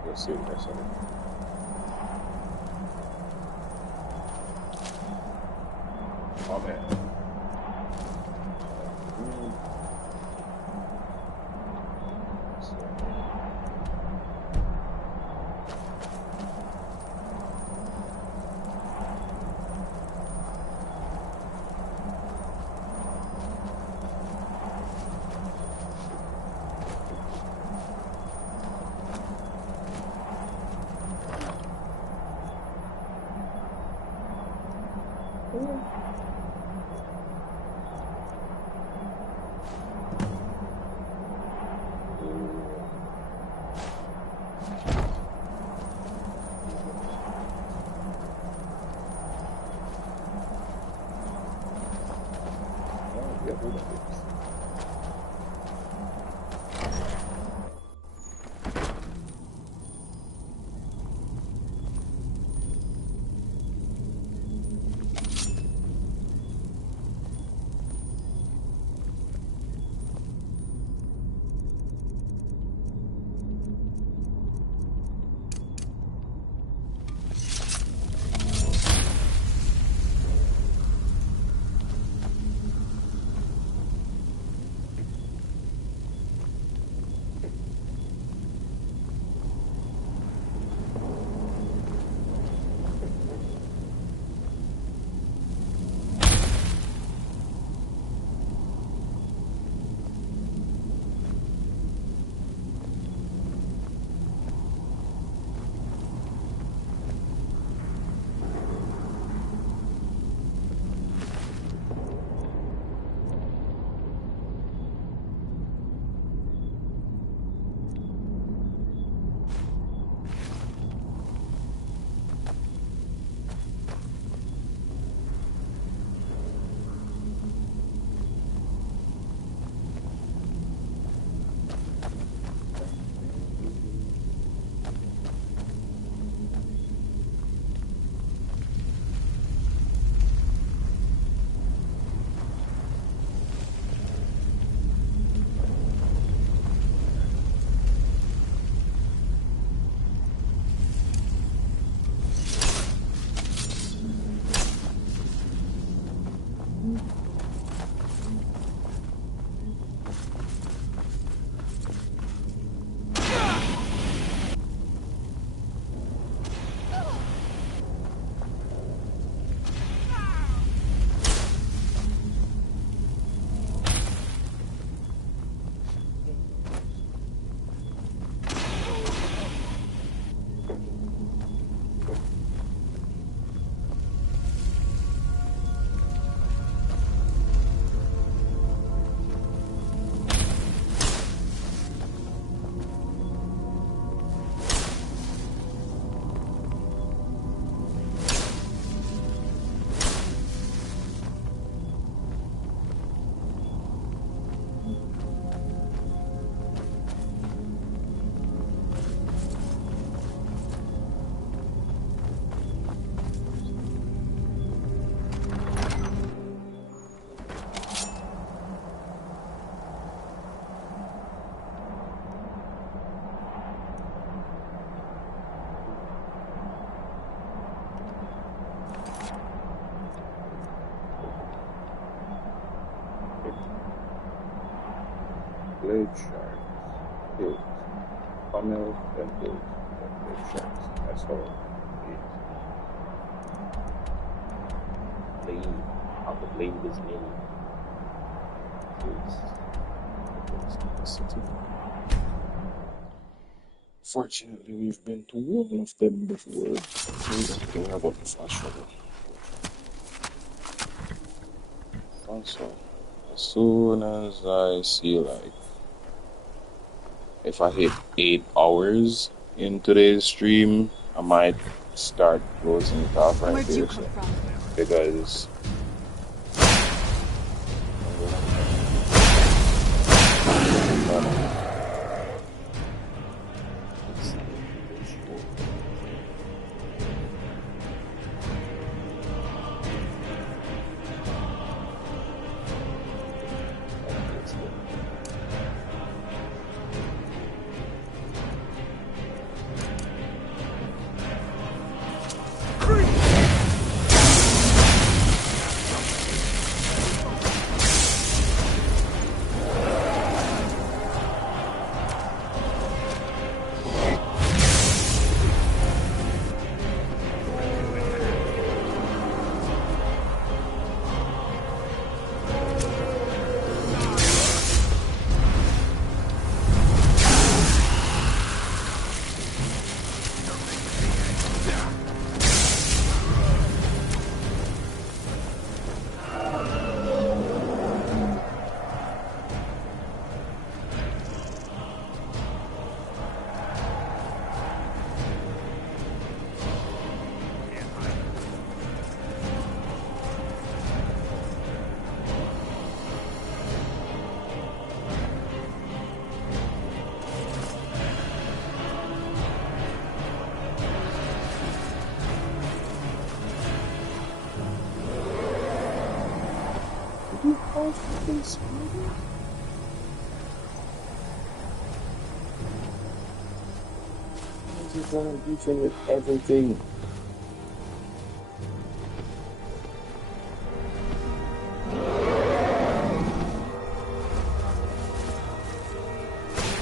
Let's see what I said. Oh man. Blade sharks, hills, funnels and hills, and blade sharks. That's all it is. Blade, how the blade is made. It's city. Fortunately, we've been to one of them before. We don't care about the fast travel. Also, as soon as I see like if I hit 8 hours in today's stream, I might start closing it off right there. So, because do all fucking spiders? He's trying to beat you with everything.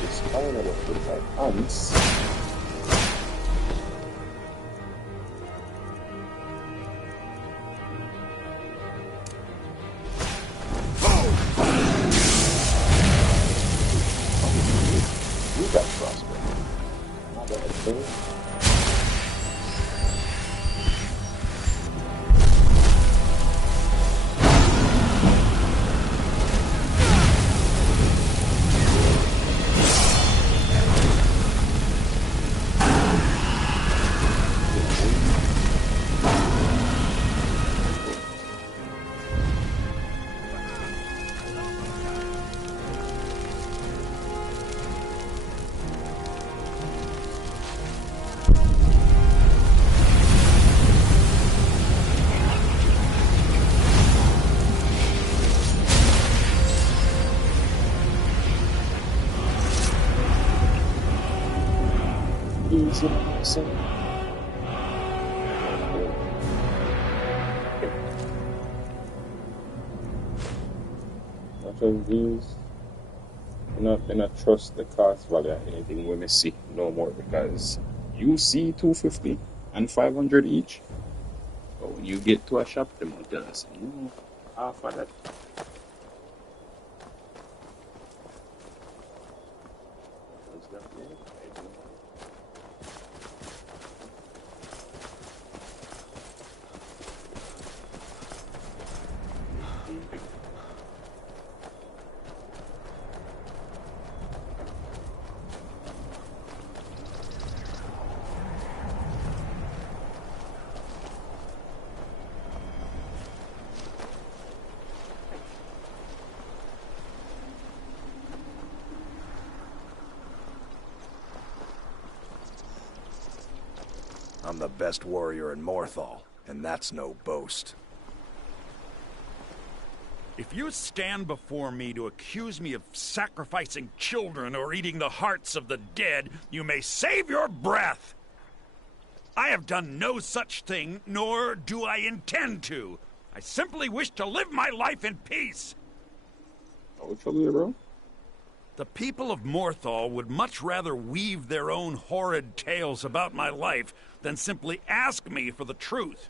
It's kind of with my hands. You got frostbite. Not bad thing. Easy, so. After these, I'm not gonna trust the cost value of anything when I see no more because you see 250 and 500 each. But when you get to a shop, them will tell us, half of that. I'm the best warrior in Morthal, and that's no boast. If you stand before me to accuse me of sacrificing children or eating the hearts of the dead, you may save your breath. I have done no such thing, nor do I intend to. I simply wish to live my life in peace. What's trouble here, bro? The people of Morthal would much rather weave their own horrid tales about my life than simply ask me for the truth.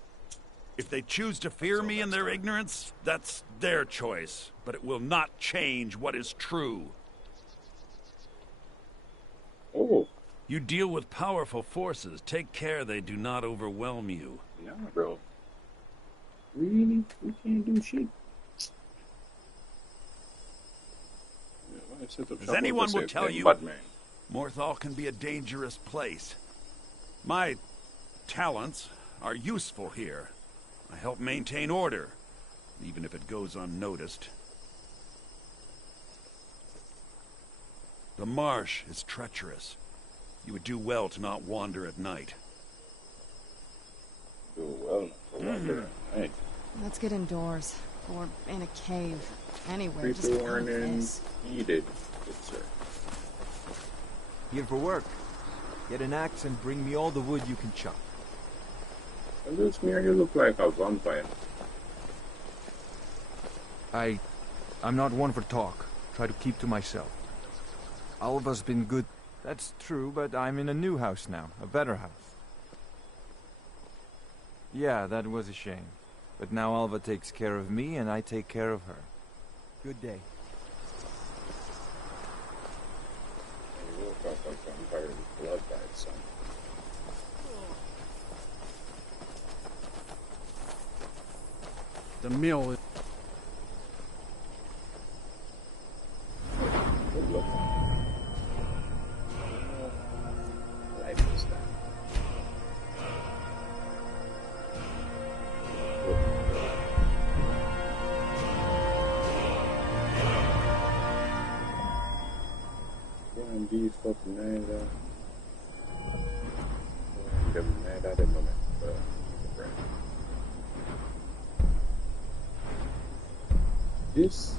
If they choose to fear me in their ignorance, that's their choice, but it will not change what is true. Oh. You deal with powerful forces. Take care they do not overwhelm you. Yeah, bro. Really? We can't do shit. As anyone will tell you, Morthal can be a dangerous place. My talents are useful here. I help maintain order, even if it goes unnoticed. The marsh is treacherous. You would do well to not wander at night. Do well not to wander at night. Let's get indoors. Or in a cave. Anywhere. Free Just warning needed. Good sir. Here for work. Get an axe and bring me all the wood you can chop. Does this mirror you look like a vampire? I'm not one for talk. Try to keep to myself. Alva's been good. That's true, but I'm in a new house now. A better house. Yeah, that was a shame. But now Alva takes care of me, and I take care of her. Good day. You look like a vampire with blood by its son. The mill is... Good luck. Life is that. Beef up nada. Nada de momento. This.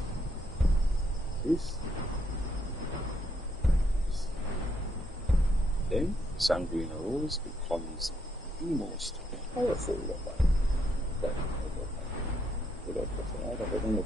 Then Sanguine Rose becomes the most powerful weapon. Without putting out of it.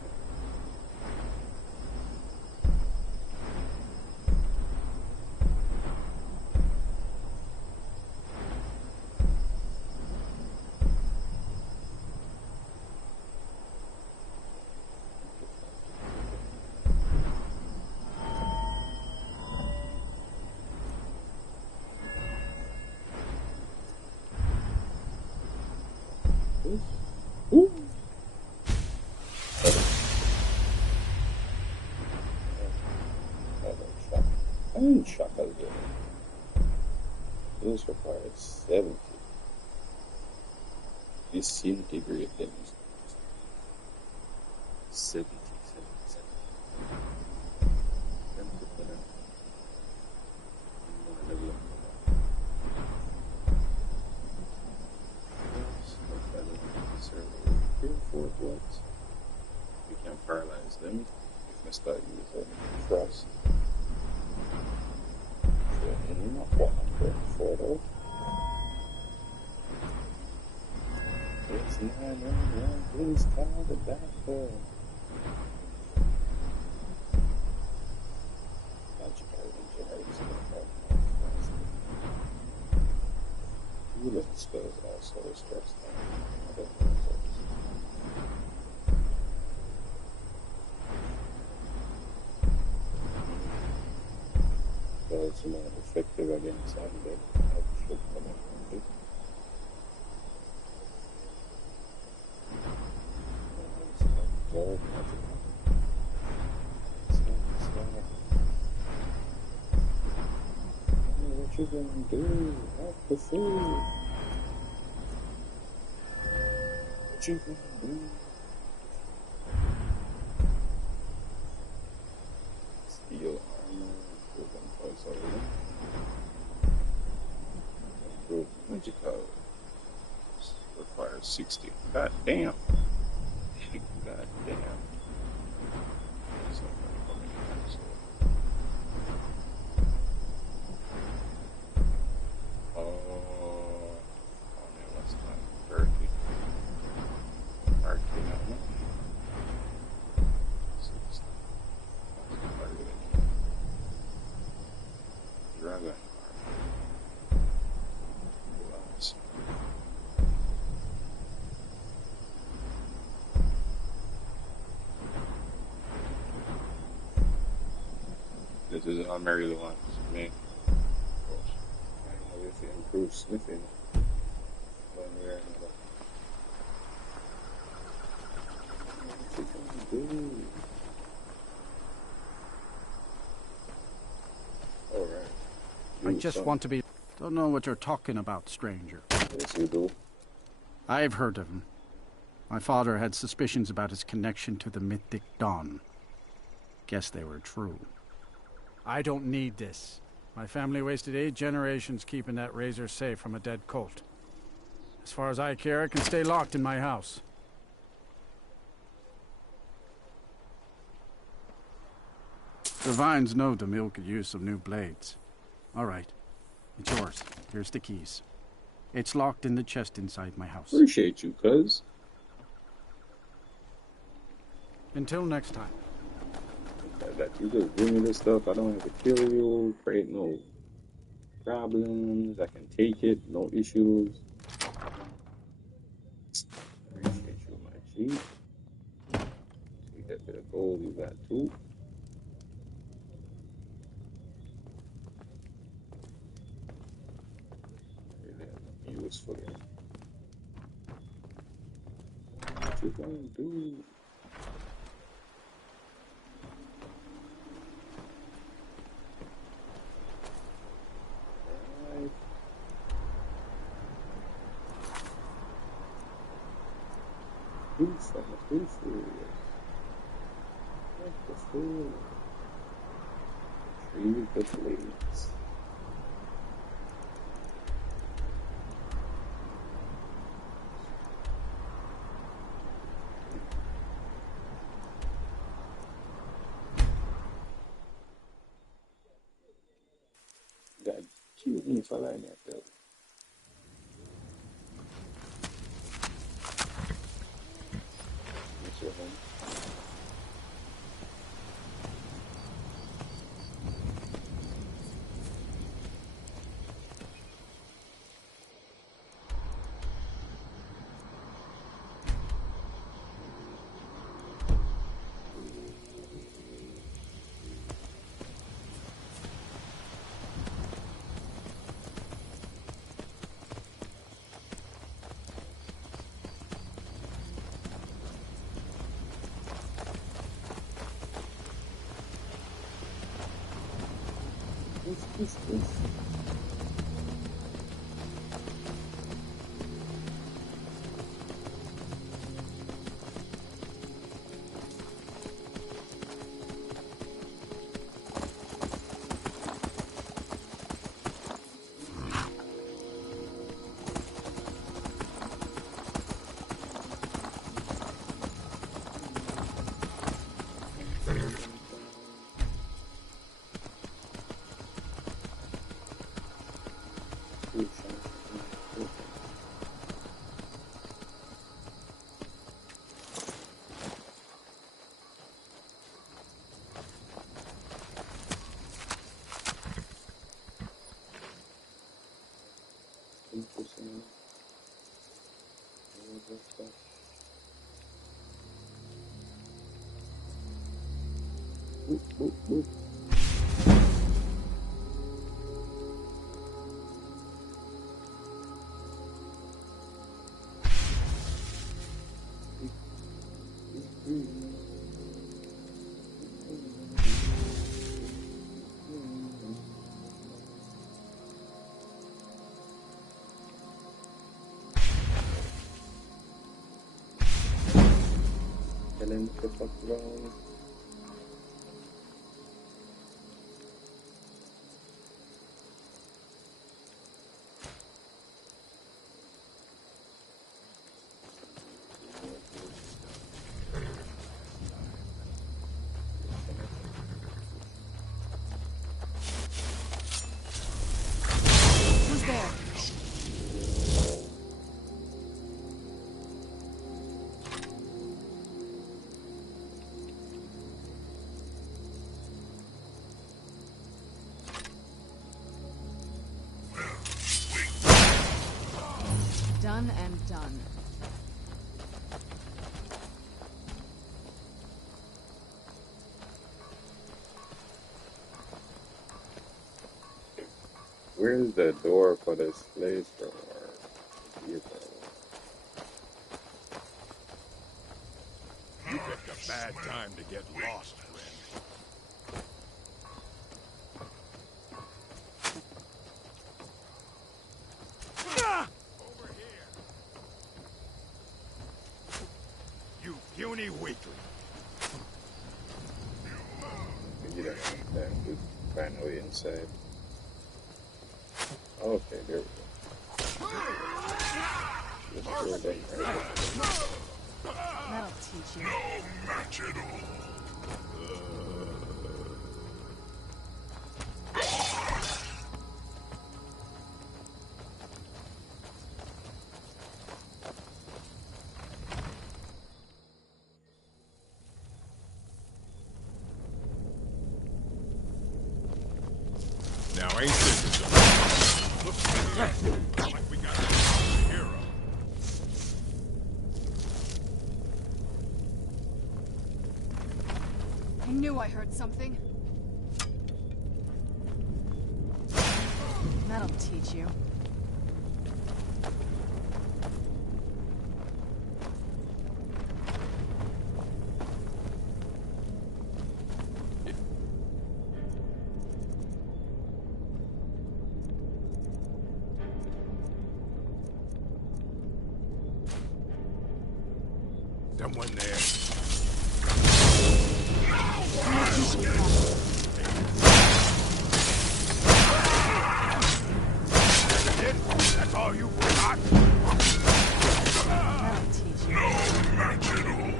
And shackles there. Those require 70. Disintegrate them. 70. We can paralyze them if we start using trust. Photo. It's 911, please call the doctor. Healing spells also restricts them. So it's more effective against undead. What you gonna do? Have the food. What you gonna do? Steel armor. Improved magical requires 60. God damn. God damn. Oh man, what's that? 30. Dragon. This is how Mary Lou wants me. Of course. I know if it improves smithing one way or another. What you gonna do? Alright. I just want to be... Don't know what you're talking about, stranger. Yes, you do. I've heard of him. My father had suspicions about his connection to the mythic Dawn. Guess they were true. I don't need this. My family wasted 8 generations keeping that razor safe from a dead cult. As far as I care, it can stay locked in my house. The Vines know the mill could use some new blades. All right. It's yours. Here's the keys. It's locked in the chest inside my house. Appreciate you, cuz. Until next time. That you just give me this stuff. I don't have to kill you, create no problems. I can take it, no issues. Appreciate you, my G. Take that bit of gold you got too. Really useful. What you gonna do? Do something serious. Like the food. Retrieve the blades. Done and done. Where's the door for this place from? You picked a bad time to get lost, friend. Over here. You puny weakling. You don't have to find a way inside. Okay, there we go. Let's go That'll teach you. No match at all. Now ain't this a look like we got a hero. I knew I heard something. That'll teach you. Someone there. That's all you got? That'll teach you. No match at all.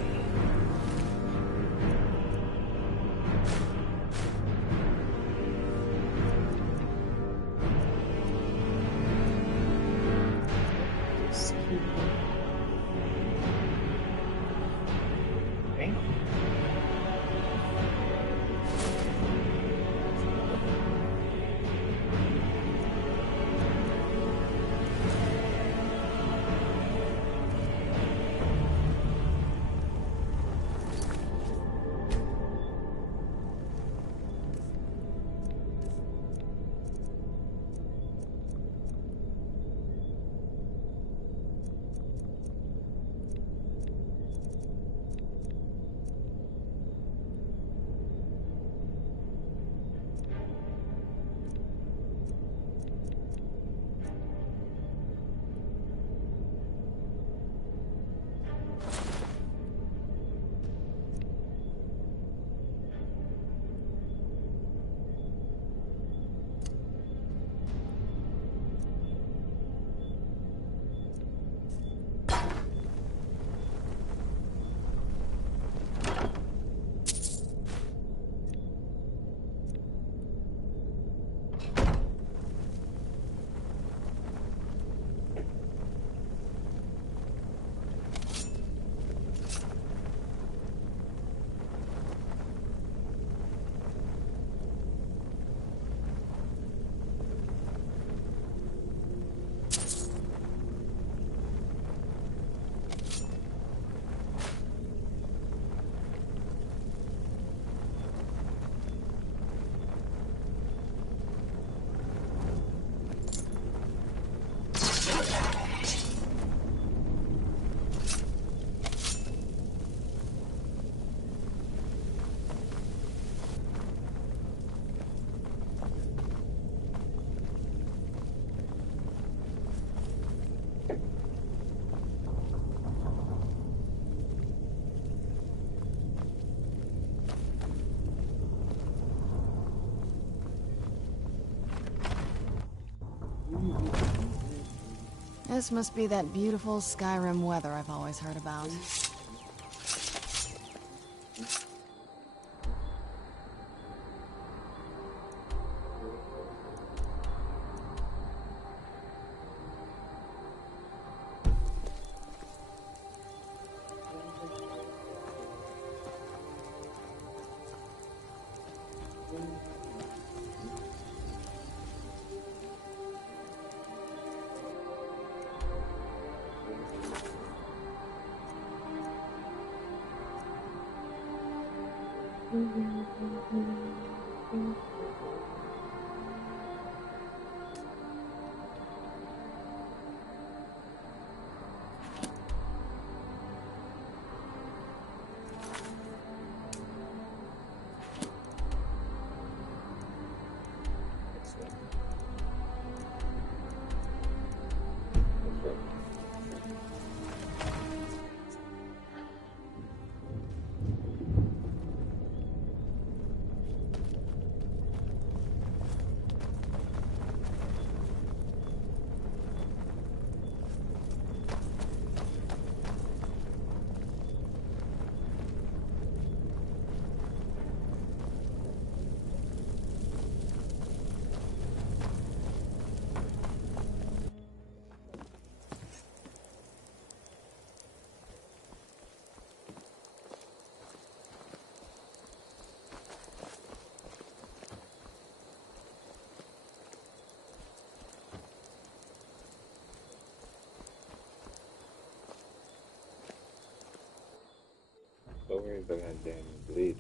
This must be that beautiful Skyrim weather I've always heard about. Where's the goddamn blade?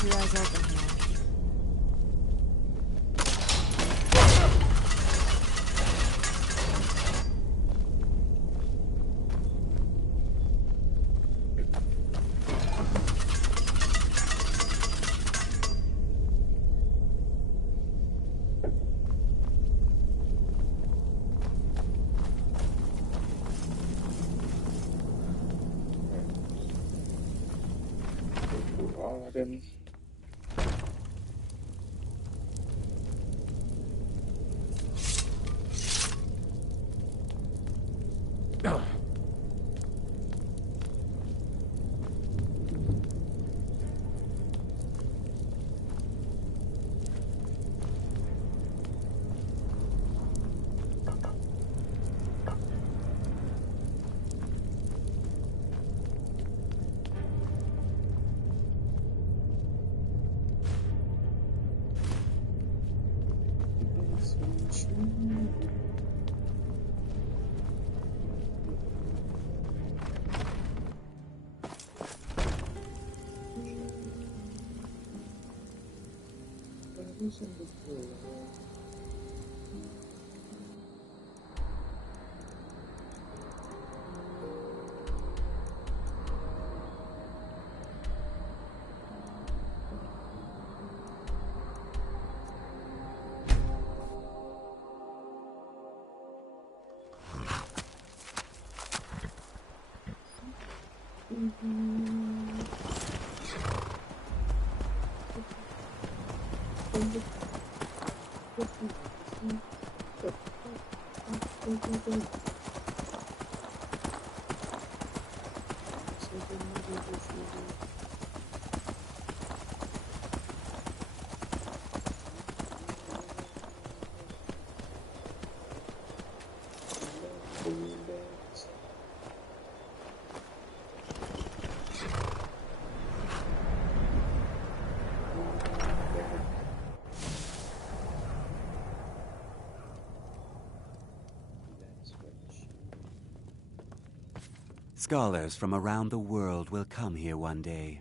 keep your eyes open here. All of them. Scholars from around the world will come here one day.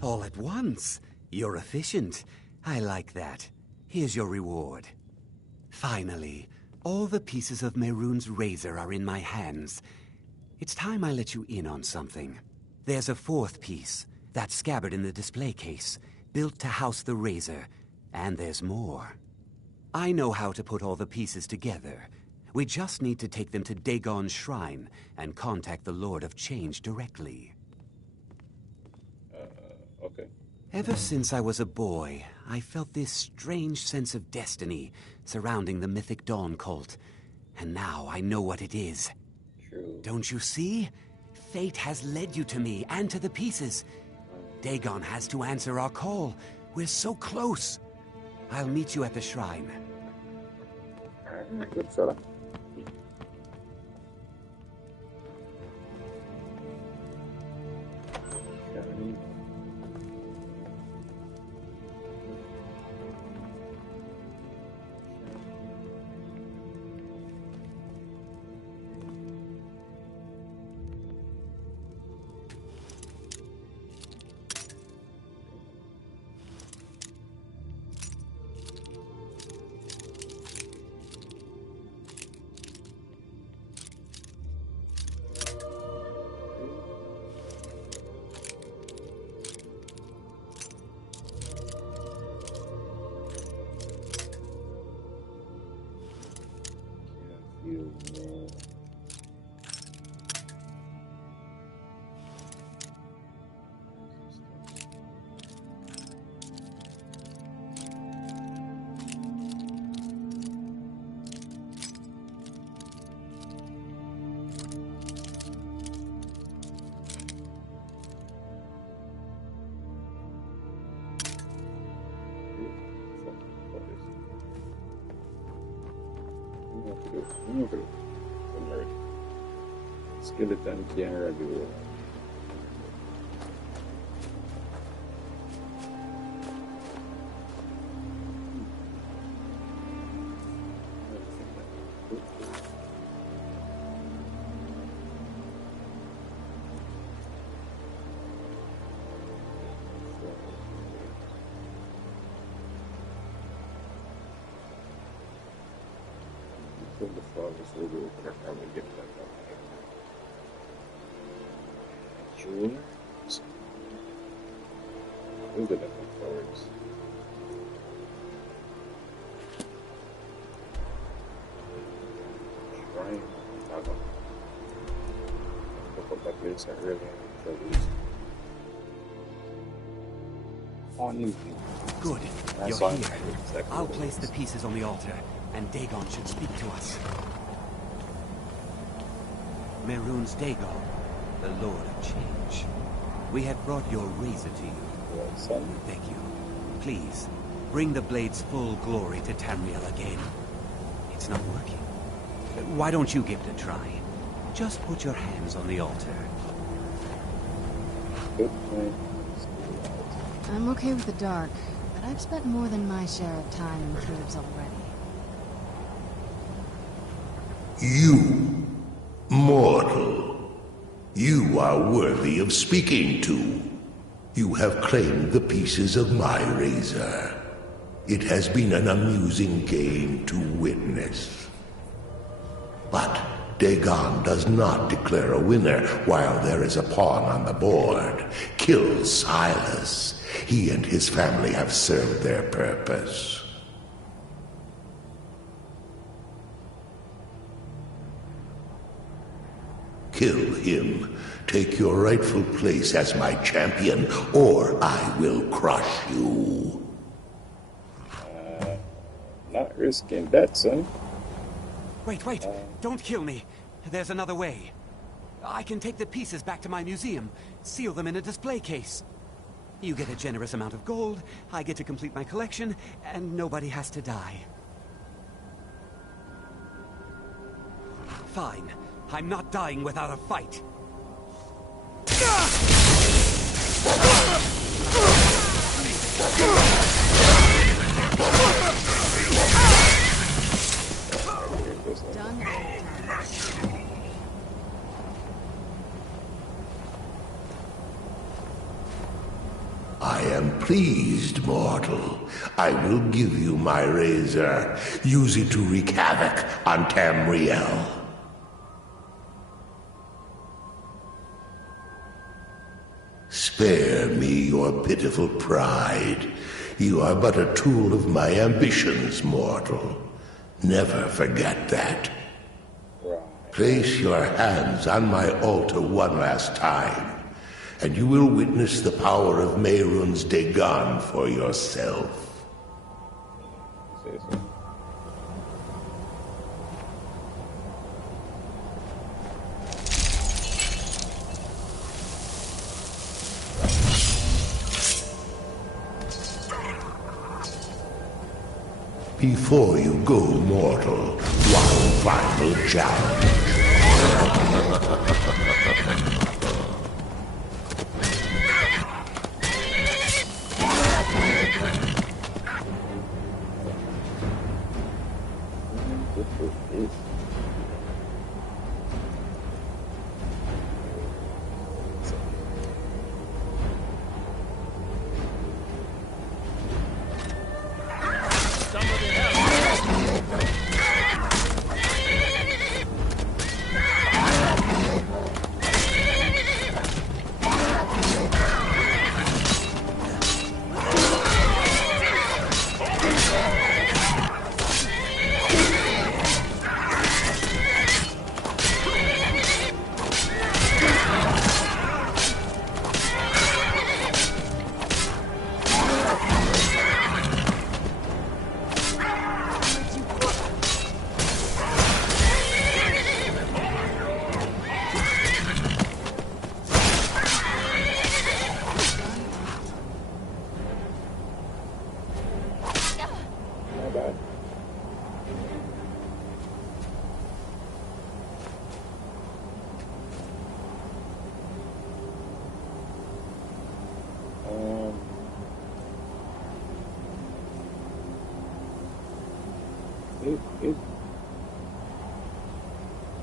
All at once? You're efficient. I like that. Here's your reward. Finally, all the pieces of Mehrunes' razor are in my hands. It's time I let you in on something. There's a fourth piece, that scabbard in the display case, built to house the razor. And there's more. I know how to put all the pieces together. We just need to take them to Dagon's shrine and contact the Lord of Change directly. Okay. Ever since I was a boy, I felt this strange sense of destiny surrounding the Mythic Dawn cult. And now I know what it is. True. Don't you see? Fate has led you to me and to the pieces. Dagon has to answer our call. We're so close. I'll meet you at the shrine. Good fella. Skeleton can't do it. think the farthest will go for probably get that done. June? We'll get that forwards. Trying. Look up that place I really Good. You're here. I'll place the pieces on the altar, and Dagon should speak to us. Mehrunes Dagon, the Lord of Change. We have brought your razor to you. Thank you. Please, bring the blade's full glory to Tamriel again. It's not working. Why don't you give it a try? Just put your hands on the altar. Good point. I'm okay with the dark, but I've spent more than my share of time in caves already. You, mortal, you are worthy of speaking to. You have claimed the pieces of my razor. It has been an amusing game to witness. But Dagon does not declare a winner while there is a pawn on the board. Kill Silas. He and his family have served their purpose. Kill him. Take your rightful place as my champion, or I will crush you. Not risking that, son. Wait. Don't kill me. There's another way. I can take the pieces back to my museum, seal them in a display case. You get a generous amount of gold, I get to complete my collection, and nobody has to die. Fine. I'm not dying without a fight. I am pleased, mortal. I will give you my razor. Use it to wreak havoc on Tamriel. Spare me your pitiful pride. You are but a tool of my ambitions, mortal. Never forget that. Place your hands on my altar one last time, and you will witness the power of Mehrunes Dagon for yourself. Before you go, mortal, one final challenge.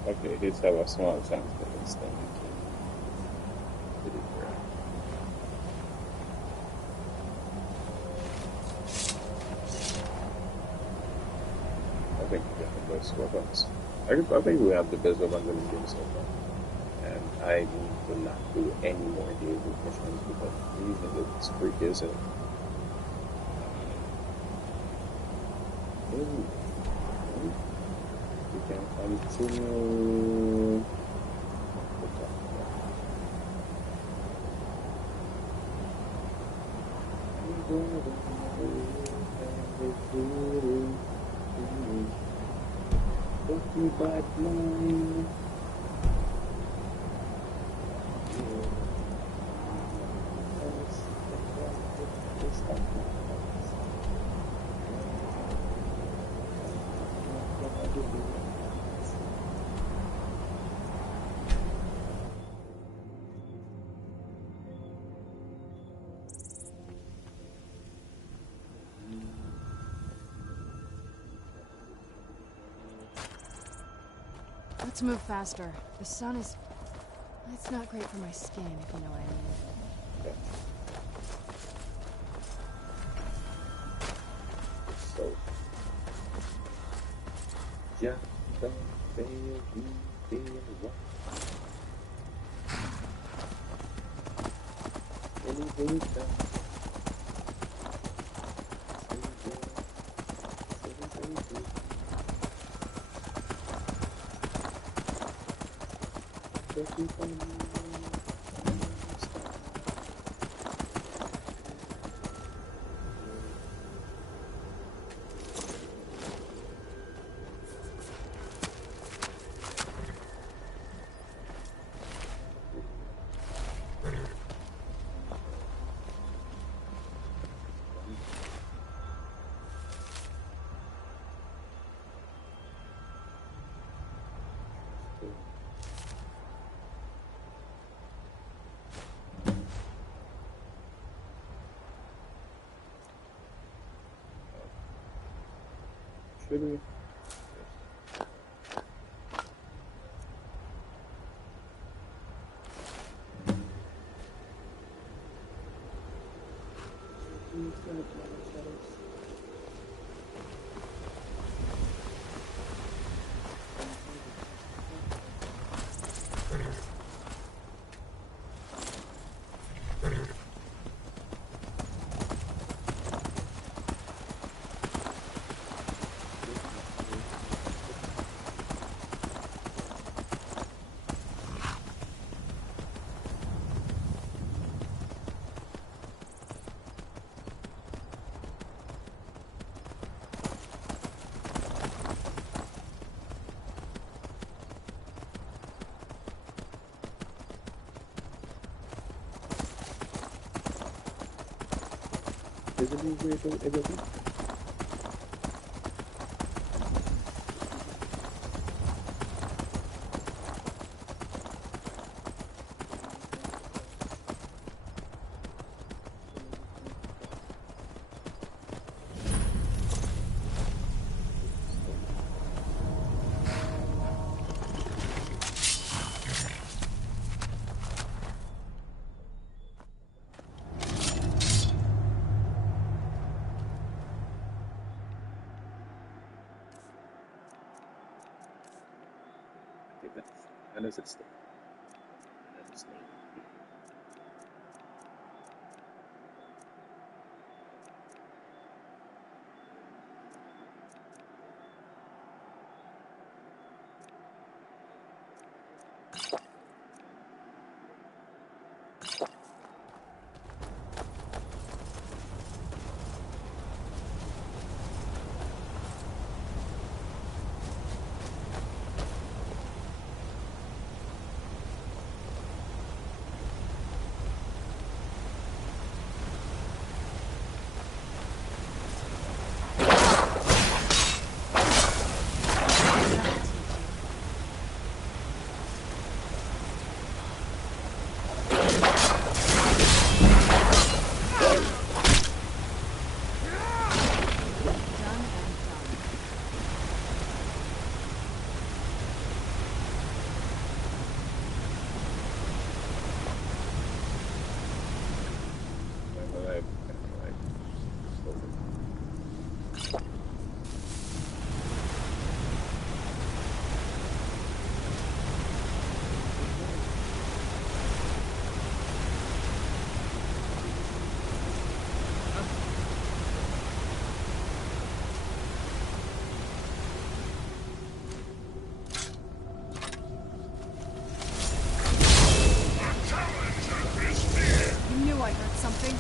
Okay, these have a small chance for this thing. I think we got to go best weapons. I think we have the best weapons in the game so far. And I need to not do any more daily missions because these niggas is freaky as hell. We can continue. Bad mind. Let's move faster. The sun is... It's not great for my skin, if you know what I mean. So... Yeah, the baby feels what? Anything should we? Is it any way to everything? And is it still? And it's not. I heard something.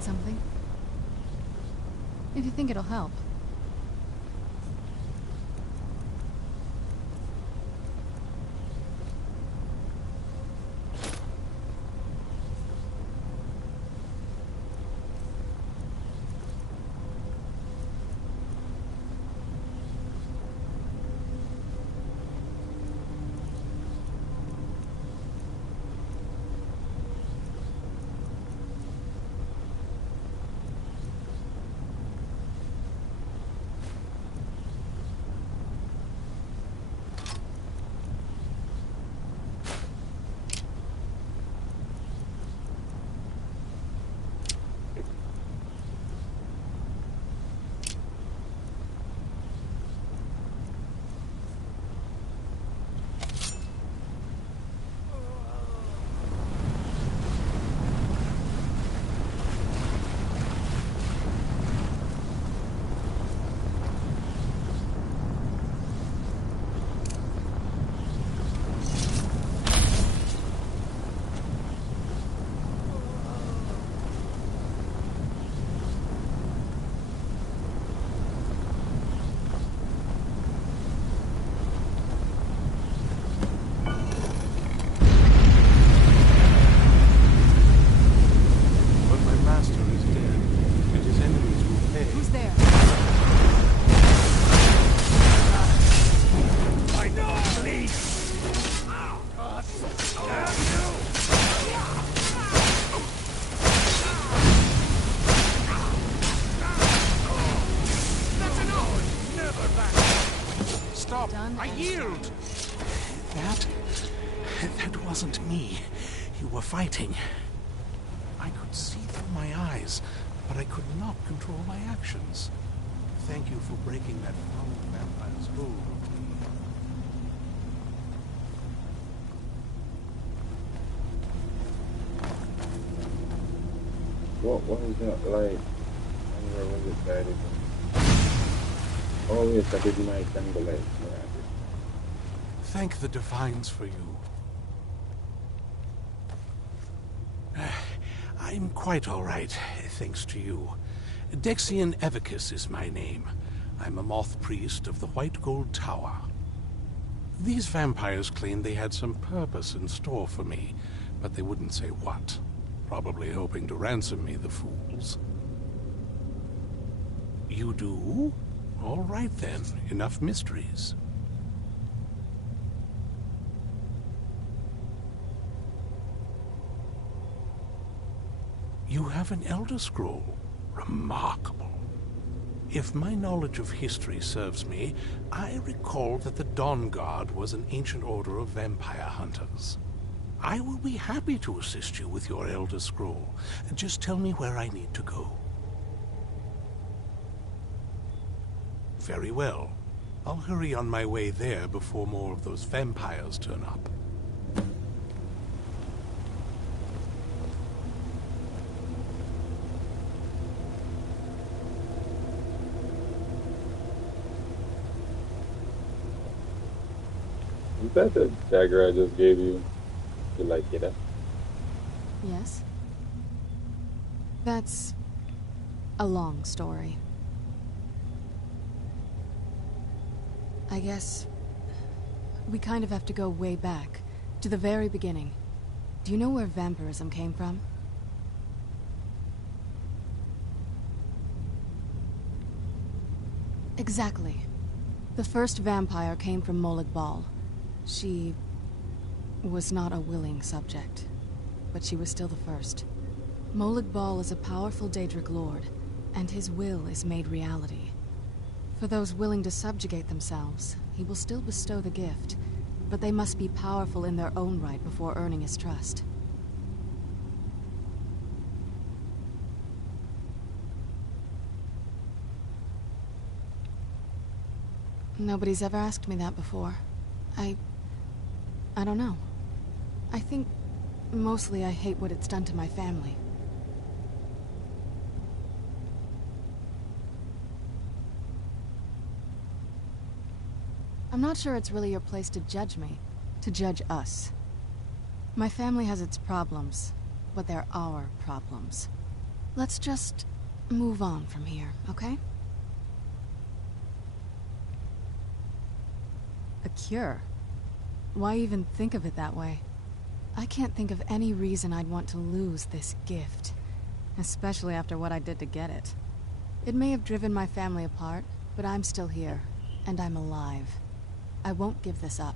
Something? If you think it'll help. I yield! That wasn't me. You were fighting. I could see through my eyes, but I could not control my actions. Thank you for breaking that foul vampire's hold of me. What was that like? Where was it guided? Oh yes, I did my candlelight. Thank the Divines for you. I'm quite all right, thanks to you. Dexian Evicus is my name. I'm a moth priest of the White Gold Tower. These vampires claimed they had some purpose in store for me, but they wouldn't say what. Probably hoping to ransom me, the fools. You do? All right then, enough mysteries. You have an Elder Scroll. Remarkable. If my knowledge of history serves me, I recall that the Dawn Guard was an ancient order of vampire hunters. I will be happy to assist you with your Elder Scroll. Just tell me where I need to go. Very well. I'll hurry on my way there before more of those vampires turn up. Is that the dagger I just gave you? You like it? Yes. That's a long story. I guess we kind of have to go way back, to the very beginning. Do you know where vampirism came from? Exactly. The first vampire came from Molag Bal. She was not a willing subject, but she was still the first. Molag Bal is a powerful Daedric lord, and his will is made reality. For those willing to subjugate themselves, he will still bestow the gift, but they must be powerful in their own right before earning his trust. Nobody's ever asked me that before. I don't know. I think mostly I hate what it's done to my family. I'm not sure it's really your place to judge me, to judge us. My family has its problems, but they're our problems. Let's just move on from here, okay? A cure? Why even think of it that way? I can't think of any reason I'd want to lose this gift, especially after what I did to get it. It may have driven my family apart, but I'm still here, and I'm alive. I won't give this up.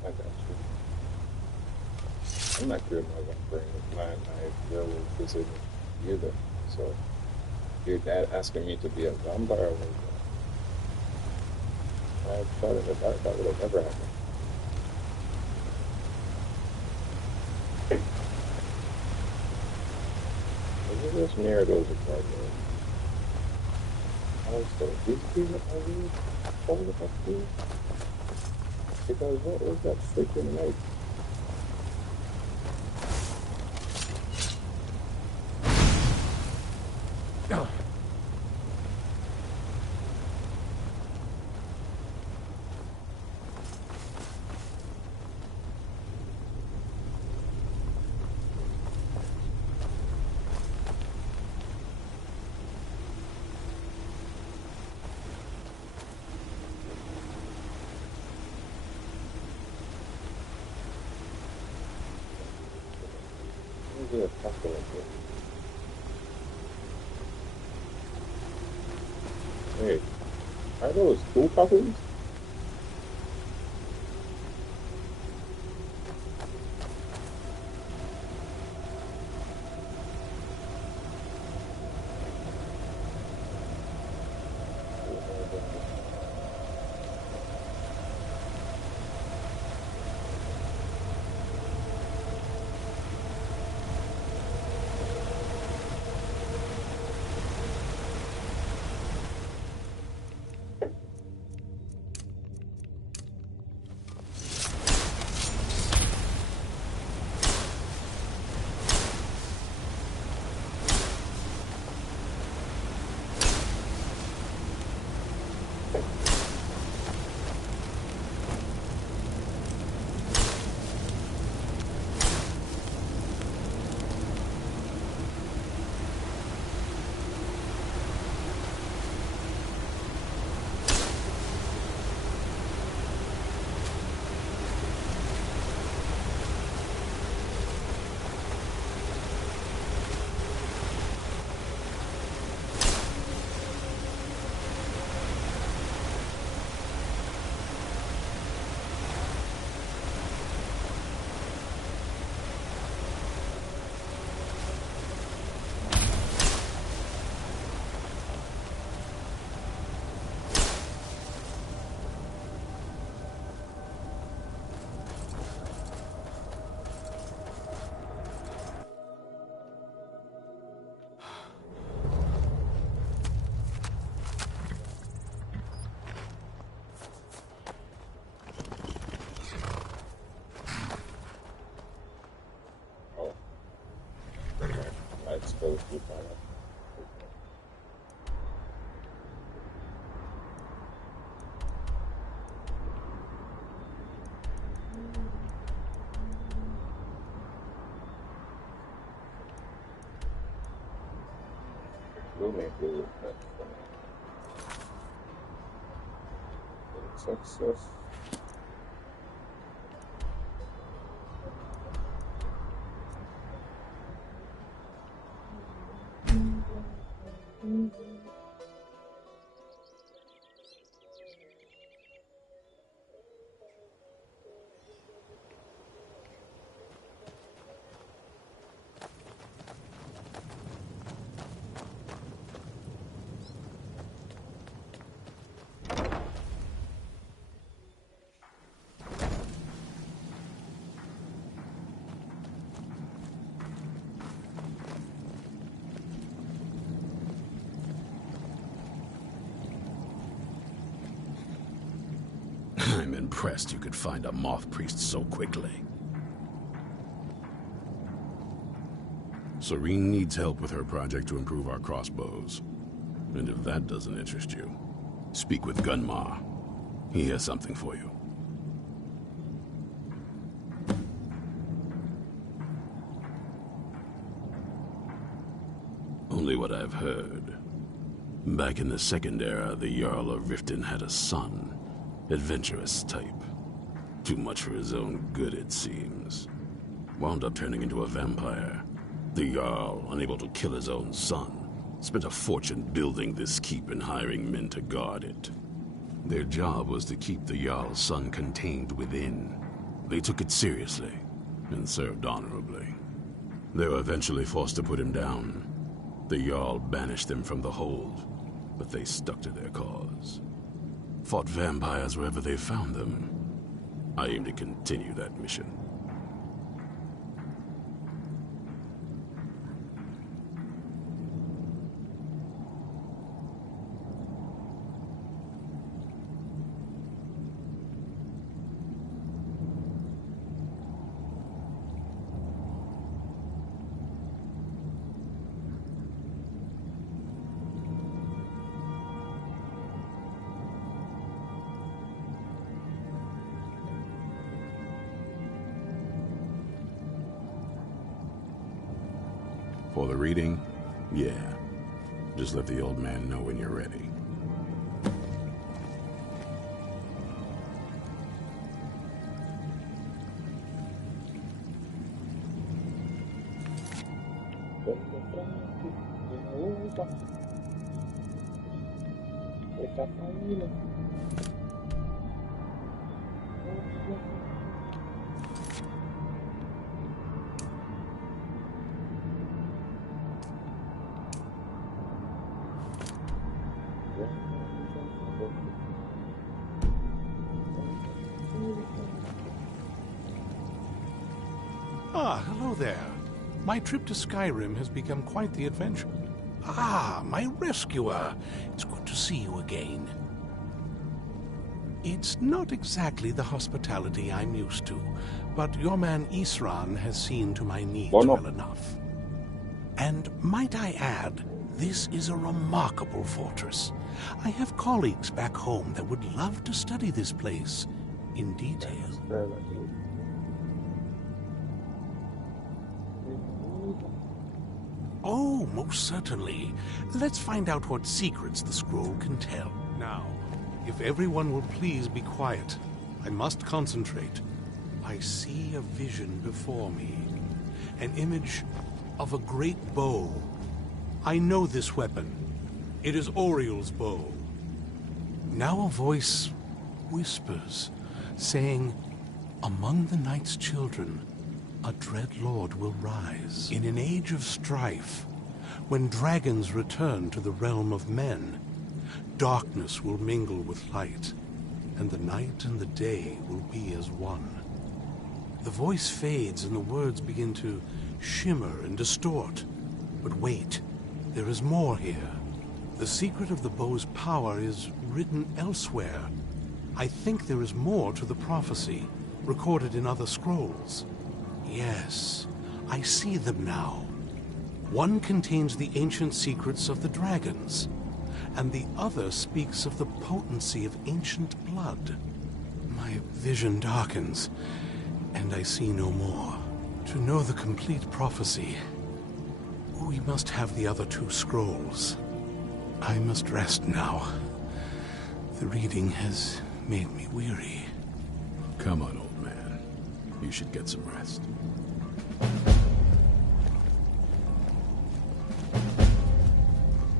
I got you. I'm not curing my vampire with my real decision either. So, your dad asking me to be a vampire was I thought in the dark that would have never happened. Look at this mirror those apartments. Also, these people are really cold up here. Because what was that freaking night? Hey, are those cool couples? Success. I'm impressed you could find a moth priest so quickly. Serene needs help with her project to improve our crossbows. And if that doesn't interest you, speak with Gunmar. He has something for you. Only what I've heard. Back in the Second Era, the Jarl of Riften had a son. Adventurous type. Too much for his own good, it seems. Wound up turning into a vampire. The Jarl, unable to kill his own son, spent a fortune building this keep and hiring men to guard it. Their job was to keep the Jarl's son contained within. They took it seriously and served honorably. They were eventually forced to put him down. The Jarl banished them from the hold, but they stuck to their cause. Fought vampires wherever they found them. I aim to continue that mission. For the reading? Yeah. Just let the old man know when you're ready. Ah, hello there. My trip to Skyrim has become quite the adventure. Ah, my rescuer. It's good to see you again. It's not exactly the hospitality I'm used to, but your man Isran has seen to my needs well enough. And might I add, this is a remarkable fortress. I have colleagues back home that would love to study this place in detail. Oh, most certainly. Let's find out what secrets the scroll can tell. Now, if everyone will please be quiet, I must concentrate. I see a vision before me. An image of a great bow. I know this weapon. It is Oriel's bow. Now a voice whispers, saying, "Among the night's children, a dread lord will rise. In an age of strife, when dragons return to the realm of men, darkness will mingle with light, and the night and the day will be as one." The voice fades and the words begin to shimmer and distort. But wait, there is more here. The secret of the bow's power is written elsewhere. I think there is more to the prophecy, recorded in other scrolls. Yes, I see them now. One contains the ancient secrets of the dragons, and the other speaks of the potency of ancient blood. My vision darkens, and I see no more. To know the complete prophecy, we must have the other two scrolls. I must rest now. The reading has made me weary. Come on, old man. You should get some rest.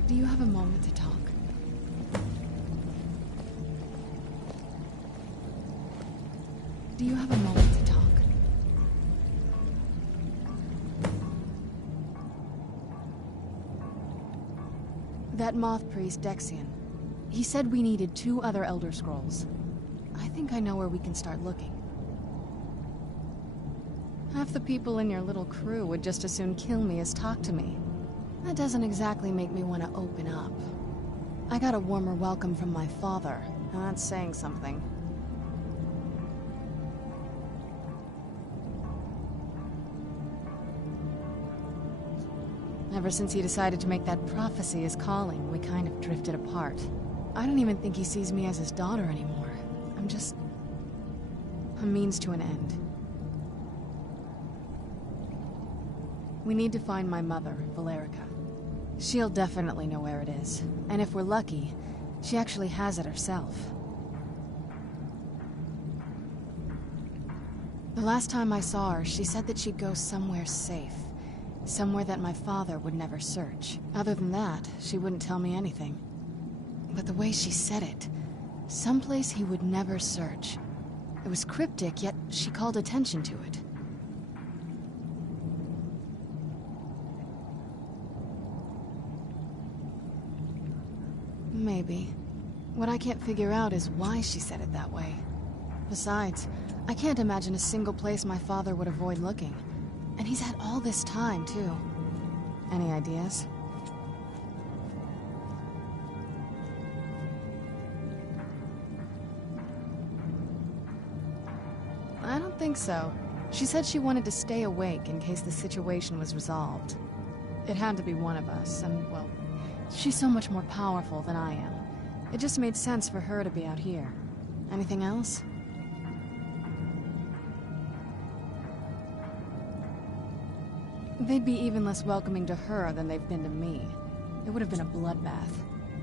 Do you have a moment to talk? Do you have a moment to talk? That moth priest, Dexian. He said we needed 2 other Elder Scrolls. I think I know where we can start looking. Half the people in your little crew would just as soon kill me as talk to me. That doesn't exactly make me want to open up. I got a warmer welcome from my father, and that's saying something. Ever since he decided to make that prophecy his calling, we kind of drifted apart. I don't even think he sees me as his daughter anymore. I'm just a means to an end. We need to find my mother, Valerica. She'll definitely know where it is. And if we're lucky, she actually has it herself. The last time I saw her, she said that she'd go somewhere safe. Somewhere that my father would never search. Other than that, she wouldn't tell me anything. But the way she said it, someplace he would never search. It was cryptic, yet she called attention to it. Maybe. What I can't figure out is why she said it that way. Besides, I can't imagine a single place my father would avoid looking. And he's had all this time, too. Any ideas? I don't think so. She said she wanted to stay awake in case the situation was resolved. It had to be one of us, and, well, she's so much more powerful than I am. It just made sense for her to be out here. Anything else? They'd be even less welcoming to her than they've been to me. It would have been a bloodbath.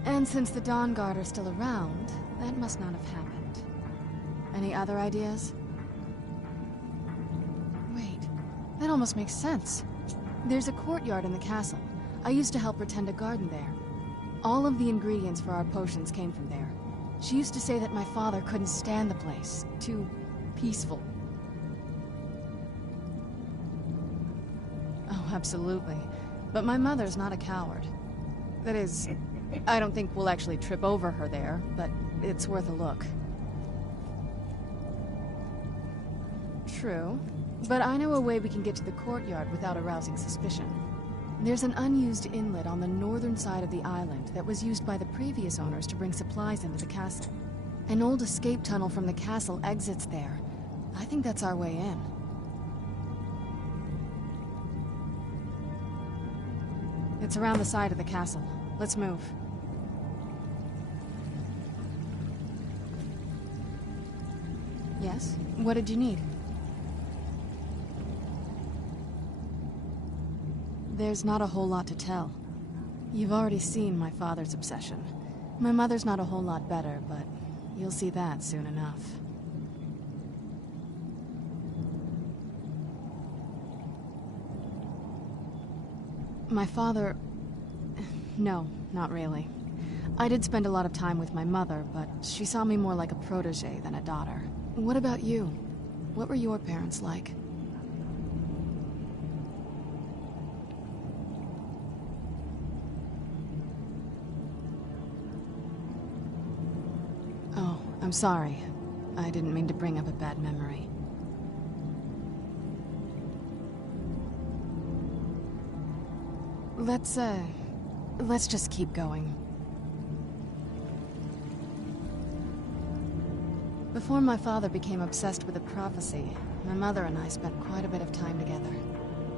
And since the Dawn Guard are still around, that must not have happened. Any other ideas? Wait, that almost makes sense. There's a courtyard in the castle. I used to help her tend a garden there. All of the ingredients for our potions came from there. She used to say that my father couldn't stand the place. Too peaceful. Oh, absolutely. But my mother's not a coward. That is, I don't think we'll actually trip over her there, but it's worth a look. True. But I know a way we can get to the courtyard without arousing suspicion. There's an unused inlet on the northern side of the island that was used by the previous owners to bring supplies into the castle. An old escape tunnel from the castle exits there. I think that's our way in. It's around the side of the castle. Let's move. Yes? What did you need? There's not a whole lot to tell. You've already seen my father's obsession. My mother's not a whole lot better, but you'll see that soon enough. My father... No, not really. I did spend a lot of time with my mother, but she saw me more like a protege than a daughter. What about you? What were your parents like? Oh, I'm sorry. I didn't mean to bring up a bad memory. Let's just keep going. Before my father became obsessed with the prophecy, my mother and I spent quite a bit of time together.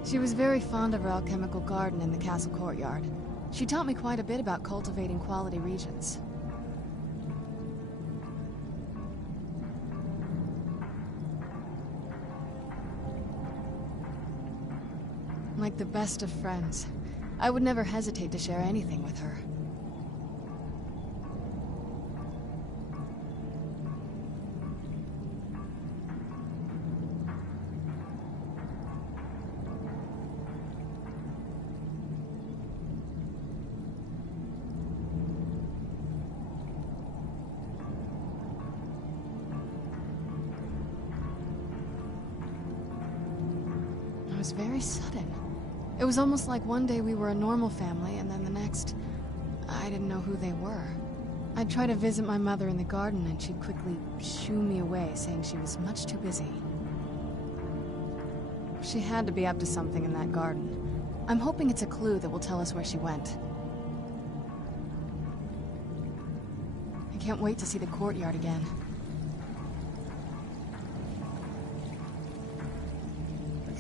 She was very fond of our alchemical garden in the castle courtyard. She taught me quite a bit about cultivating quality regions. Like the best of friends, I would never hesitate to share anything with her. It was very sudden. It was almost like one day we were a normal family, and then the next, I didn't know who they were. I'd try to visit my mother in the garden, and she'd quickly shoo me away, saying she was much too busy. She had to be up to something in that garden. I'm hoping it's a clue that will tell us where she went. I can't wait to see the courtyard again.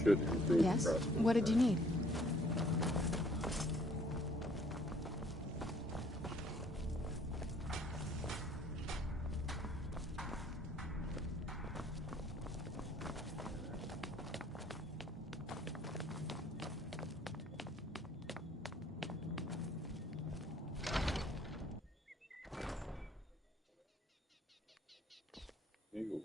Should improve. Yes? What did you need? There you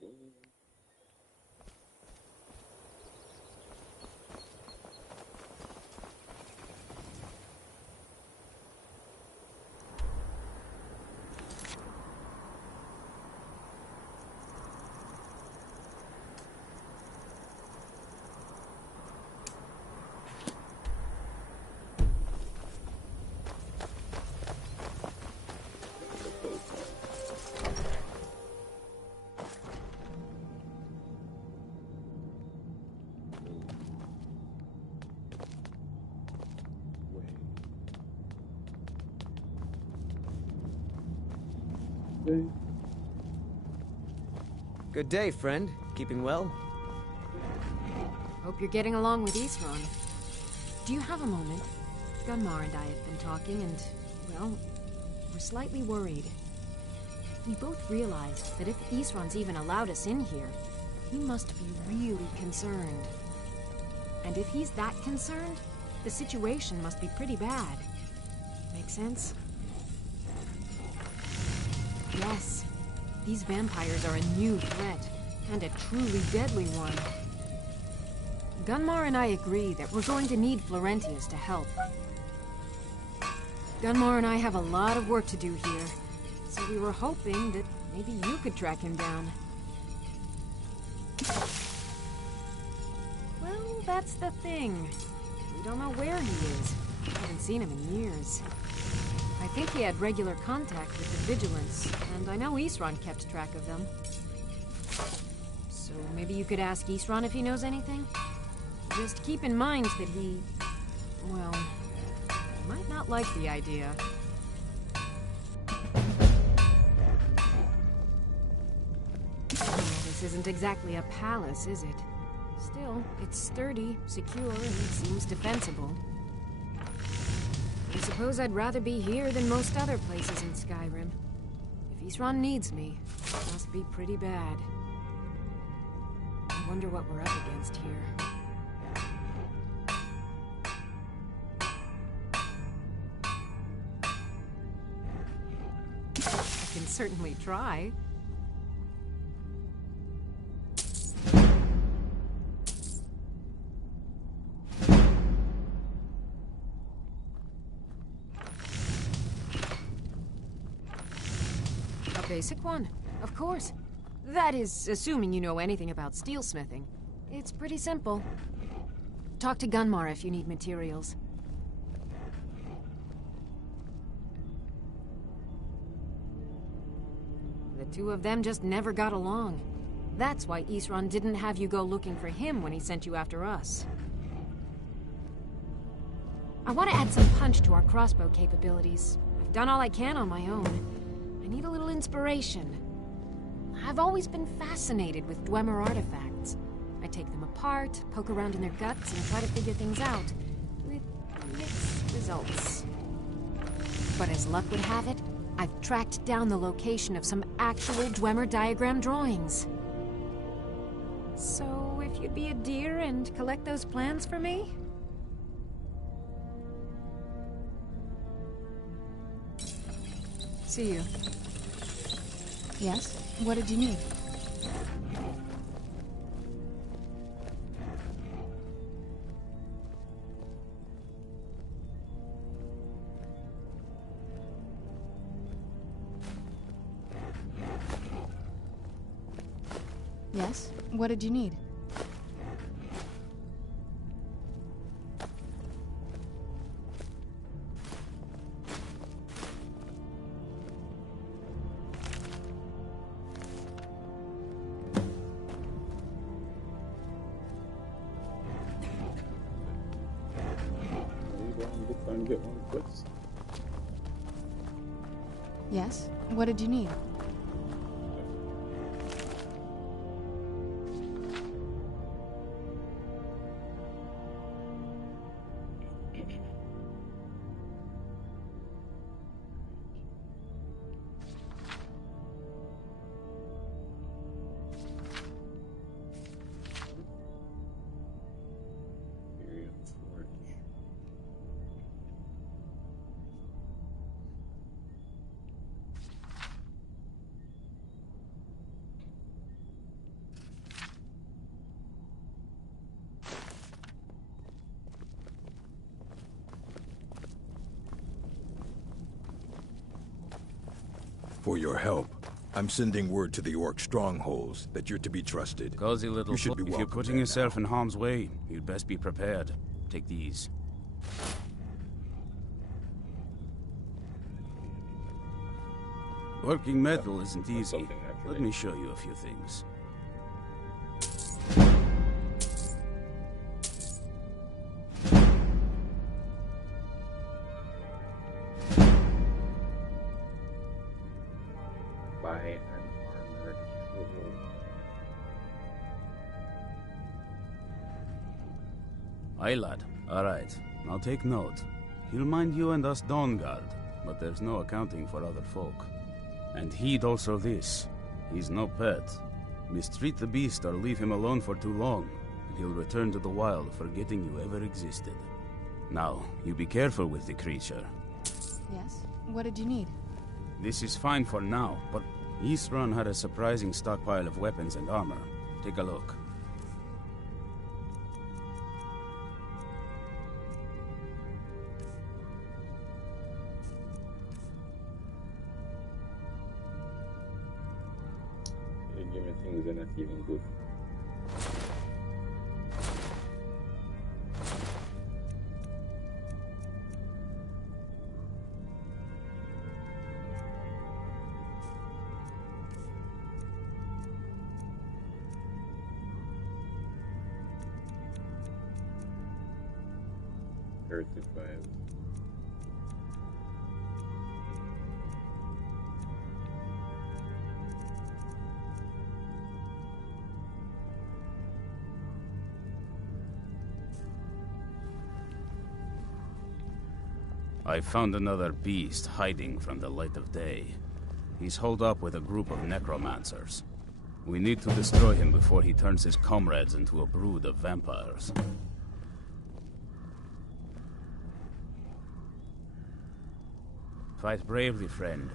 go. Good day, friend. Keeping well? Hope you're getting along with Isran. Do you have a moment? Gunmar and I have been talking and, well, we're slightly worried. We both realized that if Isran's even allowed us in here, he must be really concerned. And if he's that concerned, the situation must be pretty bad. Make sense? Yes. These vampires are a new threat, and a truly deadly one. Gunmar and I agree that we're going to need Florentius to help. Gunmar and I have a lot of work to do here, so we were hoping that maybe you could track him down. Well, that's the thing. We don't know where he is. I haven't seen him in years. I think he had regular contact with the Vigilance, and I know Isran kept track of them. So maybe you could ask Isran if he knows anything? Just keep in mind that he... well, might not like the idea. Well, this isn't exactly a palace, is it? Still, it's sturdy, secure, and seems defensible. I suppose I'd rather be here than most other places in Skyrim. If Isran needs me, it must be pretty bad. I wonder what we're up against here. I can certainly try. Basic one, of course. That is, assuming you know anything about steelsmithing. It's pretty simple. Talk to Gunmar if you need materials. The two of them just never got along. That's why Isran didn't have you go looking for him when he sent you after us. I want to add some punch to our crossbow capabilities. I've done all I can on my own. I need a little inspiration. I've always been fascinated with Dwemer artifacts. I I take them apart, poke around in their guts, and try to figure things out. With mixed results. But as luck would have it, I've tracked down the location of some actual Dwemer diagram drawings. So, if you'd be a dear and collect those plans for me? See you. Yes? What did you need? Yes? What did you need? Yes? What did you need? For your help, I'm sending word to the orc strongholds that you're to be trusted. Cozy little You should be If welcome you're putting there yourself in harm's way, you'd best be prepared. Take these. Working metal isn't easy. Let me show you a few things. By an armored troll. Aye, lad. Alright. Now take note. He'll mind you and us Dawnguard, but there's no accounting for other folk. And heed also this. He's no pet. Mistreat the beast or leave him alone for too long, and he'll return to the wild, forgetting you ever existed. Now, you be careful with the creature. Yes? What did you need? This is fine for now, but Isran had a surprising stockpile of weapons and armor. Take a look. You give me things that are not even good. I found another beast hiding from the light of day. He's holed up with a group of necromancers. We need to destroy him before he turns his comrades into a brood of vampires. Fight bravely, friend.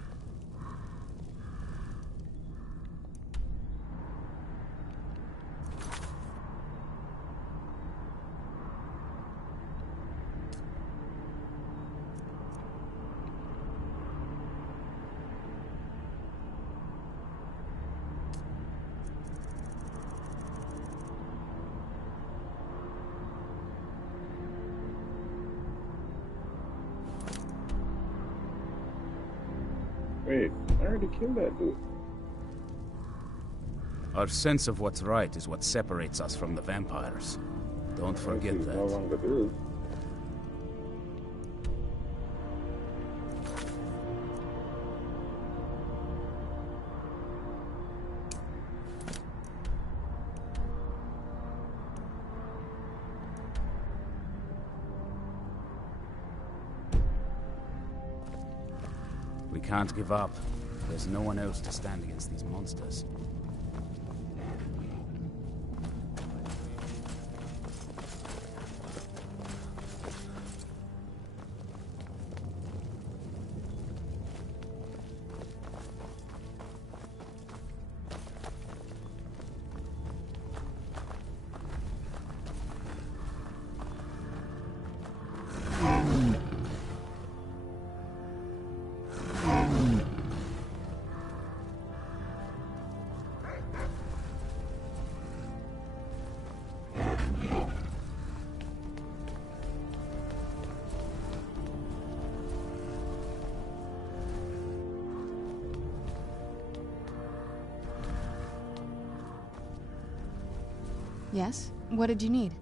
Wait, I already killed that dude. Our sense of what's right is what separates us from the vampires. Don't forget that. No longer do. can't give up. There's no one else to stand against these monsters. Yes? What did you need?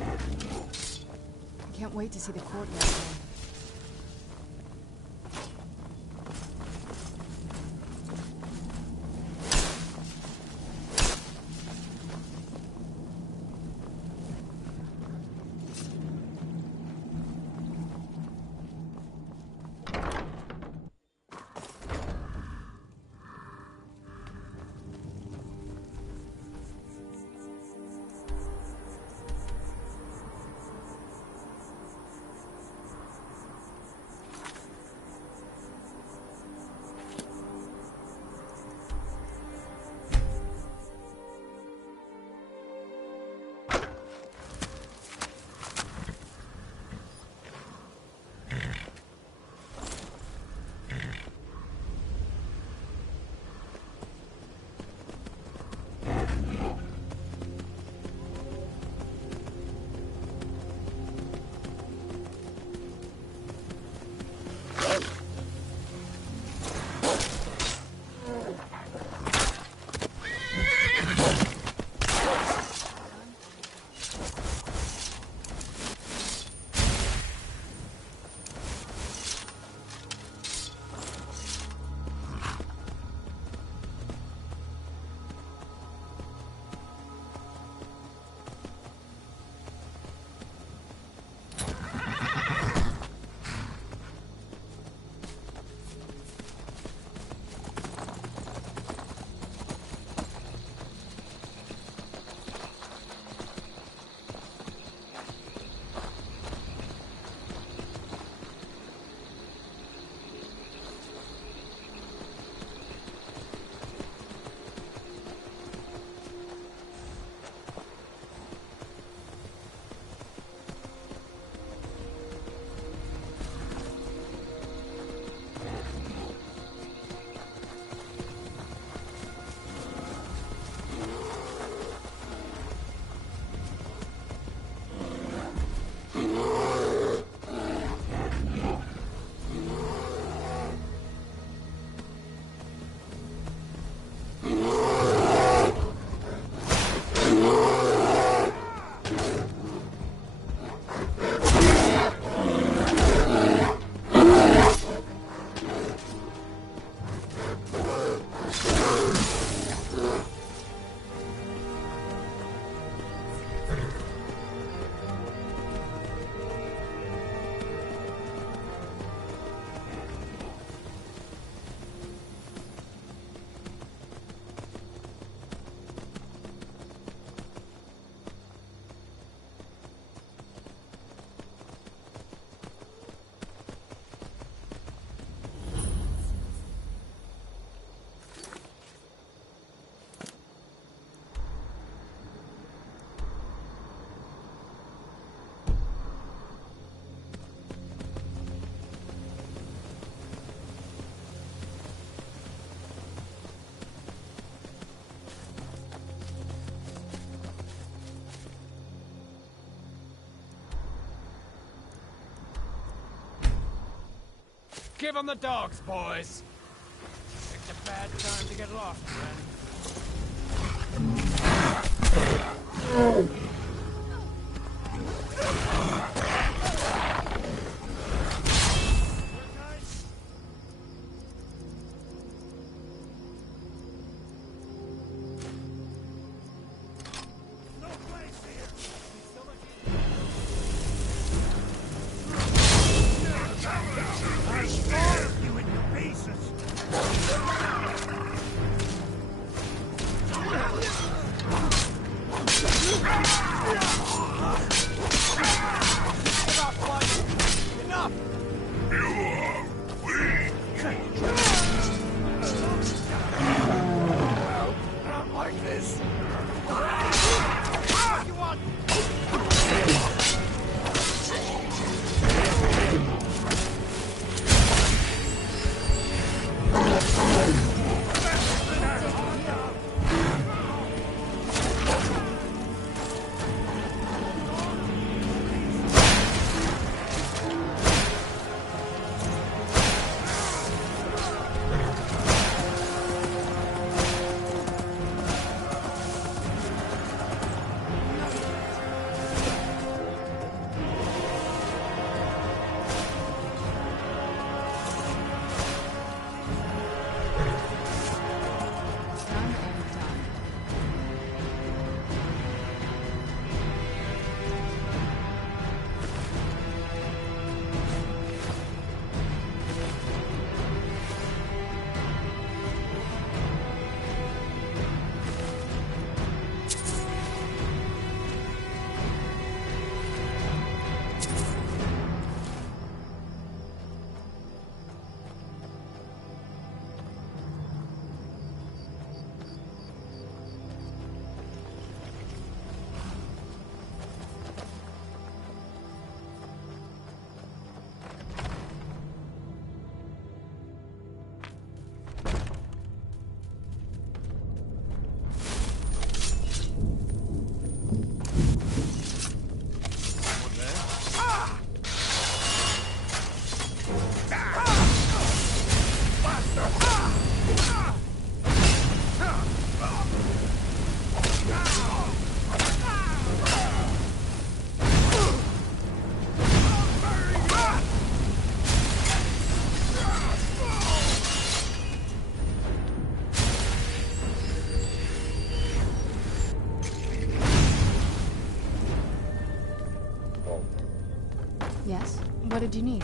I can't wait to see the courtyard again. Give them the dogs, boys. It's a bad time to get lost, friend. Yes? What did you need?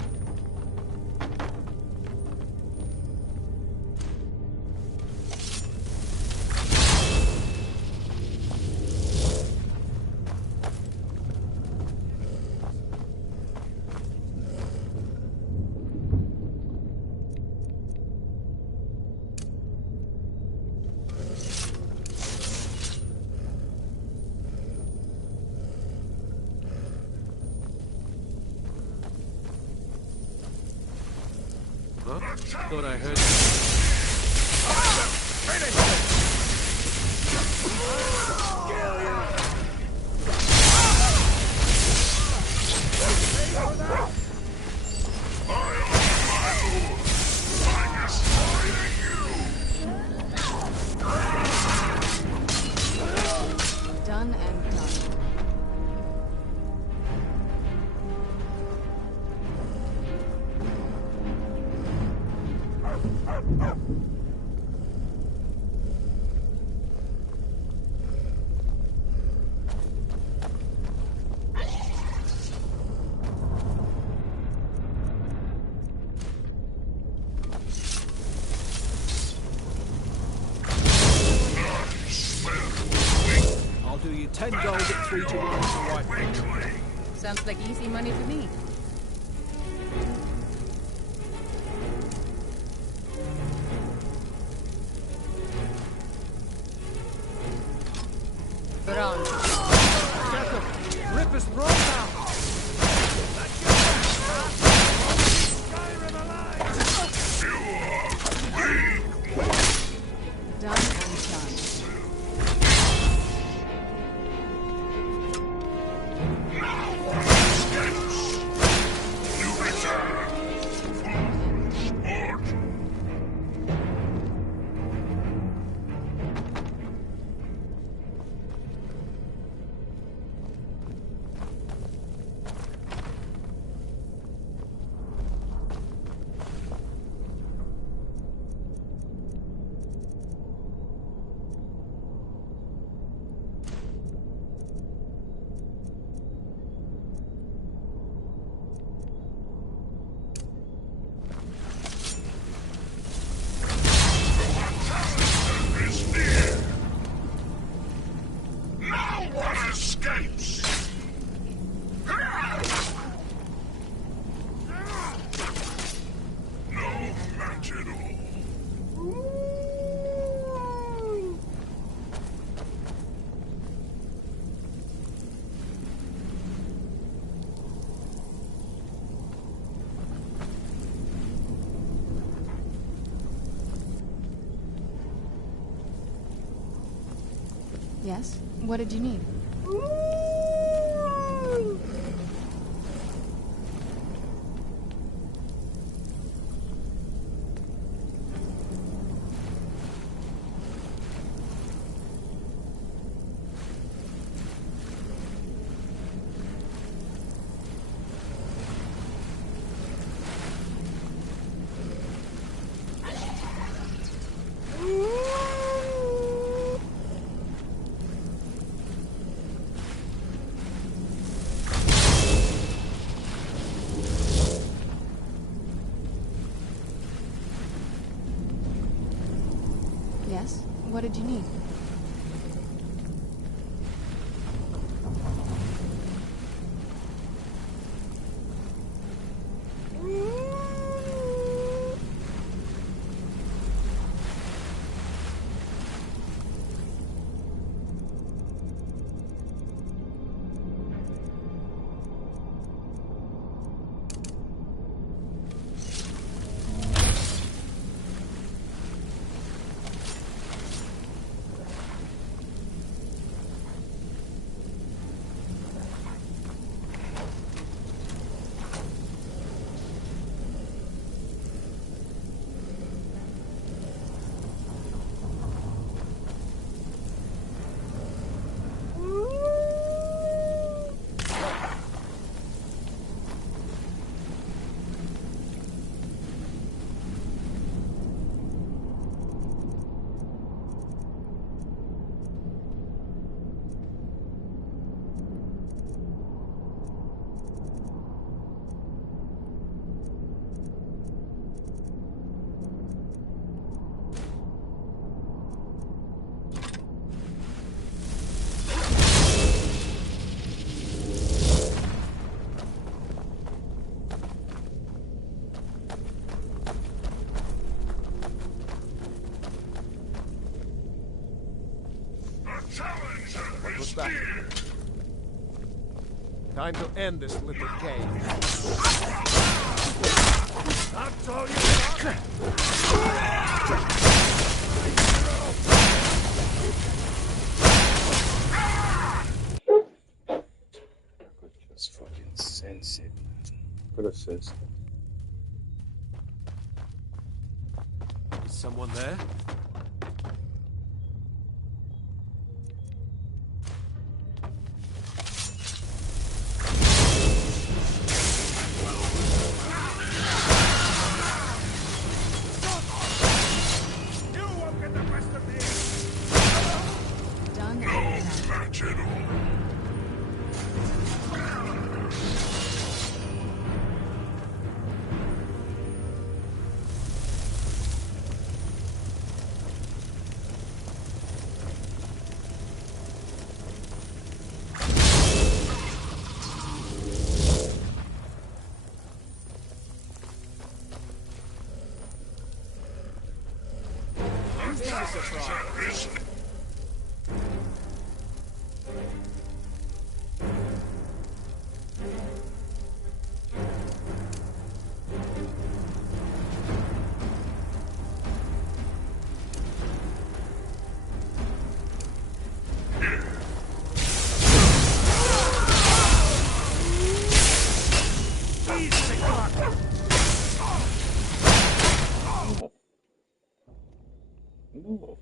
Huh? Thought I heard. Done and done. I'll do you 10 gold at 3 to 1 to white. Sounds like easy money to me. Bronze. Rip us wrong now. Done and done. Yes? What did you need? Yes? What did you need? What was that? Time to end this little game. That's all you got? Just fucking sense it. Could have sensed it. Is someone there? No.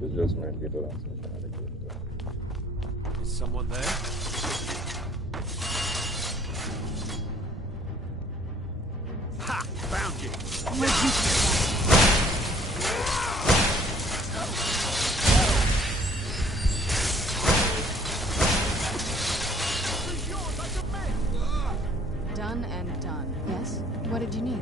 This just might be the last mission of the game, though. Is someone there? Ha! Found you! Done and done. Yes? What did you need?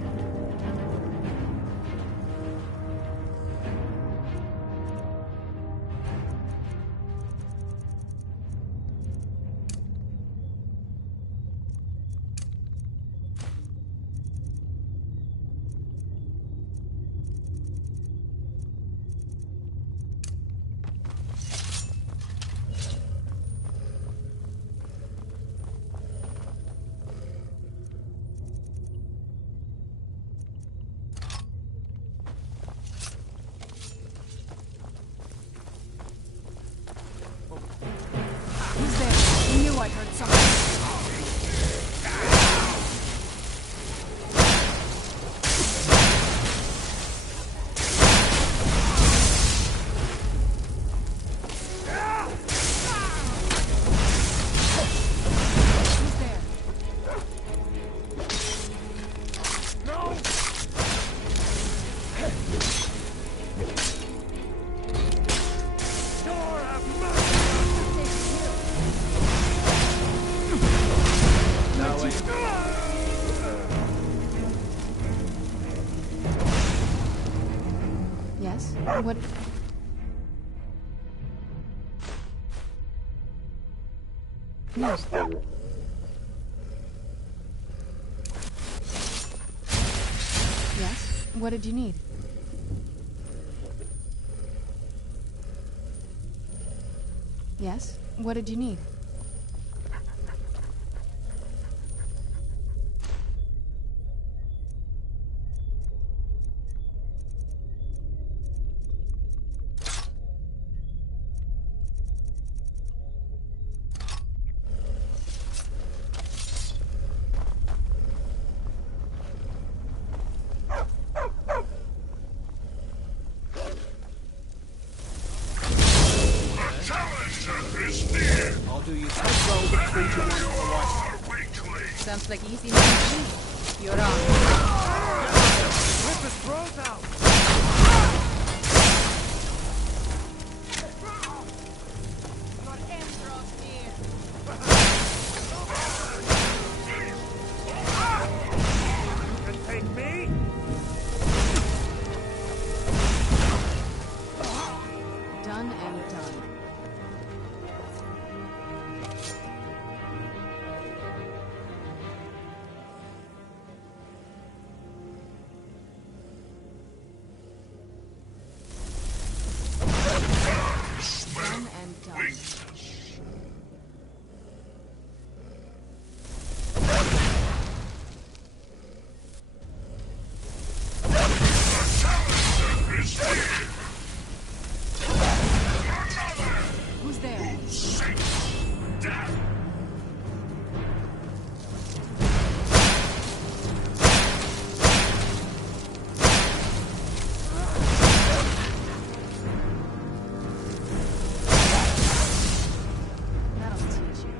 What? Yes. Yes? What did you need? Yes? What did you need? I'll do you 10 rolls of 3 to 1 for the white. Sounds like easy money to me. You're on. Rip his throat out! You can take me? Done and done. Done and done. Who's there? That'll teach you.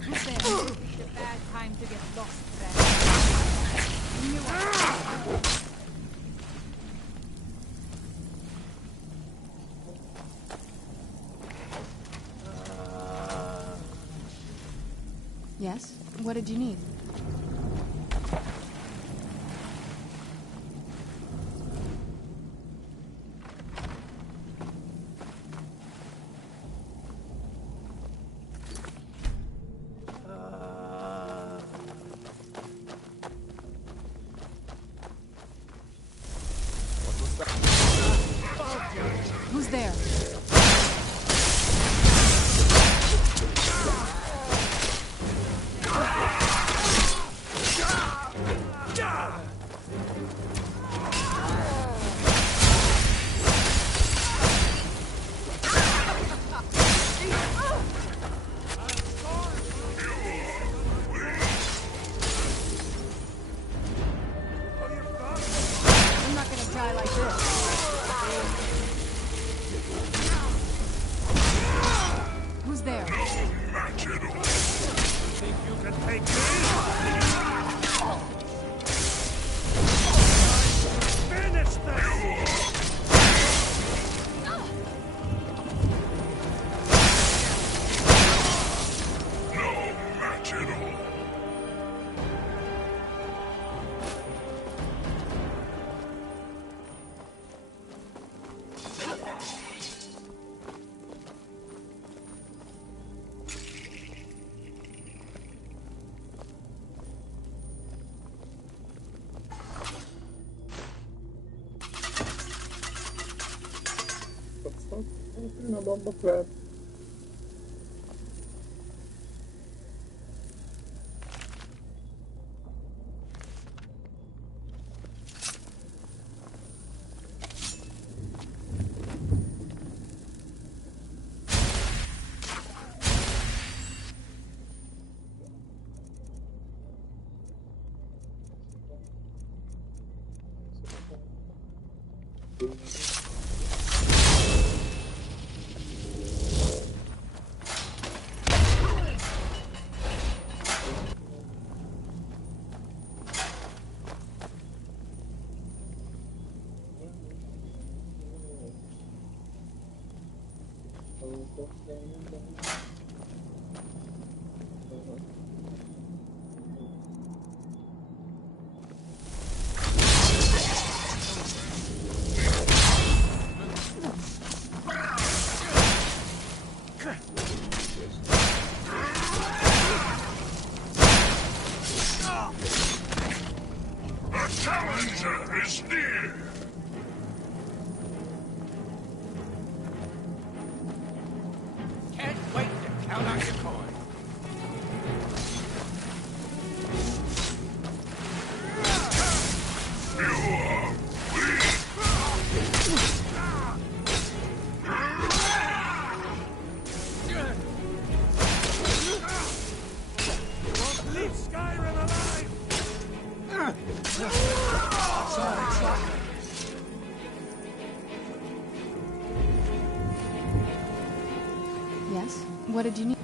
Who's there? It's a bad time to get lost, then. Yes? What did you need? Who's there? I'm not gonna die like this. Who's there? Think you can take me? Finish this! Challenger is near! Can't wait to count out your coin. Won't leave Skyrim alive! Yes? What did you need?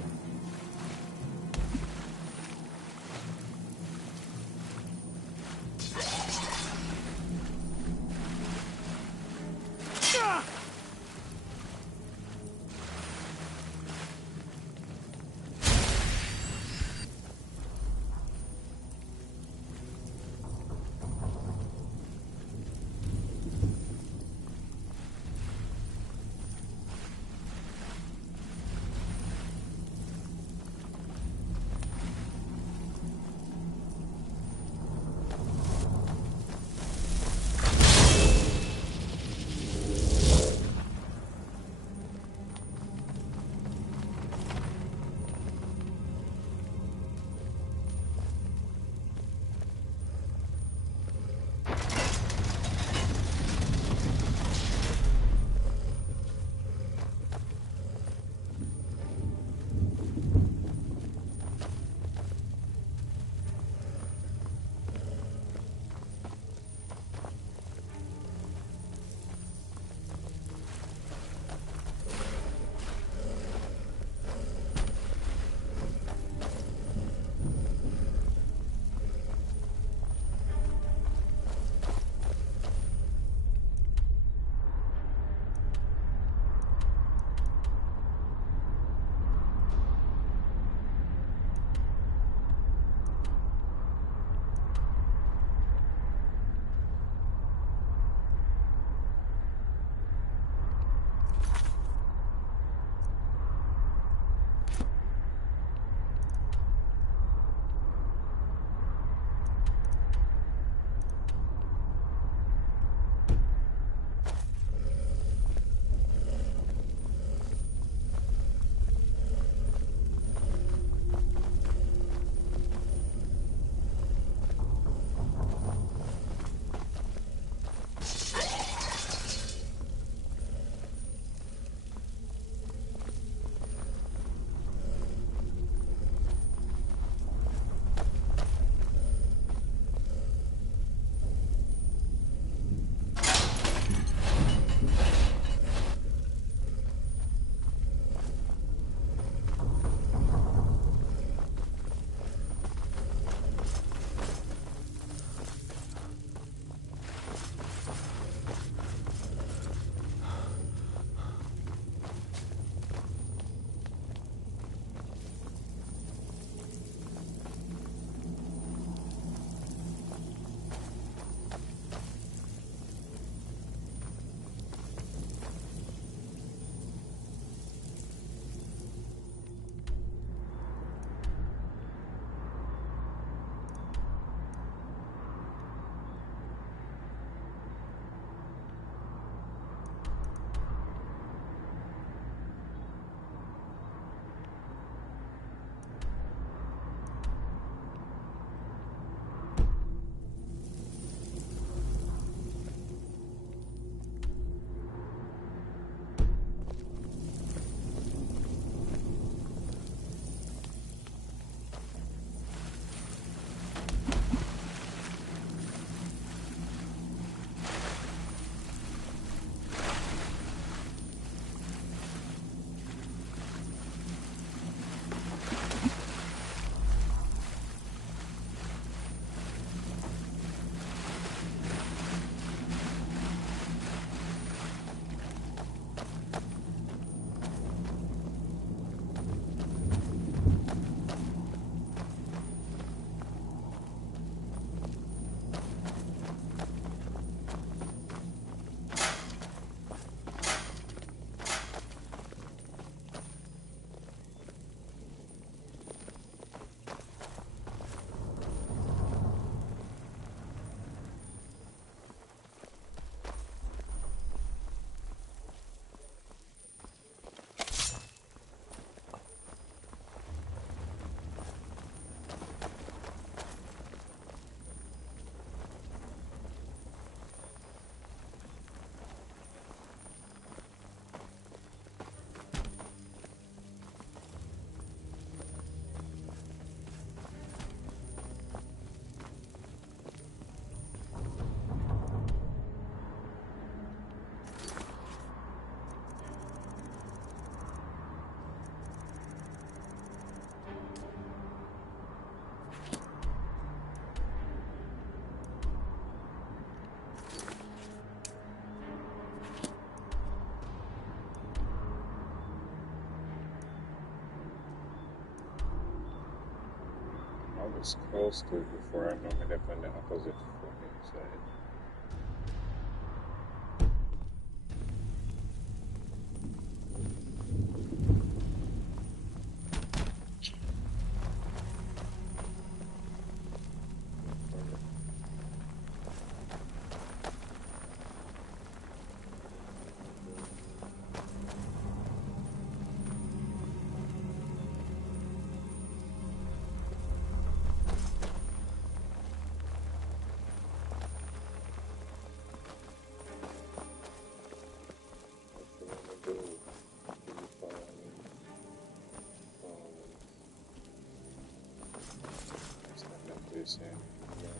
I was close to it before. I know I left on the opposite fucking side.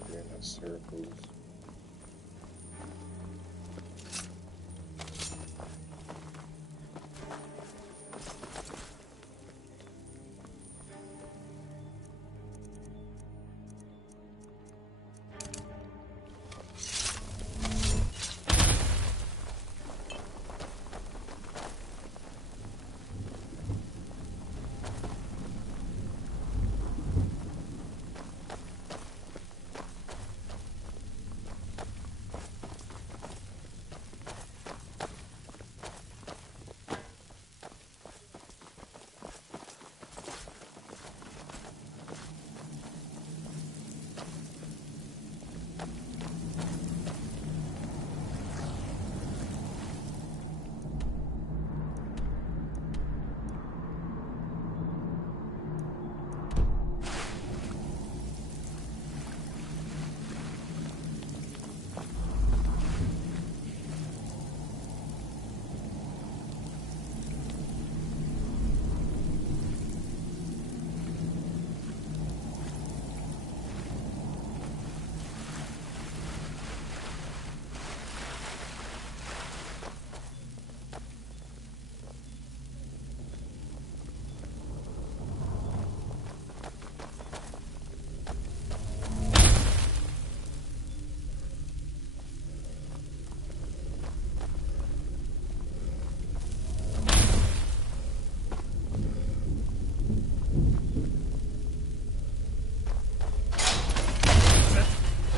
Doing the circles.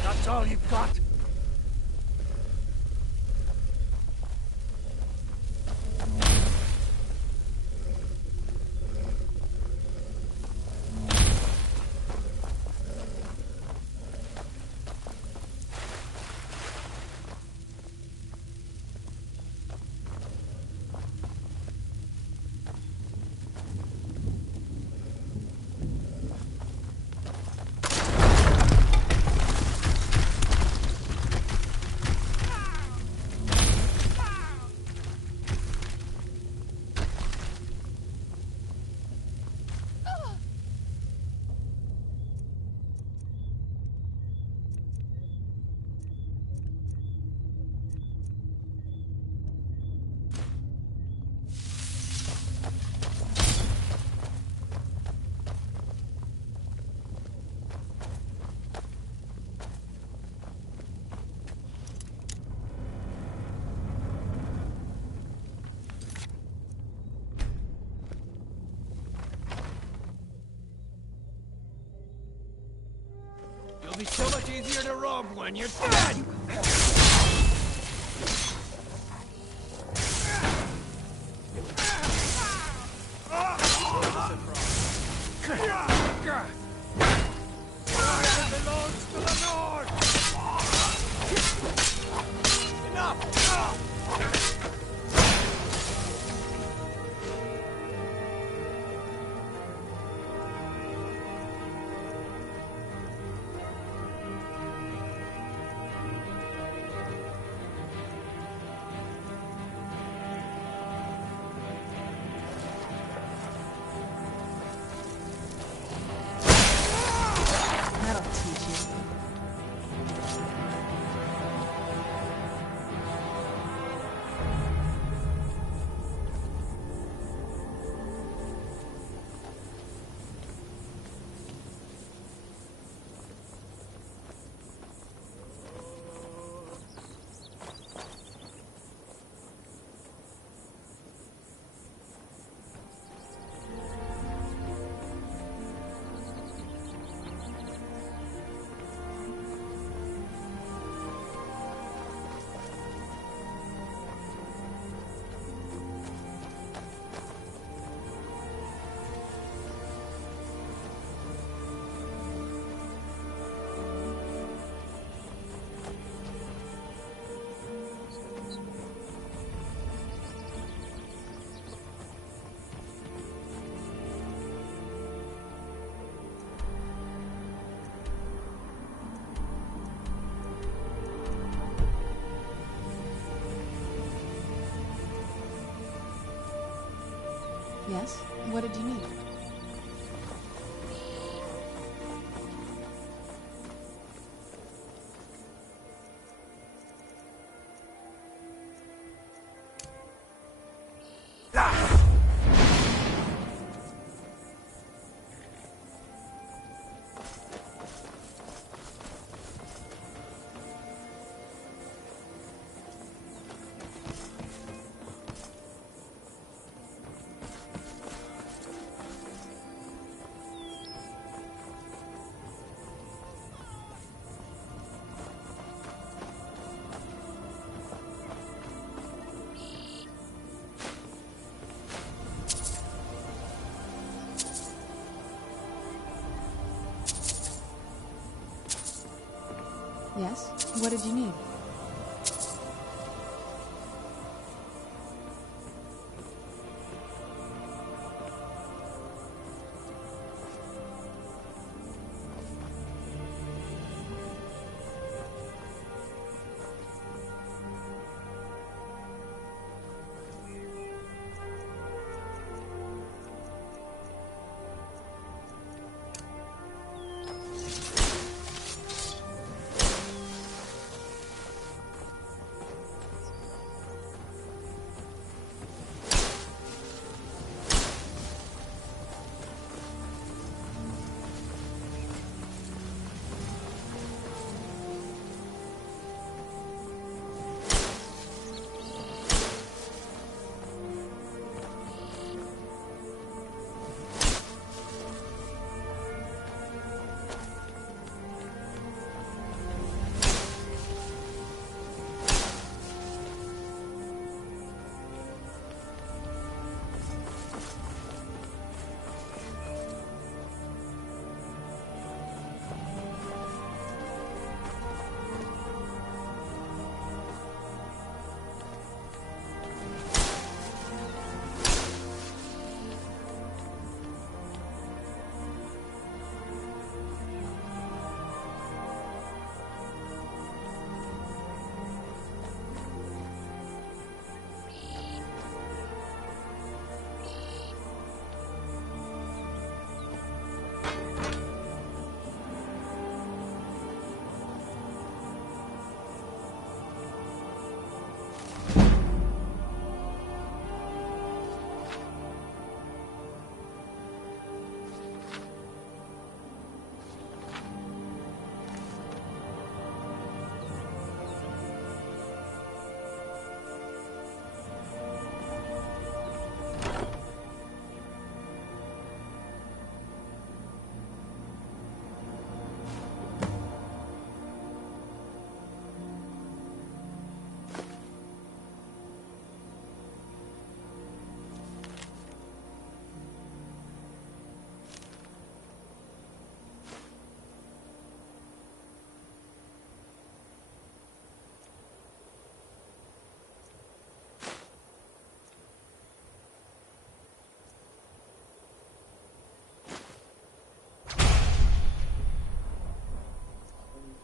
That's all you've got? It'll be so much easier to rob when you're dead! It belongs to the North! Enough! Yes? What did you need? Yes? What did you need?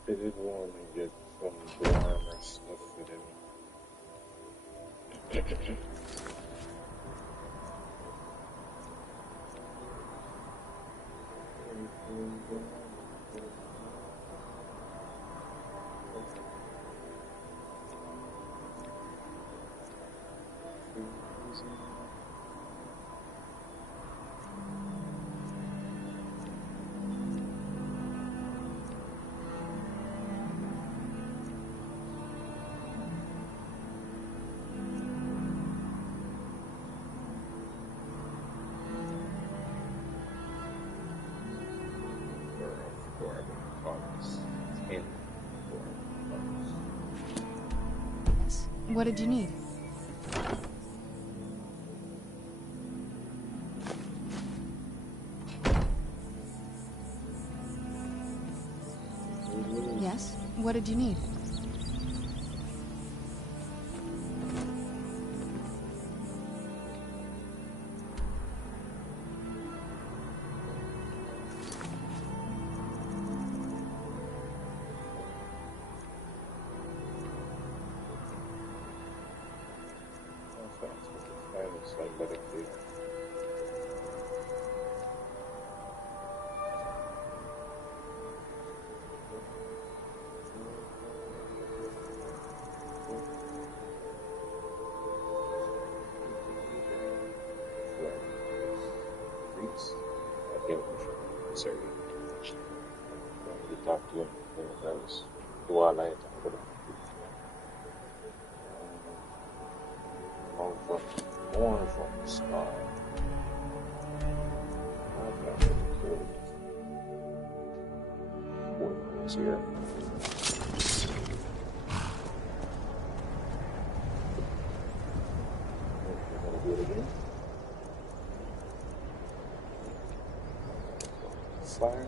They did want to get some blue armor stuff with him. Yes. What did you need? Yes? What did you need? Do I like born from the sky. I'm not really cool. Boy, who's here? Do it again. Fire.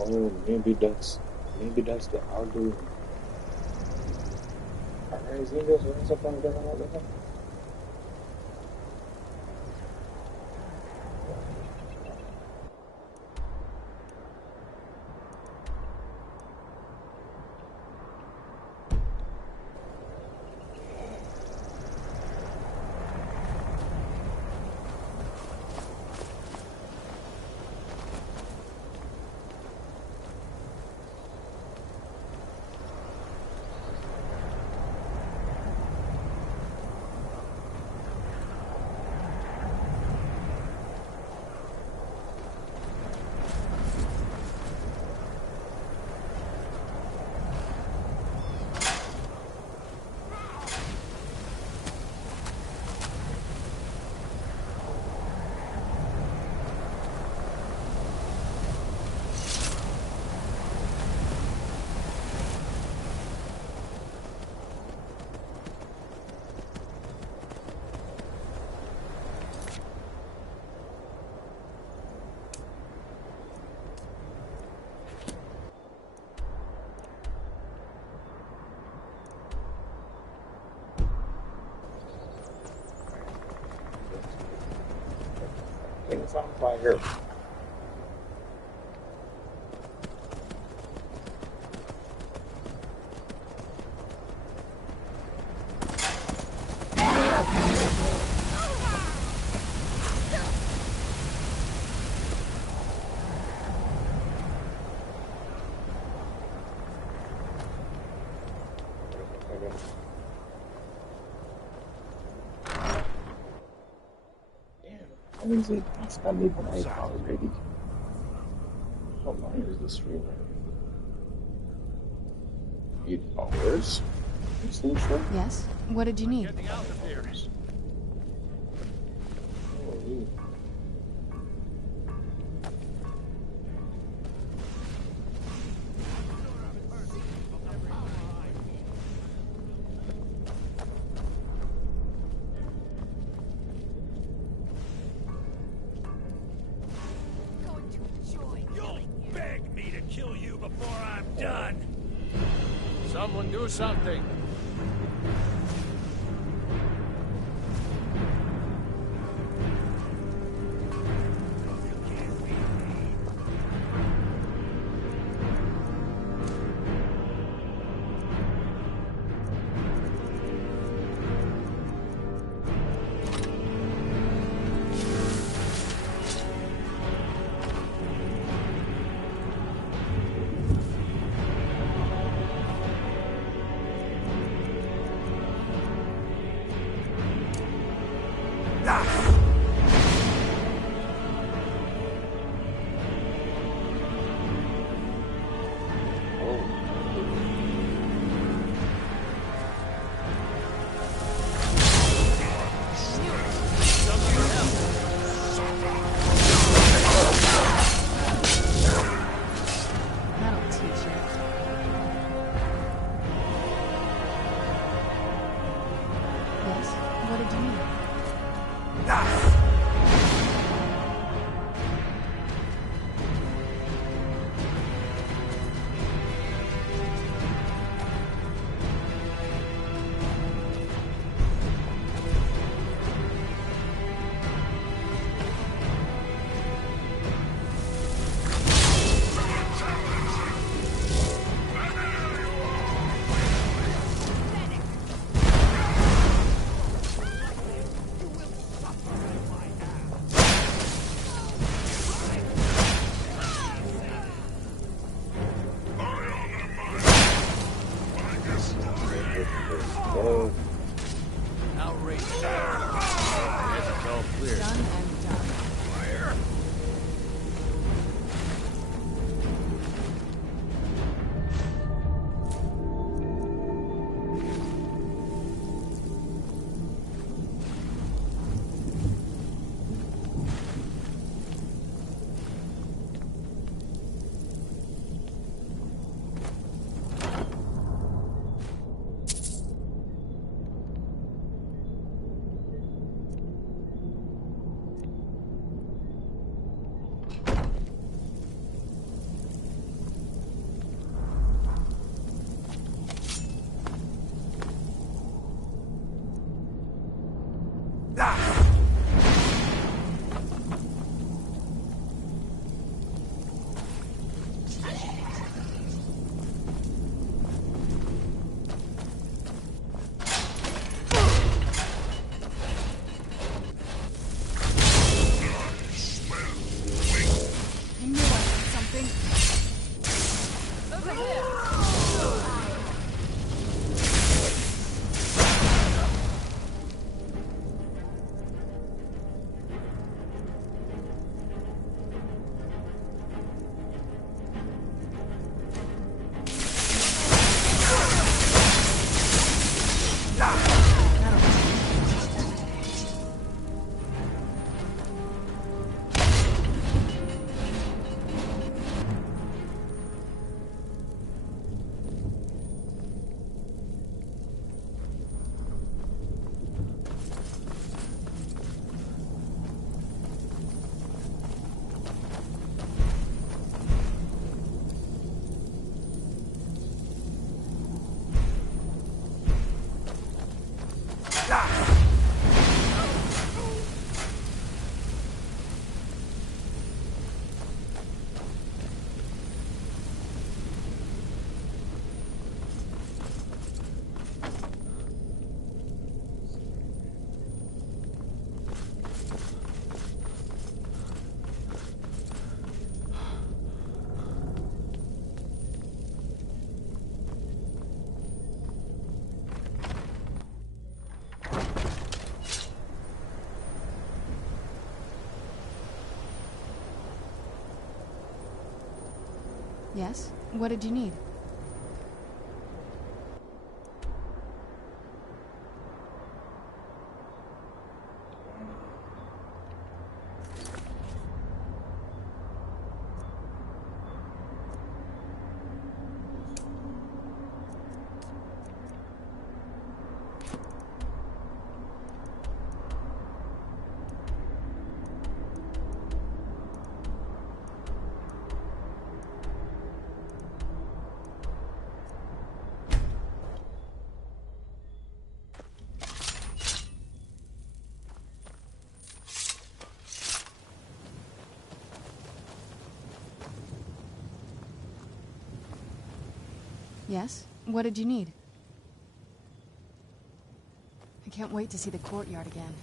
Oh, maybe that's the algorithm. Alright, see this? What's up on the vampire. How is it past midnight already? How long is the stream? 8 hours? Yes? What did you need? Beg me to kill you before I'm done. Someone do something. Yes? What did you need? Yes? What did you need? I can't wait to see the courtyard again.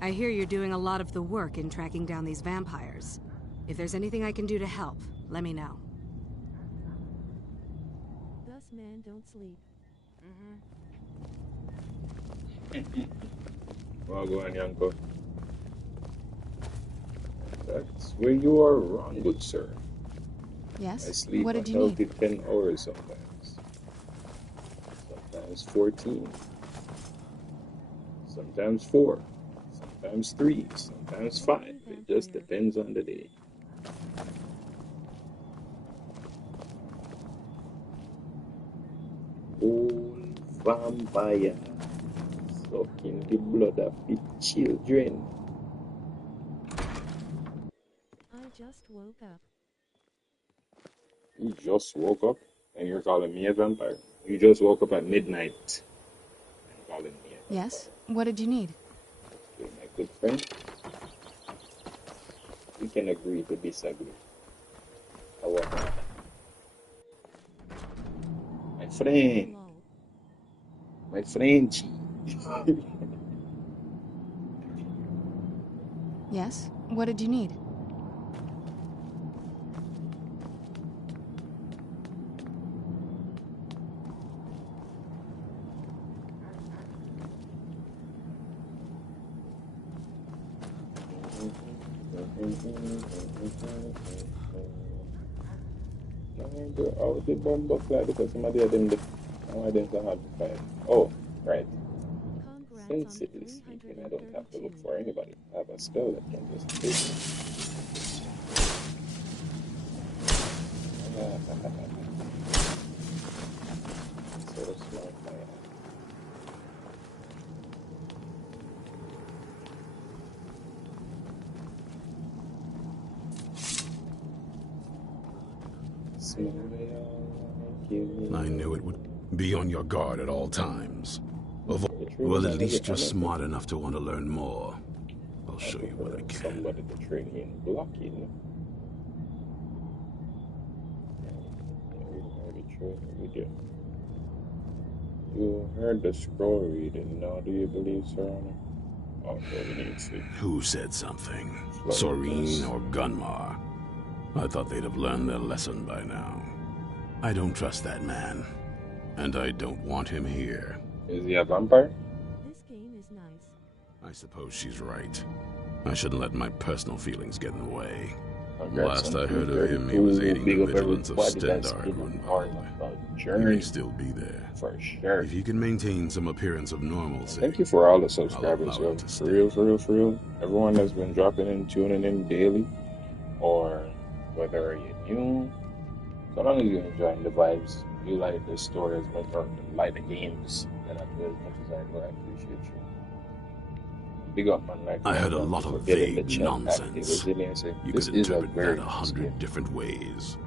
I hear you're doing a lot of the work in tracking down these vampires. If there's anything I can do to help, let me know. Thus men don't sleep. Well, go on, Yanko. That's where you are wrong, good sir. Yes? I sleep What a did you healthy need? 10 hours sometimes. Sometimes 14. Sometimes 4. Sometimes 3. Sometimes 5. It just depends on the day. Old vampire sucking the blood of the children. I just woke up. You just woke up and you're calling me a vampire? You just woke up at midnight and calling me a vampire? Yes? What did you need? Okay, my good friend. We can agree to disagree. However, my friend. My friend. Yes? What did you need? I was the bomb clad because somebody had them the I didn't have to fight. Oh, right. Since it is speaking, I don't have to look for anybody. I have a spell that can just take it. So smart, man. I knew it would be on your guard at all times. Well, at least you're smart enough to want to learn more. I'll show you what I can. Somebody to train in blocking. You heard the scroll reading. Now do you believe, Sir Honor? Oh, so we need sleep. Who said something? Soreen or Gunmar? I thought they'd have learned their lesson by now. I don't trust that man. And I don't want him here. Is he a vampire? This game is nice. I suppose she's right. I shouldn't let my personal feelings get in the way. Okay, Last I heard of him, he was aiding the vigilance of Stendar Grunwald. He may still be there. For sure. If he can maintain some appearance of normalcy. Thank you for all the subscribers, yo. For real, for real, for real. Everyone that's been dropping in, tuning in daily, or whether you're new, so long as you're enjoying the vibes, you like the story as much, or like the games that I play as much as I do, I appreciate you. Big up, man. Like, I heard a lot of vague nonsense. You could interpret that 100 different ways.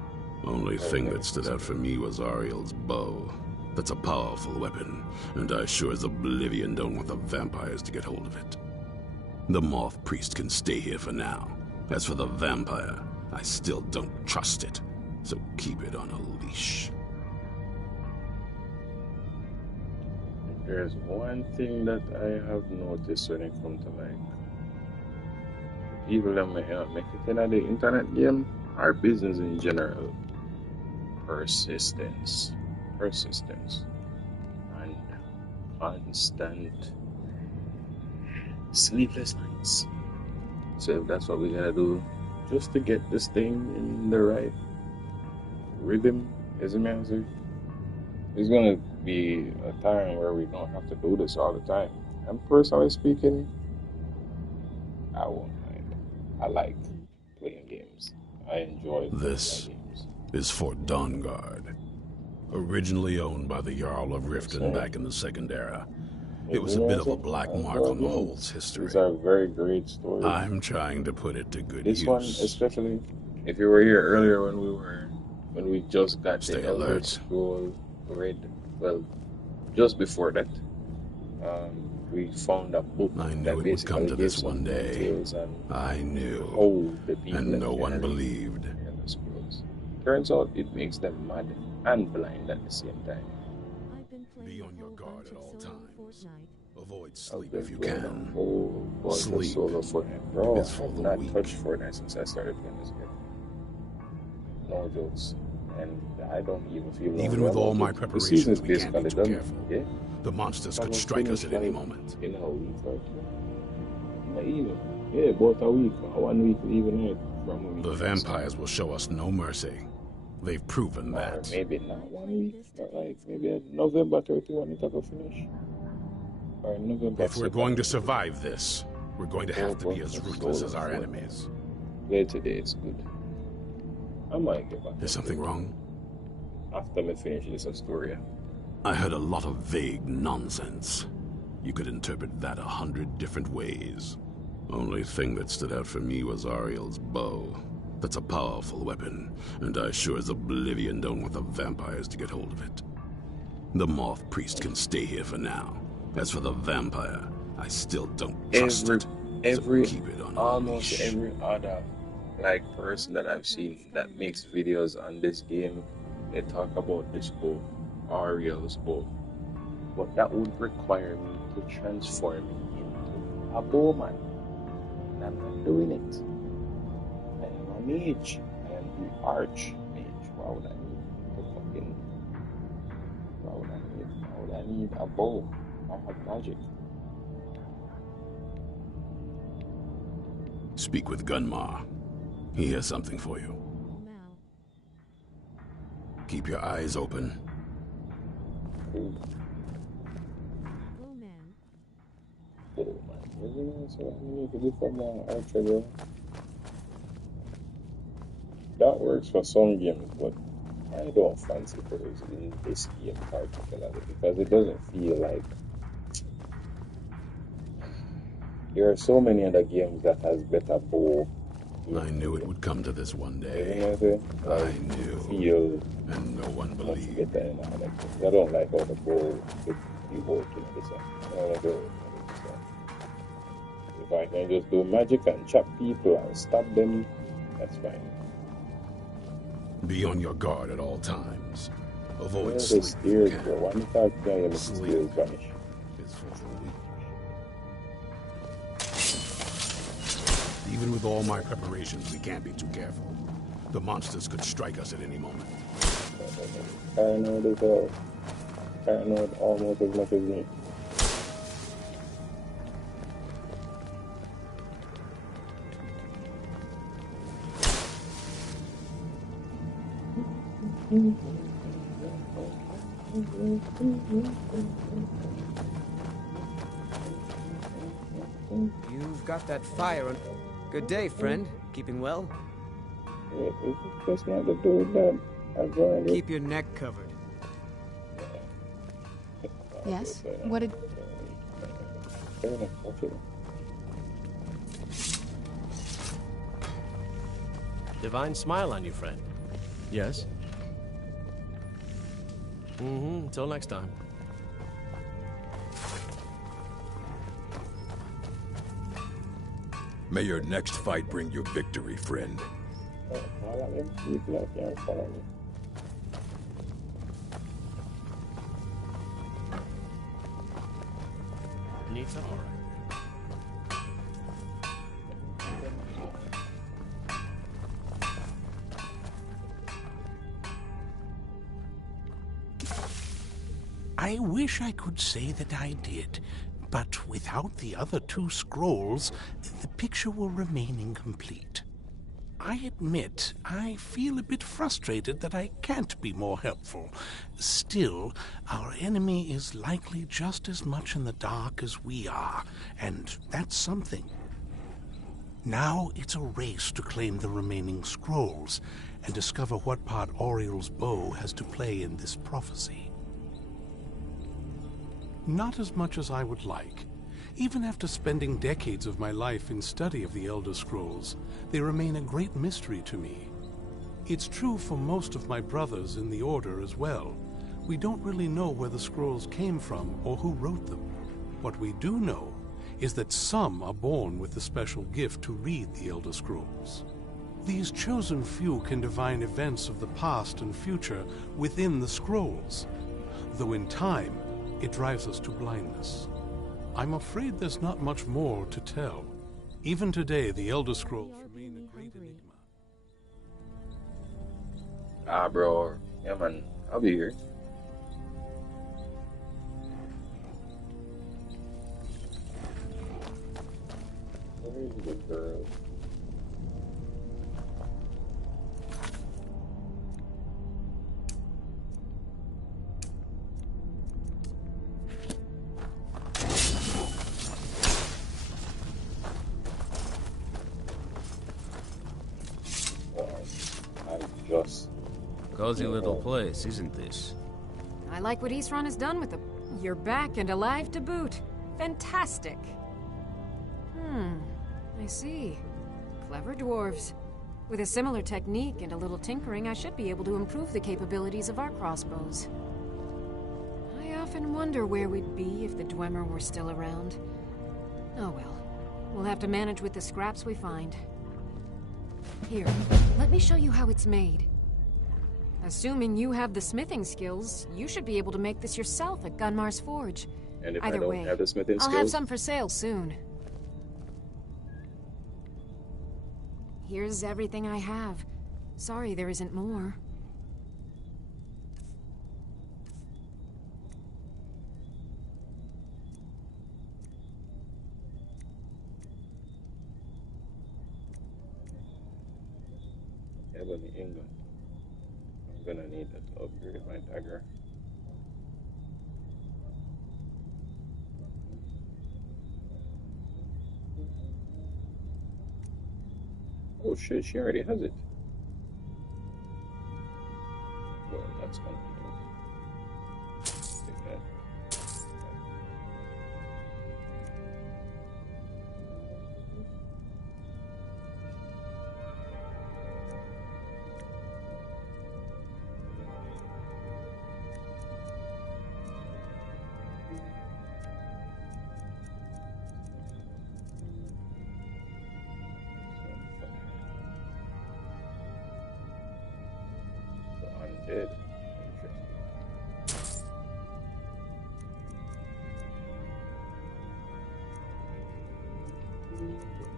Only thing that stood out for me was Ariel's bow. That's a powerful weapon, and I sure as oblivion don't want the vampires to get hold of it. The Moth Priest can stay here for now. As for the vampire, I still don't trust it, so keep it on a leash. There's one thing that I have noticed when it comes to like people that make it in the internet game, or business in general. Persistence. persistence and constant sleepless nights. So if that's what we gotta do just to get this thing in the right rhythm, isn't it? There's gonna be a time where we don't have to do this all the time. And personally speaking, I won't mind. I like playing games. I enjoy playing This games. is Fort Dawnguard, originally owned by the Jarl of Riften back in the Second Era. It was a bit of a black mark on the Hold's history. These are very great stories. I'm trying to put it to good This use. one, especially, if you were here earlier when we just got Stay the Elder alert. Scroll read, well, just before that, we found a book I that knew it would come to basically this gives one some day. details on I knew. how the people And that no one carry believed. the Elder Scrolls. Turns out it makes them mad and blind at the same time. Be on your guard at all times. Avoid sleep I've if you been playing can. a whole bunch of Sleep solo Fortnite. Bro, is for I've the not weak. touched Fortnite since I started playing this game. No jokes. And I don't even feel no Even way with all about my it. The season is preparations, we can't be basically too done. careful. Yeah? The monsters could Almost strike us finished, at any like, moment. in a week or two. Not even. Yeah, about a week. 1 week even out from a week. The vampires will show us no mercy. They've proven Or that. maybe not 1 week, but like maybe November 31 it will finish. Or November If we're 2nd. going to survive this, we're going to have to be as ruthless as our enemies. Play today is good. I might get back. Is something wrong? After me finish this Astoria. I heard a lot of vague nonsense. You could interpret that 100 different ways. Only thing that stood out for me was Ariel's bow. That's a powerful weapon, and I sure as oblivion don't want the vampires to get hold of it. The Moth Priest can stay here for now. As for the vampire, I still don't trust it. So keep it on almost leash. every other person that I've seen that makes videos on this game, they talk about this bow, Ariel's bow. But that would require me to transform into a bowman. And I'm not doing it. I am a mage. I am the arch mage. Why would I need a bow? I have magic. Speak with Gunmar. He has something for you. Keep your eyes open. That works for some games, but I don't fancy those in this game particularly because it doesn't feel like there are so many other games that has better bow. I knew it would come to this one day. I knew. And no one believed. Better in other games. I don't like how the bow could be working this one. I don't like the way if I can just do magic and chop people and stab them, that's fine. Be on your guard at all times. Avoid The sleep. spears, bro. One attack, yeah, the spears vanish. Is for the weak. Even with all my preparations, we can't be too careful. The monsters could strike us at any moment. Paranoid as hell. Paranoid almost as much as me. You've got that fire on. Good day, friend. Keeping well? It's just not the dude that I joined. Keep your neck covered. Yes? What did... Divine smile on you, friend. Yes? Until next time. May your next fight bring you victory, friend. Need some? All right. I wish I could say that I did, but without the other 2 scrolls, the picture will remain incomplete. I admit, I feel a bit frustrated that I can't be more helpful. Still, our enemy is likely just as much in the dark as we are, and that's something. Now it's a race to claim the remaining scrolls and discover what part Oriel's bow has to play in this prophecy. Not as much as I would like. Even after spending decades of my life in study of the Elder Scrolls, they remain a great mystery to me. It's true for most of my brothers in the Order as well. We don't really know where the scrolls came from or who wrote them. What we do know is that some are born with the special gift to read the Elder Scrolls. These chosen few can divine events of the past and future within the scrolls, though in time it drives us to blindness. I'm afraid there's not much more to tell. Even today, the Elder Scrolls remain a great enigma. Ah, bro. Yeah, man. I'll be here. Where's the girl? Cozy little place, isn't this? I like what Isran has done with them. You're back and alive to boot. Fantastic. I see. Clever dwarves. With a similar technique and a little tinkering, I should be able to improve the capabilities of our crossbows. I often wonder where we'd be if the Dwemer were still around. Oh well. We'll have to manage with the scraps we find. Here, let me show you how it's made. Assuming you have the smithing skills, you should be able to make this yourself at Gunmar's Forge. And if Either I don't way, have the smithing I'll skills? have some for sale soon. Here's everything I have. Sorry there isn't more. Ebony ingot. I'm gonna need that to upgrade my dagger. Oh shit, she already has it. Well, that's convenient. Take that. Undead. Interesting.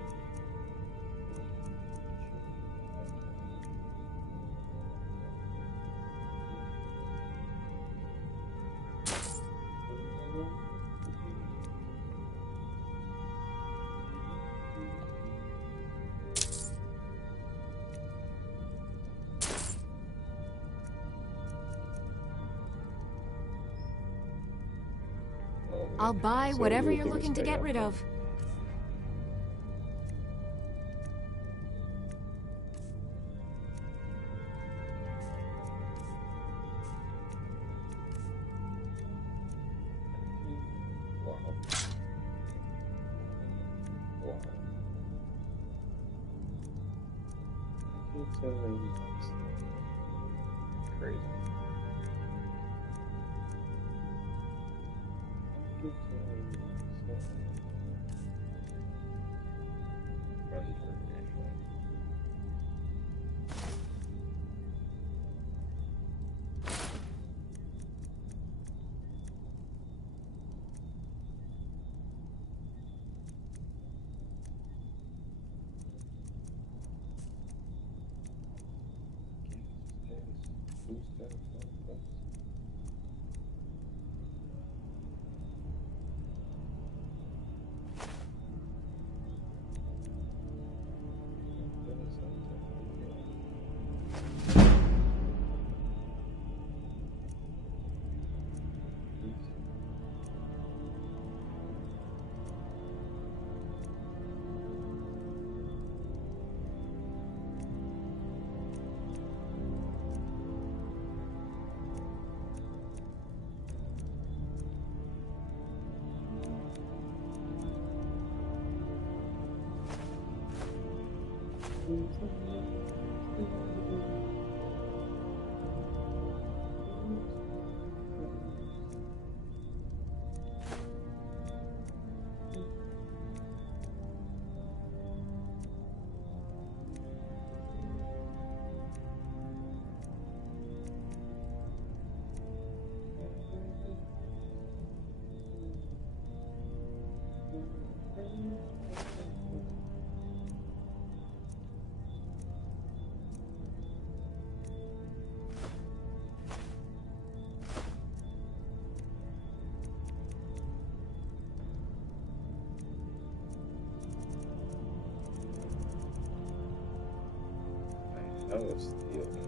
I'll buy So whatever you you're think looking it's to paying get off, rid huh? of. Wow. Wow. It's crazy. That was the other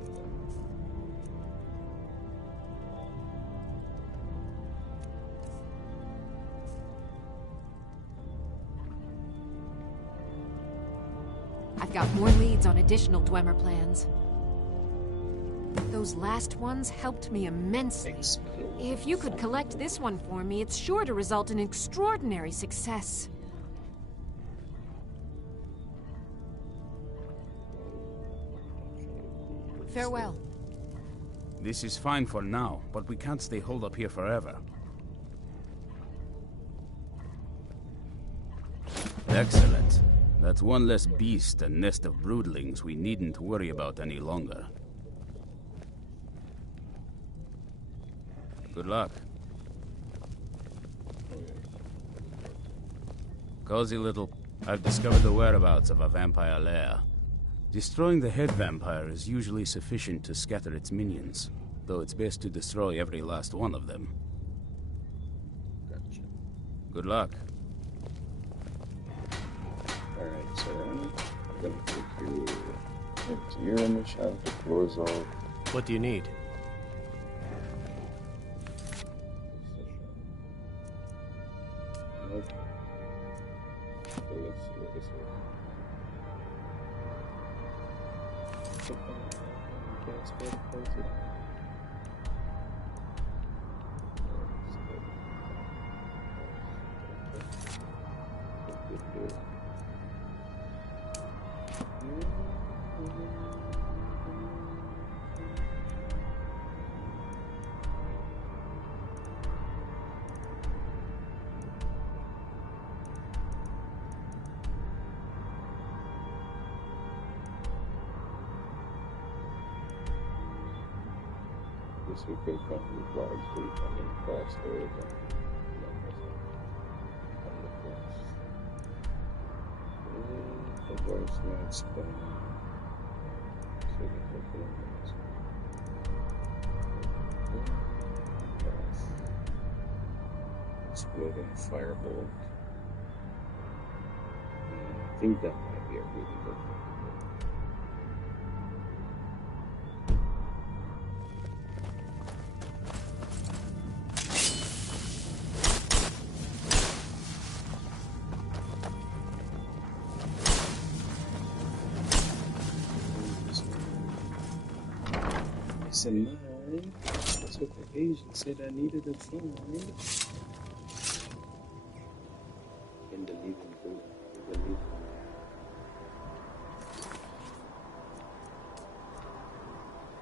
I've got more leads on additional Dwemer plans. Those last ones helped me immensely. If you could collect this one for me, it's sure to result in extraordinary success. Farewell. This is fine for now, but we can't stay holed up here forever. Excellent. That's one less beast and nest of broodlings we needn't worry about any longer. Good luck. Cozy little... I've discovered the whereabouts of a vampire lair. Destroying the head vampire is usually sufficient to scatter its minions, though it's best to destroy every last one of them. Gotcha. Good luck. Alright, so I'm gonna take you into your image, have to close out. What do you need? Nope. So let's see what this is. Can't spell the close it. This we could come with large fleet coming across the river. The voice might spin. So we can put it exploding firebolt. I think that might be a really good one. Said mine. That's what the agent said I needed to find. In the living room. In the living room.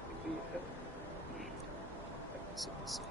Maybe you have. I can see the same.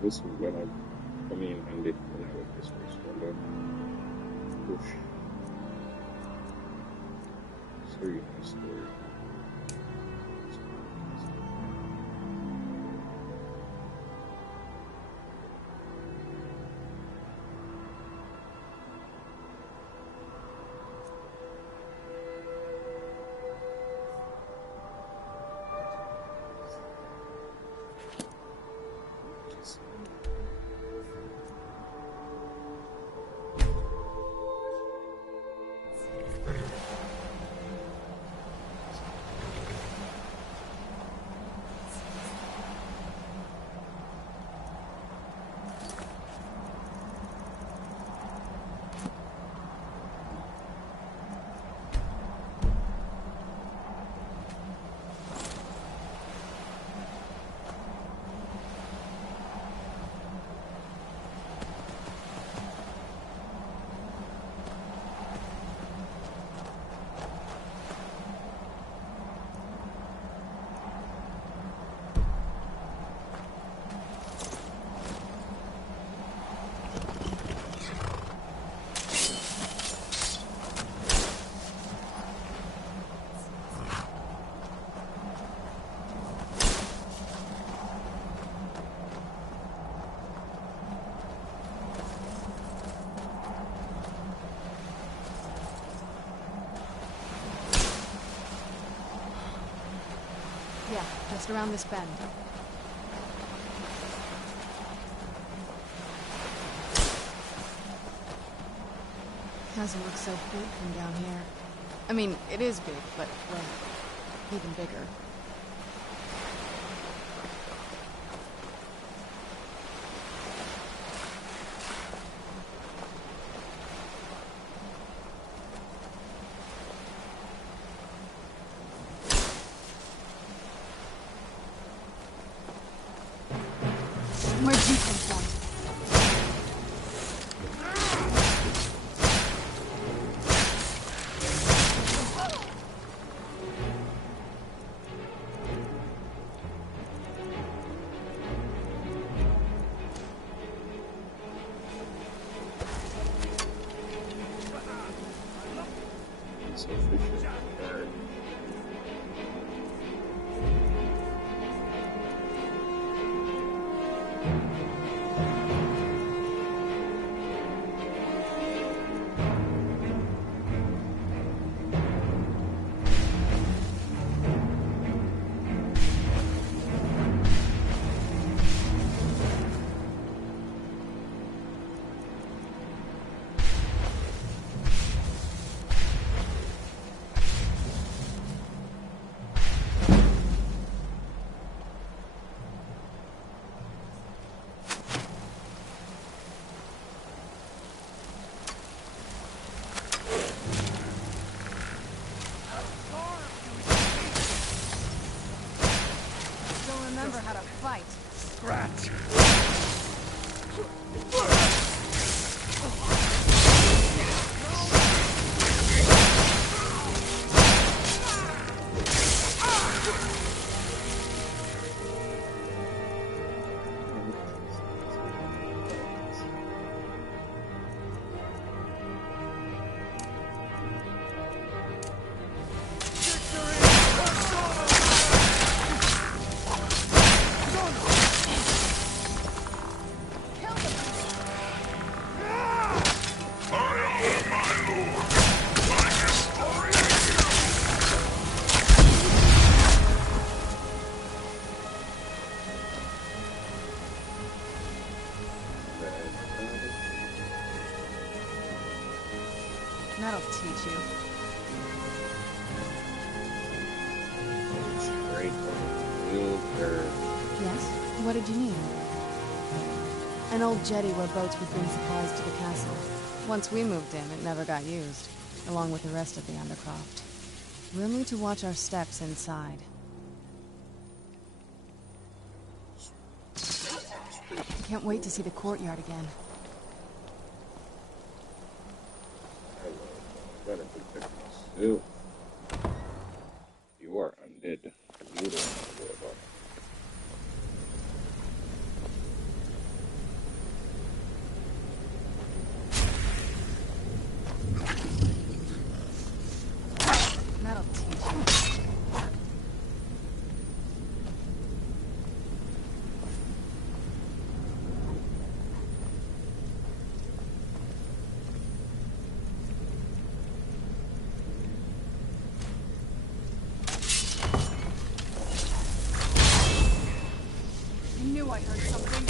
This was when I come in and it when I was this first one push. Sorry, my story. just around this bend. Doesn't look so big from down here. I mean, it is big, but, well, even bigger. Where'd you come from? Remember how to fight. Scratch. That'll teach you. Straight real curve. Yes? What did you need? An old jetty where boats would bring supplies to the castle. Once we moved in, it never got used, along with the rest of the Undercroft. We'll need to watch our steps inside. Can't wait to see the courtyard again. Still, you are undead. You don't have to worry about it. That'll teach you. I knew I heard something.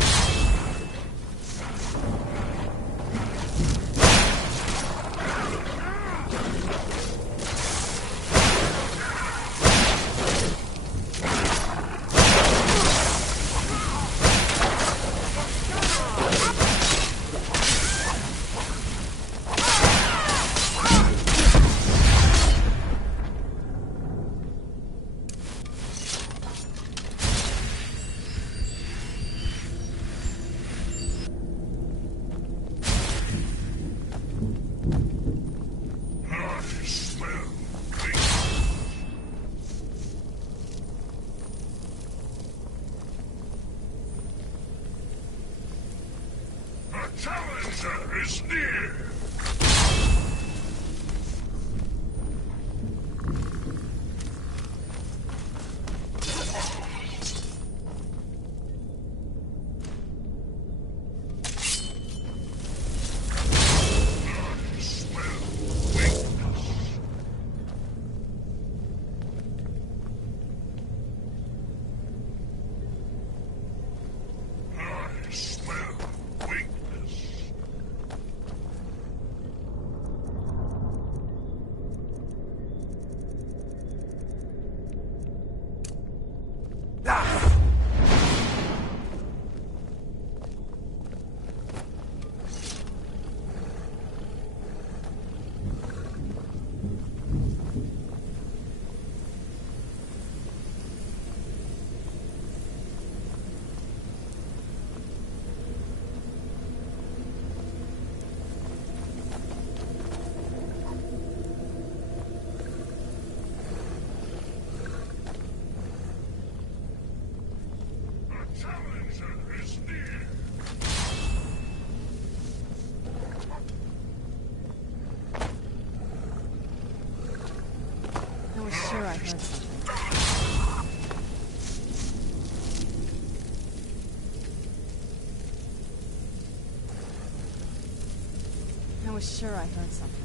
Challenger is near! sure I heard something. I was sure I heard something.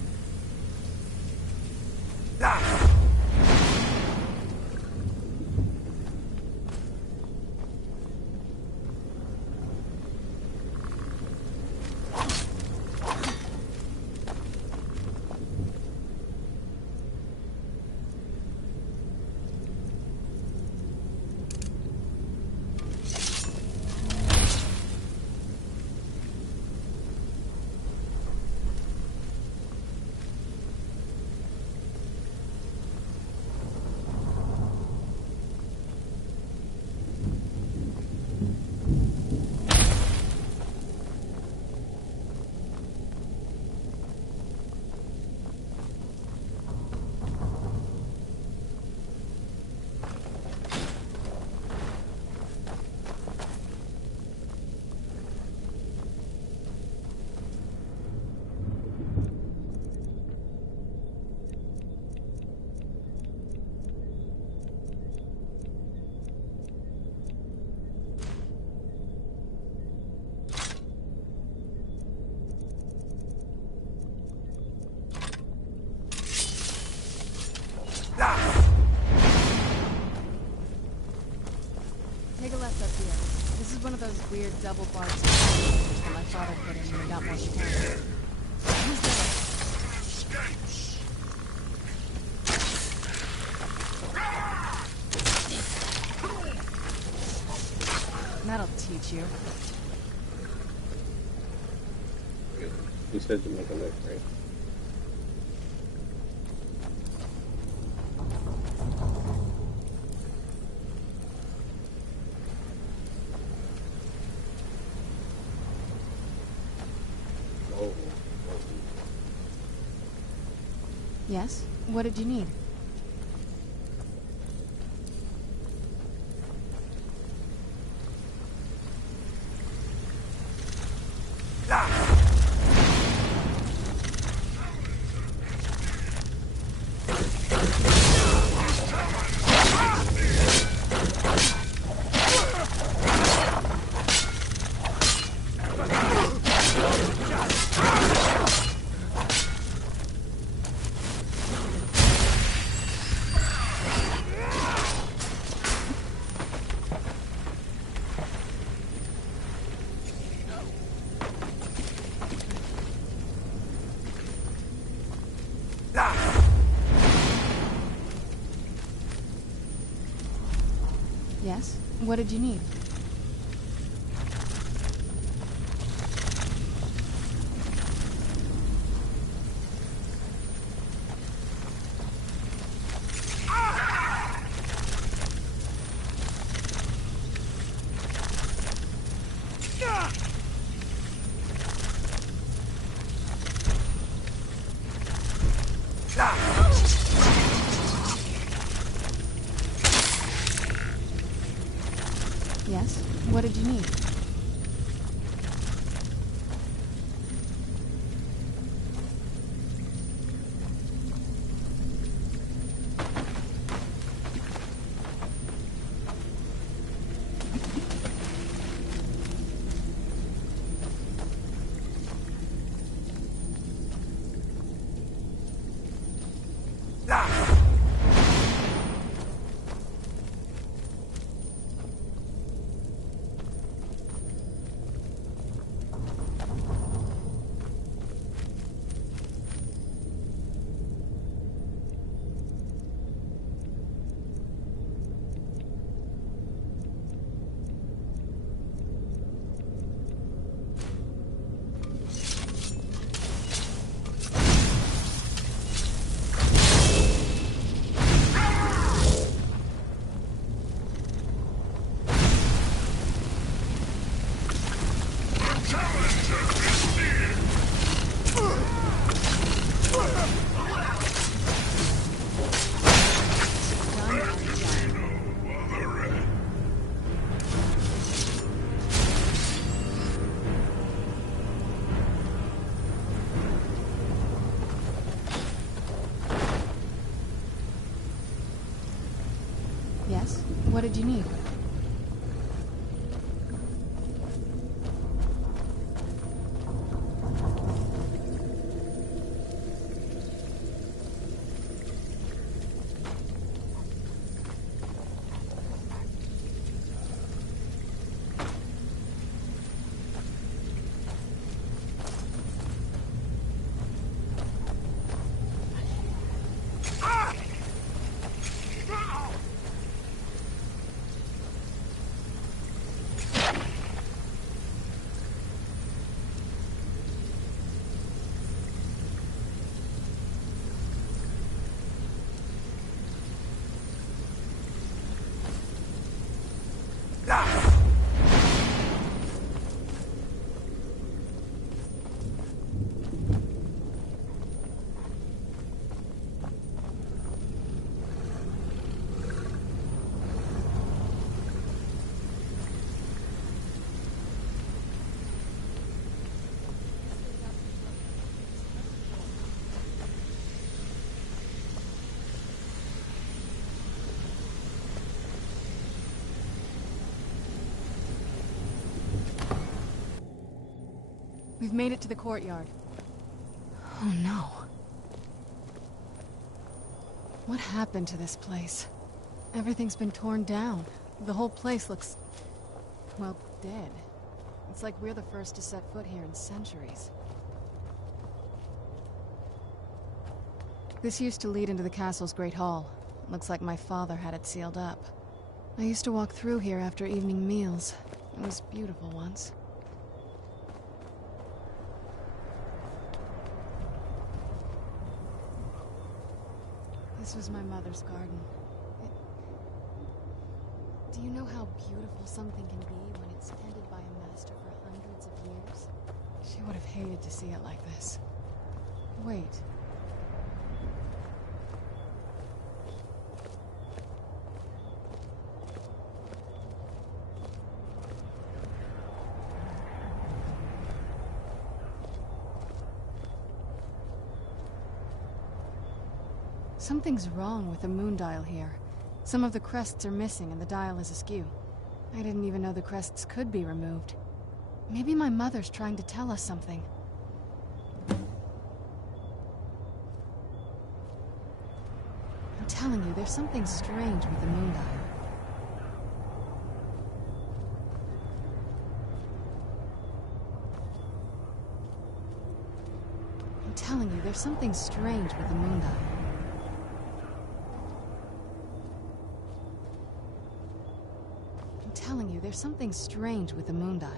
Take a left up here. This is one of those weird double-barred situations that my father put in when he got more time. Who's there? That'll teach you. You said to make a left, right? Yes? What did you need? Yes? What did you need? Yes? What did you need? did you need? We've made it to the courtyard. Oh no. What happened to this place? Everything's been torn down. The whole place looks, well, dead. It's like we're the first to set foot here in centuries. This used to lead into the castle's great hall. Looks like my father had it sealed up. I used to walk through here after evening meals. It was beautiful once. This was my mother's garden. Do you know how beautiful something can be when it's tended by a master for hundreds of years? She would have hated to see it like this. Wait. Something's wrong with the moon dial here. Some of the crests are missing and the dial is askew. I didn't even know the crests could be removed. Maybe my mother's trying to tell us something. I'm telling you, there's something strange with the moon dial. I'm telling you, there's something strange with the moon dial. I'm telling you, there's something strange with the moon dial.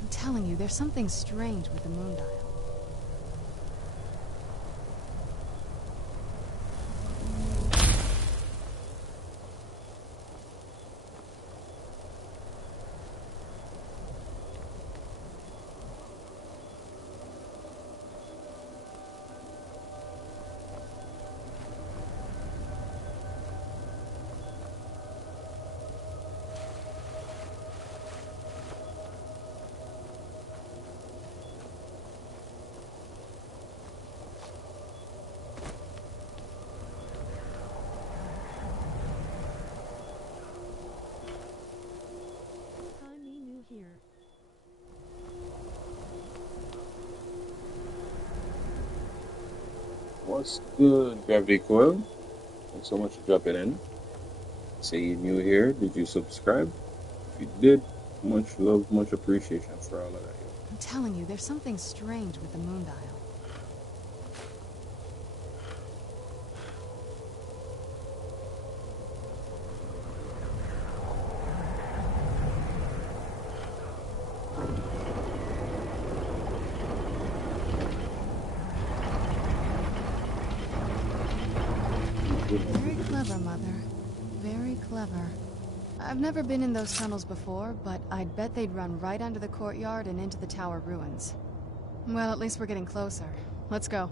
I'm telling you, there's something strange with the moon dial. What's good, Gravity Coil? Thanks so much for dropping in. Say you're new here. Did you subscribe? If you did, much love, much appreciation for all of that. I'm telling you, there's something strange with the moon dial. Very clever, Mother. Very clever. I've never been in those tunnels before, but I'd bet they'd run right under the courtyard and into the tower ruins. Well, at least we're getting closer. Let's go.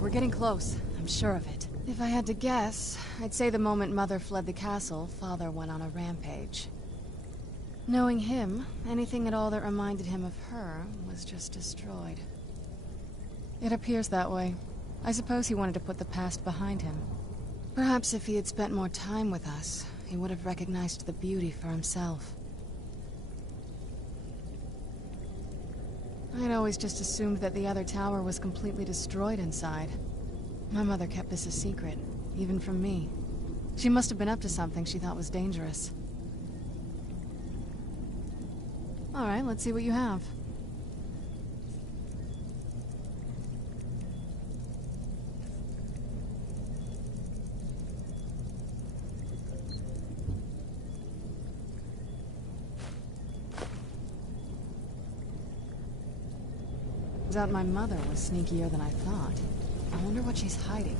We're getting close. I'm sure of it. If I had to guess, I'd say the moment Mother fled the castle, Father went on a rampage. Knowing him, anything at all that reminded him of her was just destroyed. It appears that way. I suppose he wanted to put the past behind him. Perhaps if he had spent more time with us, he would have recognized the beauty for himself. I'd always just assumed that the other tower was completely destroyed inside. My mother kept this a secret, even from me. She must have been up to something she thought was dangerous. All right, let's see what you have. Turns out my mother was sneakier than I thought. I wonder what she's hiding.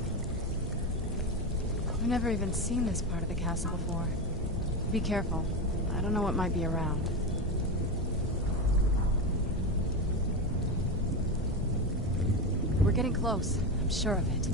I've never even seen this part of the castle before. Be careful. I don't know what might be around. We're getting close. I'm sure of it.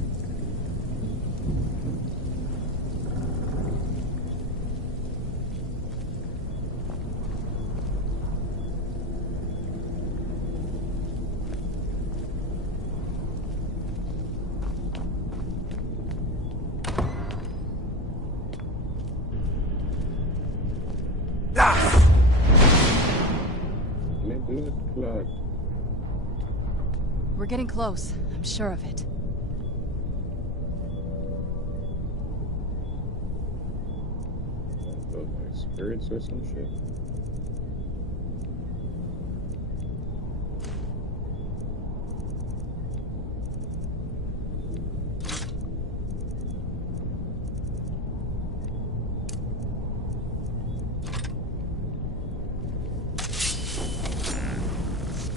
We're getting close. I'm sure of it. Spirits or some shit.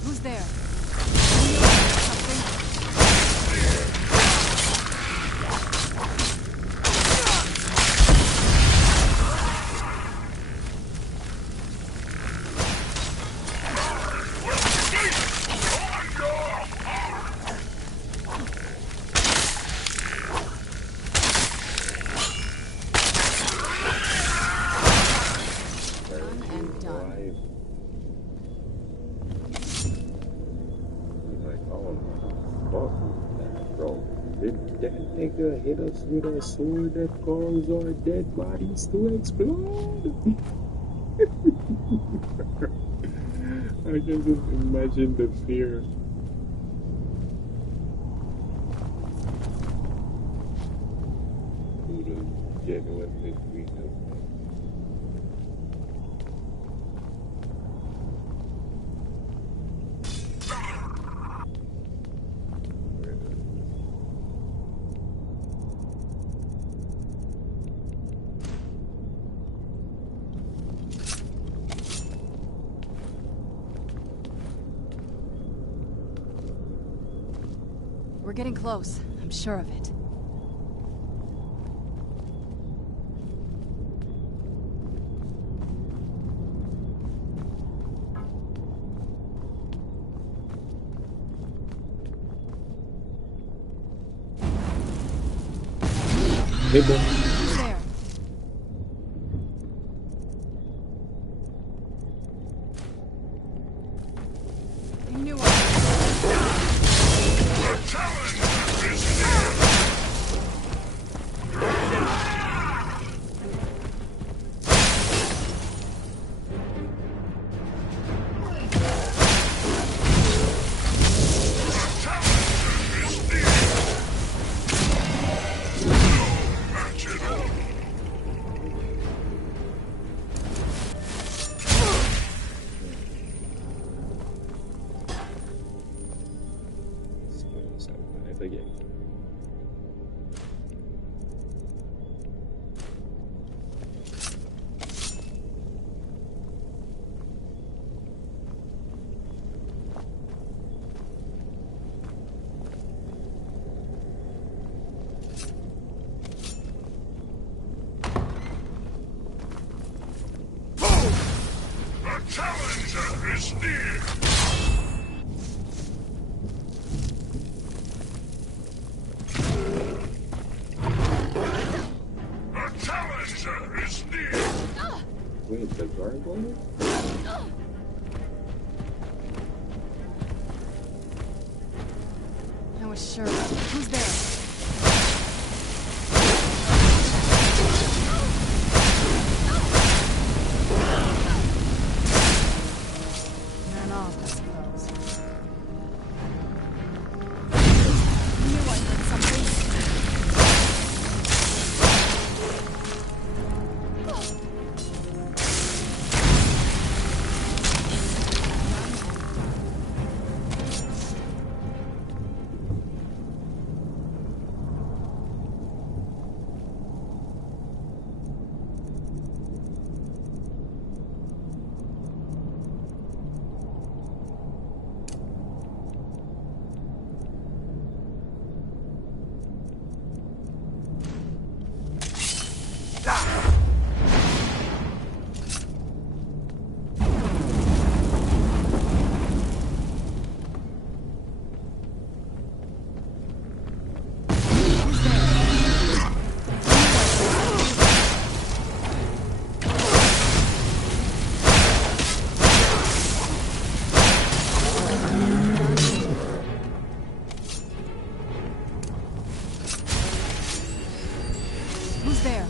Who's there? Hit us with a sword that caused our dead bodies to explode. I can just imagine the fear. Who genuinely sweet. We're getting close. I'm sure of it. Nibble. Who's there? I knew Challenger is near! A challenger is near! Wait, the gargoyle? I was sure. Who's there? Man off, I suppose. Knew I heard something. Who's there?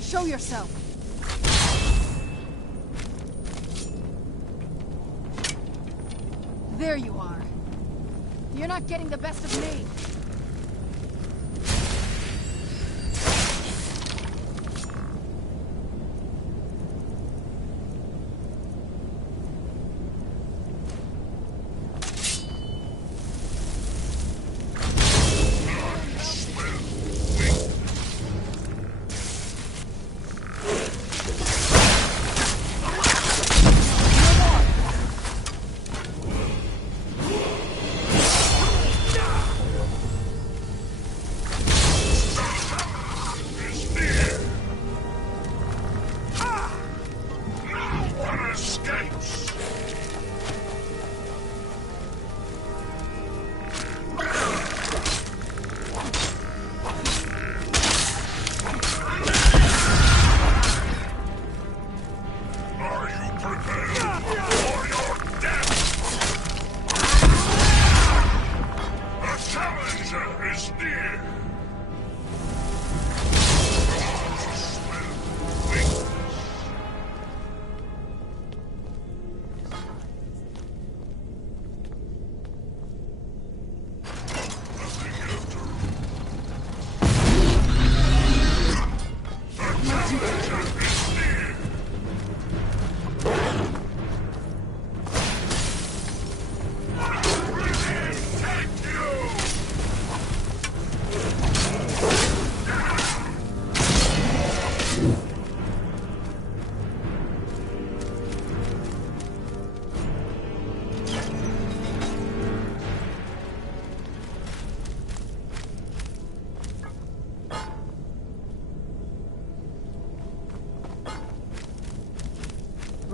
Show yourself. There you are. You're not getting the best of me.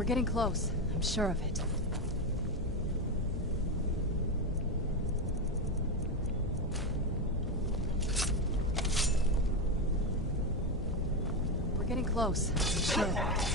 We're getting close. I'm sure of it. We're getting close. I'm sure of it.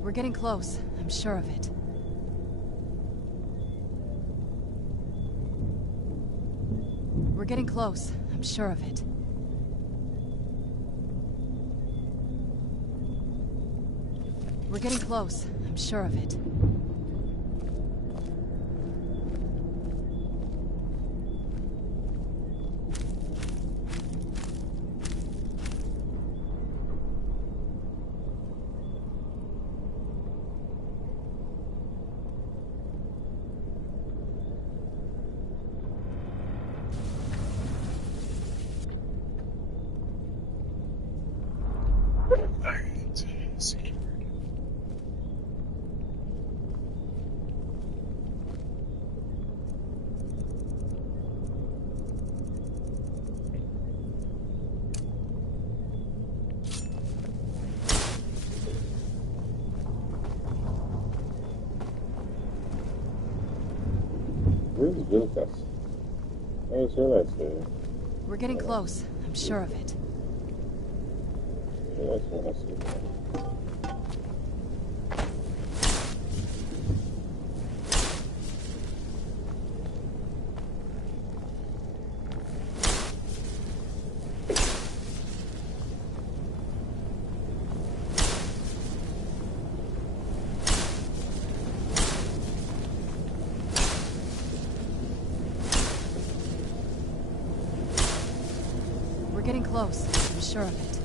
We're getting close. I'm sure of it. We're getting close. I'm sure of it. We're getting close. I'm sure of it. We're getting close. I'm sure of it. Where's Vilkas? I just realized that. We're getting close. I'm sure of it. Yeah, that's what I see. We're getting close. I'm sure of it.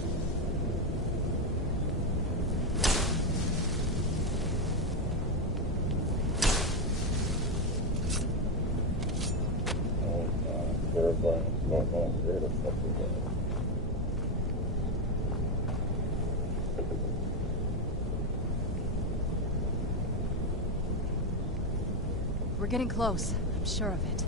We're getting close. I'm sure of it.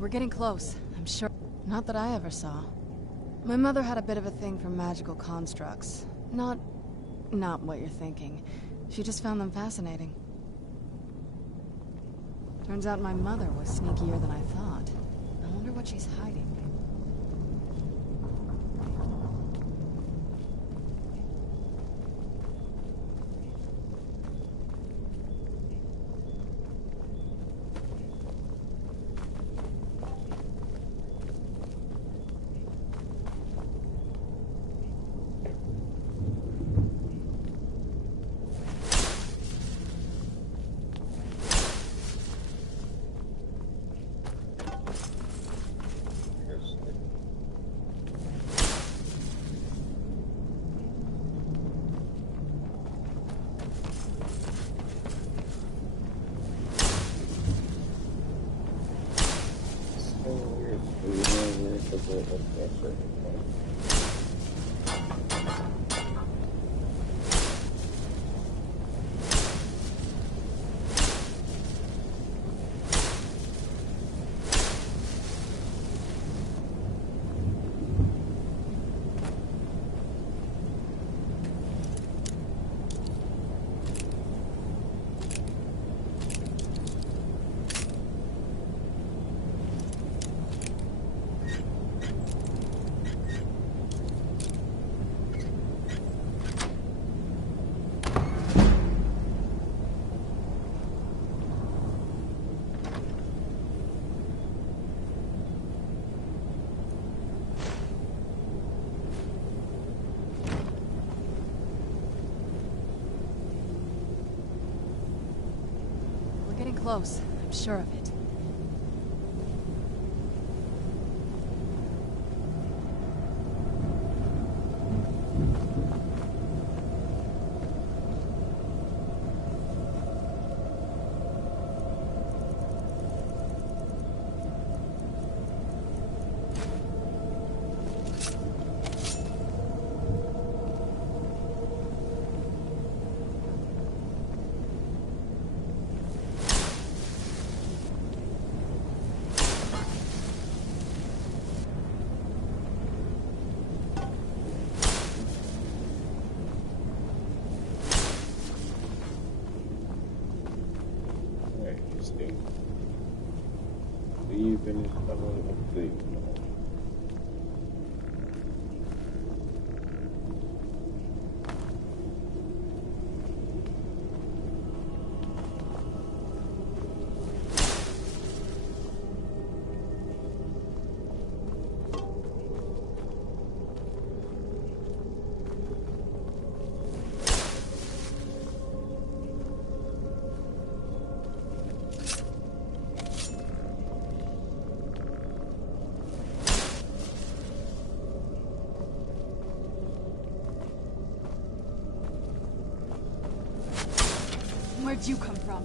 We're getting close, I'm sure. Not that I ever saw. My mother had a bit of a thing for magical constructs. Not what you're thinking. She just found them fascinating. Turns out my mother was sneakier than I thought. I wonder what she's hiding. close. I'm sure of it. Leaving a thing. Where'd you come from?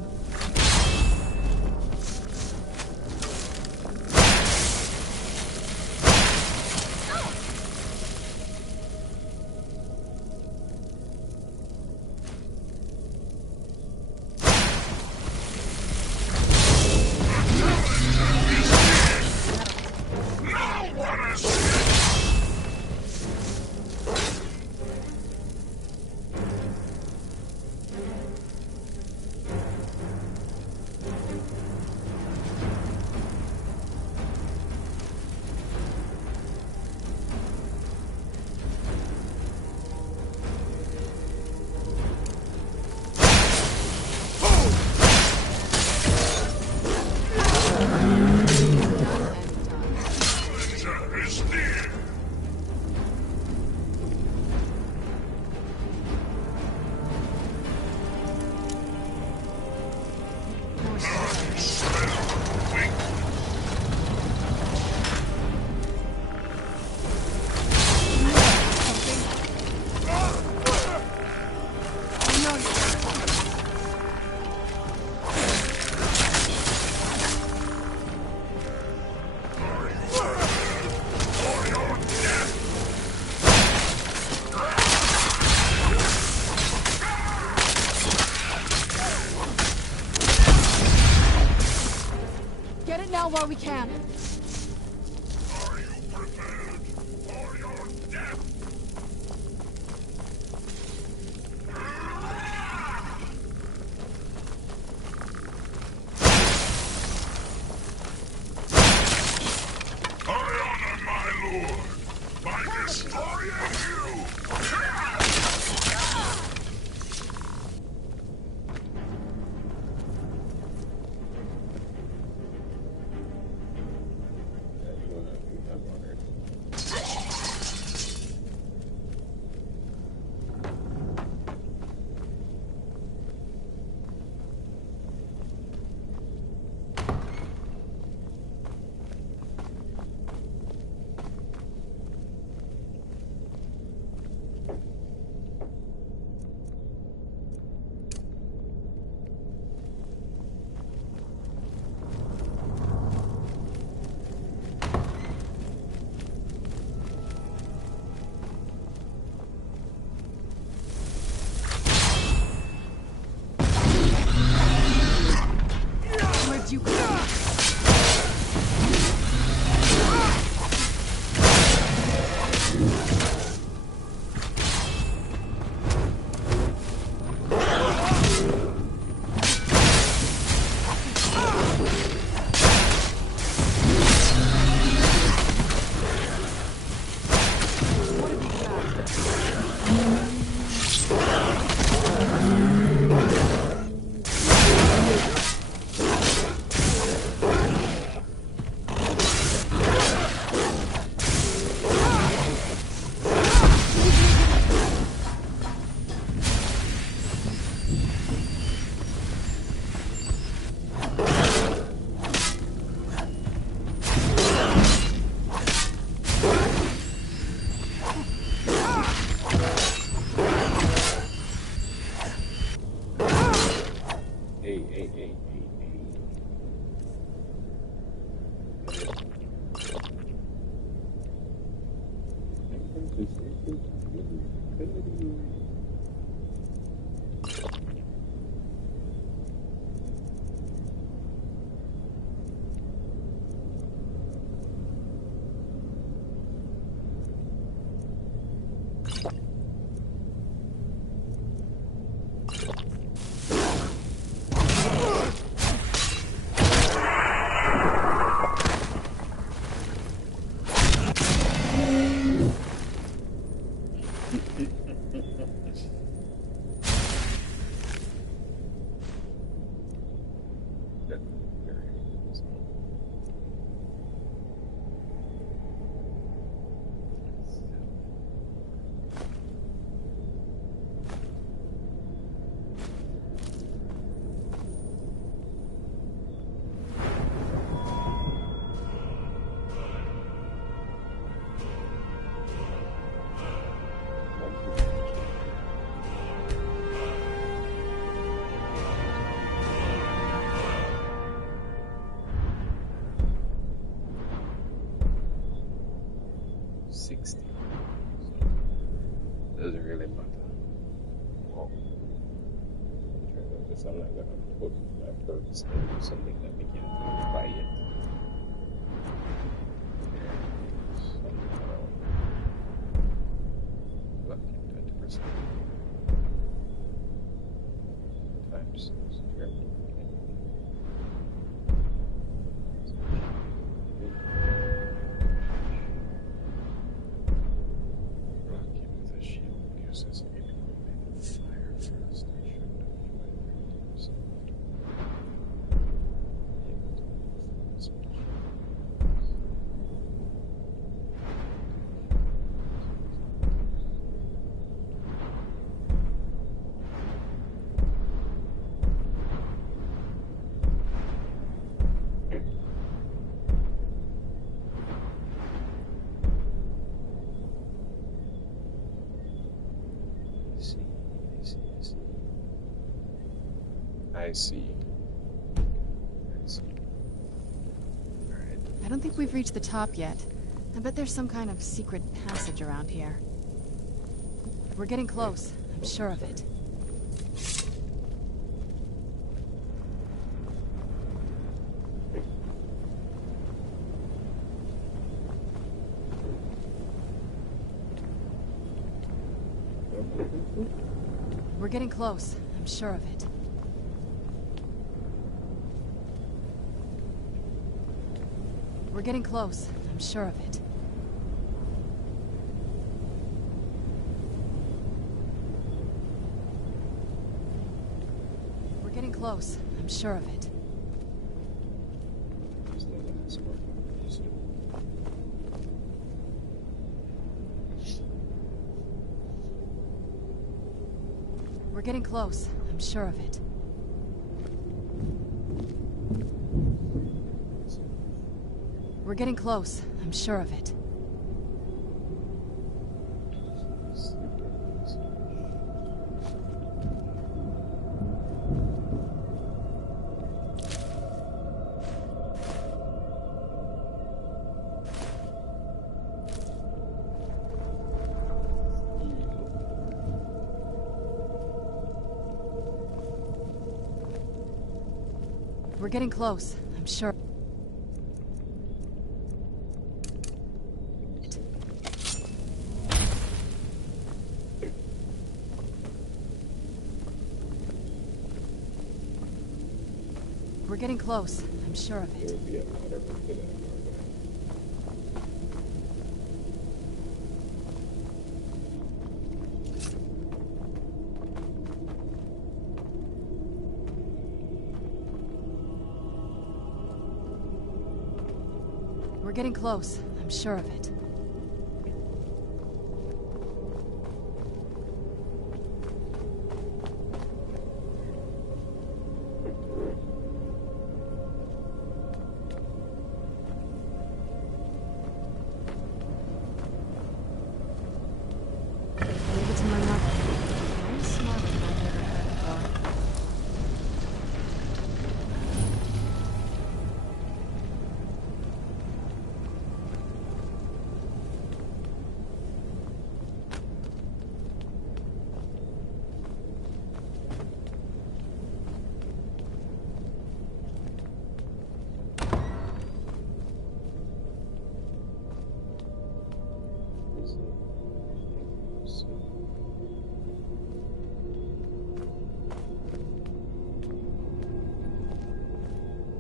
While we can. Are you prepared for your death? I honor my lord by destroying you. Hey. Doesn't really matter. Wow. I'm not gonna put my perks into something that we can't buy yet. Lucky 20%. Times 0. I see. Alright. I don't think we've reached the top yet. I bet there's some kind of secret passage around here. We're getting close. I'm sure of it. We're getting close. I'm sure of it. We're getting close. I'm sure of it. We're getting close. I'm sure of it. We're getting close. I'm sure of it. We're getting close. I'm sure of it. We're getting close. I'm sure. We're getting close. I'm sure of it. We're getting close. I'm sure of it.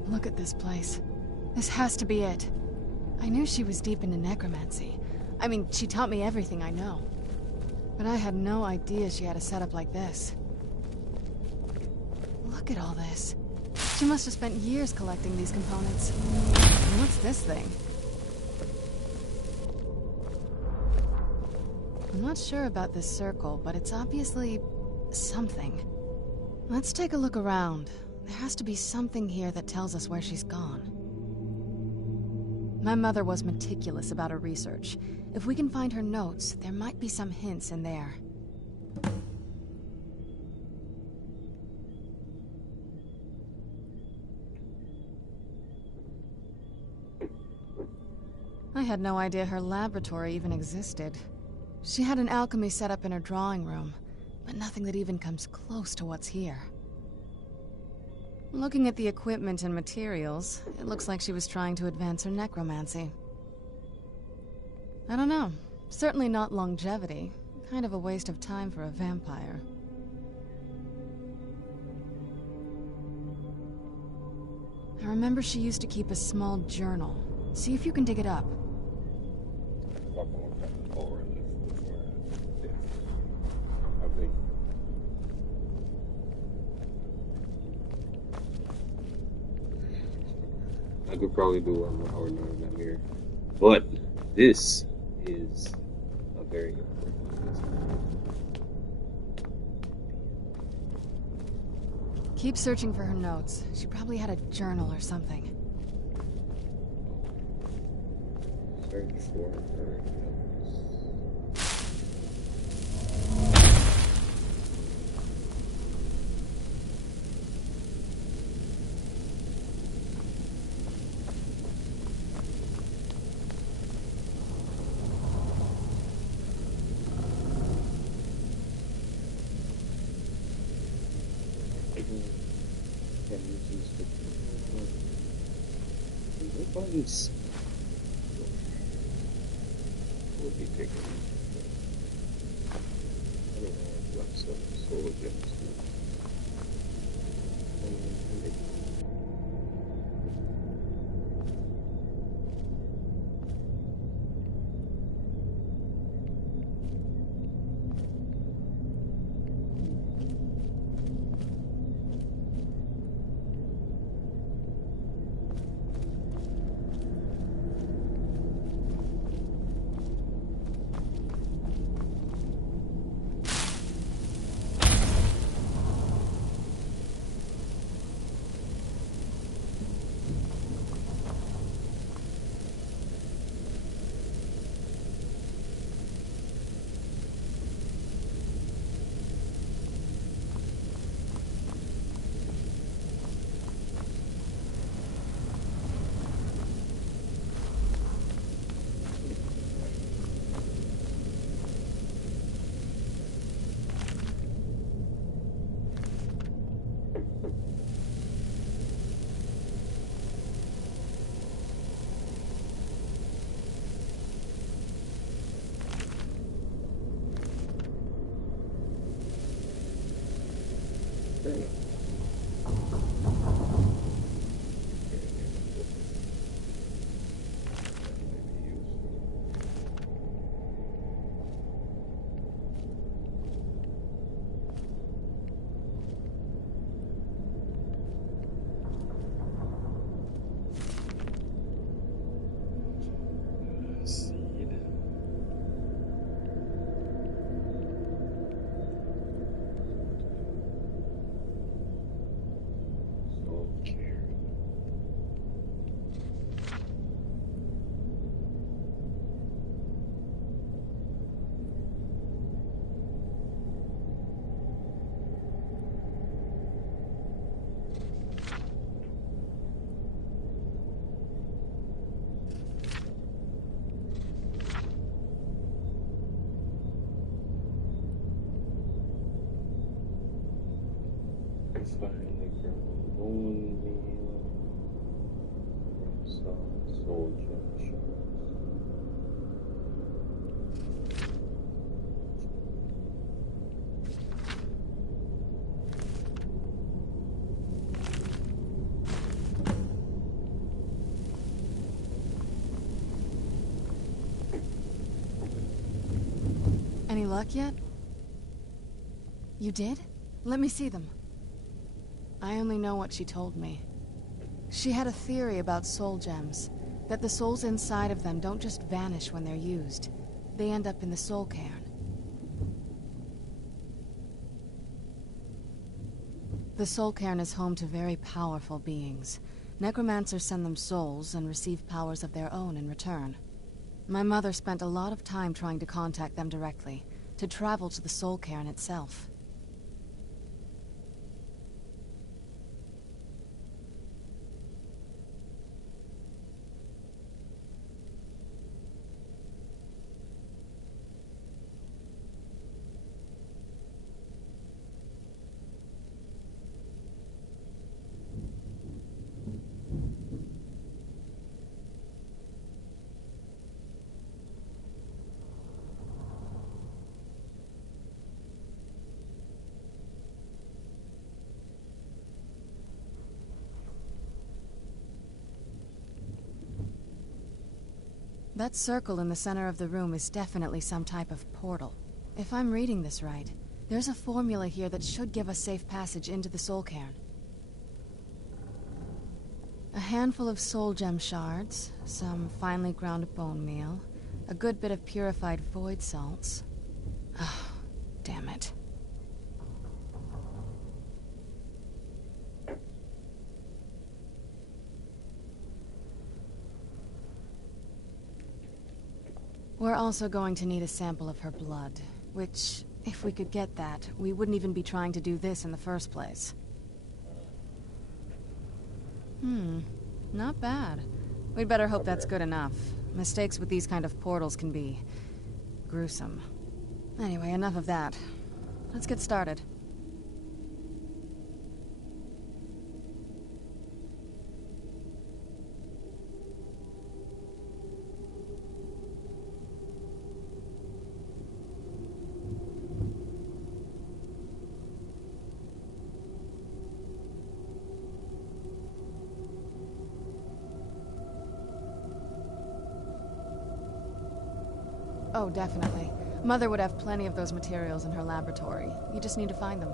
Look at this place. This has to be it. I knew she was deep into necromancy. I mean, she taught me everything I know. But I had no idea she had a setup like this. Look at all this. She must have spent years collecting these components. And what's this thing? I'm not sure about this circle, but it's obviously something. Let's take a look around. There has to be something here that tells us where she's gone. My mother was meticulous about her research. If we can find her notes, there might be some hints in there. I had no idea her laboratory even existed. She had an alchemy set up in her drawing room, but nothing that even comes close to what's here. Looking at the equipment and materials, it looks like she was trying to advance her necromancy. I don't know. Certainly not longevity. Kind of a waste of time for a vampire. I remember she used to keep a small journal. See if you can dig it up. I could probably do 1 more hour now that I'm here. But this is a very important business. Keep searching for her notes. She probably had a journal or something. Search for her notes. Nobody's would be taking. I don't know, like some solar gems. Finally grown bone meal, soul junction. any luck yet? You did? Let me see them. I only know what she told me. She had a theory about soul gems, that the souls inside of them don't just vanish when they're used. They end up in the soul cairn. The soul cairn is home to very powerful beings. Necromancers send them souls and receive powers of their own in return. My mother spent a lot of time trying to contact them directly, to travel to the soul cairn itself. That circle in the center of the room is definitely some type of portal. If I'm reading this right, there's a formula here that should give us safe passage into the soul cairn. A handful of soul gem shards, some finely ground bone meal, a good bit of purified void salts. Oh, damn it. We're also going to need a sample of her blood, which, if we could get that, we wouldn't even be trying to do this in the first place. Not bad. We'd better hope that's good enough. Mistakes with these kind of portals can be gruesome. Anyway, enough of that. Let's get started. Oh, definitely. Mother would have plenty of those materials in her laboratory. You just need to find them.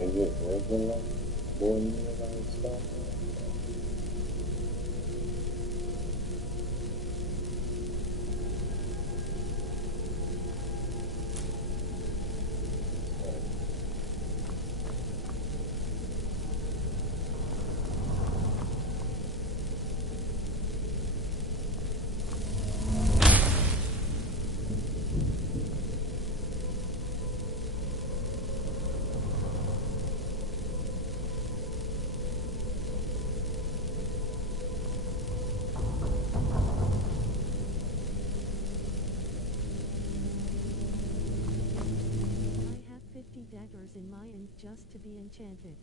Is it regular bone meal and stuff? Daggers in my end just to be enchanted.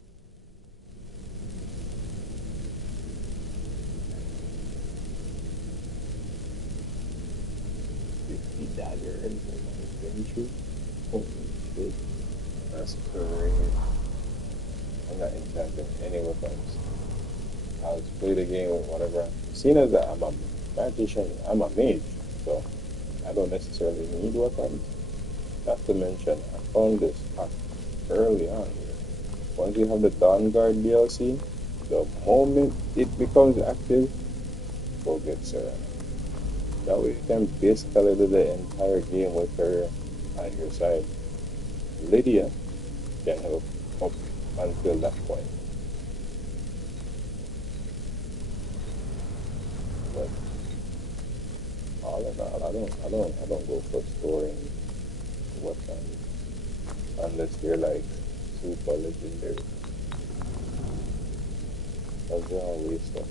daggers in my inventory. Holy shit. That's crazy. I'm not enchanting any weapons. I'll just play the game with whatever. Seeing as that I'm a magician, I'm a mage, so I don't necessarily need weapons. Not to mention, I found this hack early on. Once you have the Dawn Guard DLC, the moment it becomes active, go get Sarah. That way you can basically do the entire game with her on your side. Lydia can help up until that point. But all in all, I don't go for storing weapons unless they're like super legendary. That's the only stuff.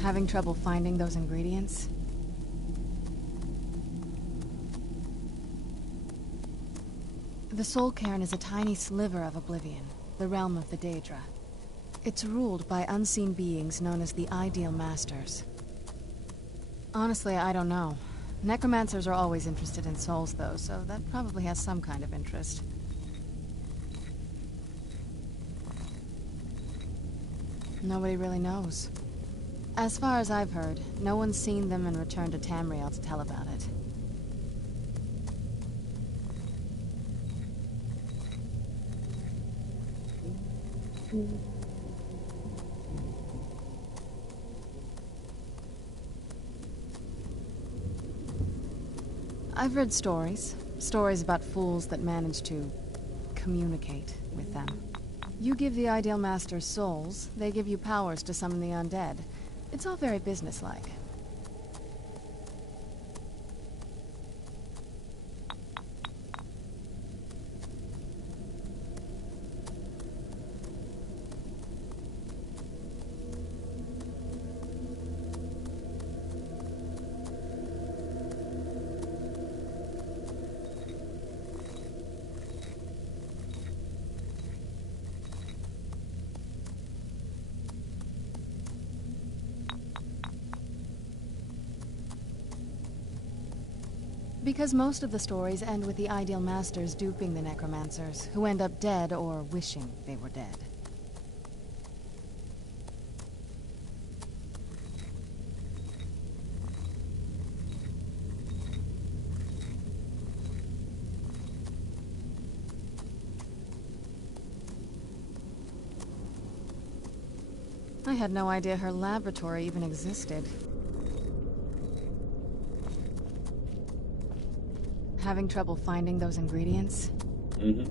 Having trouble finding those ingredients? The Soul Cairn is a tiny sliver of Oblivion, the realm of the Daedra. It's ruled by unseen beings known as the Ideal Masters. Honestly, I don't know. Necromancers are always interested in souls, though, so that probably has some kind of interest. Nobody really knows. As far as I've heard, no one's seen them and returned to Tamriel to tell about it. I've read stories. Stories about fools that manage to communicate with them. You give the Ideal Masters souls, they give you powers to summon the undead. It's all very businesslike. Because most of the stories end with the Ideal Masters duping the necromancers, who end up dead or wishing they were dead. I had no idea her laboratory even existed. Having trouble finding those ingredients? Mm-hmm.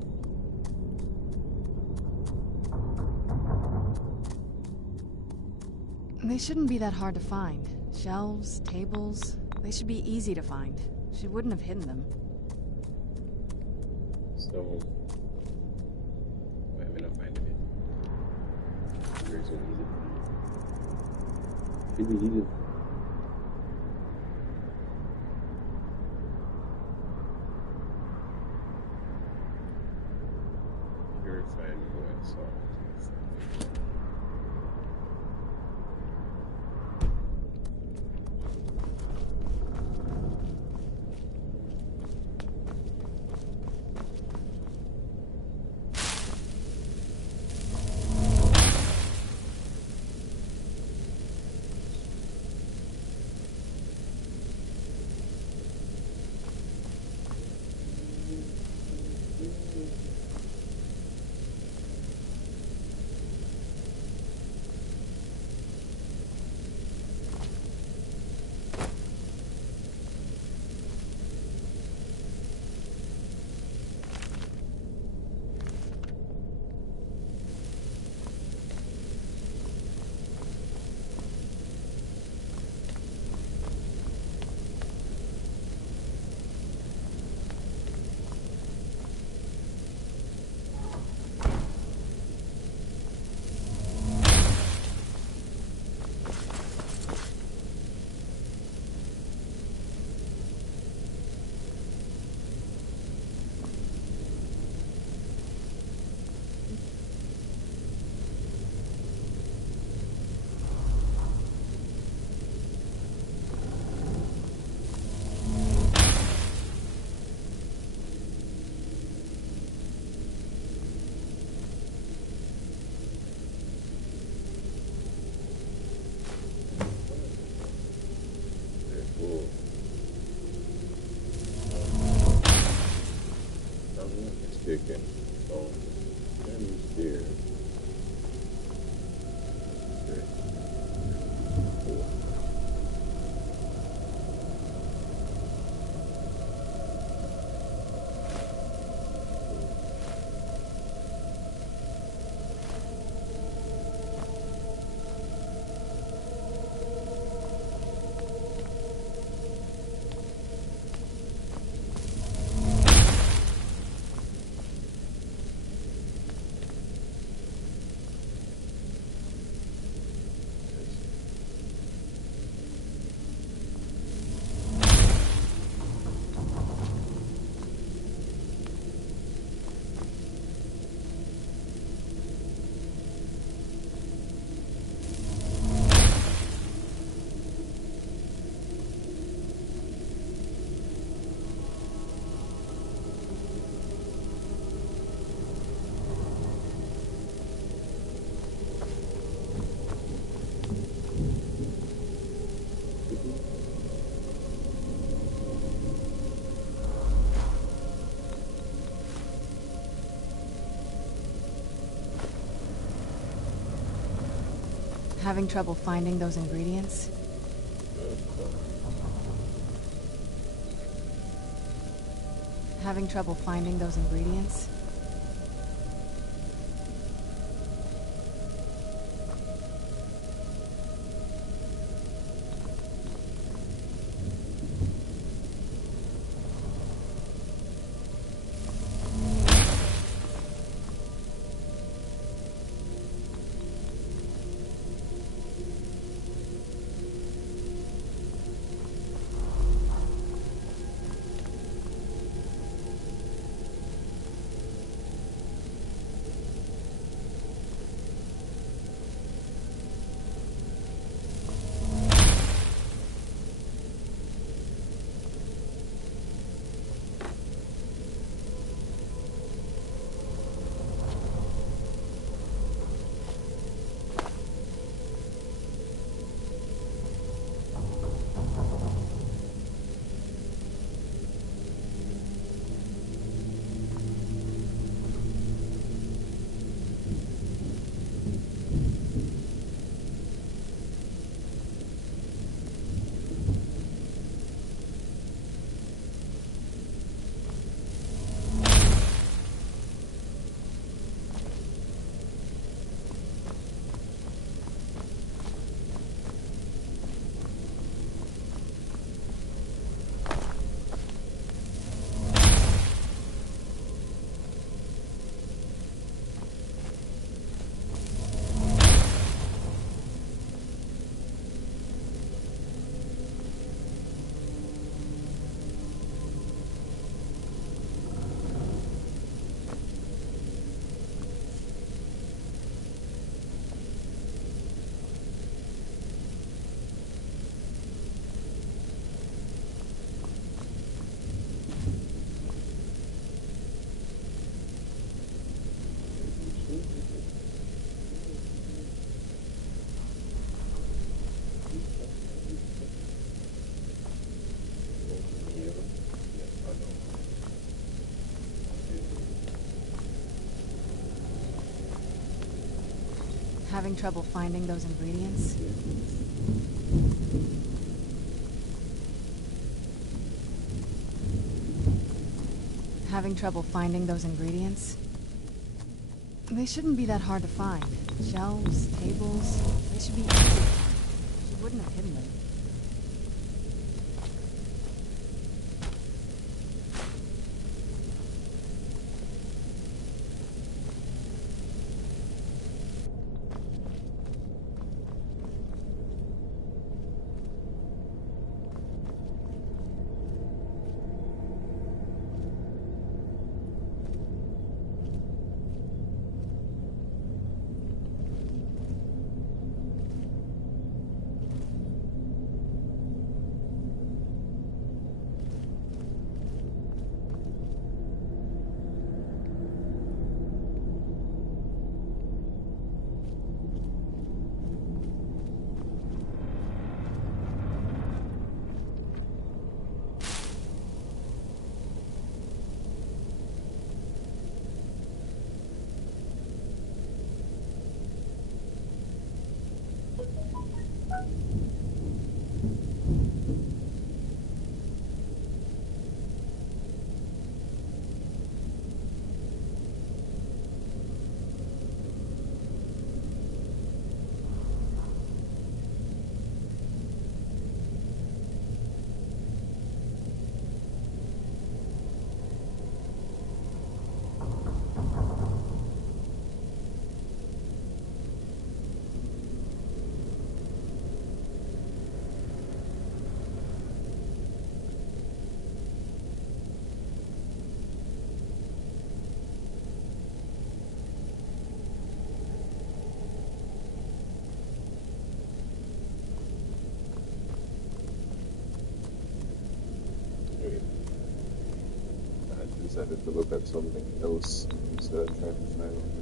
They shouldn't be that hard to find. Shelves, tables, they should be easy to find. She wouldn't have hidden them. So, why am I not finding it? Very so easy. Should be easy. Purified wood salt. Having trouble finding those ingredients? Having trouble finding those ingredients? Having trouble finding those ingredients? Having trouble finding those ingredients? They shouldn't be that hard to find. Shelves, tables, they should be easy. She wouldn't have hidden them. Decided to look at something else instead of trying to find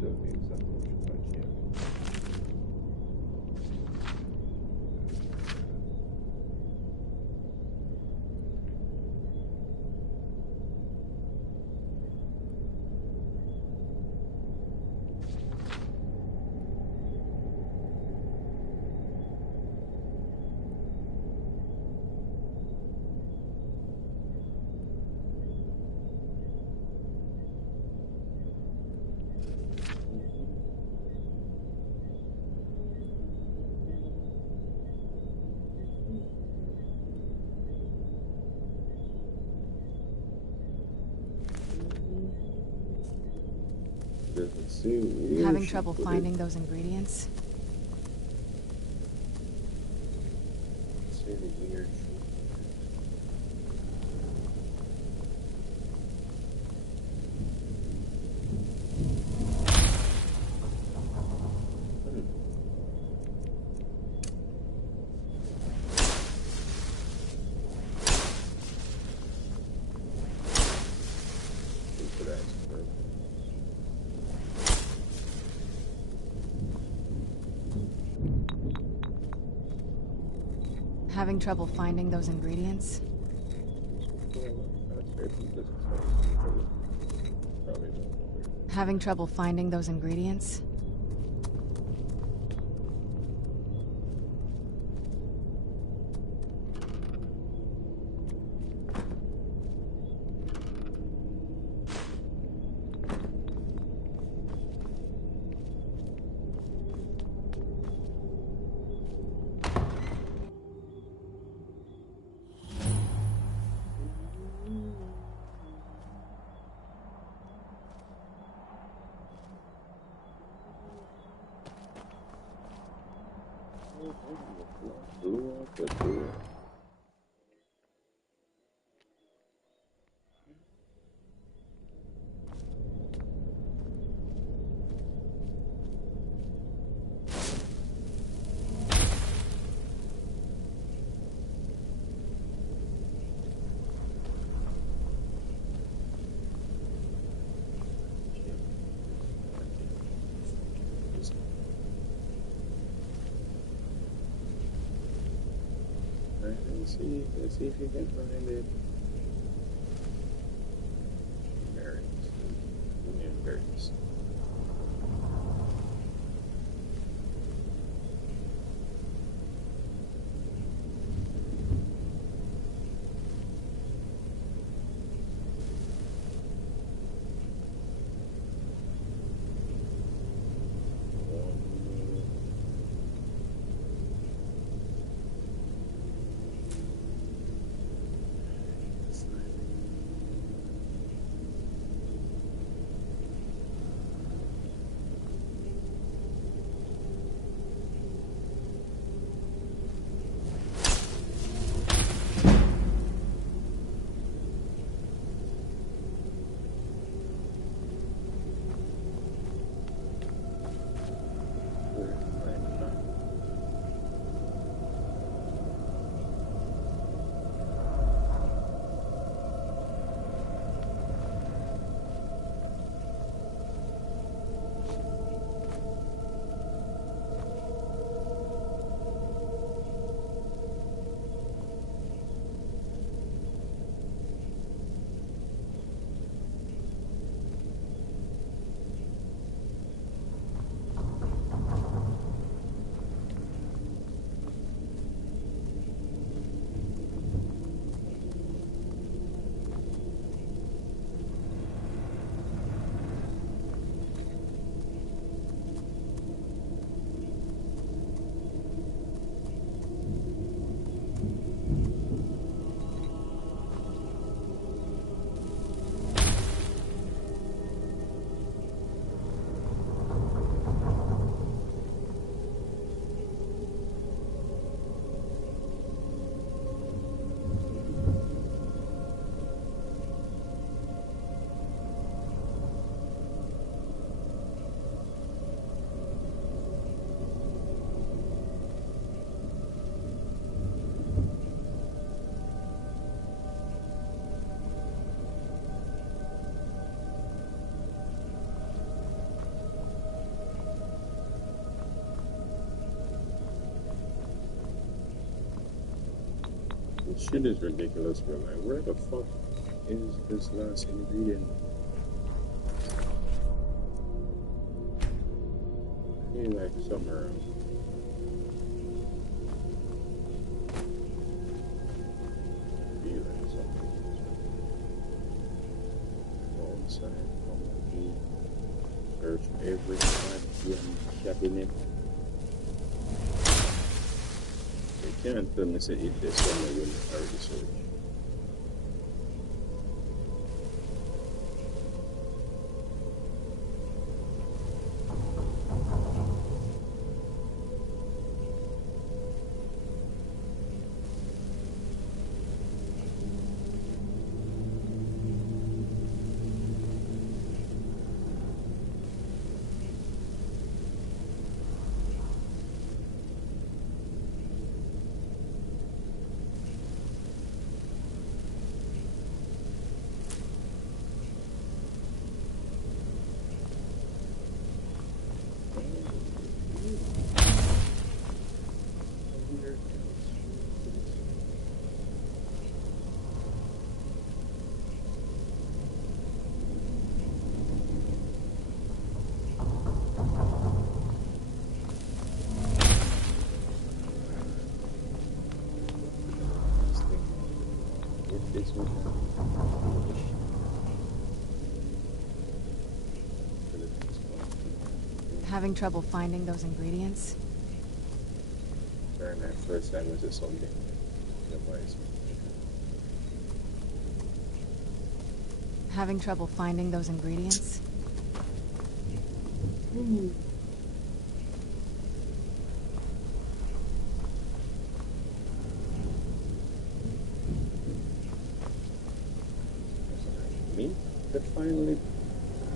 tell me exactly what you like here. Having trouble finding those ingredients? Having trouble finding those ingredients? Having trouble finding those ingredients? Let's see if you can find it. Berries. Berries. This shit is ridiculous, bro. Like, where the fuck is this last ingredient? I feel like somewhere else. I feel like something. Go inside, come in, search every goddamn cabinet. You can't tell me say if there's somewhere when I already search. Having trouble finding those ingredients? During that first time was just something. Having trouble finding those ingredients? Me? The finally,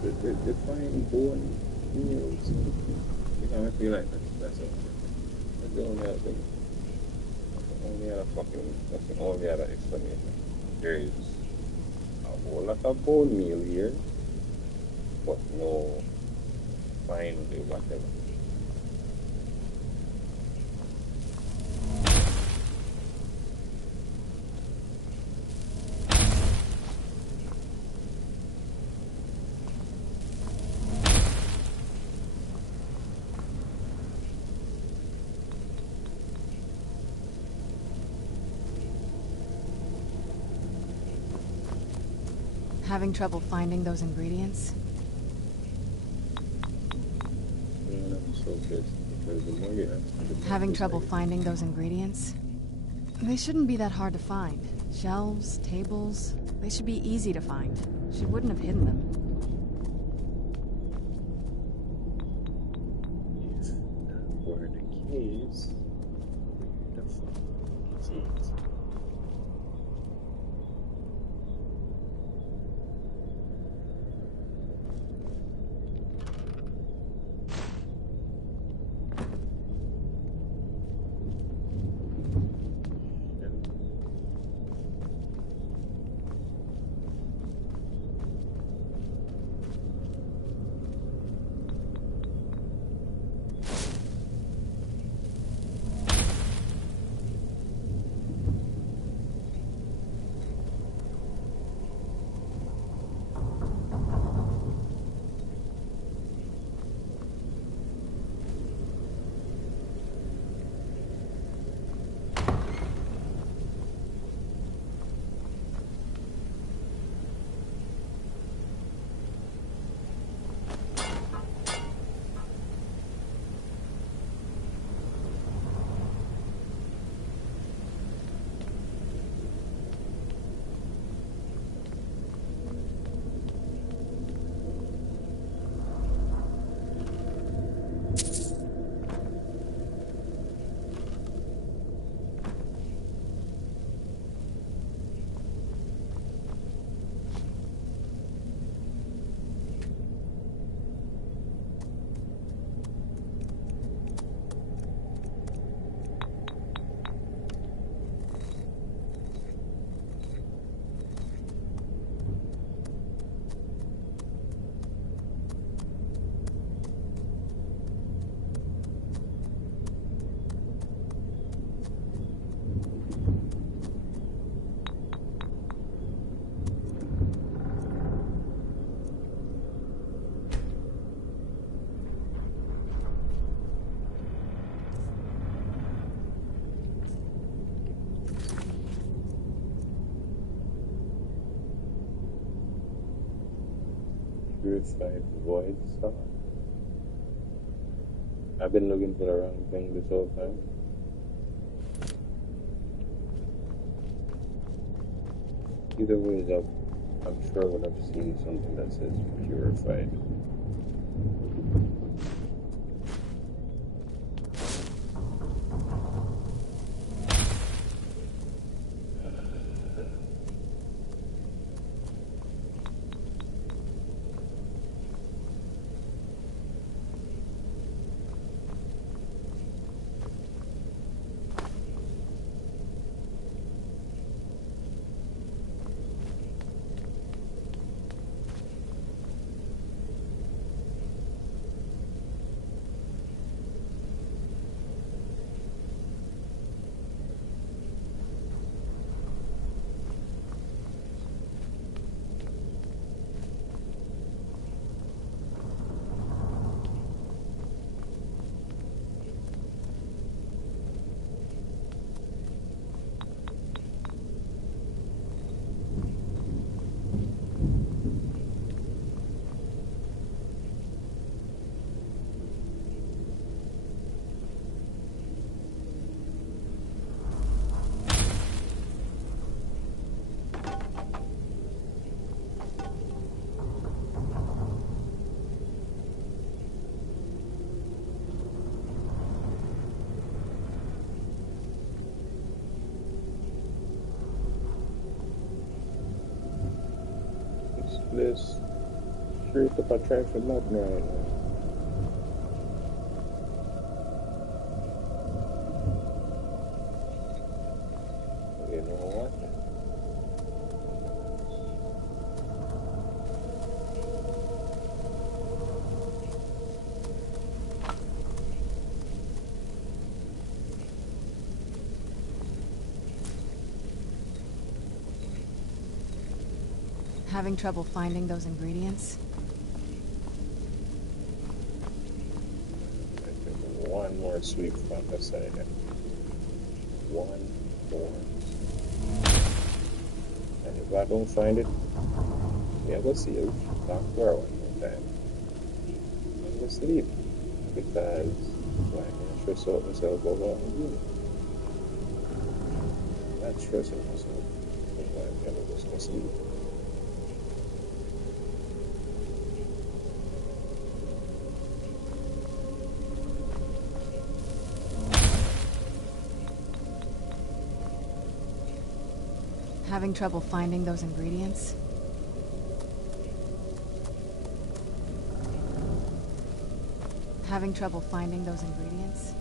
the fine bone meals. You know, I feel like that's it. That's the only other thing. That's the only other explanation. There is a whole lot of bone meal here, but no fine whatever. Having trouble finding those ingredients? I'm so pissed because the more you ask, Having trouble finding those ingredients? They shouldn't be that hard to find. Shelves, tables, they should be easy to find. She wouldn't have hidden them. If that were the case, where the fuck is it? Purified void stuff. I've been looking for the wrong thing this whole time. Either way, I'm sure I would have seen something that says purified. This straight up a try for nothing right now. You know what? Having trouble finding those ingredients? One more sweep from the side. One more. And if I don't find it, yeah, go see you. Doctor one more time. I'm gonna sleep. Because why can't I stress out myself over what I'm doing? I'm not stressing myself. Why can't I just go sleep? Having trouble finding those ingredients? Having trouble finding those ingredients?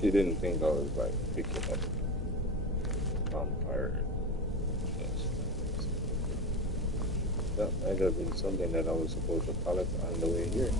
She didn't think I was like picking up vampire. That might have been something that I was supposed to collect on the way here.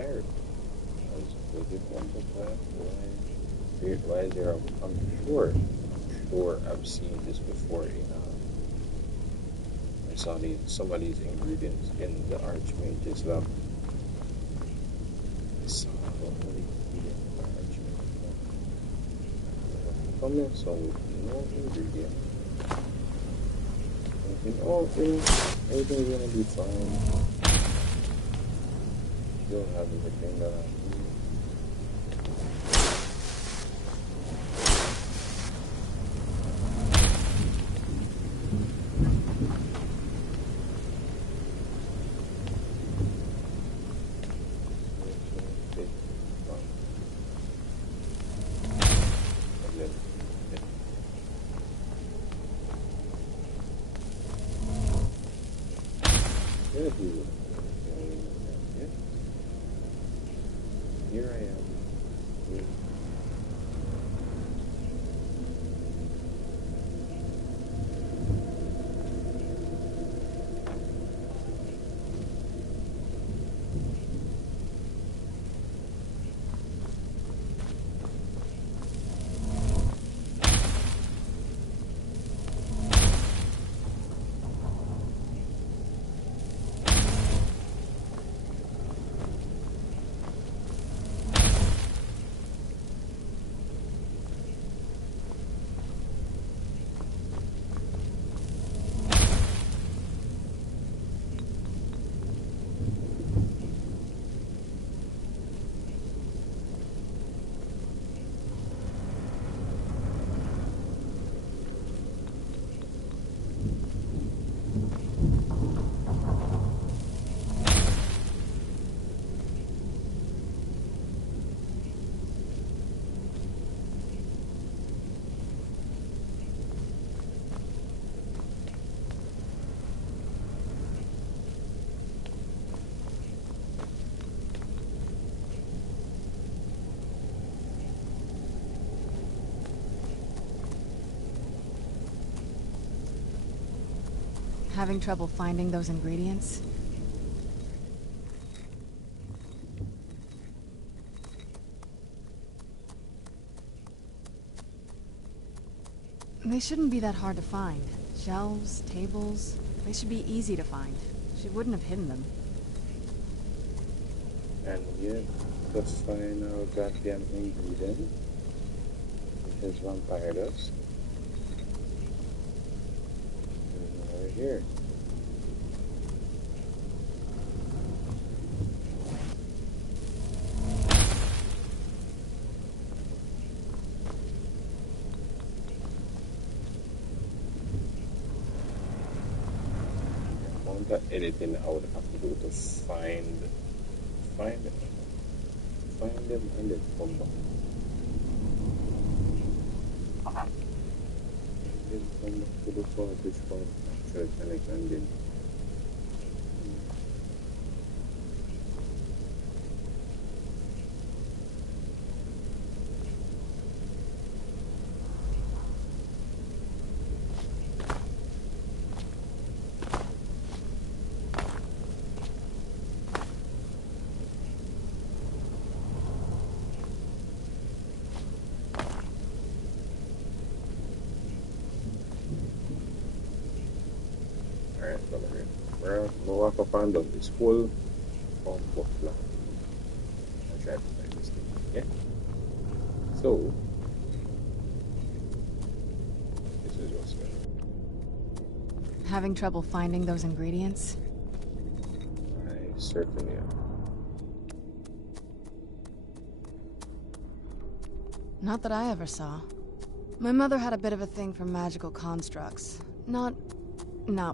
tired. Why is there? I'm sure I've seen this before. I saw some of these ingredients in the Archmage's lab. I saw all of these ingredients in the Archmage's lab. Come here, so no ingredient. Everything's gonna be fine. You'll have everything that I need. Here I am. Having trouble finding those ingredients? They shouldn't be that hard to find. Shelves, tables, they should be easy to find. She wouldn't have hidden them. And yet, the final goddamn ingredient, which is vampire dust. Right here. Anything I would have to do to find them and then come back. Then come back to the fortress for church and then we'll walk up and down this whole comfort plan. I'll try to find this thing, yeah? So, this is what's going on. Having trouble finding those ingredients? I certainly am. Not that I ever saw. My mother had a bit of a thing for magical constructs. Not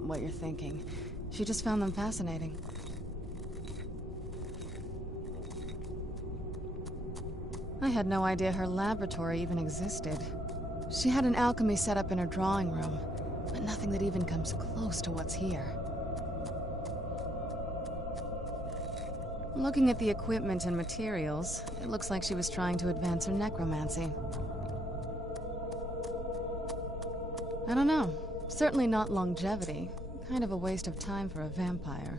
what you're thinking. She just found them fascinating. I had no idea her laboratory even existed. She had an alchemy set up in her drawing room, but nothing that even comes close to what's here. Looking at the equipment and materials, it looks like she was trying to advance her necromancy. I don't know. Certainly not longevity. Kind of a waste of time for a vampire.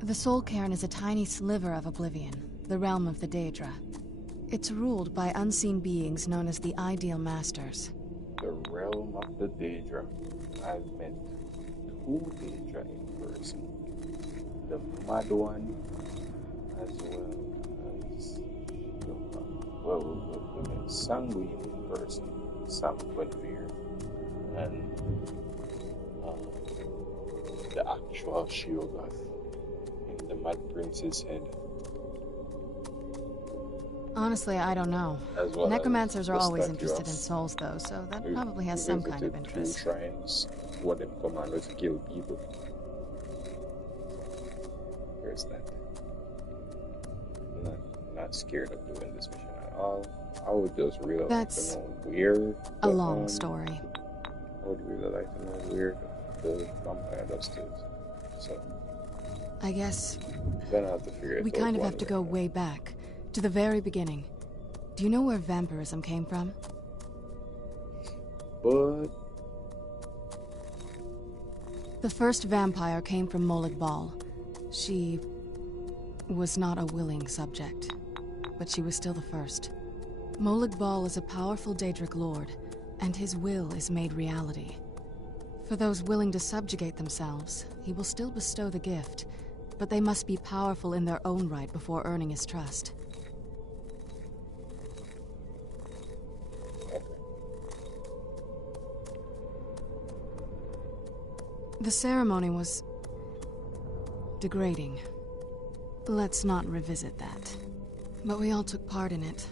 The Soul Cairn is a tiny sliver of Oblivion, the realm of the Daedra. It's ruled by unseen beings known as the Ideal Masters. The realm of the Daedra. I've met 2 Daedra in person. The mad one, as well as the sanguine in person, Sam Quenvere, and the actual Shiogoth in the Mad Prince's head. Honestly, I don't know. As well Necromancers as are the always statue interested of- in souls, though, so that probably has We some kind of visited interest. 2 shrines, one of them commanded to kill people. There's that. Not scared of doing this mission at all. I would just really That's like to know where a long story. I would really like to know where the vampire dust is. So I guess gonna have to figure it out. we kind of have to go way back, to the very beginning. Do you know where vampirism came from? But The first vampire came from Molag Bal. She was not a willing subject, but she was still the first. Molag Bal is a powerful Daedric lord, and his will is made reality. For those willing to subjugate themselves, he will still bestow the gift, but they must be powerful in their own right before earning his trust. The ceremony was degrading. Let's not revisit that. But we all took part in it.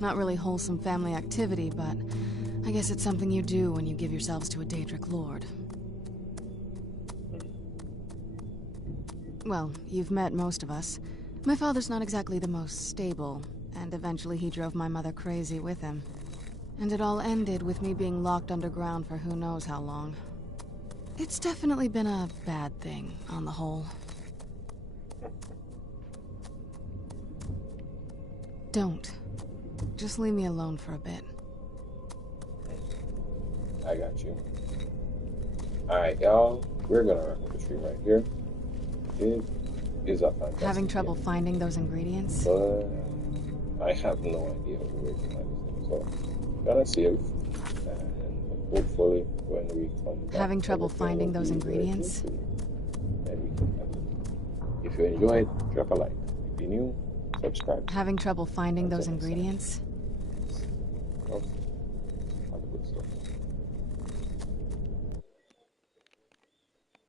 Not really wholesome family activity, but I guess it's something you do when you give yourselves to a Daedric lord. Well, you've met most of us. My father's not exactly the most stable, and eventually he drove my mother crazy with him. And it all ended with me being locked underground for who knows how long. It's definitely been a bad thing, on the whole. Don't. Just leave me alone for a bit. I got you. Alright, y'all. We're gonna wrap up the stream right here. It is a fantastic Having trouble game, finding those ingredients? but I have no idea where to find this thing. So, gonna save. And hopefully, when we come back, Having trouble everything finding will those be ingredients? very smooth, and we can have it. If you enjoyed, drop a like. If you're new, subscribe. Having trouble finding those ingredients? Okay.